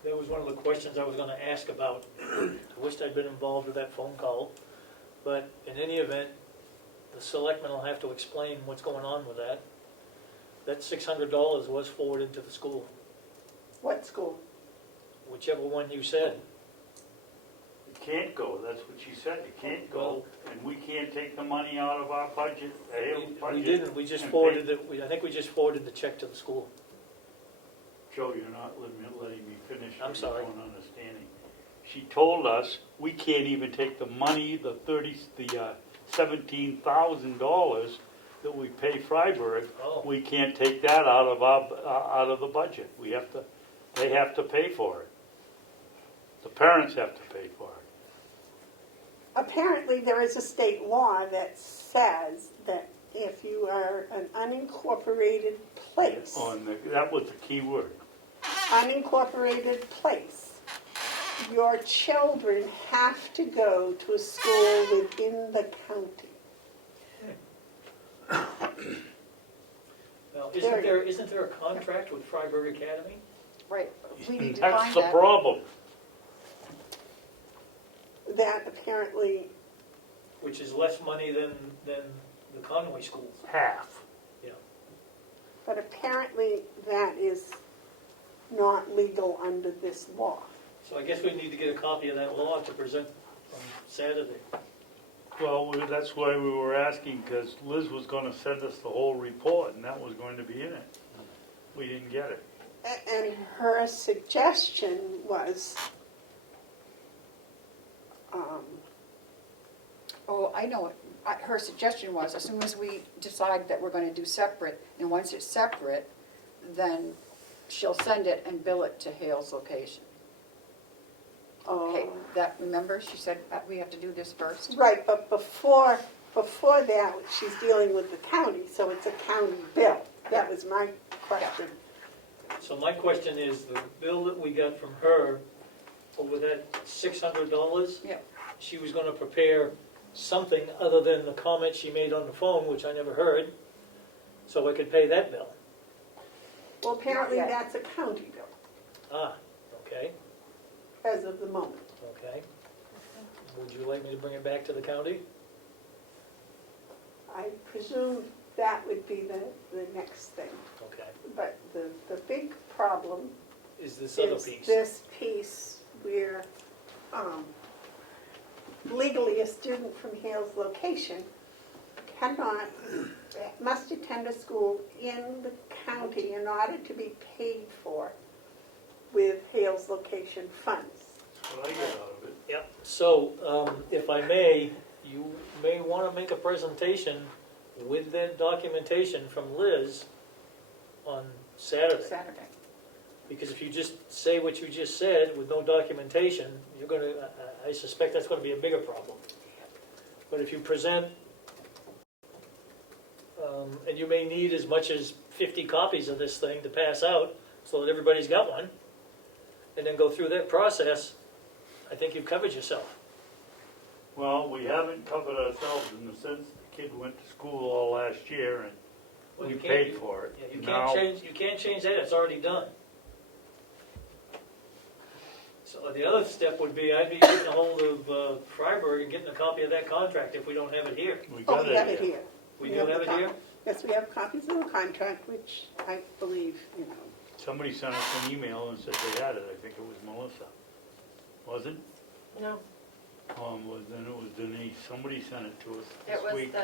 that was one of the questions I was gonna ask about. I wished I'd been involved with that phone call, but in any event, the selectmen will have to explain what's going on with that. That $600 was forwarded to the school, What school? whichever one you said. It can't go, that's what she said, it can't go, and we can't take the money out of our budget, the Hales budget. We didn't, we just and forwarded pay- it, I think we just forwarded the check to the school. Joe, you're not letting me finish. I'm sorry. Your own understanding. She told us we can't even take the money, the $17,000 that we pay Freiburg. Oh. We can't take that out of the budget. They have to pay for it. The parents have to pay for it. Apparently, there is a state law that says that if you are an unincorporated place, That was the key word. unincorporated place, your children have to go to a school within the county. Well, There- isn't there a contract with Freiburg Academy? Right, we need to That's find the that. problem. that apparently, which is less money than the Conway schools. Half. but apparently that is not legal under this law. So I guess we need to get a copy of that law to present on Saturday. Well, that's why we were asking, because Liz was gonna send us the whole report, and that was going to be in it. We didn't get it. And her suggestion was, Oh, I know what, her suggestion was, as soon as we decide that we're gonna do separate, and once it's separate, then she'll send it and bill it to Hale's location. Okay, that, remember, she said that we have to do this first? right, but before that, she's dealing with the county, so it's a county bill. That was my question. So my question is, the bill that we got from her, over that $600, Yep. she was gonna prepare something other than the comment she made on the phone, which I never heard, so I could pay that bill. Well, apparently Not yet. that's a county bill, Ah, okay, as of the moment. okay. Would you like me to bring it back to the county? I presume that would be the next thing. Okay. But the big problem Is this other is piece? this piece where legally a student from Hale's location must attend a school in the county in order to be paid for with Hale's location funds. That's what I get out of it. Yep, so, if I may, you may want to make a presentation with that documentation from Liz on Saturday. Saturday. Because if you just say what you just said with no documentation, you're gonna, I suspect that's gonna be a bigger problem. But if you present, and you may need as much as 50 copies of this thing to pass out, so that everybody's got one, and then go through that process, I think you've covered yourself. Well, we haven't covered ourselves in the sense the kid went to school all last year and Well, we you can't- paid for it. Yeah, Now- you can't change that, it's already done. So the other step would be, I'd be getting a hold of Freiberg and getting a copy of that contract if we don't have it here. We Oh, got we have it here. here. We do have the it here? copy. Yes, we have copies of the contract, which I believe, Somebody sent us an email and said they had it. I think it was Melissa. Was it? No, Then it was Denise. Somebody sent it to us it this was week.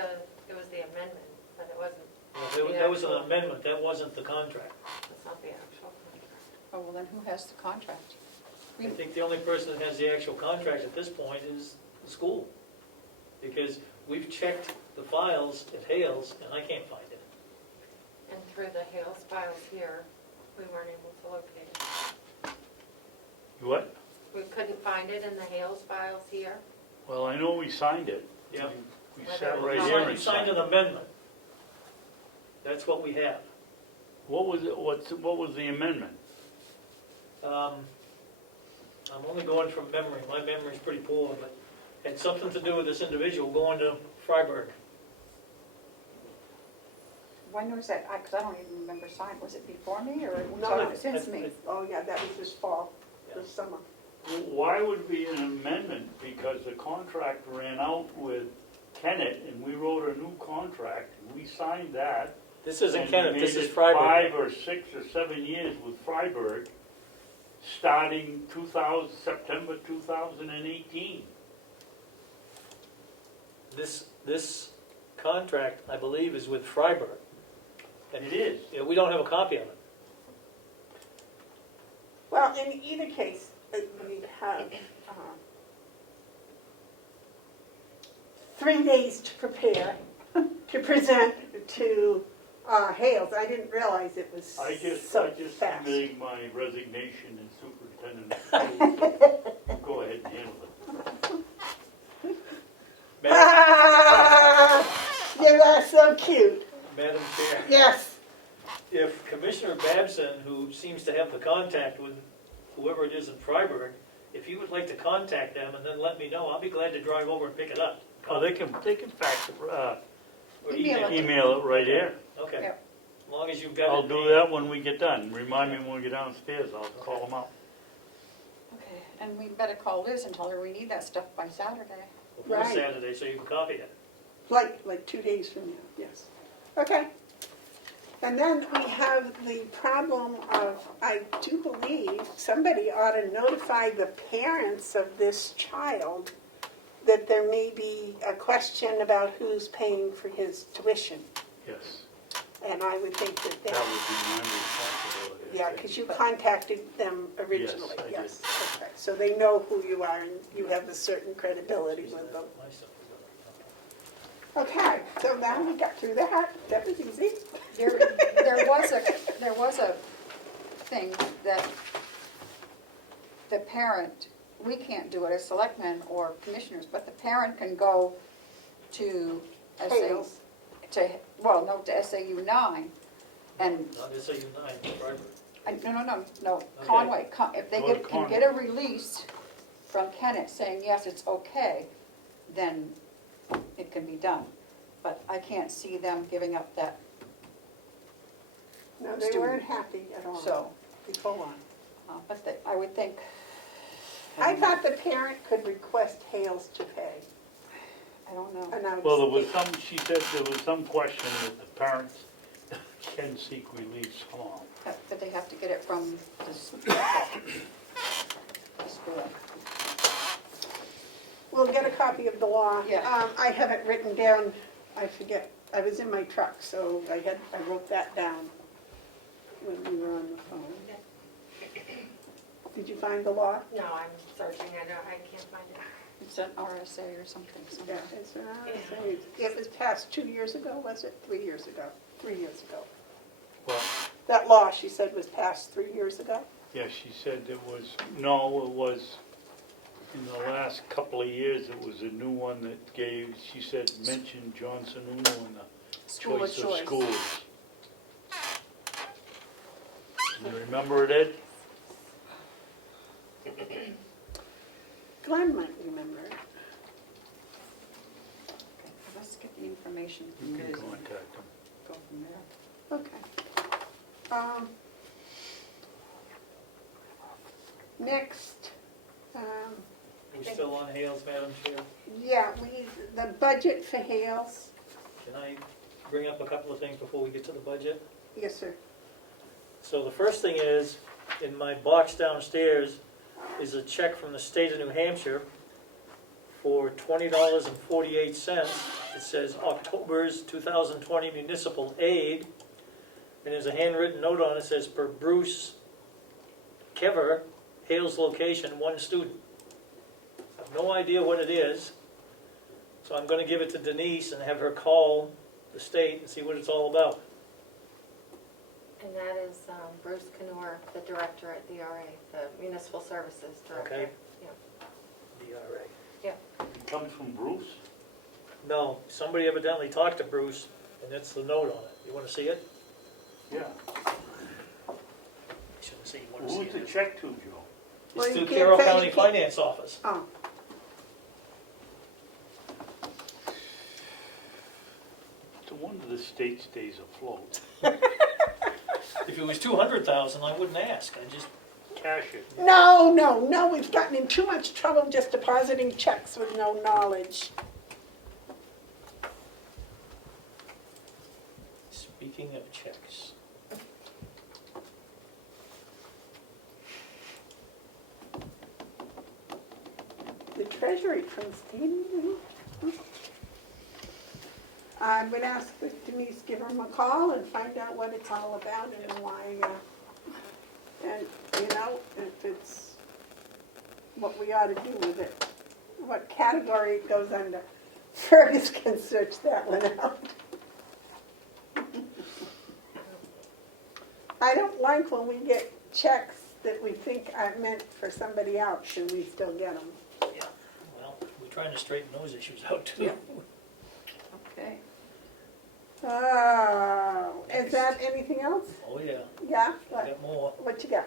it was the amendment, but it wasn't, That was an amendment, that wasn't the contract. it's not the actual contract. Oh, well, then who has the contract? I think the only person that has the actual contract at this point is the school. Because we've checked the files at Hale's and I can't find it. And through the Hales files here, we weren't able to locate it. What? We couldn't find it in the Hales files here. Well, I know we signed it. Yeah. We Whether sat it right was here You and signed an signed it. amendment. That's what we have. What was it? What was the amendment? I'm only going from memory, my memory's pretty poor, but it had something to do with this individual going to Freiberg. When was that? Because I don't even remember signing. Was it before me or No, since me? oh yeah, that was this fall, this summer. Why would it be an amendment? Because the contract ran out with Kennett and we wrote a new contract. We signed that. This isn't and Kenneth, made this is it Freiberg. 5 or 6 or 7 years with Freiberg, starting September 2018. This contract, I believe, is with Freiberg. And It is. yeah, we don't have a copy of it. Well, in either case, we have 3 days to prepare, to present to Hales. I didn't realize it was I just so fast. made my resignation as superintendent of schools. So go ahead and handle it. You are so cute. Madam Chair, Yes. if Commissioner Babson, who seems to have the contact with whoever it is in Freiberg, if you would like to contact them and then let me know, I'll be glad to drive over and pick it up. Oh, they can fax it, Or email it right here. Okay, Yeah. as long as you've got it. I'll do that when we get done. Remind me when we get downstairs, I'll call them out. Okay. And we better call Liz and tell her we need that stuff by Saturday. Before Right. Saturday, so you can copy it. Like 2 days from now, yes. Okay. And then we have the problem of, I do believe, somebody ought to notify the parents of this child that there may be a question about who's paying for his tuition. Yes, And I would think that that would be my responsibility. I yeah, think. because you contacted them originally. Yes, I did. Yes, okay. So they know who you are and you have a certain credibility with them. My stuff is Okay, so now we got through that. That was easy. There was a thing that the parent, we can't do it as selectmen or commissioners, but the parent can go to Hales. to SAU 9 and, not SAU 9, Freiburg. no, Okay. Conway. If they Go to can get a release from Kennett saying, yes, it's okay, then it can be done. But I can't see them giving up that, No, they Student. weren't happy at all. so, Before on. I would think. I thought the parent could request Hales to pay. I don't know. And I Well, there was was some, she said there was some question that the parents can seek release from. But they have to get it from the school. We'll get a copy of the law. Yeah. I have it written down, I forget, I was in my truck, so I wrote that down when we were on the phone. Did you find the law? No, I'm searching, I can't find it. It's an RSA or something. Yeah, it's an RSA. It was passed 2 years ago, was it? 3 years ago? 3 years ago. Well, That law, she said, was passed 3 years ago? yeah, she said it was, no, it was, in the last couple of years, it was a new one that gave, she said, mentioned Johnson Uno in the School of choice of choice. schools. You remember it, Ed? Glenn might remember it. Let's get the information You from can Liz and contact them. go from there. Okay. Next, Are we still on Hales, Madam Chair? yeah, the budget for Hales. Can I bring up a couple of things before we get to the budget? Yes, sir. So the first thing is, in my box downstairs is a check from the state of New Hampshire for $20.48. It says October's 2020 municipal aid, and there's a handwritten note on it that says, per Bruce Kever, Hales location, 1 student. I have no idea what it is, so I'm going to give it to Denise and have her call the state and see what it's all about. And that is Bruce Canor, the director at DRA, the Municipal Services Director. Okay. Yeah. DRA. It comes from Bruce? No, somebody evidently talked to Bruce, and that's the note on it. You want to see it? Yeah. You shouldn't say you want to see Who's the it. check to, Joe? Well, It's you to can't Carroll say- County you can't- Finance Office. Oh, No wonder the state stays afloat. If it was 200,000, I wouldn't ask. I just, Cash it. no, we've gotten in too much trouble just depositing checks with no knowledge. speaking of checks. The Treasury from Steve. I would ask that Denise give him a call and find out what it's all about and why, and, if it's what we ought to do with it, what category it goes under. Fergus can search that one out. I don't like when we get checks that we think are meant for somebody else and we still get them. Yeah, well, we're trying to straighten those issues out too. Yeah. Okay. Oh, is that anything else? Oh, yeah, Yeah? I What, got more. what you got?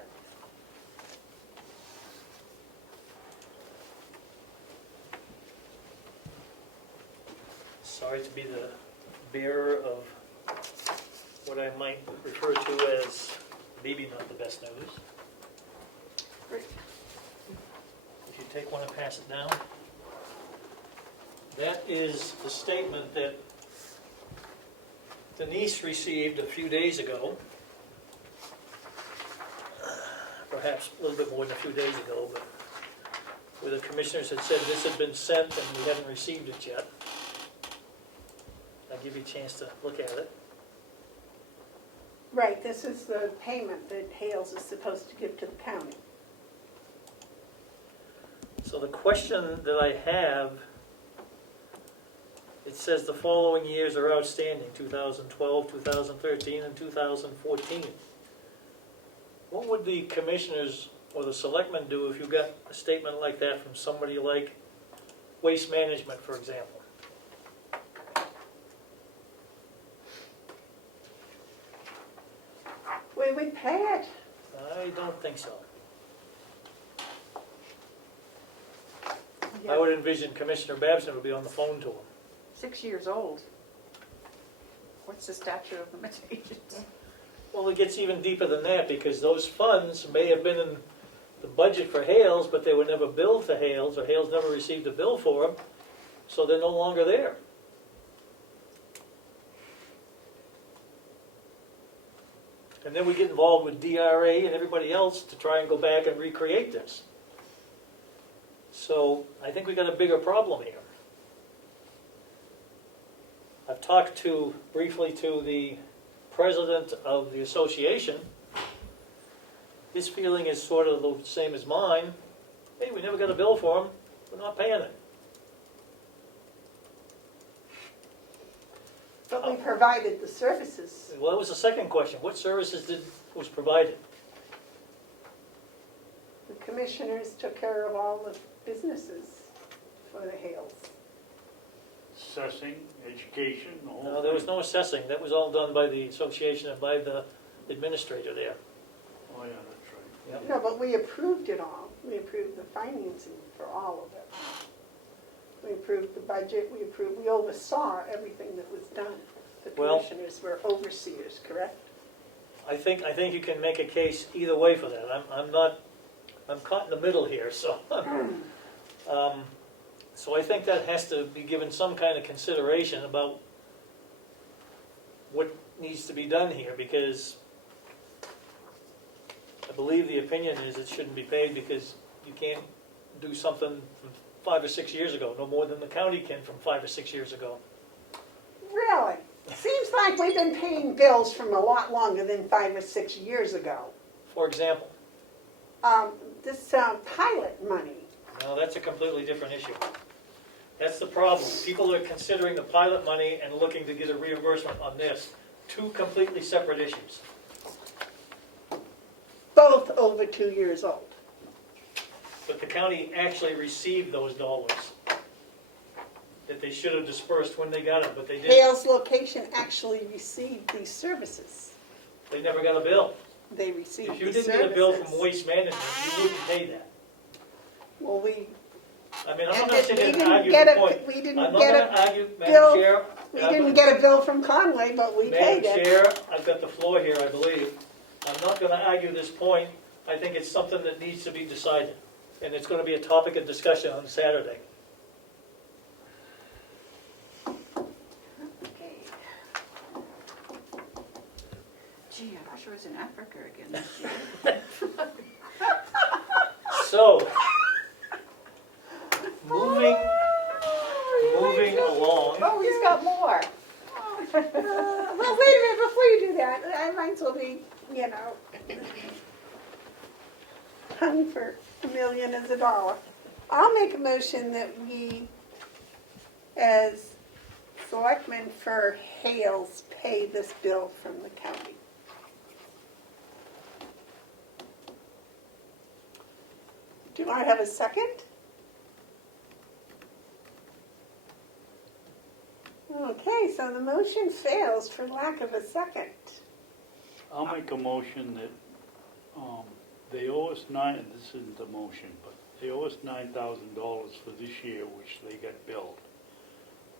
Sorry to be the bearer of what I might refer to as maybe not the best news. take one and pass it down. That is the statement that Denise received a few days ago. Perhaps a little bit more than a few days ago, but where the commissioners had said this had been sent and we hadn't received it yet. I'll give you a chance to look at it. Right, this is the payment that Hales is supposed to give to the county. So the question that I have, it says the following years are outstanding, 2012, 2013, and 2014. What would the commissioners or the selectmen do if you got a statement like that from somebody like Waste Management, for example? We would pay it. I don't think so. I Yeah. would envision Commissioner Babson would be on the phone to him. 6 years old. What's the statute of limitations? Well, it gets even deeper than that, because those funds may have been in the budget for Hales, but they were never billed to Hales, or Hales never received a bill for them, so they're no longer there. And then we get involved with DRA and everybody else to try and go back and recreate this. So I think we got a bigger problem here. I've talked briefly to the president of the association. His feeling is sort of the same as mine. Hey, we never got a bill for them, we're not paying it. But we provided the services. Well, that was the second question. What services was provided? The commissioners took care of all the businesses for the Hales. Assessing, education, the whole No, there was thing. no assessing. That was all done by the association and by the administrator there. Oh, yeah, that's right. Yep. No, but we approved it all. We approved the financing for all of it. We approved the budget, we oversaw everything that was done. The Well- commissioners were overseers, correct? I think you can make a case either way for that. I'm caught in the middle here, so. So I think that has to be given some kind of consideration about what needs to be done here, because I believe the opinion is it shouldn't be paid because you can't do something from 5 or 6 years ago, no more than the county can from 5 or 6 years ago. Really? Seems like we've been paying bills from a lot longer than 5 or 6 years ago. For example, This pilot money, no, that's a completely different issue. That's the problem. People are considering the pilot money and looking to get a reimbursement on this. Two completely separate issues. both over 2 years old. But the county actually received those dollars that they should have dispersed when they got them, but they didn't. Hales location actually received these services. They never got a bill. They received If these you services. didn't get a bill from Waste Management, you wouldn't pay that. Well, we I mean, I'm And not going to sit we here and didn't argue get the a- point. we didn't I'm not get going a to argue, bill. Madam Chair. We didn't get a bill from Conway, but we paid Madam it. Chair, I've got the floor here, I believe. I'm not going to argue this point. I think it's something that needs to be decided, and it's going to be a topic of discussion on Saturday. Okay. Gee, I wish I was in Africa again this year. So, moving along. Oh, he's got more. Well, wait a minute, before you do that, I might as well be, hung for $1 million as a dollar. I'll make a motion that we, as selectmen for Hales, pay this bill from the county. Do I have a second? Okay, so the motion fails for lack of a second. I'll make a motion that, they owe us this isn't the motion, but they owe us $9,000 for this year, which they got billed.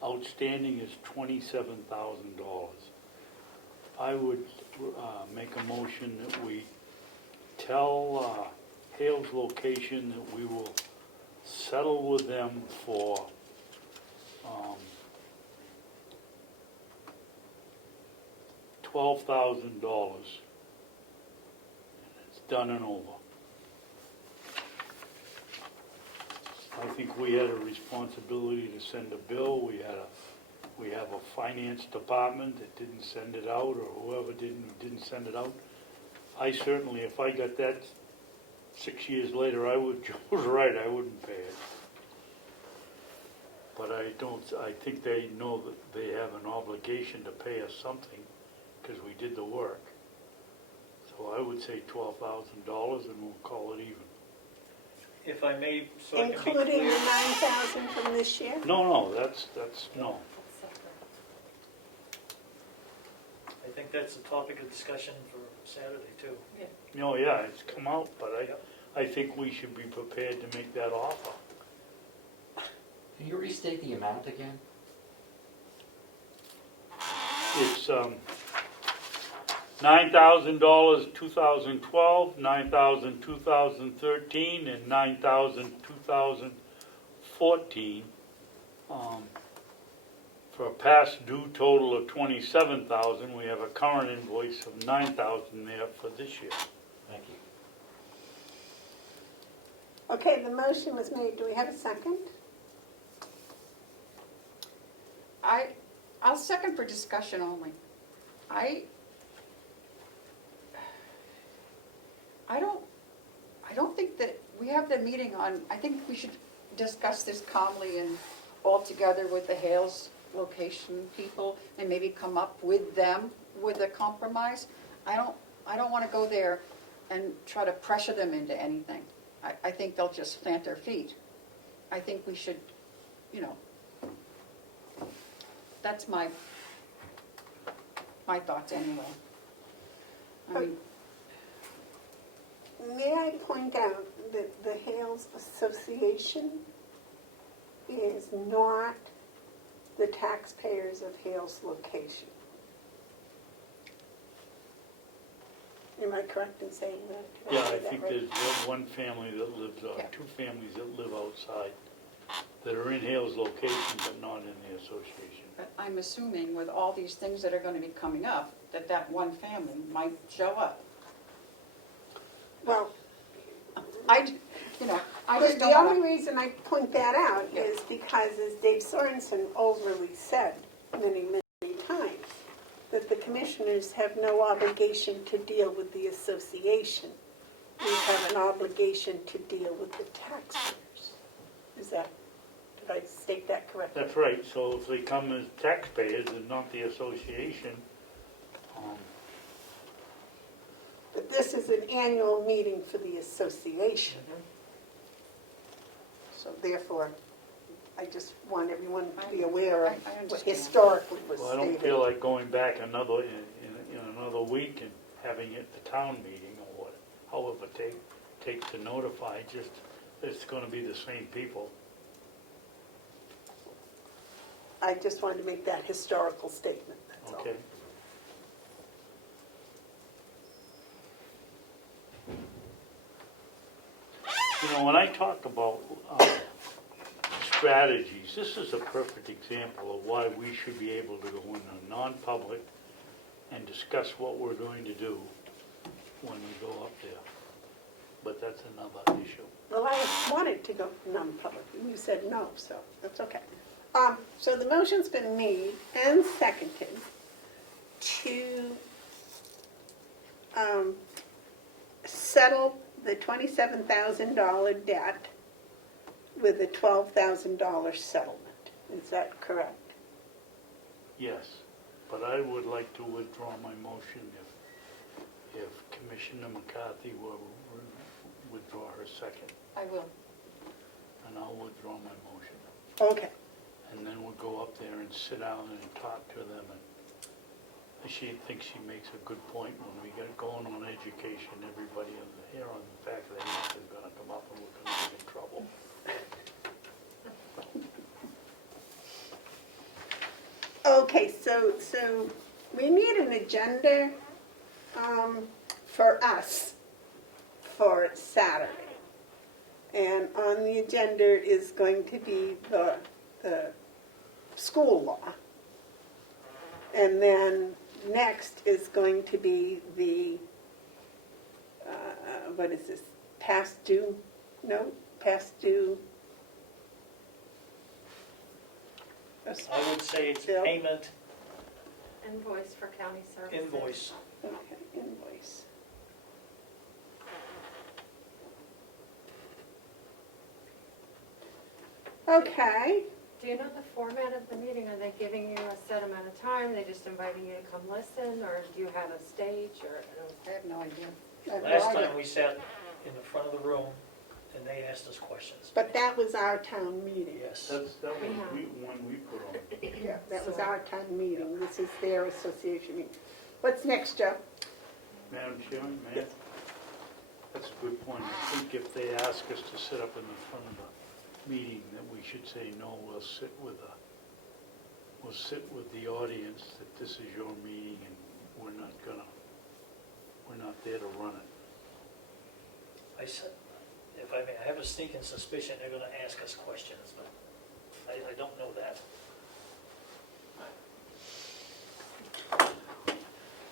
Outstanding is $27,000. I would, make a motion that we tell, Hales location that we will settle with them for, $12,000. It's done and over. I think we had a responsibility to send a bill. We have a finance department that didn't send it out, or whoever didn't send it out. I certainly, if I got that 6 years later, I would, Joe's right, I wouldn't pay it. But I think they know that they have an obligation to pay us something, because we did the work. So I would say $12,000 and we'll call it even. If I may, so I can be Including the clear. 9,000 from this year? No, that's, no. I think that's a topic of discussion for Saturday, too. No, yeah, it's come out, but I think we should be prepared to make that offer. Can you restate the amount again? It's $9,000 2012, $9,000 2013, and $9,000 2014. For a past due total of $27,000, we have a current invoice of $9,000 there for this year. Thank you. Okay, the motion was made. Do we have a second? I'll second for discussion only. I don't think that, we have the meeting on, I think we should discuss this calmly and all together with the Hales location people and maybe come up with them with a compromise. I don't want to go there and try to pressure them into anything. I think they'll just plant their feet. I think we should, that's my thoughts anyway. I mean, May I point out that the Hales Association is not the taxpayers of Hales location. Am I correct in saying that? Did Yeah, say I that think right? there's one family that lives, Yeah. two families that live outside, that are in Hales location, but not in the association. but I'm assuming with all these things that are going to be coming up, that one family might show up. Well, I just don't the only want reason I point that out Yeah. is because, as Dave Sorensen overly said many, many times, that the commissioners have no obligation to deal with the association. We have an obligation to deal with the taxpayers. Did I state that correctly? That's right, so if they come as taxpayers and not the association, But this is an annual meeting for the association. So therefore, I just want everyone to be aware of I what understand. historically was well, I don't stated. feel like going back in another week and having it the town meeting or what, however take to notify, just, it's gonna be the same people. I just wanted to make that historical statement, that's all. Okay. When I talk about strategies, this is a perfect example of why we should be able to go in a non-public and discuss what we're going to do when we go up there. But that's another issue. Well, I wanted to go non-public, and you said no, so that's okay. So the motion's been made and seconded to settle the $27,000 debt with a $12,000 settlement. Is that correct? Yes, but I would like to withdraw my motion if Commissioner McCarthy will withdraw her second. I will. And I'll withdraw my motion. Okay. And then we'll go up there and sit down and talk to them. And she thinks she makes a good point when we get going on education. Everybody here on the back of their neck is going to come up and we're going to get in trouble. Okay, so we need an agenda for us for Saturday. And on the agenda is going to be the school law. And then next is going to be the, what is this, past due note, past due. I would say it's Bill? payment Invoice for county services. invoice. Okay, invoice. Okay, Do you know the format of the meeting? Are they giving you a set amount of time? Are they just inviting you to come listen, or do you have a stage, or? I have no idea. I have no Last idea. time we sat in the front of the room and they asked us questions. But that was our town meeting. Yes. That was Yeah. one we put on. Yeah, that was our town meeting. This is their association meeting. What's next, Joe? Madam Chairman, may I? That's a good point. I think if they ask us to sit up in the front of the meeting, that we should say, no, we'll sit with the audience, that this is your meeting and we're not there to run it. I said, if I may, I have a sneaking suspicion they're gonna ask us questions, but I don't know that.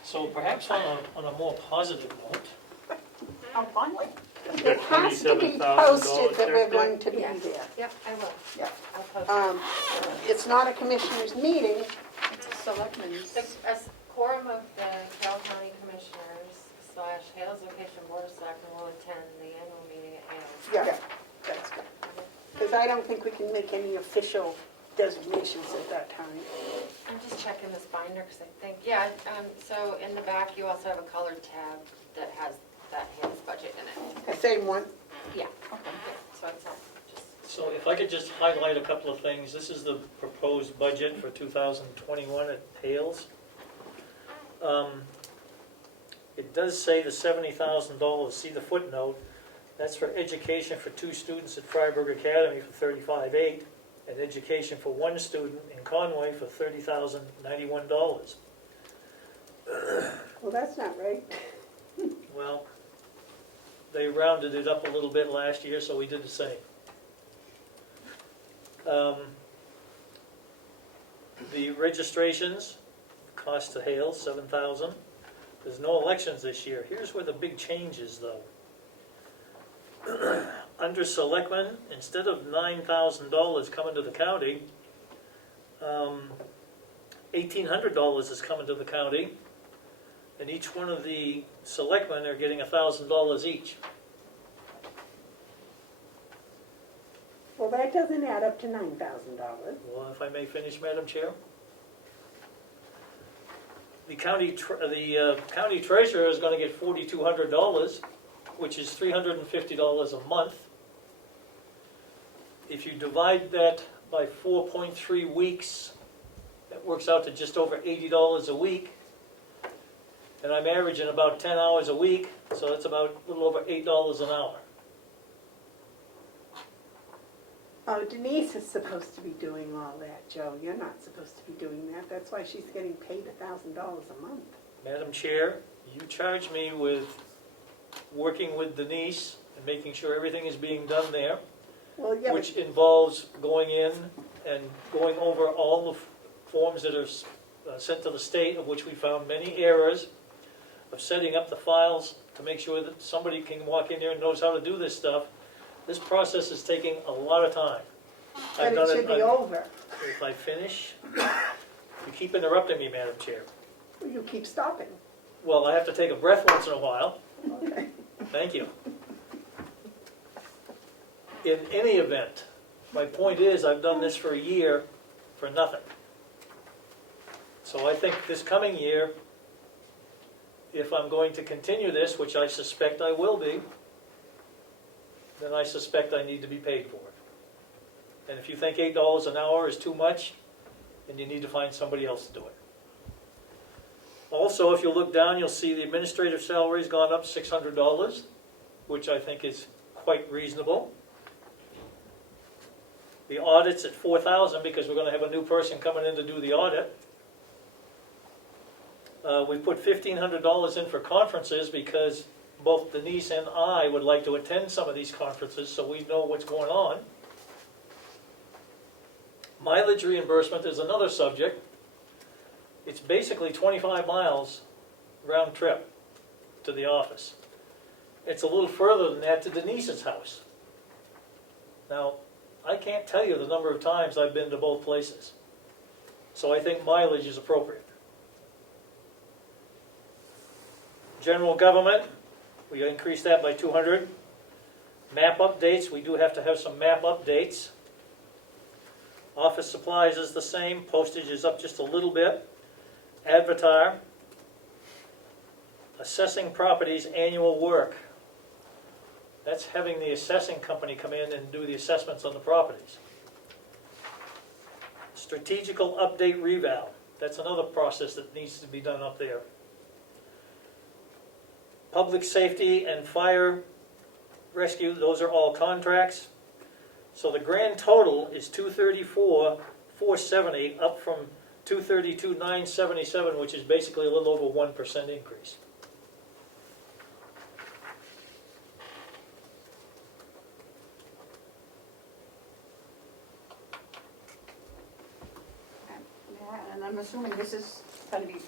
So perhaps on a more positive note, Oh, finally? It has to be posted that we're going to be Yes. there. Yep, I will. Yeah. I'll post it. It's not a commissioners' meeting. It's a selectmen's. The quorum of the Carroll County Commissioners / Hales Location Board of Selectmen will attend the annual meeting at Hales. Yeah, that's good. Because I don't think we can make any official designations at that time. I'm just checking this binder because I think, yeah, so in the back you also have a colored tab that has that Hales budget in it. The same one? Yeah. So it's all just, so if I could just highlight a couple of things. This is the proposed budget for 2021 at Hales. It does say the $70,000, see the footnote, that's for education for 2 students at Freiburg Academy for $35,800, and education for 1 student in Conway for $30,091. Well, that's not right. Well, they rounded it up a little bit last year, so we did the same. The registrations, cost to Hale, $7,000. There's no elections this year. Here's where the big change is, though. Under selectmen, instead of $9,000 coming to the county, $1,800 is coming to the county, and each one of the selectmen are getting $1,000 each. Well, that doesn't add up to $9,000. Well, if I may finish, Madam Chair. The county treasurer is going to get $4,200, which is $350 a month. If you divide that by 4.3 weeks, that works out to just over $80 a week. And I'm averaging about 10 hours a week, so that's about a little over $8 an hour. Oh, Denise is supposed to be doing all that, Joe. You're not supposed to be doing that. That's why she's getting paid $1,000 a month. Madam Chair, you charge me with working with Denise and making sure everything is being done there, Well, yeah, which involves going in and going over all the forms that are sent to the state, of which we found many errors, of setting up the files to make sure that somebody can walk in there and knows how to do this stuff. This process is taking a lot of time. but it should be over. If I finish, you keep interrupting me, Madam Chair. You keep stopping. Well, I have to take a breath once in a while. Okay. Thank you. In any event, my point is, I've done this for a year for nothing. So I think this coming year, if I'm going to continue this, which I suspect I will be, then I suspect I need to be paid for it. And if you think $8 an hour is too much, then you need to find somebody else to do it. Also, if you look down, you'll see the administrative salary's gone up $600, which I think is quite reasonable. The audit's at $4,000 because we're going to have a new person coming in to do the audit. We put $1,500 in for conferences because both Denise and I would like to attend some of these conferences so we know what's going on. Mileage reimbursement is another subject. It's basically 25 miles round trip to the office. It's a little further than that to Denise's house. Now, I can't tell you the number of times I've been to both places. So I think mileage is appropriate. General government, we increased that by 200. Map updates, we do have to have some map updates. Office supplies is the same, postage is up just a little bit. Advertar. Assessing properties annual work. That's having the assessing company come in and do the assessments on the properties. Strategical update reval. That's another process that needs to be done up there. Public safety and fire rescue, those are all contracts. So the grand total is $234,470, up from $232,977, which is basically a little over 1% increase. And I'm assuming this is going to be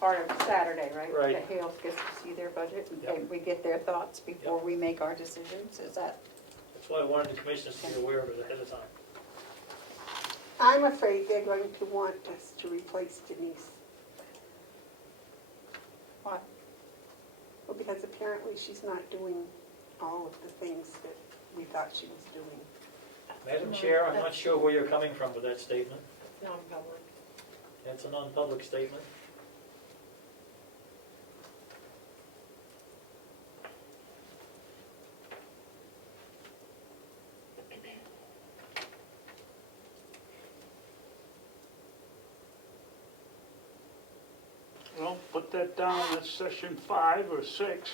part of Saturday, right? Right. The Hales gets to see their budget and Yep. we get their thoughts before we make our decisions, is that? That's why I wanted the commissioners to be aware of it ahead of time. I'm afraid they're going to want us to replace Denise. Why? Well, because apparently she's not doing all of the things that we thought she was doing. Madam Chair, I'm not sure where you're coming from with that statement. Non-public. That's a non-public statement. Well, put that down, that's session 5 or 6.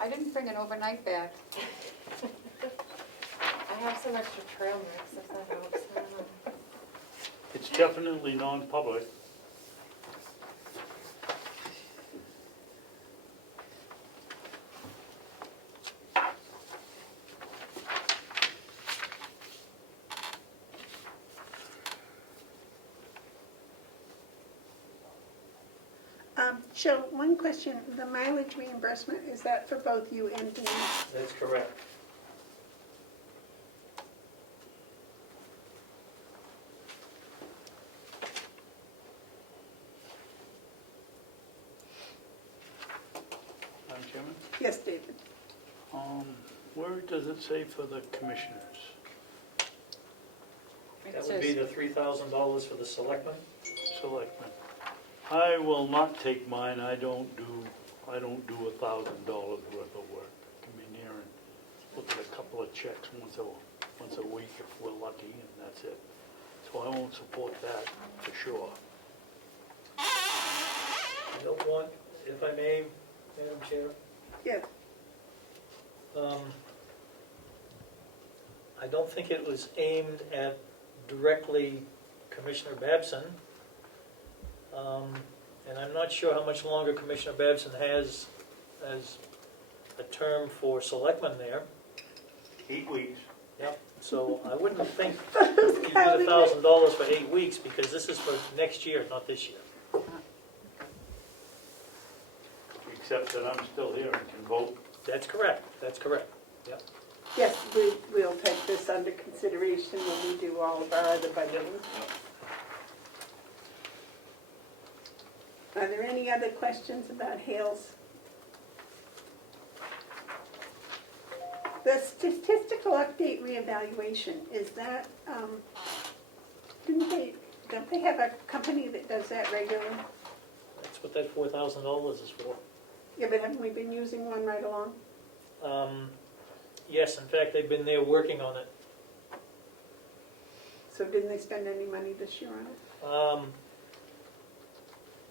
I didn't bring an overnight bag. I have some extra trail mix if that helps. I don't know. It's definitely non-public. Jill, one question, the mileage reimbursement, is that for both you and Denise? That's correct. Madam Chairman? Yes, David. Where does it say for the commissioners? That would be the $3,000 for the selectmen. Selectmen. I will not take mine, I don't do $1,000 worth of work. Come in here and look at a couple of checks once a week if we're lucky, and that's it. So I won't support that for sure. I don't want, if I may, Madam Chair, Yes. I don't think it was aimed at directly Commissioner Babson. And I'm not sure how much longer Commissioner Babson has as a term for selectman there. 8 weeks. Yep. So I wouldn't think you get $1,000 for 8 weeks, because this is for next year, not this year. Except that I'm still here and can vote. That's correct. That's correct. Yep. Yes, we'll take this under consideration when we do all of our other budgeting. Are there any other questions about Hales? The statistical update reevaluation, is that, don't they have a company that does that regularly? That's what that $4,000 is for. Yeah, but haven't we been using one right along? Yes, in fact, they've been there working on it. So didn't they spend any money this year on it?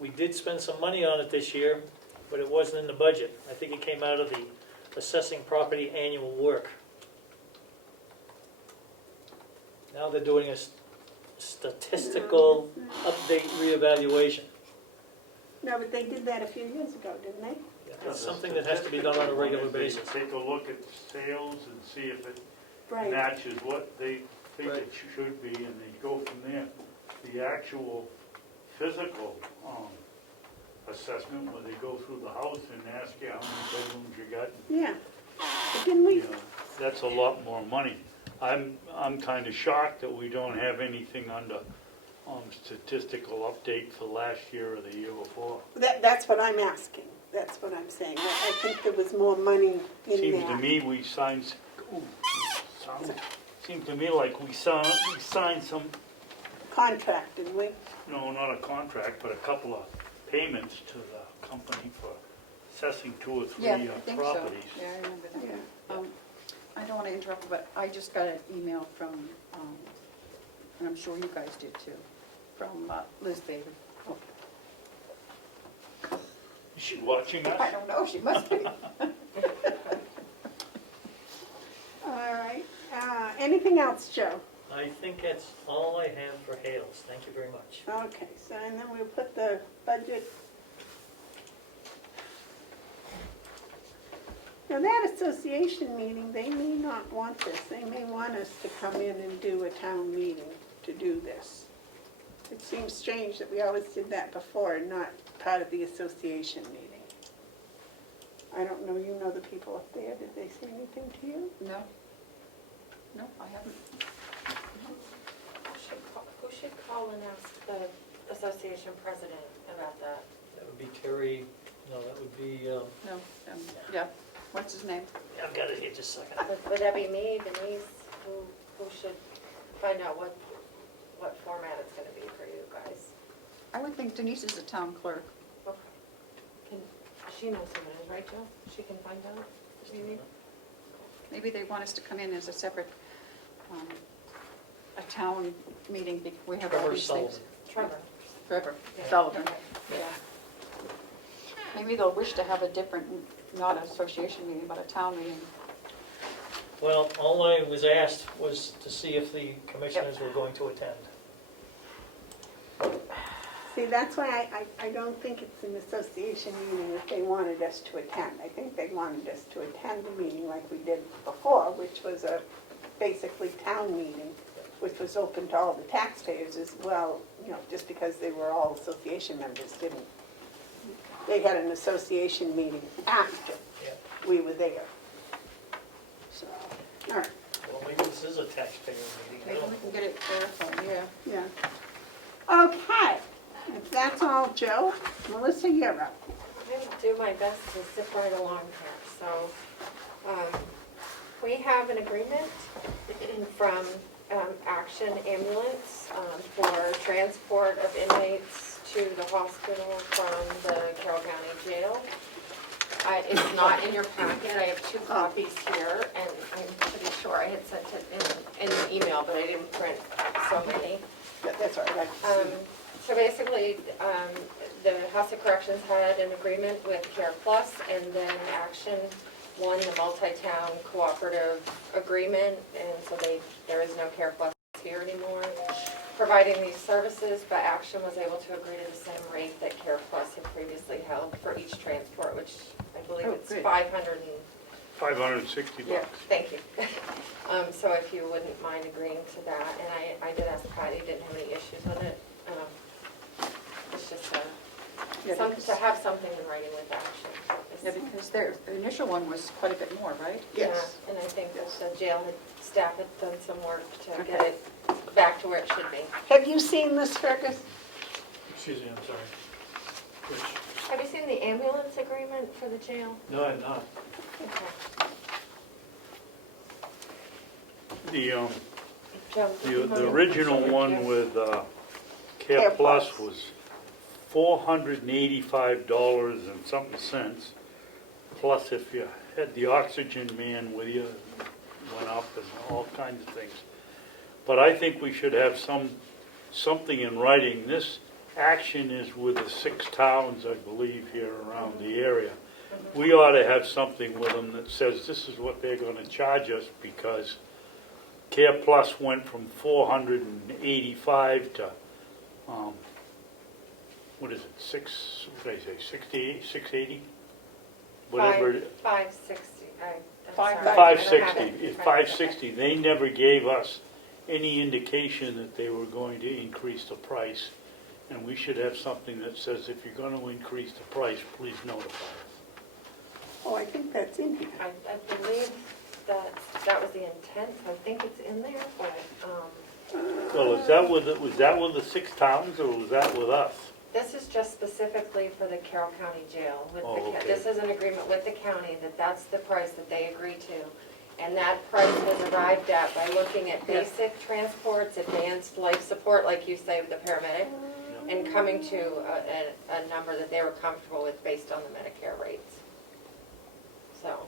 We did spend some money on it this year, but it wasn't in the budget. I think it came out of the assessing property annual work. Now they're doing a statistical update reevaluation. No, but they did that a few years ago, didn't they? It's something that has to be done on a regular basis. Take a look at sales and see if it Right. matches what they think Right. it should be, and they go from there. The actual physical assessment, where they go through the house and ask you how many bedrooms you got, Yeah. But didn't we, you know, that's a lot more money. I'm kind of shocked that we don't have anything under statistical update for last year or the year before. that's what I'm asking. That's what I'm saying. I think there was more money in there. Seems to me we signed, seems to me like we signed some, Contract, didn't we? no, not a contract, but a couple of payments to the company for assessing 2 or 3 Yeah, I think so. properties. Yeah, I remember that. Yeah. I don't want to interrupt, but I just got an email from, and I'm sure you guys did too, from Liz Bader. Is she watching I us? don't know, she must be. All right. Anything else, Joe? I think that's all I have for Hales. Thank you very much. Okay, so and then we'll put the budget. Now that association meeting, they may not want this. They may want us to come in and do a town meeting to do this. It seems strange that we always did that before and not part of the association meeting. I don't know, you know the people up there. Did they say anything to you? No? No, I haven't. Who should call and ask the association president about that? That would be Terry, no, that would be, No, yeah, what's his name? I've got it here just a second. Would that be me, Denise? Who should find out what format it's gonna be for you guys? I would think Denise is the town clerk. Okay. She knows who it is, right, Joe? She can find out, maybe? Maybe they want us to come in as a separate, a town meeting, we have all Trevor these things. Sullivan. Trevor. Trevor Yeah. Sullivan. Yeah. Maybe they'll wish to have a different, not an association meeting, but a town meeting. Well, all I was asked was to see if the commissioners were going to attend. See, that's why I don't think it's an association meeting that they wanted us to attend. I think they wanted us to attend the meeting like we did before, which was a basically town meeting, which was open to all the taxpayers as well, you know, just because they were all association members didn't. They had an association meeting after Yeah. we were there. So, all right, Well, maybe this is a taxpayer meeting. I Maybe don't we know. can get it clarified, yeah. yeah. Okay, if that's all, Joe, Melissa, you're up. I'm going to do my best to zip right along here. So, we have an agreement from Action Ambulance for transport of inmates to the hospital from the Carroll County Jail. It's not in your packet. I have 2 copies here, and I'm pretty sure I had sent it in an email, but I didn't print so many. That's all right. So basically, the House of Corrections had an agreement with Care Plus, and then Action won the multi-town cooperative agreement, and so there is no Care Plus here anymore providing these services, but Action was able to agree to the same rate that Care Plus had previously held for each transport, which I believe it's good. 560 Yeah, bucks. thank you. So if you wouldn't mind agreeing to that, and I did ask Patty, didn't have any issues with it. It's just to have something in writing with Action. Yeah, because their initial one was quite a bit more, right? Yes. Yeah, and I think that the jail staff had done some work to get it back to where it should be. Have you seen this, Fergus? Excuse me, I'm sorry. Which, Have you seen the ambulance agreement for the jail? no, I'm not. Okay. The Joe, did you The mind? original one with Care Care Plus Plus. was $485 and something cents. Plus if you had the oxygen man with you, it went up and all kinds of things. But I think we should have something in writing. This Action is with the 6 towns, I believe, here around the area. We ought to have something with them that says this is what they're going to charge us, because Care Plus went from 485 to what is it, what did I say, 68, 680? Whatever, it- 560, I'm Five- sorry, I don't have 560, it in it's front of me. 560. They never gave us any indication that they were going to increase the price. And we should have something that says if you're going to increase the price, please notify us. Oh, I think that's in here. I believe that was the intent, I think it's in there, but, Well, was that with the 6 towns or was that with us? this is just specifically for the Carroll County Jail. Oh, okay. This is an agreement with the county that that's the price that they agree to. And that price was arrived at by looking at basic transports, advanced life support, like you say with the paramedic, and coming to a number that they were comfortable with based on the Medicare rates. So,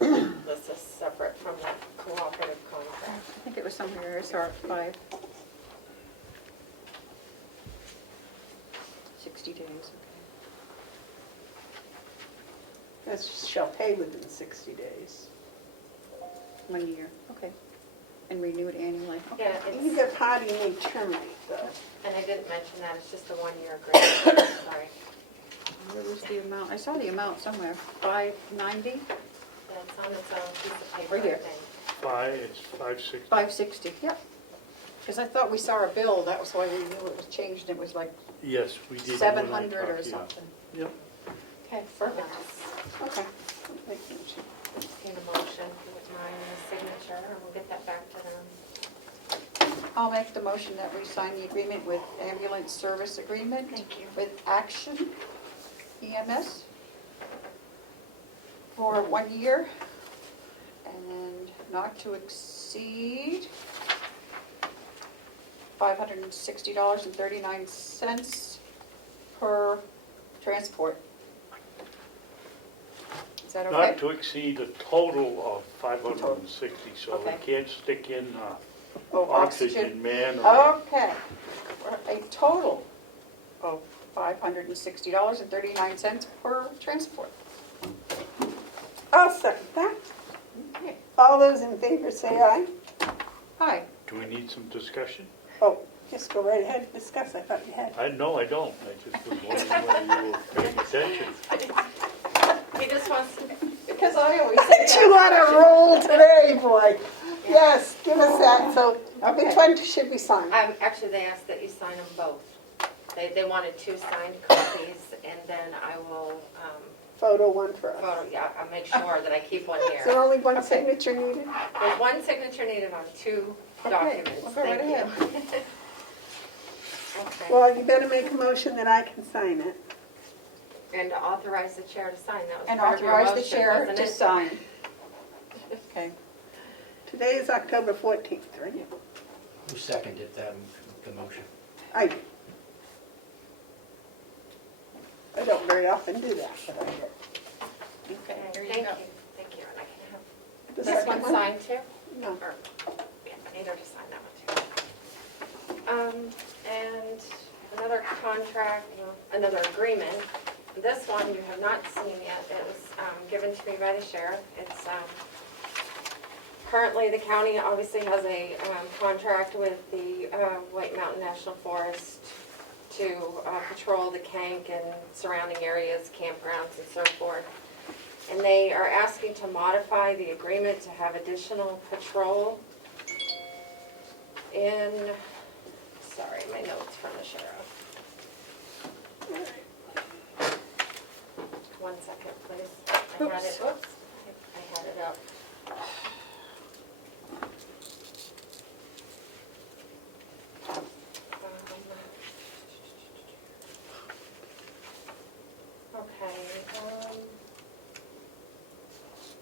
this is separate from the cooperative contract. I think it was somewhere, I saw it 60 days, okay. That shall pay within 60 days. 1 year, okay. And renew it annually. Okay. Yeah, Either it's, party may terminate though. and I didn't mention that, it's just a one-year agreement, sorry. Where was the amount? I saw the amount somewhere, 590, That's on its own piece of paper, Right I here. think. It's 560. 560, yep. Because I thought we saw a bill, that was why we knew it was changed, it was like Yes, we did. 700 or something. Yep. Okay, So perfect. that's Okay. in a motion with mine and a signature, and we'll get that back to them. I'll make the motion that we sign the agreement with ambulance service agreement. Thank you. With Action EMS for 1 year and not to exceed $560.39 per transport. Is that okay? Not to exceed a total of 560, so we Okay. can't stick in Oh, oxygen man or... Okay. For a total of $560.39 per transport. I'll second that. Okay. All those in favor say aye. Hi. Do we need some discussion? Oh, just go right ahead and discuss. I thought you had. No, I don't. I just was wondering whether you were paying attention. He just wants to, Because I always You on a roll today, boy. Yes, give us that. So Okay. which one should we sign? actually, they asked that you sign them both. They wanted 2 signed copies, and then I will, Photo one for us. I'll make sure that I keep one Is there here. only one signature needed? There's 1 signature needed on 2 documents. We'll go right Thank you. ahead. Okay. Well, you better make a motion that I can sign it. And authorize the chair to sign, that was And part of your authorize the motion, chair wasn't to it? sign. Okay. Today is October 14th, right? Who seconded the motion? I do. I don't very often do that, but I did. Okay, here you Thank go. you, thank you, and I can have The this second one signed too? No. Or, yeah, I need her to sign that one too. And another contract, another agreement. This one you have not seen yet. It was given to me by the sheriff. It's currently the county obviously has a contract with the White Mountain National Forest to patrol the Kank and surrounding areas, campgrounds and so forth. And they are asking to modify the agreement to have additional patrol in, sorry, my notes from the sheriff. 1 second, please. I had it, whoops, I had it up. Okay,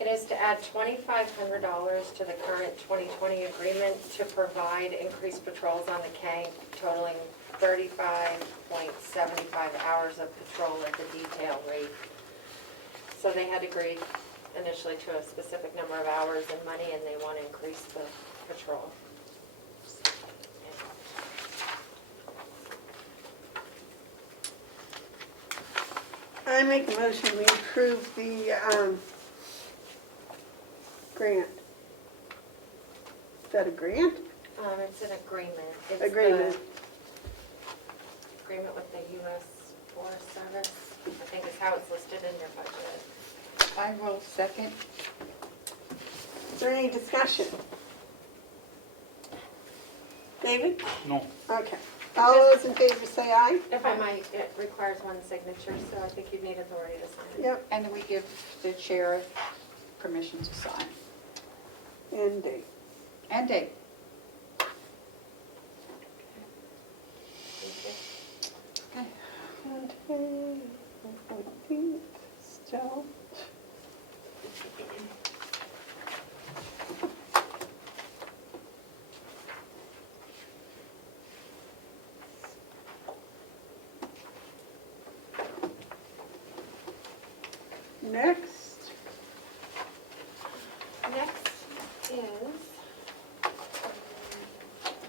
it is to add $2,500 to the current 2020 agreement to provide increased patrols on the Kank totaling 35.75 hours of patrol at the detail rate. So they had agreed initially to a specific number of hours and money, and they want to increase the patrol. I make a motion, we approve the grant. Is that a grant? It's an agreement. It's Agreement. agreement with the U.S. Forest Service, I think is how it's listed in your budget. I will second. Is there any discussion? David? No. Okay. All those in favor say aye. If I might, it requires one signature, so I think you need authority to sign it. Yep, And then we give the chair permission to sign. and date. And date. Thank you. Okay. Okay, 14th, still. Next, Next is,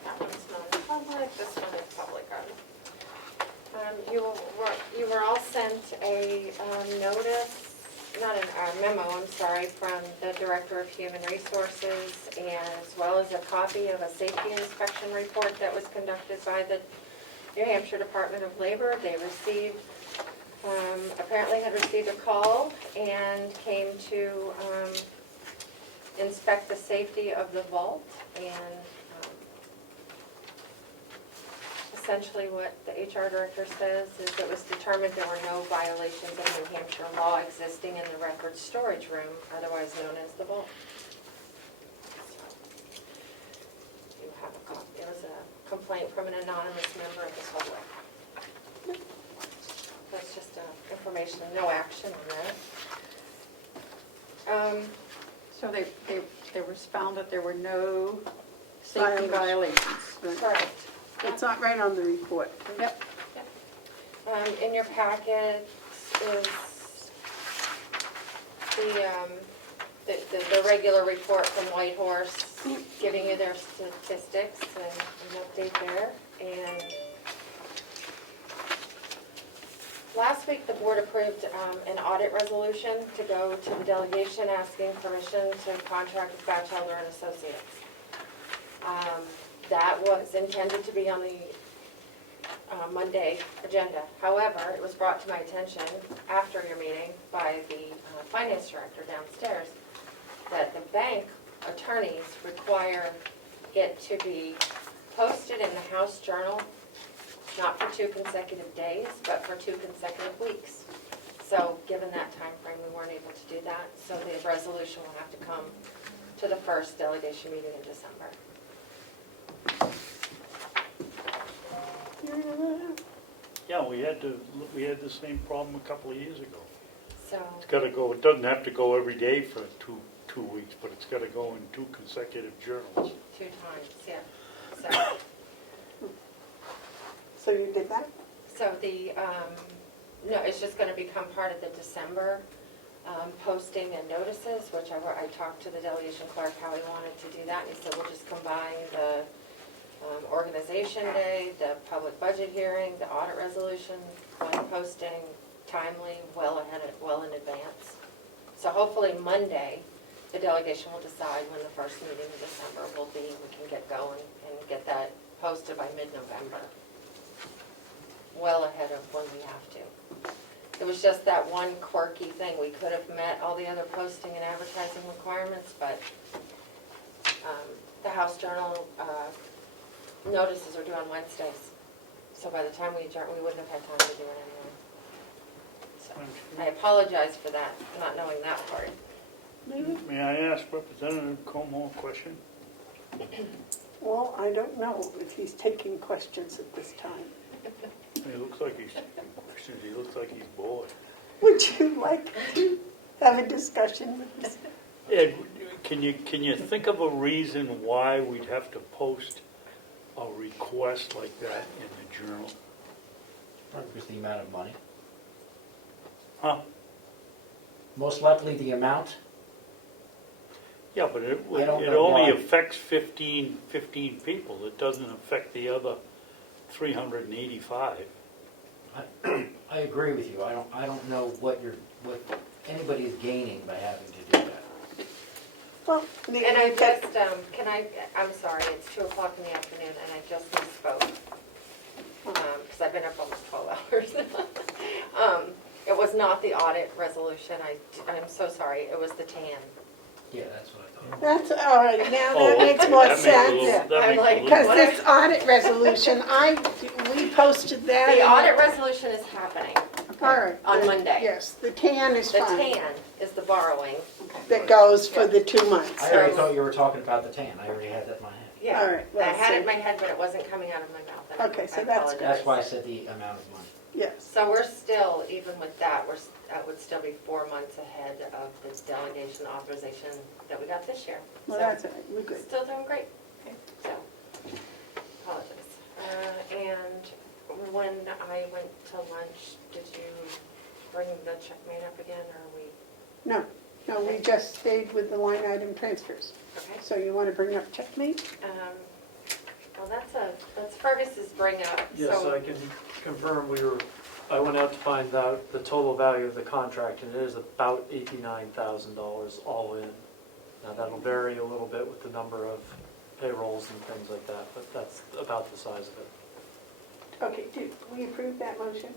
that one's non-public, this one is public. You were all sent a notice, not a memo, I'm sorry, from the Director of Human Resources, and as well as a copy of a safety inspection report that was conducted by the New Hampshire Department of Labor. They received, apparently had received a call and came to inspect the safety of the vault, and essentially what the HR director says is it was determined there were no violations of New Hampshire law existing in the record storage room, otherwise known as the vault. You have a copy. It was a complaint from an anonymous member of the public. That's just information, no action on that. So there was found that there were no safety violations. Correct. it's not right on the report. Yep. In your packet is the regular report from Whitehorse, giving you their statistics and an update there. And last week, the board approved an audit resolution to go to the delegation asking permission to contract with Batchelder and Associates. That was intended to be on the Monday agenda. However, it was brought to my attention after your meeting by the finance director downstairs that the bank attorneys require it to be posted in the House Journal, not for 2 consecutive days, but for 2 consecutive weeks. So given that time frame, we weren't able to do that, so the resolution will have to come to the first delegation meeting in December. Yeah, we had the same problem a couple of years ago. So, It's gotta go, it doesn't have to go every day for two weeks, but it's gotta go in 2 consecutive journals. 2 times, yeah. So, So you did that? so no, it's just gonna become part of the December posting and notices, which I talked to the delegation clerk how he wanted to do that, and he said we'll just combine the organization day, the public budget hearing, the audit resolution, one posting timely, well in advance. So hopefully Monday, the delegation will decide when the first meeting in December will be. We can get going and get that posted by mid-November, well ahead of when we have to. It was just that one quirky thing. We could have met all the other posting and advertising requirements, but the House Journal notices are due on Wednesdays. So by the time we adjourn, we wouldn't have had time to do it anyway. So I apologize for that, not knowing that part. May I ask Representative Comeau a question? Well, I don't know if he's taking questions at this time. He looks like he's taking questions, he looks like he's bored. Would you like to have a discussion with us? Ed, can you think of a reason why we'd have to post a request like that in the journal? Because the amount of money. Huh? Most likely the amount. Yeah, but it I don't it know only why. affects 15 people. It doesn't affect the other 385. I agree with you. I don't know what anybody is gaining by having to do that. Well, And I just, I'm sorry, it's 2 o'clock in the afternoon and I just misspoke. because I've been up almost 12 hours. It was not the audit resolution, I'm so sorry, it was the TAN. Yeah, that's what I thought. That's, all right, now Oh, that makes okay, more that makes a sense. little- that I'm makes a like, little- Because What? this audit resolution, we posted that. The in- audit resolution is happening All right. on the- Monday. Yes, the TAN is The fine. TAN is the borrowing. That goes for the 2 months. I already thought you were talking about the tan. I already had that in my head. Yeah. All right, well, I had it in so- my head, but it wasn't coming out of my mouth. and Okay, so I that's- apologize. That's why I said the amount of money. Yes. So we're still, even with that, that would still be 4 months ahead of the delegation authorization that we got this year. Well, So, that's all right, we're good. still doing great. So, apologize. And when I went to lunch, did you bring the check made up again, or are we, No, we just stayed with the line item transfers. okay? So you want to bring up checkmate? Well, that's Fergus's bring up, Yes, so. I can confirm, I went out to find out the total value of the contract, and it is about $89,000 all in. Now, that'll vary a little bit with the number of payrolls and things like that, but that's about the size of it. Okay, did we approve that motion?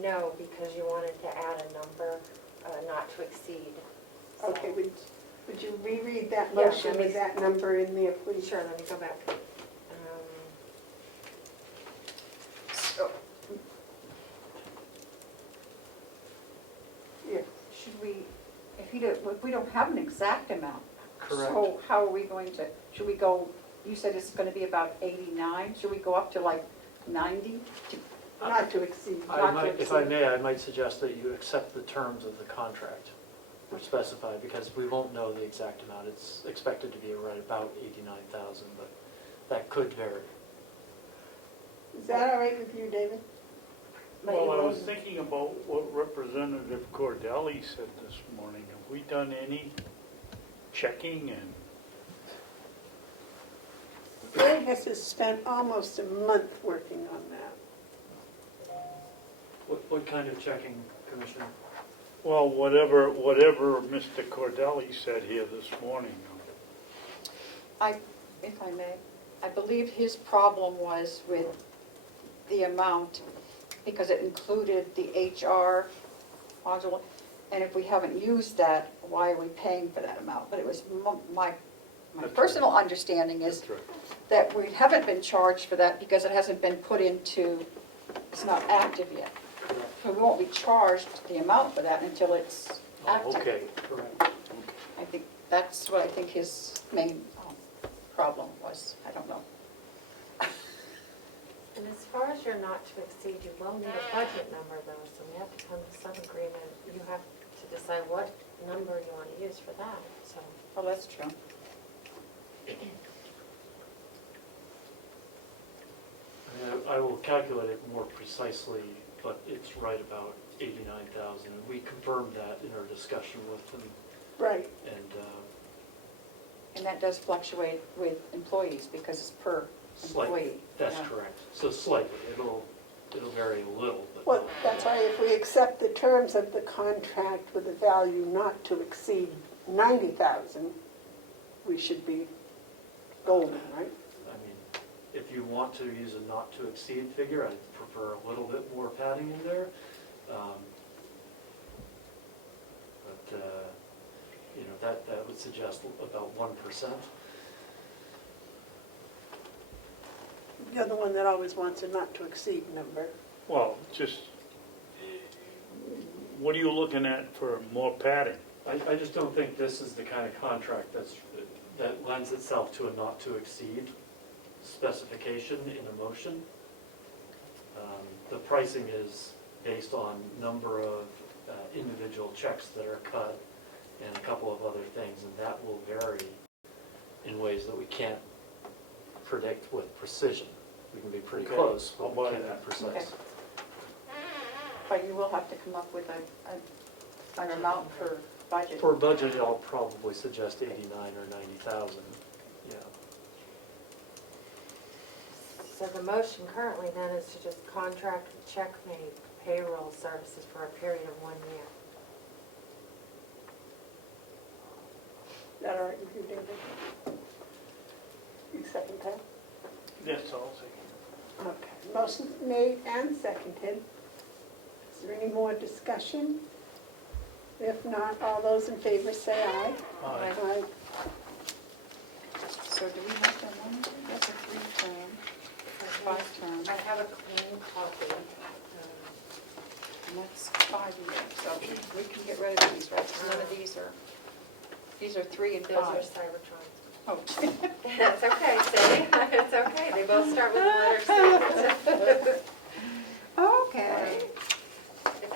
No, because you wanted to add a number, not to exceed. So- Okay, would you reread that Yeah, motion let me- with that number in there, please? Sure, let me go back. Yeah. Should we, if we don't have an exact amount, Correct. so how are we going to, should we go, you said it's going to be about 89, should we go up to like 90? Not to exceed. If I may, I might suggest that you accept the terms of the contract which specify, because we won't know the exact amount. It's expected to be right about 89,000, but that could vary. Is that all right with you, David? Well, I was thinking about what Representative Cordelli said this morning. Have we done any checking and Fergus has spent almost a month working on that. What kind of checking, Commissioner? well, whatever Mr. Cordelli said here this morning. If I may, I believe his problem was with the amount, because it included the HR module, and if we haven't used that, why are we paying for that amount? But it was my That's personal understanding is That's right. that we haven't been charged for that because it hasn't been put into, it's not active yet. So we won't be charged the amount for that until it's Oh, active. okay, correct. I think, that's what I think his main problem was, I don't know. And as far as your not to exceed, you will need a budget number though, so we have to come to some agreement. You have to decide what number you want to use for that, so. Well, that's true. I will calculate it more precisely, but it's right about 89,000. And we confirmed that in our discussion with them, Right. and And that does fluctuate with employees because it's per slightly, employee. that's Yeah. correct. So slightly, it'll vary a little, but Well, that's why if we accept the terms of the contract with a value not to exceed 90,000, we should be golden, right? I mean, if you want to use a not to exceed figure, I'd prefer a little bit more padding in there. But, you know, that would suggest about 1%. You're the one that always wants a not to exceed number. Well, just, what are you looking at for more padding? I just don't think this is the kind of contract that lends itself to a not to exceed specification in a motion. The pricing is based on number of individual checks that are cut and a couple of other things, and that will vary in ways that we can't predict with precision. We can be pretty Okay, close, I'll but we buy can't that. be precise. But you will have to come up with an amount for budget. For budget, I'll probably suggest 89 or 90,000, yeah. So the motion currently then is to just contract with Checkmate payroll services for a period of 1 year. Is that all right with you, David? You second that? Yes, I'll say. Okay, motion made and seconded. Is there any more discussion? If not, all those in favor say aye. Aye. So do we have that one? That's a 3-term, 5-term, I have a clean copy. and that's 5 years. So we can get rid of these, right? 'Cause none of these are 3 and Those are 5. Cybertron. Oh, That's okay, see? It's okay. They both start with the letter C. okay.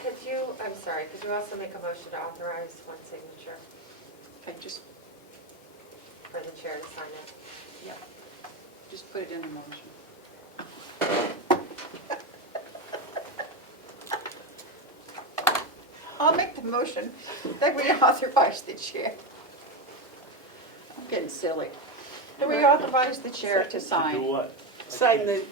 Could you, I'm sorry, could you also make a motion to authorize one signature Okay, just for the chair to sign it? put it in the motion. I'll make the motion that we authorize the chair. I'm getting silly. That we authorize the chair to Do sign. what? Sign the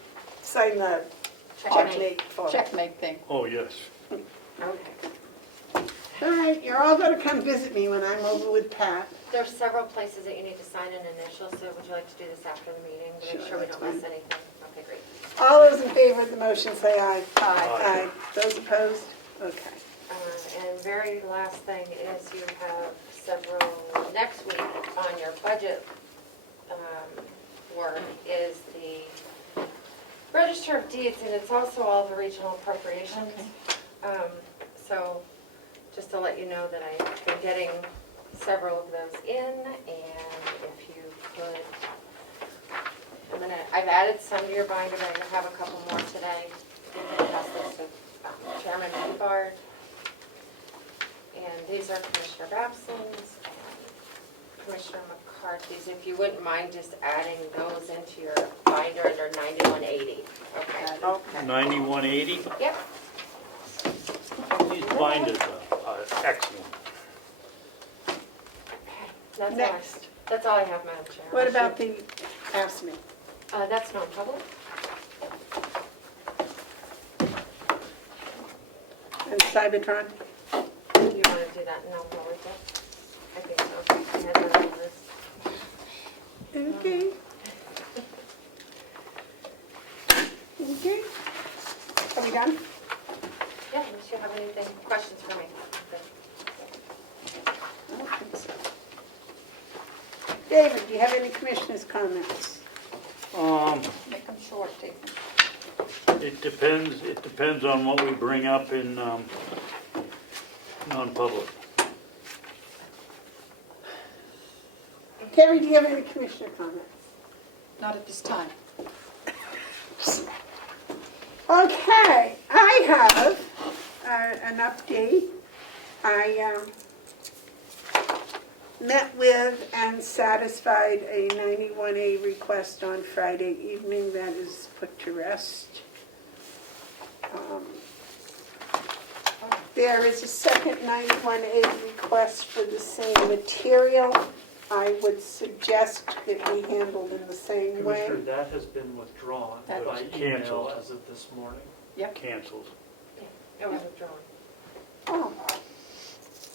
checkmate for it. Checkmate thing. Oh, yes. Okay. All right, you're all gonna come visit me when I'm over with Pat. There's several places that you need to sign an initial, so would you like to do this after the meeting to Sure, make sure we that's don't miss fine. anything? Okay, great. All those in favor of the motion say aye. Aye. Aye. Those opposed? Okay. And very last thing is you have several, next week on your budget work is the Register of Deeds, and it's also all the regional appropriations. So just to let you know that I've been getting several of those in, and if you could, I've added some to your binder, but I have a couple more today. You can pass this to Chairman Hubbard. And these are Commissioner Babson's and Commissioner McCarthy's. If you wouldn't mind just adding those into your binder under 9180. Okay. Okay. 9180? Yep. These binders are excellent. That's Next. That's all I have, Madam Chair. What about the AFSMI? That's non-public. And Cybertron? Do you want to do that in non-public? I think so. I had that on the list. Okay. Okay. Are we done? Yeah, unless you have anything, questions for me. I don't think so. David, do you have any commissioners' comments? Make them short, take them. It depends on what we bring up in non-public. Terry, do you have any commissioner comments? Not at this time. Okay, I have an update. I met with and satisfied a 91A request on Friday evening. That is put to rest. There is a second 91A request for the same material. I would suggest that we handled in the same way. Commissioner, that has been withdrawn That by was email canceled. as of this morning. Canceled. It was withdrawn. Oh,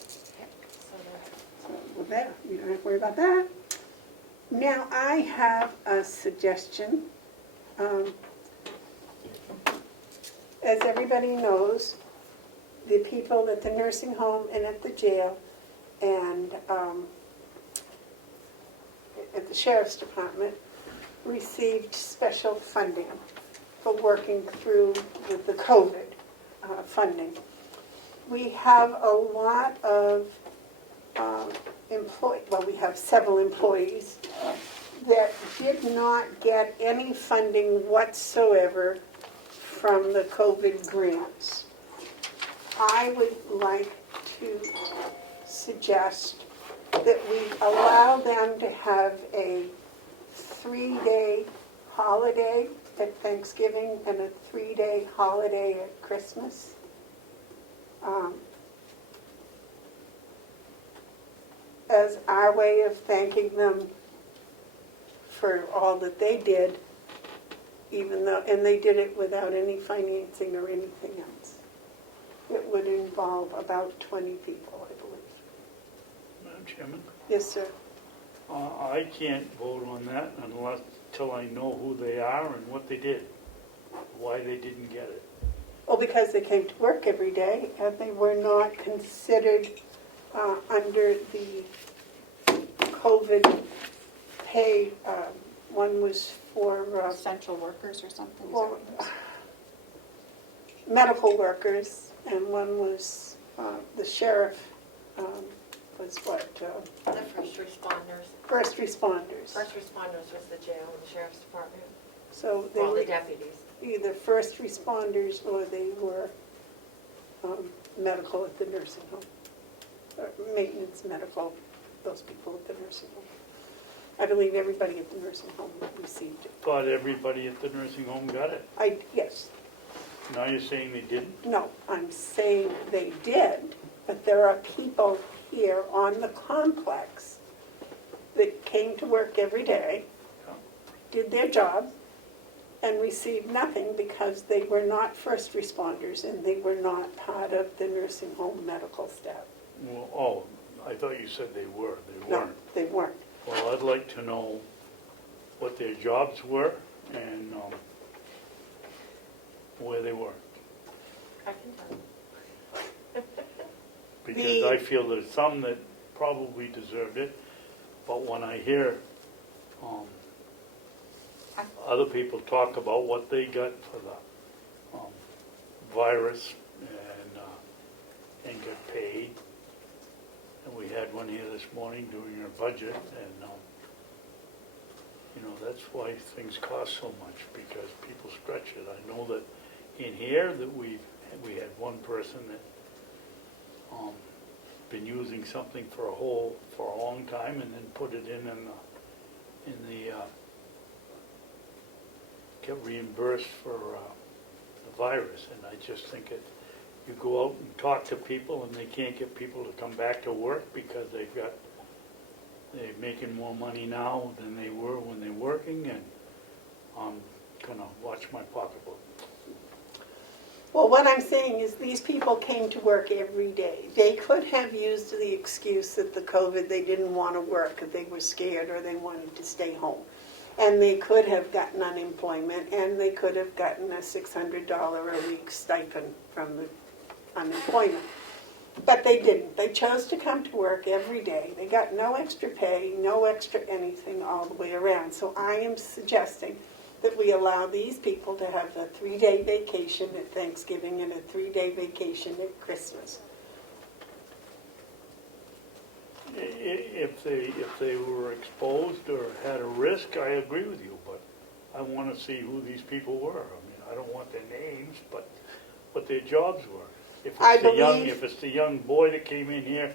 So there. well, there, you don't have to worry about that. Now, I have a suggestion. As everybody knows, the people at the nursing home and at the jail and at the sheriff's department received special funding for working through with the COVID funding. We have a lot of we have several employees that did not get any funding whatsoever from the COVID grants. I would like to suggest that we allow them to have a 3-day holiday at Thanksgiving and a 3-day holiday at Christmas. As our way of thanking them for all that they did, even though, and they did it without any financing or anything else. It would involve about 20 people, I believe. Madam Chairman, Yes, sir. I can't vote on that till I know who they are and what they did. why they didn't get it. Well, because they came to work every day, and they were not considered under the COVID pay. One was for Essential workers or something? Is that well, what it was? medical workers, and one was the sheriff was what? The first responders. First responders. First responders was the jail and the sheriff's department, So they all were the deputies. either first responders or they were medical at the nursing home, or maintenance medical, those people at the nursing home. I believe everybody at the nursing home received it. Thought everybody at the nursing home got it. Yes, Now you're saying they didn't? no, I'm saying they did, but there are people here on the complex that came to work every day, did their job, and received nothing because they were not first responders and they were not part of the nursing home medical staff. Well, oh, I thought you said they were. They No, weren't. they weren't. Well, I'd like to know what their jobs were and where they were. I can tell you. Because I feel there's some that probably deserved it, but when I hear other people talk about what they got for the virus and got paid, and we had one here this morning doing our budget, and you know, that's why things cost so much, because people stretch it. I know that in here that we had one person that been using something for a long time and then put it in the get reimbursed for the virus. And I just think that you go out and talk to people and they can't get people to come back to work because they're making more money now than they were when they're working, and I'm gonna watch my pocketbook. Well, what I'm saying is these people came to work every day. They could have used the excuse that the COVID, they didn't want to work, or they were scared, or they wanted to stay home. And they could have gotten unemployment, and they could have gotten a $600 a week stipend from the unemployment. But they didn't. They chose to come to work every day. They got no extra pay, no extra anything all the way around. So I am suggesting that we allow these people to have a 3-day vacation at Thanksgiving and a 3-day vacation at Christmas. If they were exposed or had a risk, I agree with you, but I want to see who these people were. I mean, I don't want their names, but what their jobs were. If it's the young boy that came in here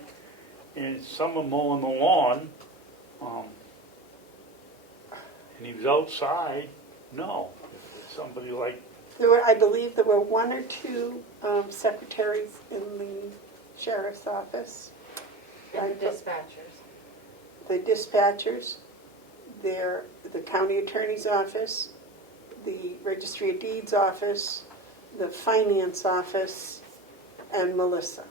and summer mowing the lawn, and he was outside, no. If it's somebody like... I believe there were 1 or 2 secretaries in the sheriff's office. And the dispatchers. The dispatchers, the county attorney's office, the registry of deeds office, the finance office, and Melissa.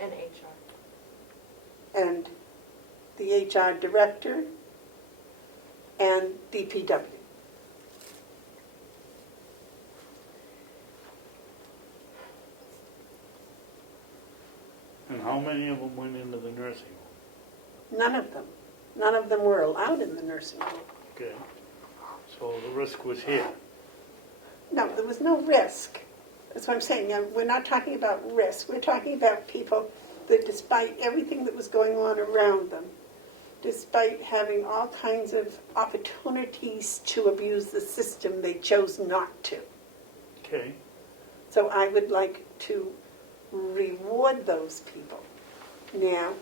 And HR. And the HR director and DPW. And how many of them went into the nursing home? None of them. None of them were allowed in the nursing home. Okay. So the risk was here. No, there was no risk. That's what I'm saying. Now, we're not talking about risk. We're talking about people that despite everything that was going on around them, despite having all kinds of opportunities to abuse the system, they chose not to. Okay. So I would like to reward those people. Now,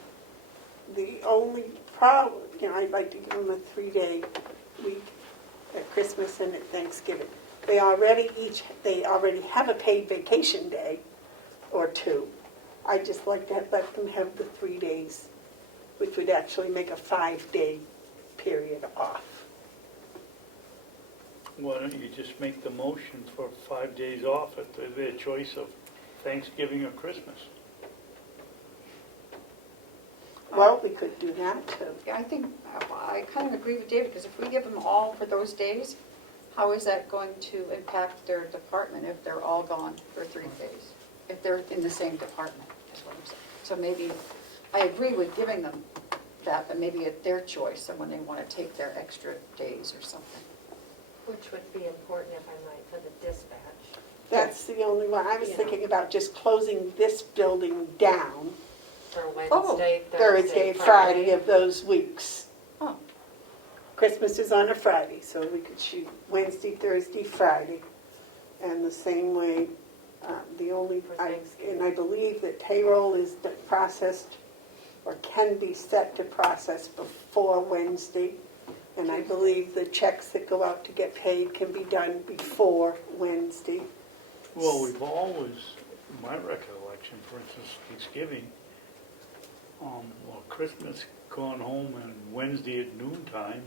the only problem, I'd like to give them a 3-day week at Christmas and at Thanksgiving. They already have a paid vacation day or 2. I'd just like to let them have the 3 days, which would actually make a 5-day period off. Why don't you just make the motion for 5 days off at their choice of Thanksgiving or Christmas? Well, we could do that too. Yeah, I think, I kind of agree with David, because if we give them all for those days, How is that going to impact their department if they're all gone for 3 days? If they're in the same department, is what I'm saying. So maybe, I agree with giving them that, but maybe at their choice, and when they want to take their extra days or something. Which would be important, if I might, for the dispatch. That's the only one. I was Yeah. thinking about just closing this building down For Oh, Wednesday, Thursday, Friday of those weeks. Oh. Christmas is on a Friday, so we could shoot Wednesday, Thursday, Friday. And the same way, the only, For and Thanksgiving. I believe that payroll is processed or can be set to process before Wednesday. And I believe the checks that go out to get paid can be done before Wednesday. Well, we've always, in my recollection, for instance, Thanksgiving, or Christmas, gone home on Wednesday at noontime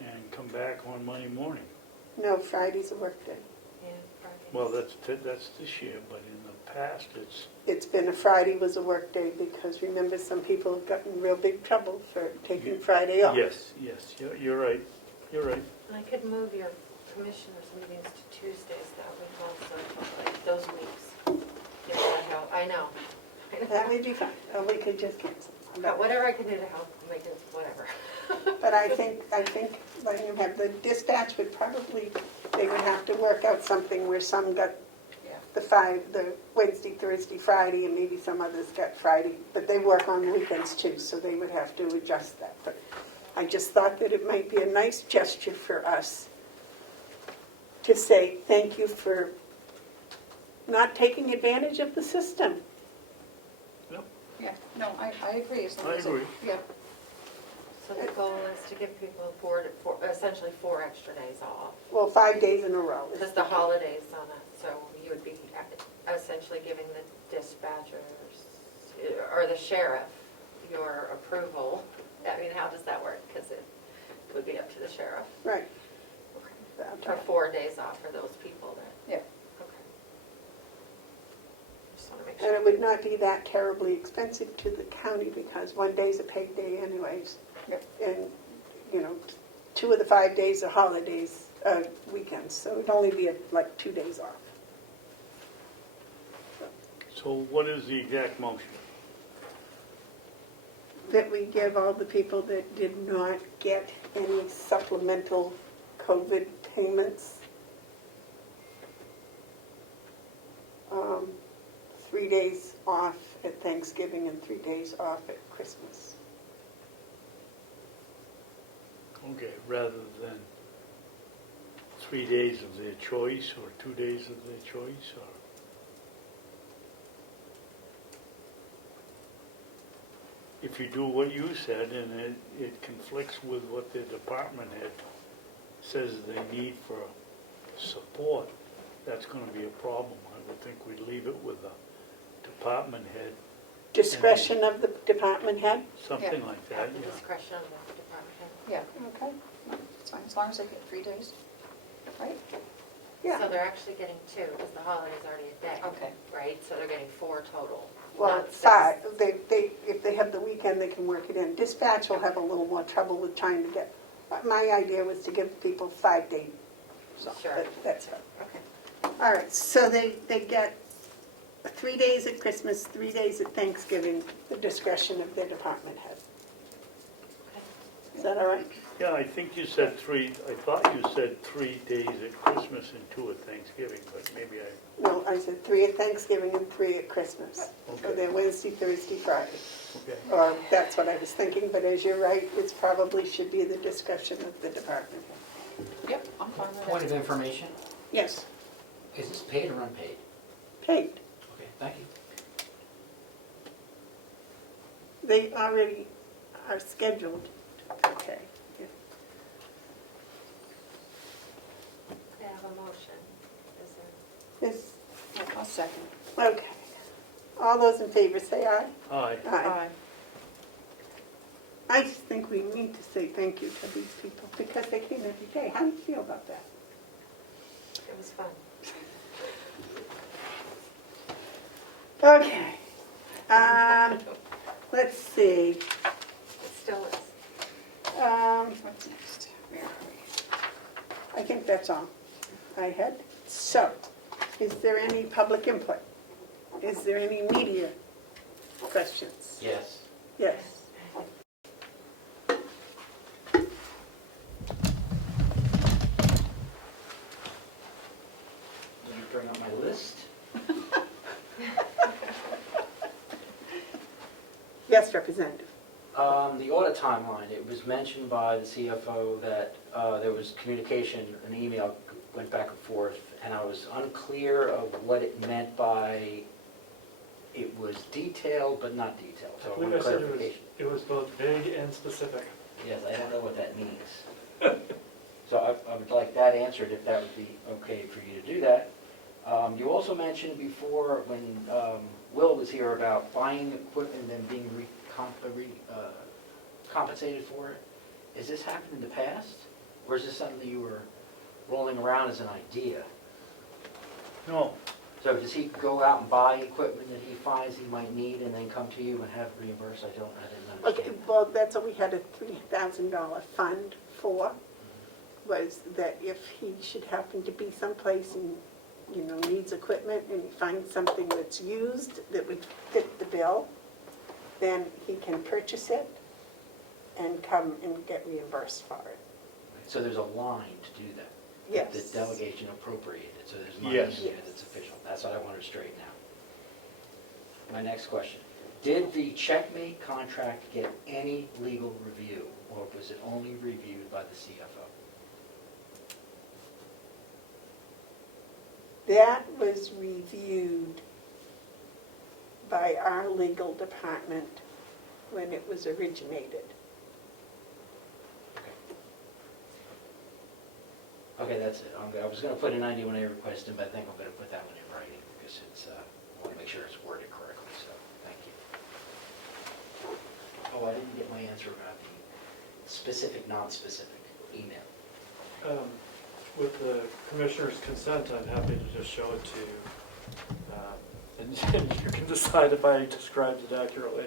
and come back on Monday morning. No, Friday's a work day. Yeah, Friday. Well, that's this year, but in the past, It's been a Friday was a work day because remember some people have gotten in real big trouble for taking Friday off. yes, you're right, you're right. And I could move your commissioners' meetings to Tuesdays that week also, like those weeks. If that help, I know. That would be fine, or we could just cancel. But whatever I can do to help make it, whatever. But I think letting them have, the dispatch would probably, they would have to work out something where some got the Wednesday, Thursday, Friday, and maybe some others got Friday, but they work on weekends too, so they would have to adjust that. But I just thought that it might be a nice gesture for us to say thank you for not taking advantage of the system. Yeah, no, I agree. As long I as it- agree. Yeah, So the goal is to give people essentially 4 extra days off. Well, 5 days in a row. Because the holidays on it, so you would be essentially giving the dispatchers, or the sheriff, your approval. I mean, how does that work? Because it would be up to the sheriff. Right. For 4 days off for those people that, yeah. okay. Just want to make And sure. it would not be that terribly expensive to the county because 1 day's a paid day anyways. Yep. And, 2 of the 5 days are holidays, weekends, so it'd only be like 2 days off. So what is the exact motion? That we give all the people that did not get any supplemental COVID payments 3 days off at Thanksgiving and 3 days off at Christmas. Okay, rather than 3 days of their choice or 2 days of their choice, or? If you do what you said and it conflicts with what the department head says they need for support, that's gonna be a problem. I would think we'd leave it with the department head, Discretion of the department head? something like that, At the yeah. discretion of the department head. Yeah, Okay. no, it's fine, as long as they get 3 days, right? Yeah. So they're actually getting 2, because the holiday's already a day. Okay. Right, so they're getting 4 total. Well, not 6. 5. If they have the weekend, they can work it in. Dispatch will have a little more trouble with trying to get, my idea was to give people 5 days. So Sure. that's fine. Okay. All right, so they get 3 days at Christmas, 3 days at Thanksgiving, the discretion of their department head. Is that all right? Yeah, I think you said I thought you said 3 days at Christmas and 2 at Thanksgiving, but maybe No, I said 3 at Thanksgiving and 3 at Christmas. So Okay. they're Wednesday, Thursday, Friday. okay. Or that's what I was thinking, but as you're right, it's probably should be the discretion of the department head. Yep, I'm fine with Point of that. information, Yes, is this paid or unpaid? paid. Okay, thank you. They already are scheduled to pay. I have a motion. Is there? Yes, Yeah, I'll second. okay. All those in favor say aye. Aye. Aye. I just think we need to say thank you to these people because they came every day. How do you feel about that? It was fun. Okay. Let's see. It still is. What's next? Where are we? I think that's all I had. So, is there any public input? Is there any media questions? Yes. Yes. Let me bring up my list. Yes, Representative. The audit timeline, it was mentioned by the CFO that there was communication, an email went back and forth, and I was unclear of what it meant by it was detailed but not detailed, so I I believe want I said clarification. it was both vague and specific. Yes, I don't know what that means. So I would like that answered, if that would be okay for you to do that. You also mentioned before, when Will was here, about buying equipment and being compensated for it. Has this happened in the past? Or is this something that you were rolling around as an idea? No, So does he go out and buy equipment that he finds he might need and then come to you and have it reimbursed? I didn't Okay, understand. well, that's what we had a $3,000 fund for, was that if he should happen to be someplace and, needs equipment and he finds something that's used that would fit the bill, then he can purchase it and come and get reimbursed for it. So there's a line to do that? Yes. The delegation appropriated, so there's money Yes. in there that's official. That's what I want to straighten out. My next question. Did the Checkmate contract get any legal review, or was it only reviewed by the CFO? That was reviewed by our legal department when it was originated. Okay, that's it. I was going to put a 91A request in, but I think I'm going to put that one in writing because it's, I want to make sure it's worded correctly, so thank you. Oh, I didn't get my answer about the specific, non-specific email. With the commissioner's consent, I'm happy to just show it to you. And you can decide if I described it accurately.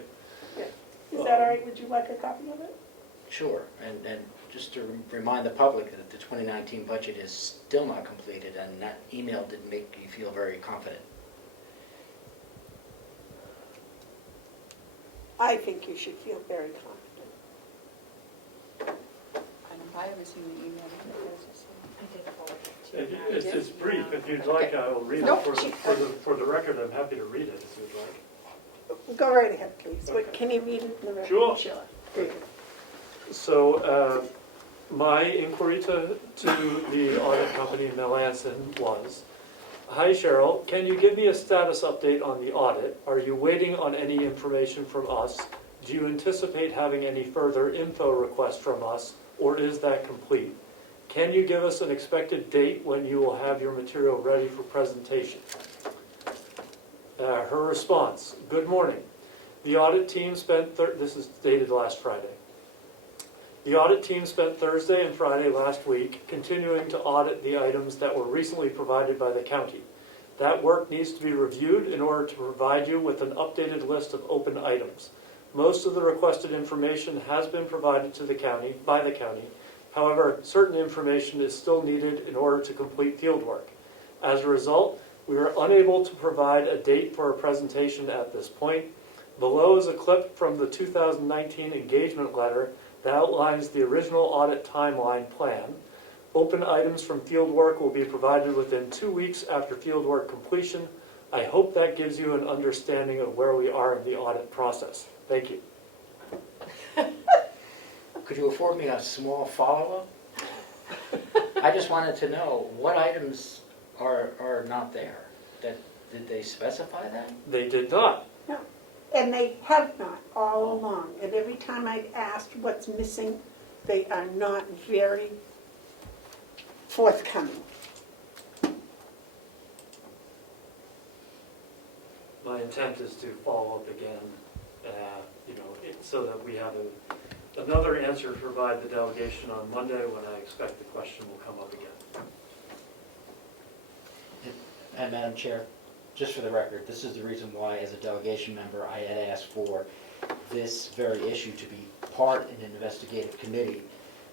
Is that all right? Would you like a copy of it? Sure, and just to remind the public that the 2019 budget is still not completed, and that email didn't make you feel very confident. I think you should feel very confident. I haven't seen the email. I did forward it to you. It's brief. If you'd like, I'll read it Nope. for the record. I'm happy to read it if you'd like. Go right ahead, please. Okay. Can you read it in the record? Sure. There you go. So my inquiry to the audit company, Melanson, was, hi Cheryl, can you give me a status update on the audit? Are you waiting on any information from us? Do you anticipate having any further info requests from us, or is that complete? Can you give us an expected date when you will have your material ready for presentation? Her response, good morning. The audit team spent, this is dated last Friday. The audit team spent Thursday and Friday last week continuing to audit the items that were recently provided by the county. That work needs to be reviewed in order to provide you with an updated list of open items. Most of the requested information has been provided to the county, by the county. However, certain information is still needed in order to complete field work. As a result, we are unable to provide a date for a presentation at this point. Below is a clip from the 2019 engagement letter that outlines the original audit timeline plan. Open items from fieldwork will be provided within 2 weeks after fieldwork completion. I hope that gives you an understanding of where we are in the audit process. Thank you. Could you afford me a small follow-up? I just wanted to know what items are not there. Did they specify that? They did not. No, and they have not all along. And every time I've asked what's missing, they are not very forthcoming. My intent is to follow up again, so that we have another answer to provide the delegation on Monday when I expect the question will come up again. And Madam Chair, just for the record, this is the reason why, as a delegation member, I had asked for this very issue to be part in an investigative committee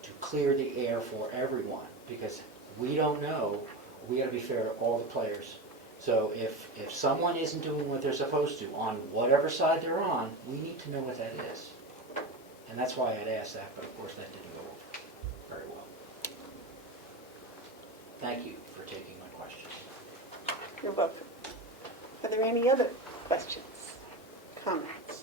to clear the air for everyone, because we don't know, we gotta be fair to all the players. So if someone isn't doing what they're supposed to on whatever side they're on, we need to know what that is. And that's why I'd asked that, but of course that didn't go very well. Thank you for taking my question. You're welcome. Are there any other questions, comments?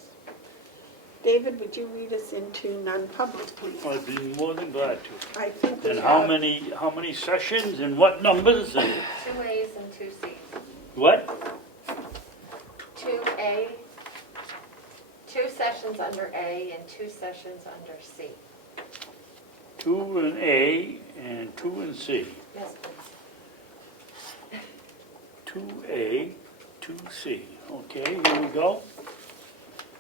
David, would you read us into non-public, please? I'd be more than glad to. I think we And have... how many sessions and what numbers and 2 A's and 2 C's. what? 2A, 2 sessions under A and 2 sessions under C. 2 in A and 2 in C. Yes, please. 2A, 2C. Okay, here we go.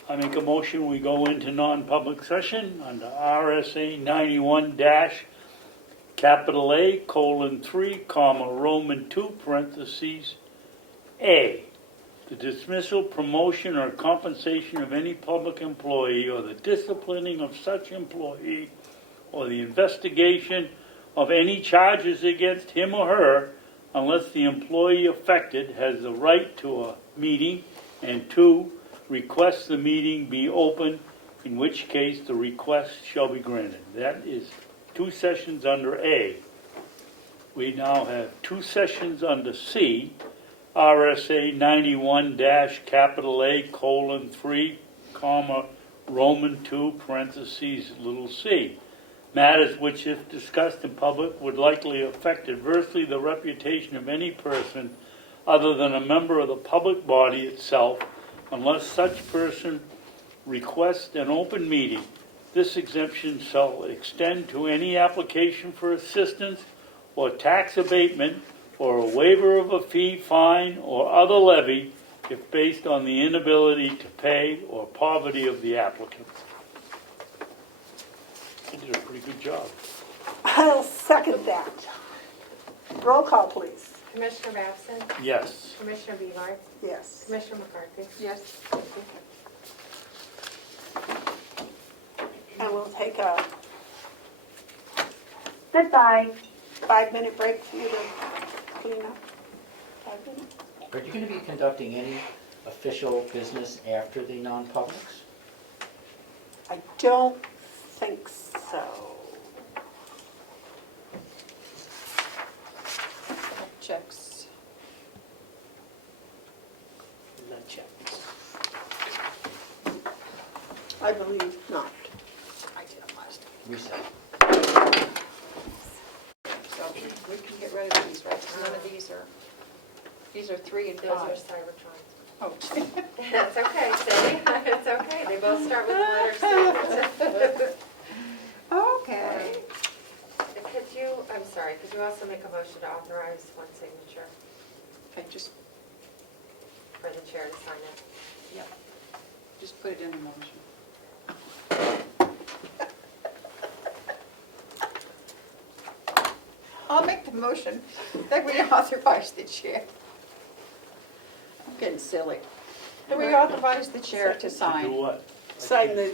I make a motion, we go into non-public session under RSA 91 dash capital A, colon 3, comma, Roman 2, parentheses, A. The dismissal, promotion, or compensation of any public employee or the disciplining of such employee or the investigation of any charges against him or her unless the employee affected has the right to a meeting, and 2, requests the meeting be open, in which case the request shall be granted. That is 2 sessions under A. We now have 2 sessions under C, RSA 91 dash capital A, colon 3, comma, Roman 2, parentheses, little c. Matters which, if discussed in public, would likely affect adversely the reputation of any person other than a member of the public body itself, unless such person requests an open meeting. This exemption shall extend to any application for assistance or tax abatement or a waiver of a fee, fine, or other levy if based on the inability to pay or poverty of the applicant. You did a pretty good job. I'll second that. Roll call, please. Commissioner Babson? Yes. Commissioner Bevard? Yes. Commissioner McCarthy? Yes. And we'll take a Goodbye. 5-minute break for you to clean up. 5 minutes? Are you going to be conducting any official business after the non-publics? I don't think so. Checks. I believe not. I did them last time. Reset. So we can get rid of these, right? 'Cause none of these are 3 and Those are 5. Cybertrons. Oh, That's okay, see? It's okay. They both start with the letter C. okay. Could you also make a motion to authorize one signature Okay, just, for the chair to sign it? yeah, just put it in the motion. I'll make the motion that we authorize the chair. I'm getting silly. That we authorize the chair to To do sign, what? Sign the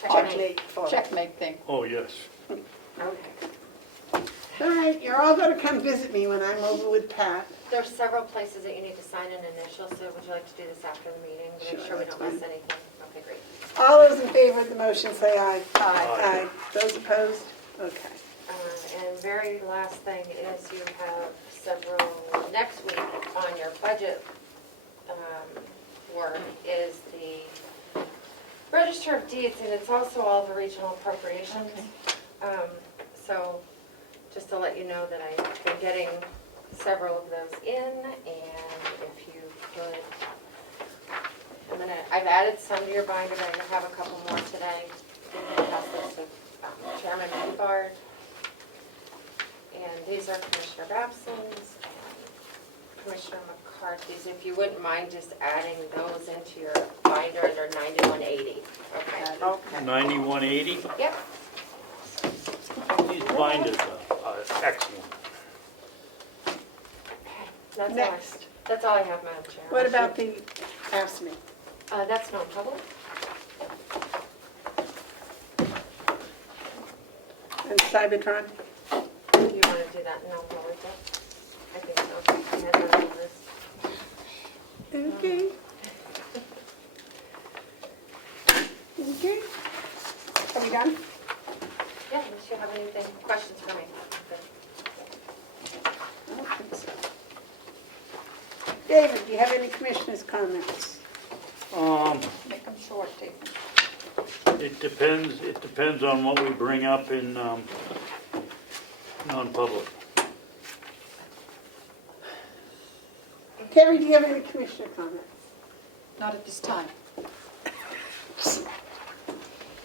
checkmate for. checkmate thing. Oh, yes. Okay. All right, you're all going to come visit me when I'm over with Pat. There's several places that you need to sign an initial, so would you like to do this after the meeting? To Sure, make sure we that's don't miss fine. anything. Okay, great. All those in favor of the motion say aye. Aye. Those opposed? Okay. And very last thing is you have several, next week on your budget work is the Register of Deeds, and it's also all the regional appropriations. So just to let you know that I've been getting several of those in, and if you could, I've added some to your binder, but I have a couple more today. You can pass those to Chairman Bevard. And these are Commissioner Babson's and Commissioner McCarthy's. If you wouldn't mind just adding those into your binder under 9180. Okay. Okay. 9180? Yep. These binders are excellent. That's Next. That's all I have, Madam Chair. What about the AFSCME? That's non-public. And Cybertron? You wanna do that now, Melissa? I think so. I had that on this. Okay. Okay. Are we done? Yeah, unless you have anything, questions for me. I don't think so. David, do you have any commissioners' comments? Make them short, Dave. It depends on what we bring up in, non-public. Terry, do you have any commissioner comments? Not at this time.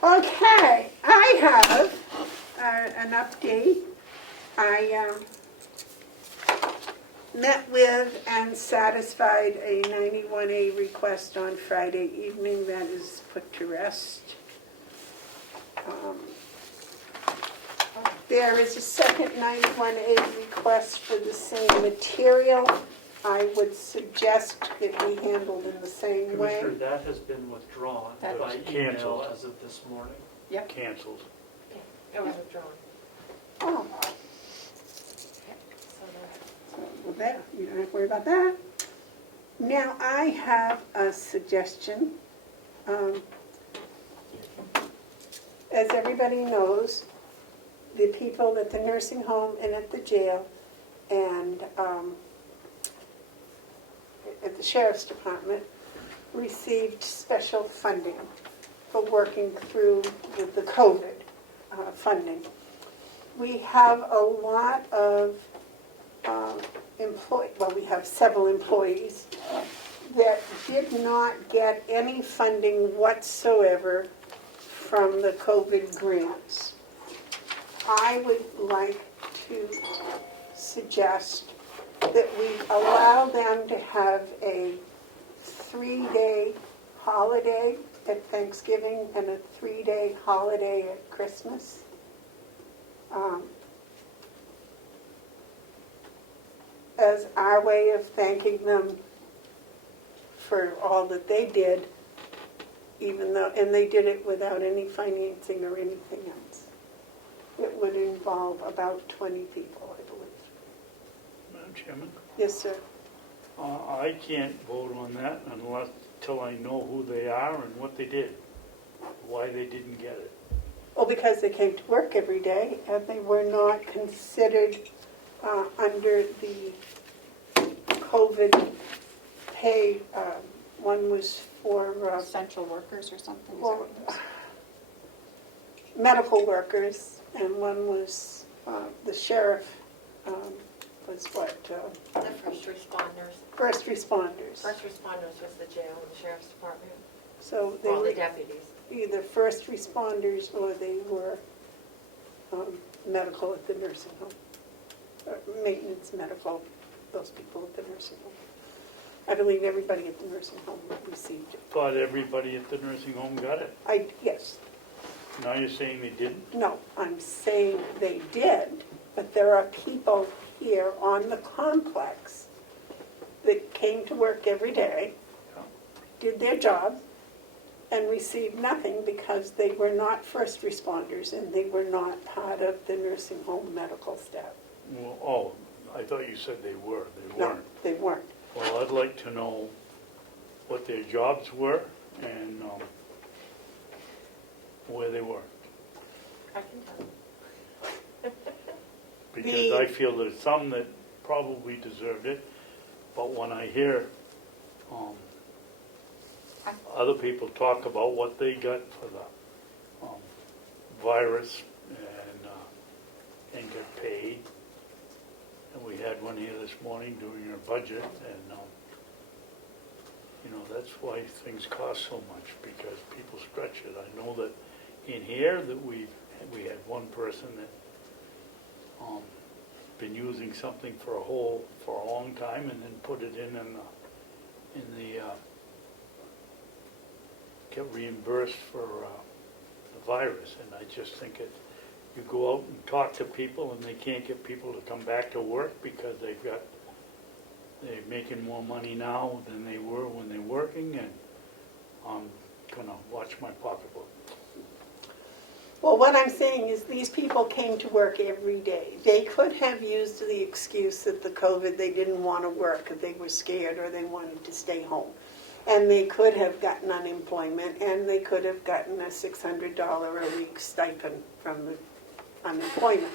Okay, I have an update. I met with and satisfied a 91A request on Friday evening. That is put to rest. There is a second 91A request for the same material. I would suggest it be handled in the same way. Commissioner, that has been withdrawn That by was email canceled. as of this morning. Canceled. It was withdrawn. Oh, So there. well, there, you don't have to worry about that. Now, I have a suggestion. As everybody knows, the people at the nursing home and at the jail and at the sheriff's department received special funding for working through the COVID funding. We have a lot of we have several employees that did not get any funding whatsoever from the COVID grants. I would like to suggest that we allow them to have a 3-day holiday at Thanksgiving and a 3-day holiday at Christmas. As our way of thanking them for all that they did, even though, and they did it without any financing or anything else. It would involve about 20 people, I believe. Madam Chairman, Yes, sir. I can't vote on that till I know who they are and what they did, why they didn't get it. Well, because they came to work every day and they were not considered under the COVID pay. One was for Essential workers or something? Is that well, what it is? medical workers, and one was the sheriff was what? The first responders. First responders. First responders was the jail and the sheriff's department. So they All the were deputies. either first responders or they were medical at the nursing home. Maintenance medical, those people at the nursing home. I believe everybody at the nursing home received it. Thought everybody at the nursing home got it. Yes. Now you're saying they didn't? No, I'm saying they did, but there are people here on the complex that came to work every day, did their job, and received nothing because they were not first responders and they were not part of the nursing home medical staff. Well, I thought you said they were. They No, weren't. they weren't. Well, I'd like to know what their jobs were and where they were. I can tell. Because I feel there's some that probably deserved it, but when I hear other people talk about what they got for the virus and get paid, and we had one here this morning doing our budget, and that's why things cost so much, because people stretch it. I know that in here that we had one person that been using something for a long time and then put it in the get reimbursed for the virus, and I just think you go out and talk to people and they can't get people to come back to work because they're making more money now than they were when they're working, and I'm gonna watch my pocketbook. Well, what I'm saying is these people came to work every day. They could have used the excuse that the COVID, they didn't want to work because they were scared or they wanted to stay home. And they could have gotten unemployment and they could have gotten a $600 a week stipend from the unemployment.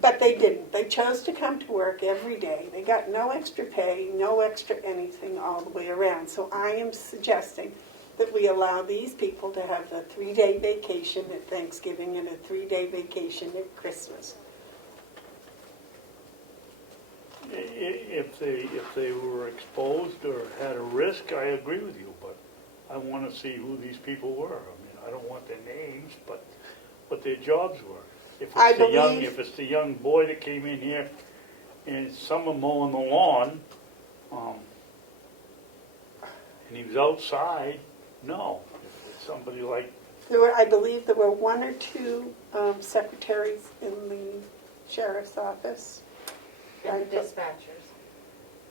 But they didn't. They chose to come to work every day. They got no extra pay, no extra anything all the way around. So I am suggesting that we allow these people to have a 3-day vacation at Thanksgiving and a 3-day vacation at Christmas. If they were exposed or had a risk, I agree with you, but I want to see who these people were. I mean, I don't want their names, but what their jobs were. If it's the young boy that came in here and summer mowing the lawn, and he was outside, no. If it's somebody like, I believe there were 1 or 2 secretaries in the sheriff's office. And the dispatchers.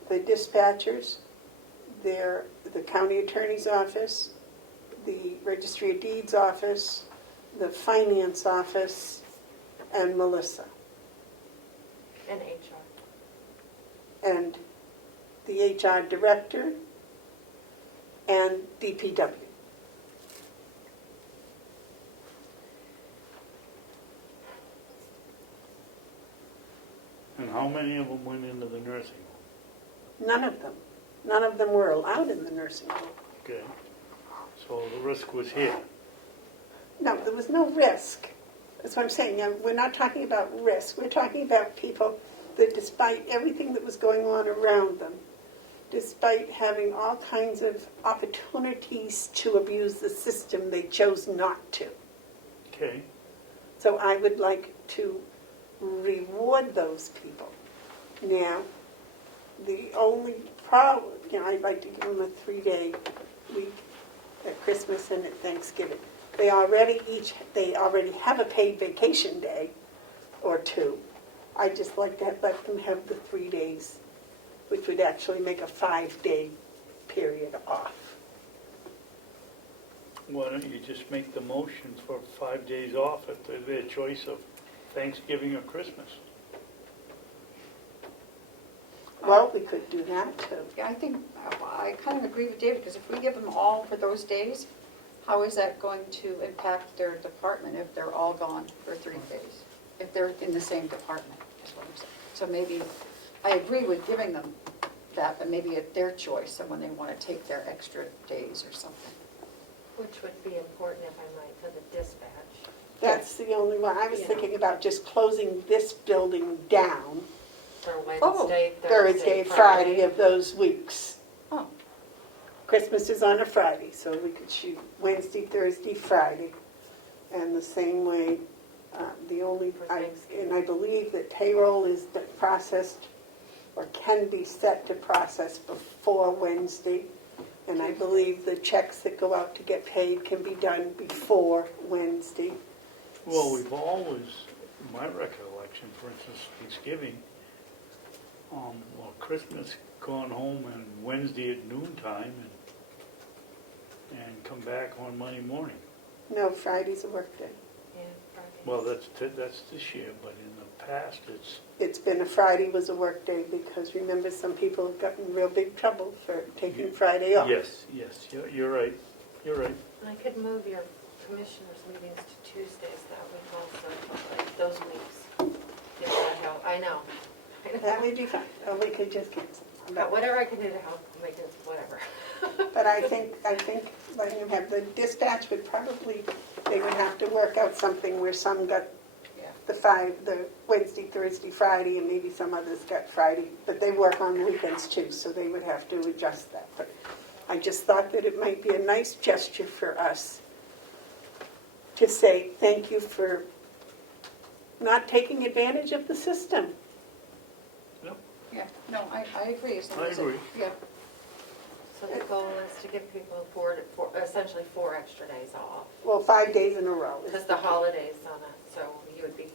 The dispatchers, the county attorney's office, the registry of deeds office, the finance office, and Melissa. And HR. And the HR director and DPW. and how many of them went into the nursing home? None of them. None of them were allowed in the nursing home. Okay, so the risk was here. No, there was no risk. That's what I'm saying. Now, we're not talking about risk. We're talking about people that despite everything that was going on around them, despite having all kinds of opportunities to abuse the system, they chose not to. Okay, So I would like to reward those people. Now, the only problem, I'd like to give them a 3-day week at Christmas and at Thanksgiving. They already have a paid vacation day or 2. I'd just like to let them have the 3 days, which would actually make a 5-day period off. why don't you just make the motion for 5 days off at their choice of Thanksgiving or Christmas? Well, we could do that too. Yeah, I think, I kind of agree with David, because if we give them all for those days, how is that going to impact their department if they're all gone for 3 days? If they're in the same department, is what I'm saying. So maybe, I agree with giving them that, but maybe at their choice, and when they want to take their extra days or something. Which would be important, if I might, for the dispatch. That's the only one. I was thinking about just closing this building down For Wednesday, Thursday, Friday of those weeks. Oh, Christmas is on a Friday, so we could shoot Wednesday, Thursday, Friday. And the same way, and I believe that payroll is processed or can be set to process before Wednesday. And I believe the checks that go out to get paid can be done before Wednesday. Well, we've always, in my recollection, for instance, Thanksgiving, Christmas, gone home on Wednesday at noontime and come back on Monday morning. No, Friday's a work day. Yeah, Friday. Well, that's this year, but in the past, It's been Friday was a work day because remember some people have gotten in real big trouble for taking Friday off. yes, you're right, you're right. I could move your commissioners' meetings to Tuesdays that week also, like those weeks. If that help. I know. That would be fine, or we could just cancel. But whatever I can do to help make it, whatever. But I think letting them have the dispatch would probably, they would have to work out something where some got the Wednesday, Thursday, Friday, and maybe some others got Friday, but they work on weekends too, so they would have to adjust that. But I just thought that it might be a nice gesture for us to say thank you for not taking advantage of the system. yeah, no, I agree. As long I as it- agree. Yeah, So the goal is to give people essentially 4 extra days off. Well, 5 days in a row. Because the holidays on it, so you would be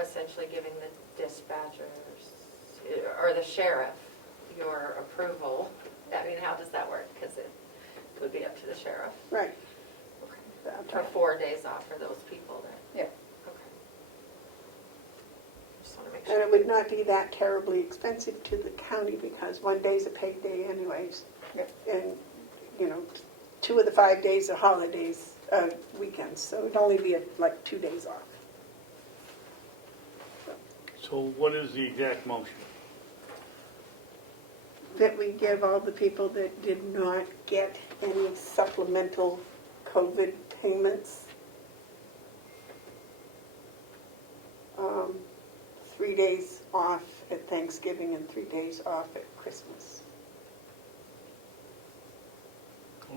essentially giving the dispatchers, or the sheriff, your approval. I mean, how does that work? Because it would be up to the sheriff. Right. Okay. that. Or 4 days off for those people that, Yeah. okay. Just want to make And sure. it would not be that terribly expensive to the county because one day's a paid day anyways. Yep. And, you know, 2 of the 5 days are holidays, weekends, so it'd only be like 2 days off. So what is the exact motion? That we give all the people that did not get any supplemental COVID payments 3 days off at Thanksgiving and 3 days off at Christmas.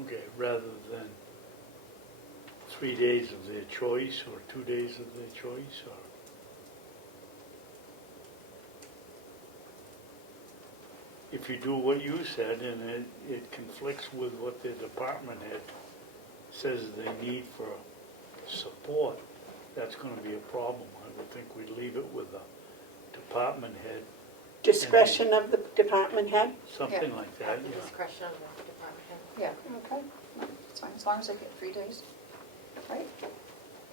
Okay, rather than 3 days of their choice or 2 days of their choice, or? If you do what you said and it conflicts with what their department head says they need for support, that's gonna be a problem. I would think we'd leave it with the department head, Discretion of the department head? something like that, At the yeah. discretion of the department head. Yeah, Okay. it's fine, as long as they get 3 days, right?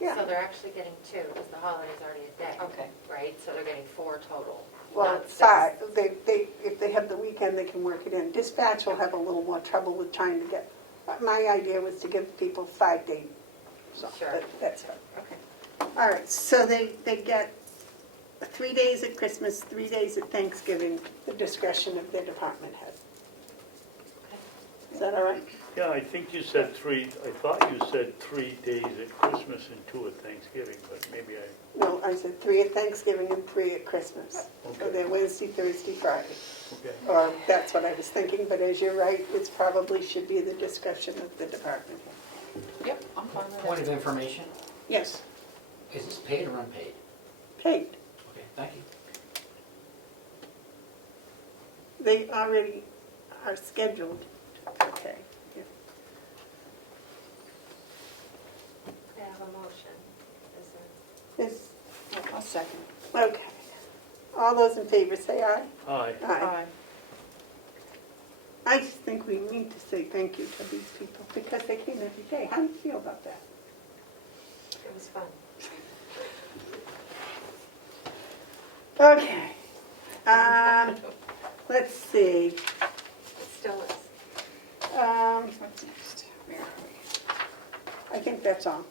Yeah. So they're actually getting 2, because the holiday's already a day. Okay. Right, so they're getting 4 total. Well, not 6. 5. If they have the weekend, they can work it in. Dispatch will have a little more trouble with trying to get, my idea was to give people 5 days. So Sure. that's it. Okay. All right, so they get 3 days at Christmas, 3 days at Thanksgiving, the discretion of their department head. Is that all right? Yeah, I think you said I thought you said 3 days at Christmas and 2 at Thanksgiving, but maybe I, No, I said 3 at Thanksgiving and 3 at Christmas. So Okay. they're Wednesday, Thursday, Friday. okay. Or that's what I was thinking, but as you're right, it's probably should be the discretion of the department head. Yep, I'm fine with Point that. of information, Yes, is this paid or unpaid? paid. Okay, thank you. They already are scheduled to pay. Yeah. I have a motion. Is there? Is- I'll second. Okay. All those in favor say aye. Aye. Aye. I just think we need to say thank you to these people because they came every day. How do you feel about that? It was fun. Okay. Let's see. It still is. What's next? Where are we? I think that's all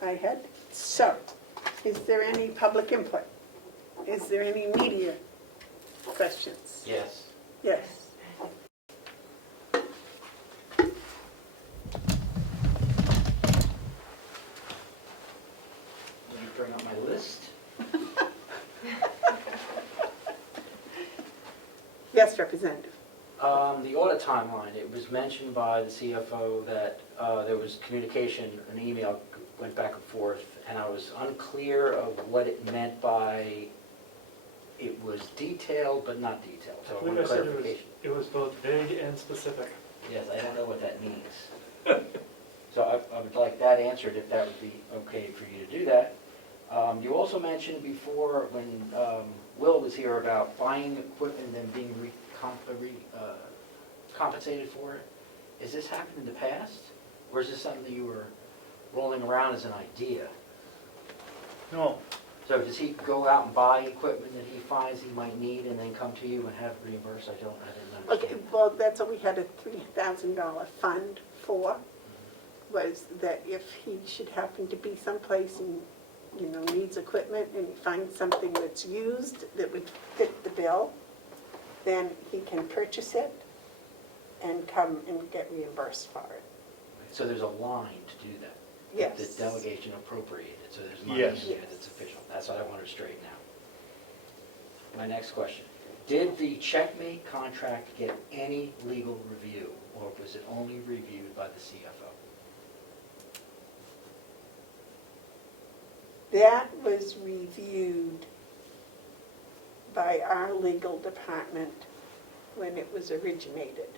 I had. So, is there any public input? Is there any media questions? Yes. Yes. Let me bring up my list. Yes, Representative. The audit timeline, it was mentioned by the CFO that there was communication, an email went back and forth, and I was unclear of what it meant by it was detailed but not detailed. So I want clarification. It was both vague and specific. Yes, I don't know what that means. So I would like that answered, if that would be okay for you to do that. You also mentioned before, when Will was here, about buying equipment and being compensated for it. Has this happened in the past? Or is this something that you were rolling around as an idea? No, So does he go out and buy equipment that he finds he might need and then come to you and have it reimbursed? I didn't Okay, understand. well, that's what we had a $3,000 fund for, was that if he should happen to be someplace and, you know, needs equipment and he finds something that's used that would fit the bill, then he can purchase it and come and get reimbursed for it. So there's a line to do that? Yes. The delegation appropriated, so there's money Yes. in there that's official. That's what I wanted to straighten out. My next question. Did the Checkmate contract get any legal review, or was it only reviewed by the CFO? That was reviewed by our legal department when it was originated.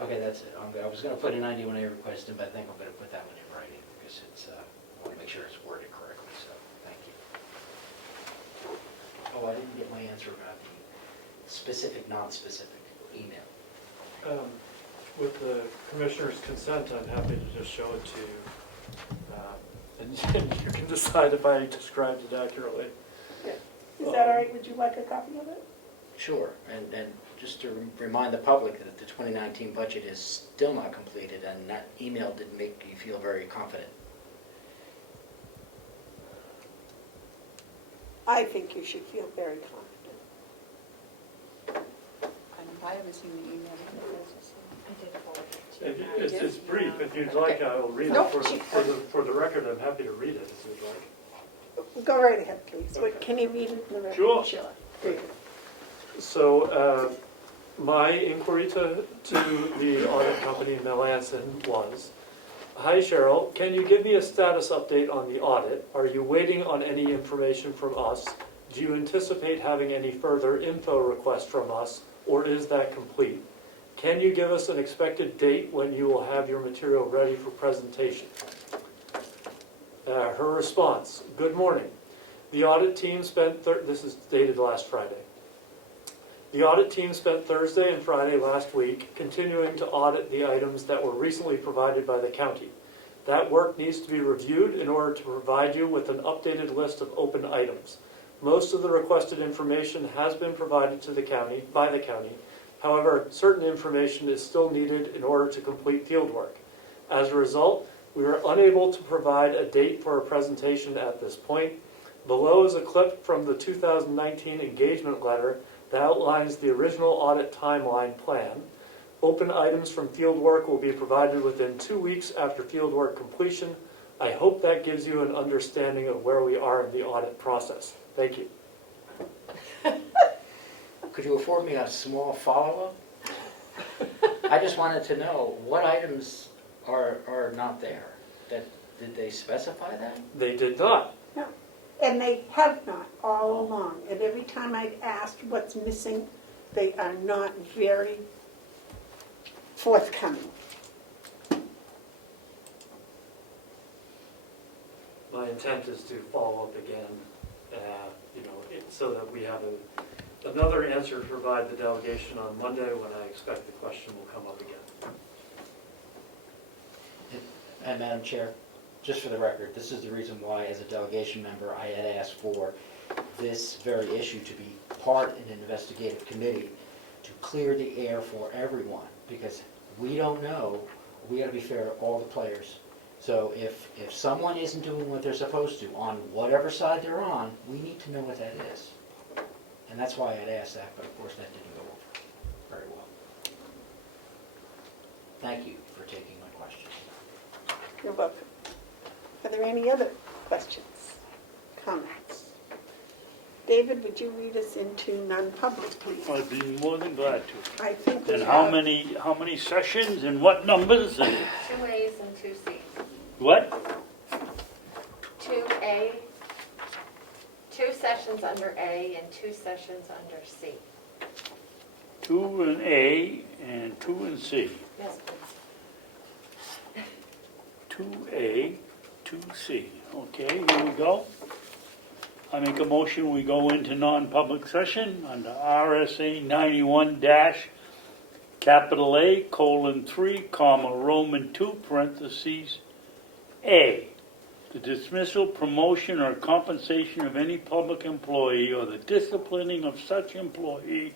Okay, that's it. I was going to put a 91A request in, but I think I'm going to put that one in writing, because it's, I want to make sure it's worded correctly, so thank you. Oh, I didn't get my answer about the specific, non-specific email. With the commissioner's consent, I'm happy to just show it to you. And you can decide if I described it accurately. Is that all right? Would you like a copy of it? Sure, and just to remind the public that the 2019 budget is still not completed, and that email didn't make you feel very confident. I think you should feel very confident. I haven't seen the email. I did forward it to you. It's brief. If you'd like, I'll read No, it for the record. I'm happy to read it if you'd like. Go right ahead, please. Wait, can you read it in the record? Sure. There you So, my inquiry to the audit company, Melanson, was, hi Cheryl, can you give me a status update on the audit? Are you waiting on any information from us? Do you anticipate having any further info requests from us, or is that complete? Can you give us an expected date when you will have your material ready for presentation? Her response, good morning. The audit team spent, this is dated last Friday. The audit team spent Thursday and Friday last week continuing to audit the items that were recently provided by the county. That work needs to be reviewed in order to provide you with an updated list of open items. Most of the requested information has been provided to the county, by the county. However, certain information is still needed in order to complete field work. As a result, we are unable to provide a date for a presentation at this point. Below is a clip from the 2019 engagement letter that outlines the original audit timeline plan. Open items from fieldwork will be provided within 2 weeks after fieldwork completion. I hope that gives you an understanding of where we are in the audit process. Thank you. Could you afford me a small follow-up? I just wanted to know, what items are not there? Did they specify that? They did not. No. And they have not all along. And every time I've asked what's missing, they are not very forthcoming. My intent is to follow up again, so that we have another answer to provide the delegation on Monday when I expect the question will come up again. And Madam Chair, just for the record, this is the reason why, as a delegation member, I had asked for this very issue to be part in an investigative committee to clear the air for everyone, because we don't know, we gotta be fair to all the players. So if someone isn't doing what they're supposed to on whatever side they're on, we need to know what that is. And that's why I'd asked that, but of course that didn't go over very well. Thank you for taking my question. You're welcome. Are there any other questions, comments? David, would you read us into non-public, please? I'd be more than glad to. I think we And have... how many sessions and what numbers and 2 A's and 2 C's. what? 2A, 2 sessions under A and 2 sessions under C. 2 and A and 2 and C. Yes, please. 2A, 2C. Okay, here we go. I make a motion, we go into non-public session under RSA 91 capital A, colon 3, comma, Roman 2, parentheses, A. The dismissal, promotion, or compensation of any public employee, or the disciplining of such employee,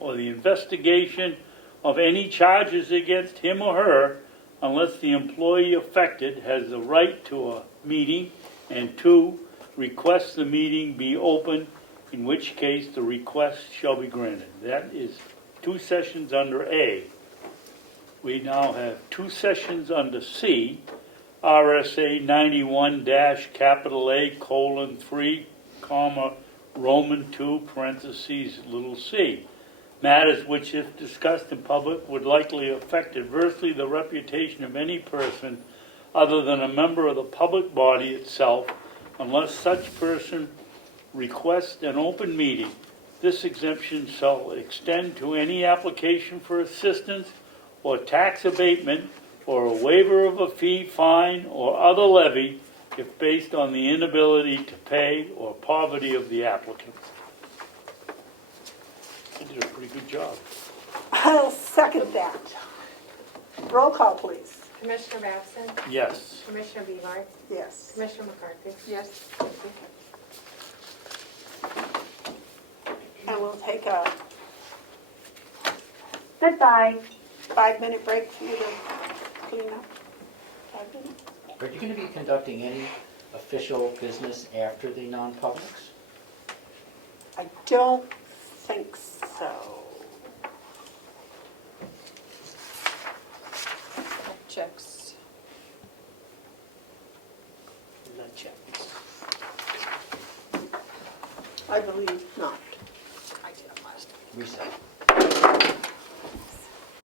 or the investigation of any charges against him or her, unless the employee affected has the right to a meeting, and 2, request the meeting be open, in which case the request shall be granted. That is 2 sessions under A. We now have 2 sessions under C, RSA 91 capital A, colon 3, comma, Roman 2, parentheses, little c. Matters which, if discussed in public, would likely affect adversely the reputation of any person other than a member of the public body itself, unless such person requests an open meeting. This exemption shall extend to any application for assistance or tax abatement or a waiver of a fee, fine, or other levy if based on the inability to pay or poverty of the applicant. I did a pretty good job. I'll second that. Roll call, please. Commissioner Babson, Yes. Commissioner Bevard, Yes. Commissioner McCarthy. Yes. Thank you. And we'll take a Goodbye. 5-minute break for you to clean up. 5 minutes? Are you going to be conducting any official business after the non-publics? I don't think so. Checks. The checks. I believe not. I did them last time. Reset.